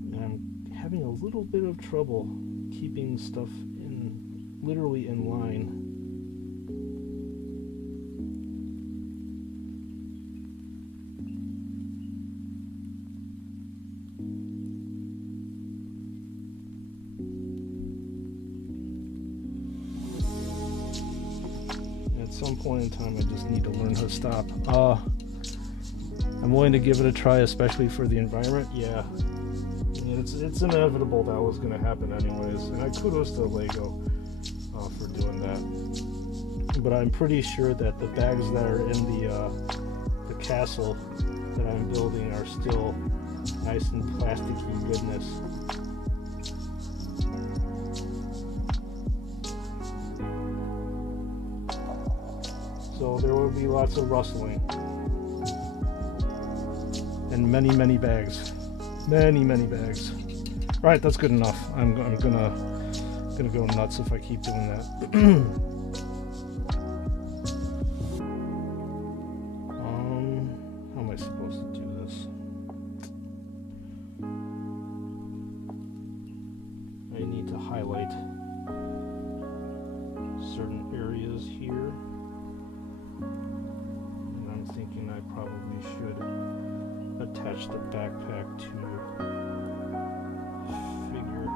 and I'm having a little bit of trouble keeping stuff literally in line. At some point in time, I just need to learn how to stop. I'm willing to give it a try, especially for the environment. Yeah, it's inevitable that was going to happen anyways. And kudos to Lego for doing that. But I'm pretty sure that the bags that are in the castle that I'm building are still nice and plasticky goodness. So there will be lots of rustling. And many bags. Many bags. Alright, that's good enough. I'm gonna go nuts if I keep doing that. How am I supposed to do this? I need to highlight certain areas here. And I'm thinking I probably should attach the backpack to figure.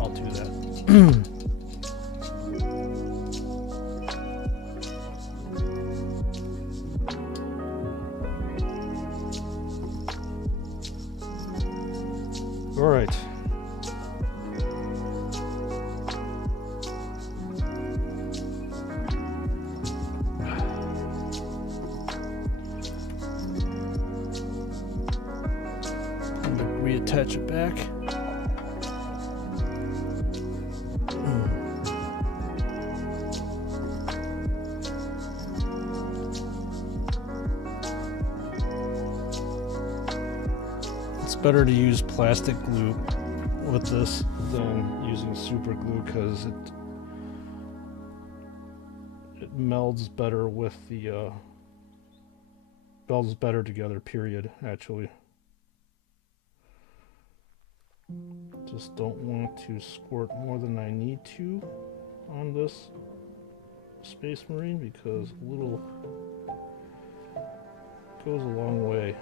I'll do that. All right. Reattach it back. It's better to use plastic glue with this than using super glue because it melds better with the melds better together, period, actually. Just don't want to squirt more than I need to on this Space Marine because a little goes a long way.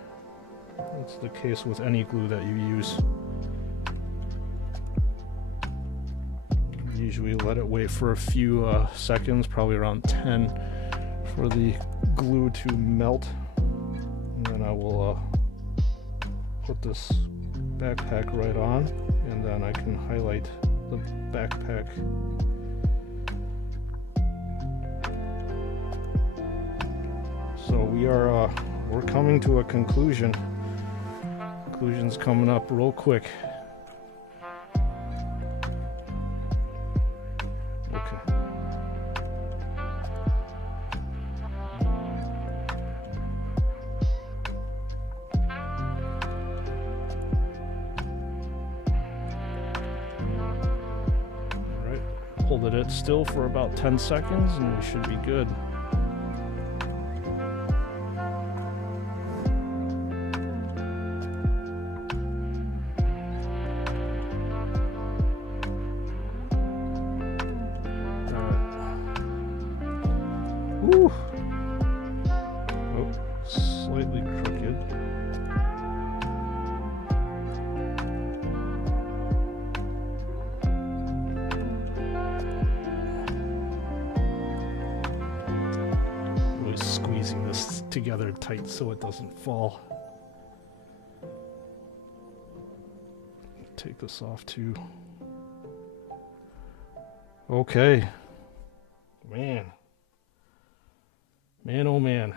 That's the case with any glue that you use. Usually let it wait for a few seconds, probably around 10, for the glue to melt. And then I will put this backpack right on, and then I can highlight the backpack. So we're coming to a conclusion. Conclusion's coming up real quick. Okay. Alright, hold it still for about 10 seconds and we should be good. Woo! Oh, slightly crooked. Really squeezing this together tight so it doesn't fall. Take this off too. Okay. Man. Man, oh man.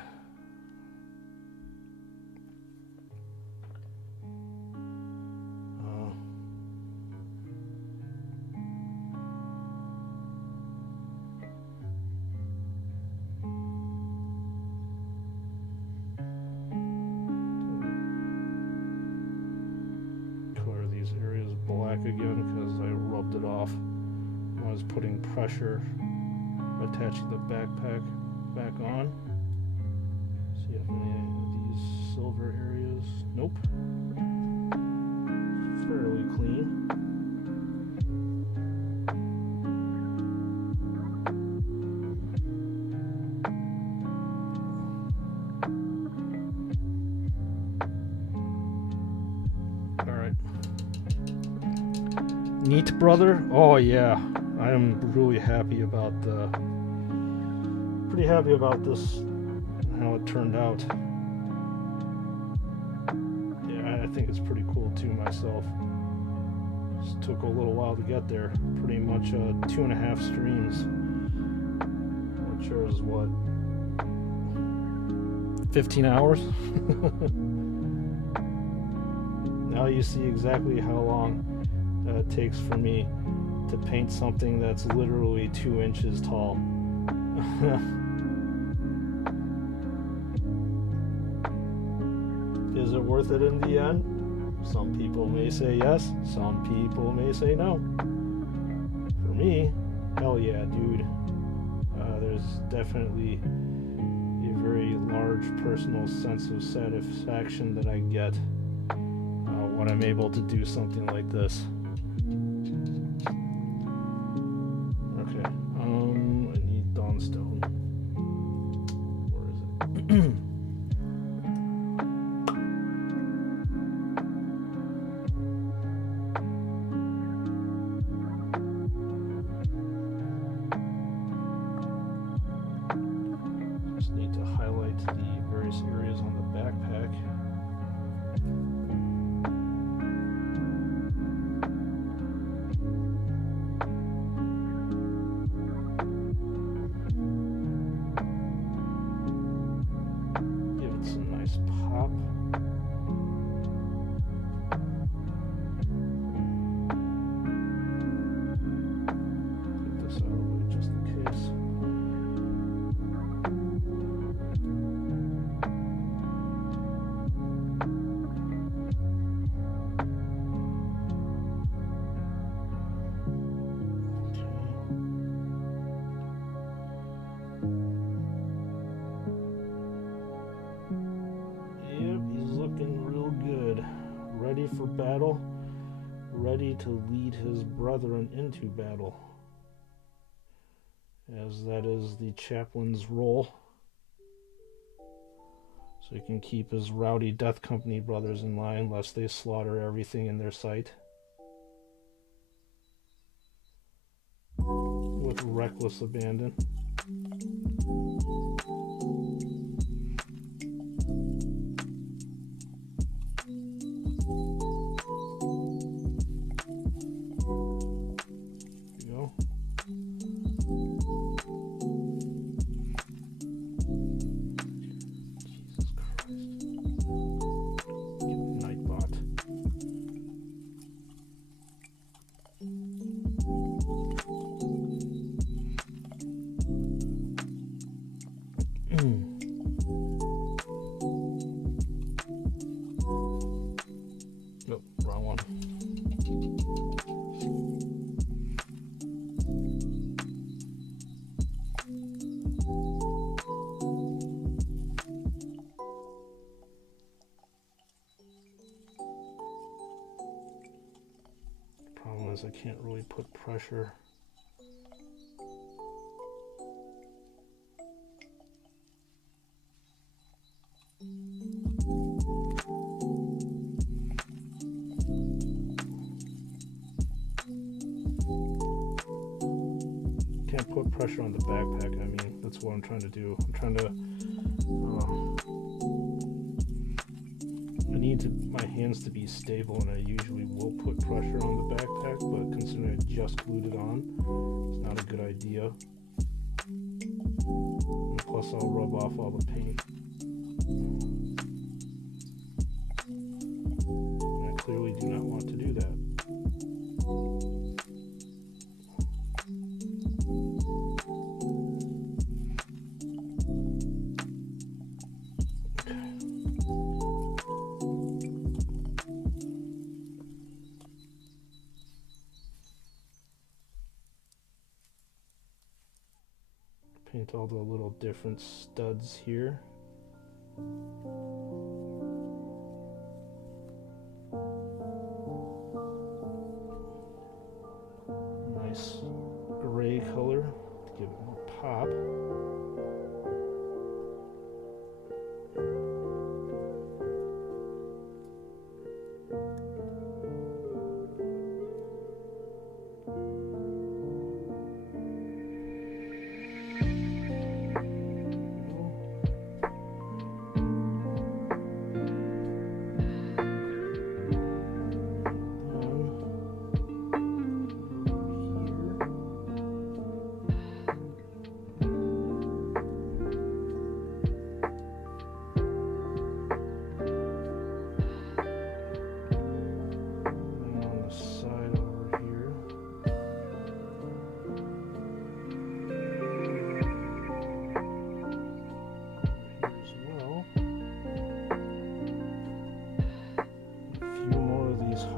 Color these areas black again because I rubbed it off when I was putting pressure, attaching the backpack back on. See if any of these silver areas. Nope. Fairly clean. Alright. Neat, brother? Oh yeah. I am really happy about pretty happy about this, how it turned out. Yeah, I think it's pretty cool too myself. Just took a little while to get there. Pretty much 2.5 streams. Which is what? 15 hours? Now you see exactly how long it takes for me to paint something that's literally 2 inches tall. Is it worth it in the end? Some people may say yes, some people may say no. For me, hell yeah, dude. There's definitely a very large personal sense of satisfaction that I get when I'm able to do something like this. Okay, I need Dawnstone. Where is it? Just need to highlight the various areas on the backpack. Ready for battle, ready to lead his brethren into battle, as that is the chaplain's role, so he can keep his rowdy Death Company brothers in line lest they slaughter everything in their sight with reckless abandon. Nope, wrong one. Problem is I can't really put pressure. can't put pressure on the backpack. I mean, that's what I'm trying to do. I'm trying to I need my hands to be stable, and I usually will put pressure on the backpack, but considering I just glued it on, it's not a good idea. And plus I'll rub off all the paint. And I clearly do not want to do that. Paint all the little different studs here. Nice gray color to give it more pop.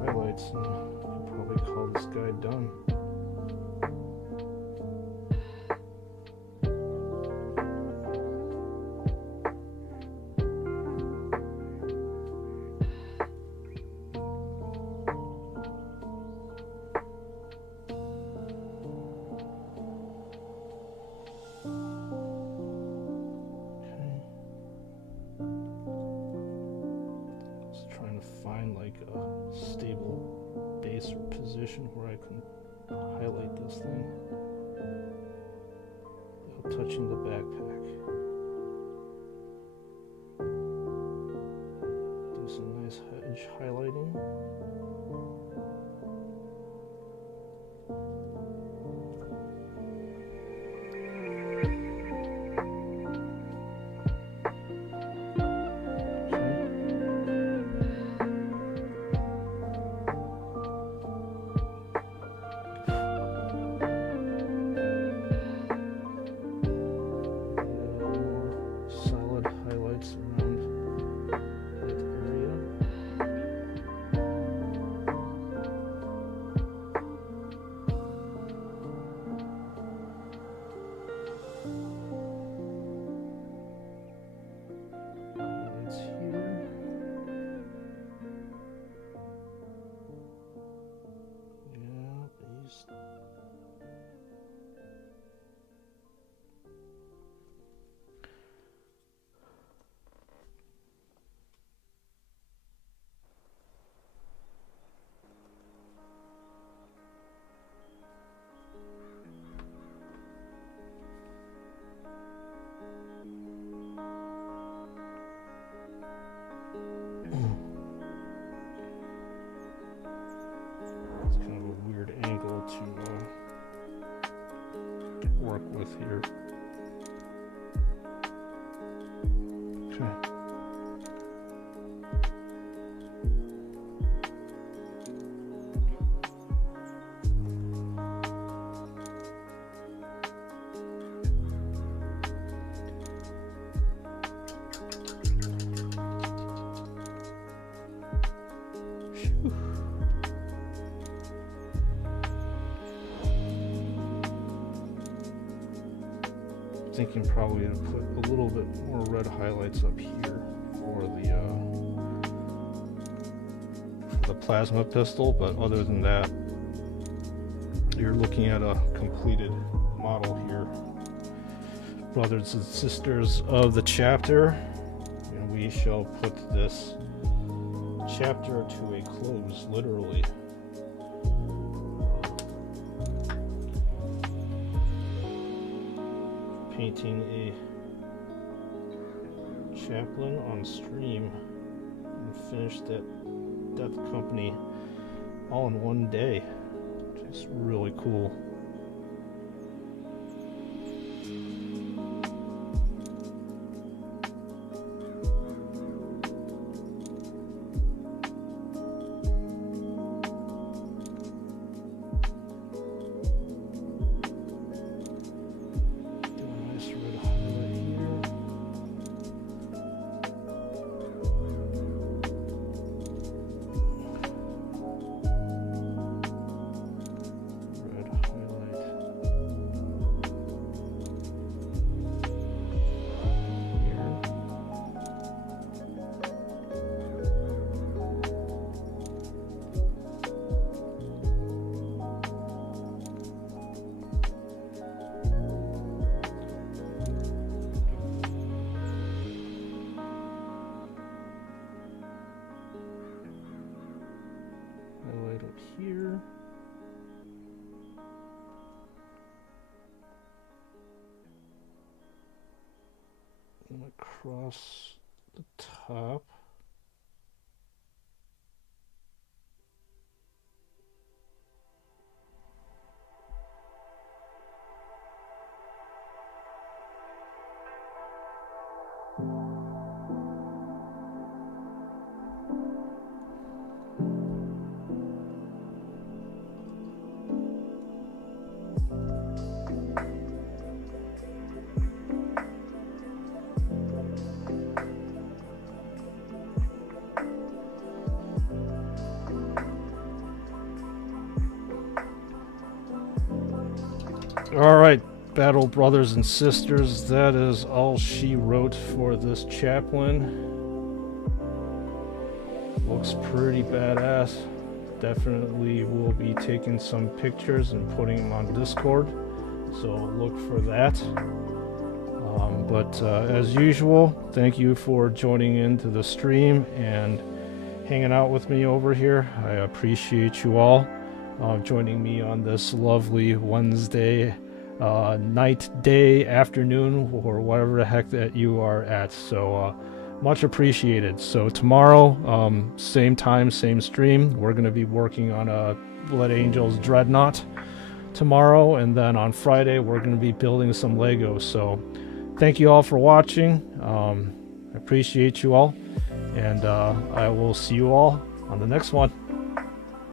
Highlights, and I'll probably call this guy done. Trying to find like a stable base or position where I can highlight this thing without touching the backpack. Do some nice edge highlighting. Work with here. Okay. Thinking probably gonna put a little bit more red highlights up here for the plasma pistol, but other than that, you're looking at a completed model here. Brothers and sisters of the chapter, and we shall put this chapter to a close, literally. painting a Chaplain on stream and finished that Death Company all in one day, which is really cool. Here. And across the top. Alright, battle brothers and sisters, that is all she wrote for this Chaplain. Looks pretty badass. Definitely will be taking some pictures and putting them on Discord, so look for that. But as usual, thank you for joining into the stream and hanging out with me over here. I appreciate you all joining me on this lovely Wednesday night, day, afternoon, or whatever the heck that you are at. So much appreciated. So tomorrow, same time, same stream, we're going to be working on a Blood Angels Dreadnought tomorrow, and then on Friday we're going to be building some Legos. So thank you all for watching. I appreciate you all, and I will see you all on the next one.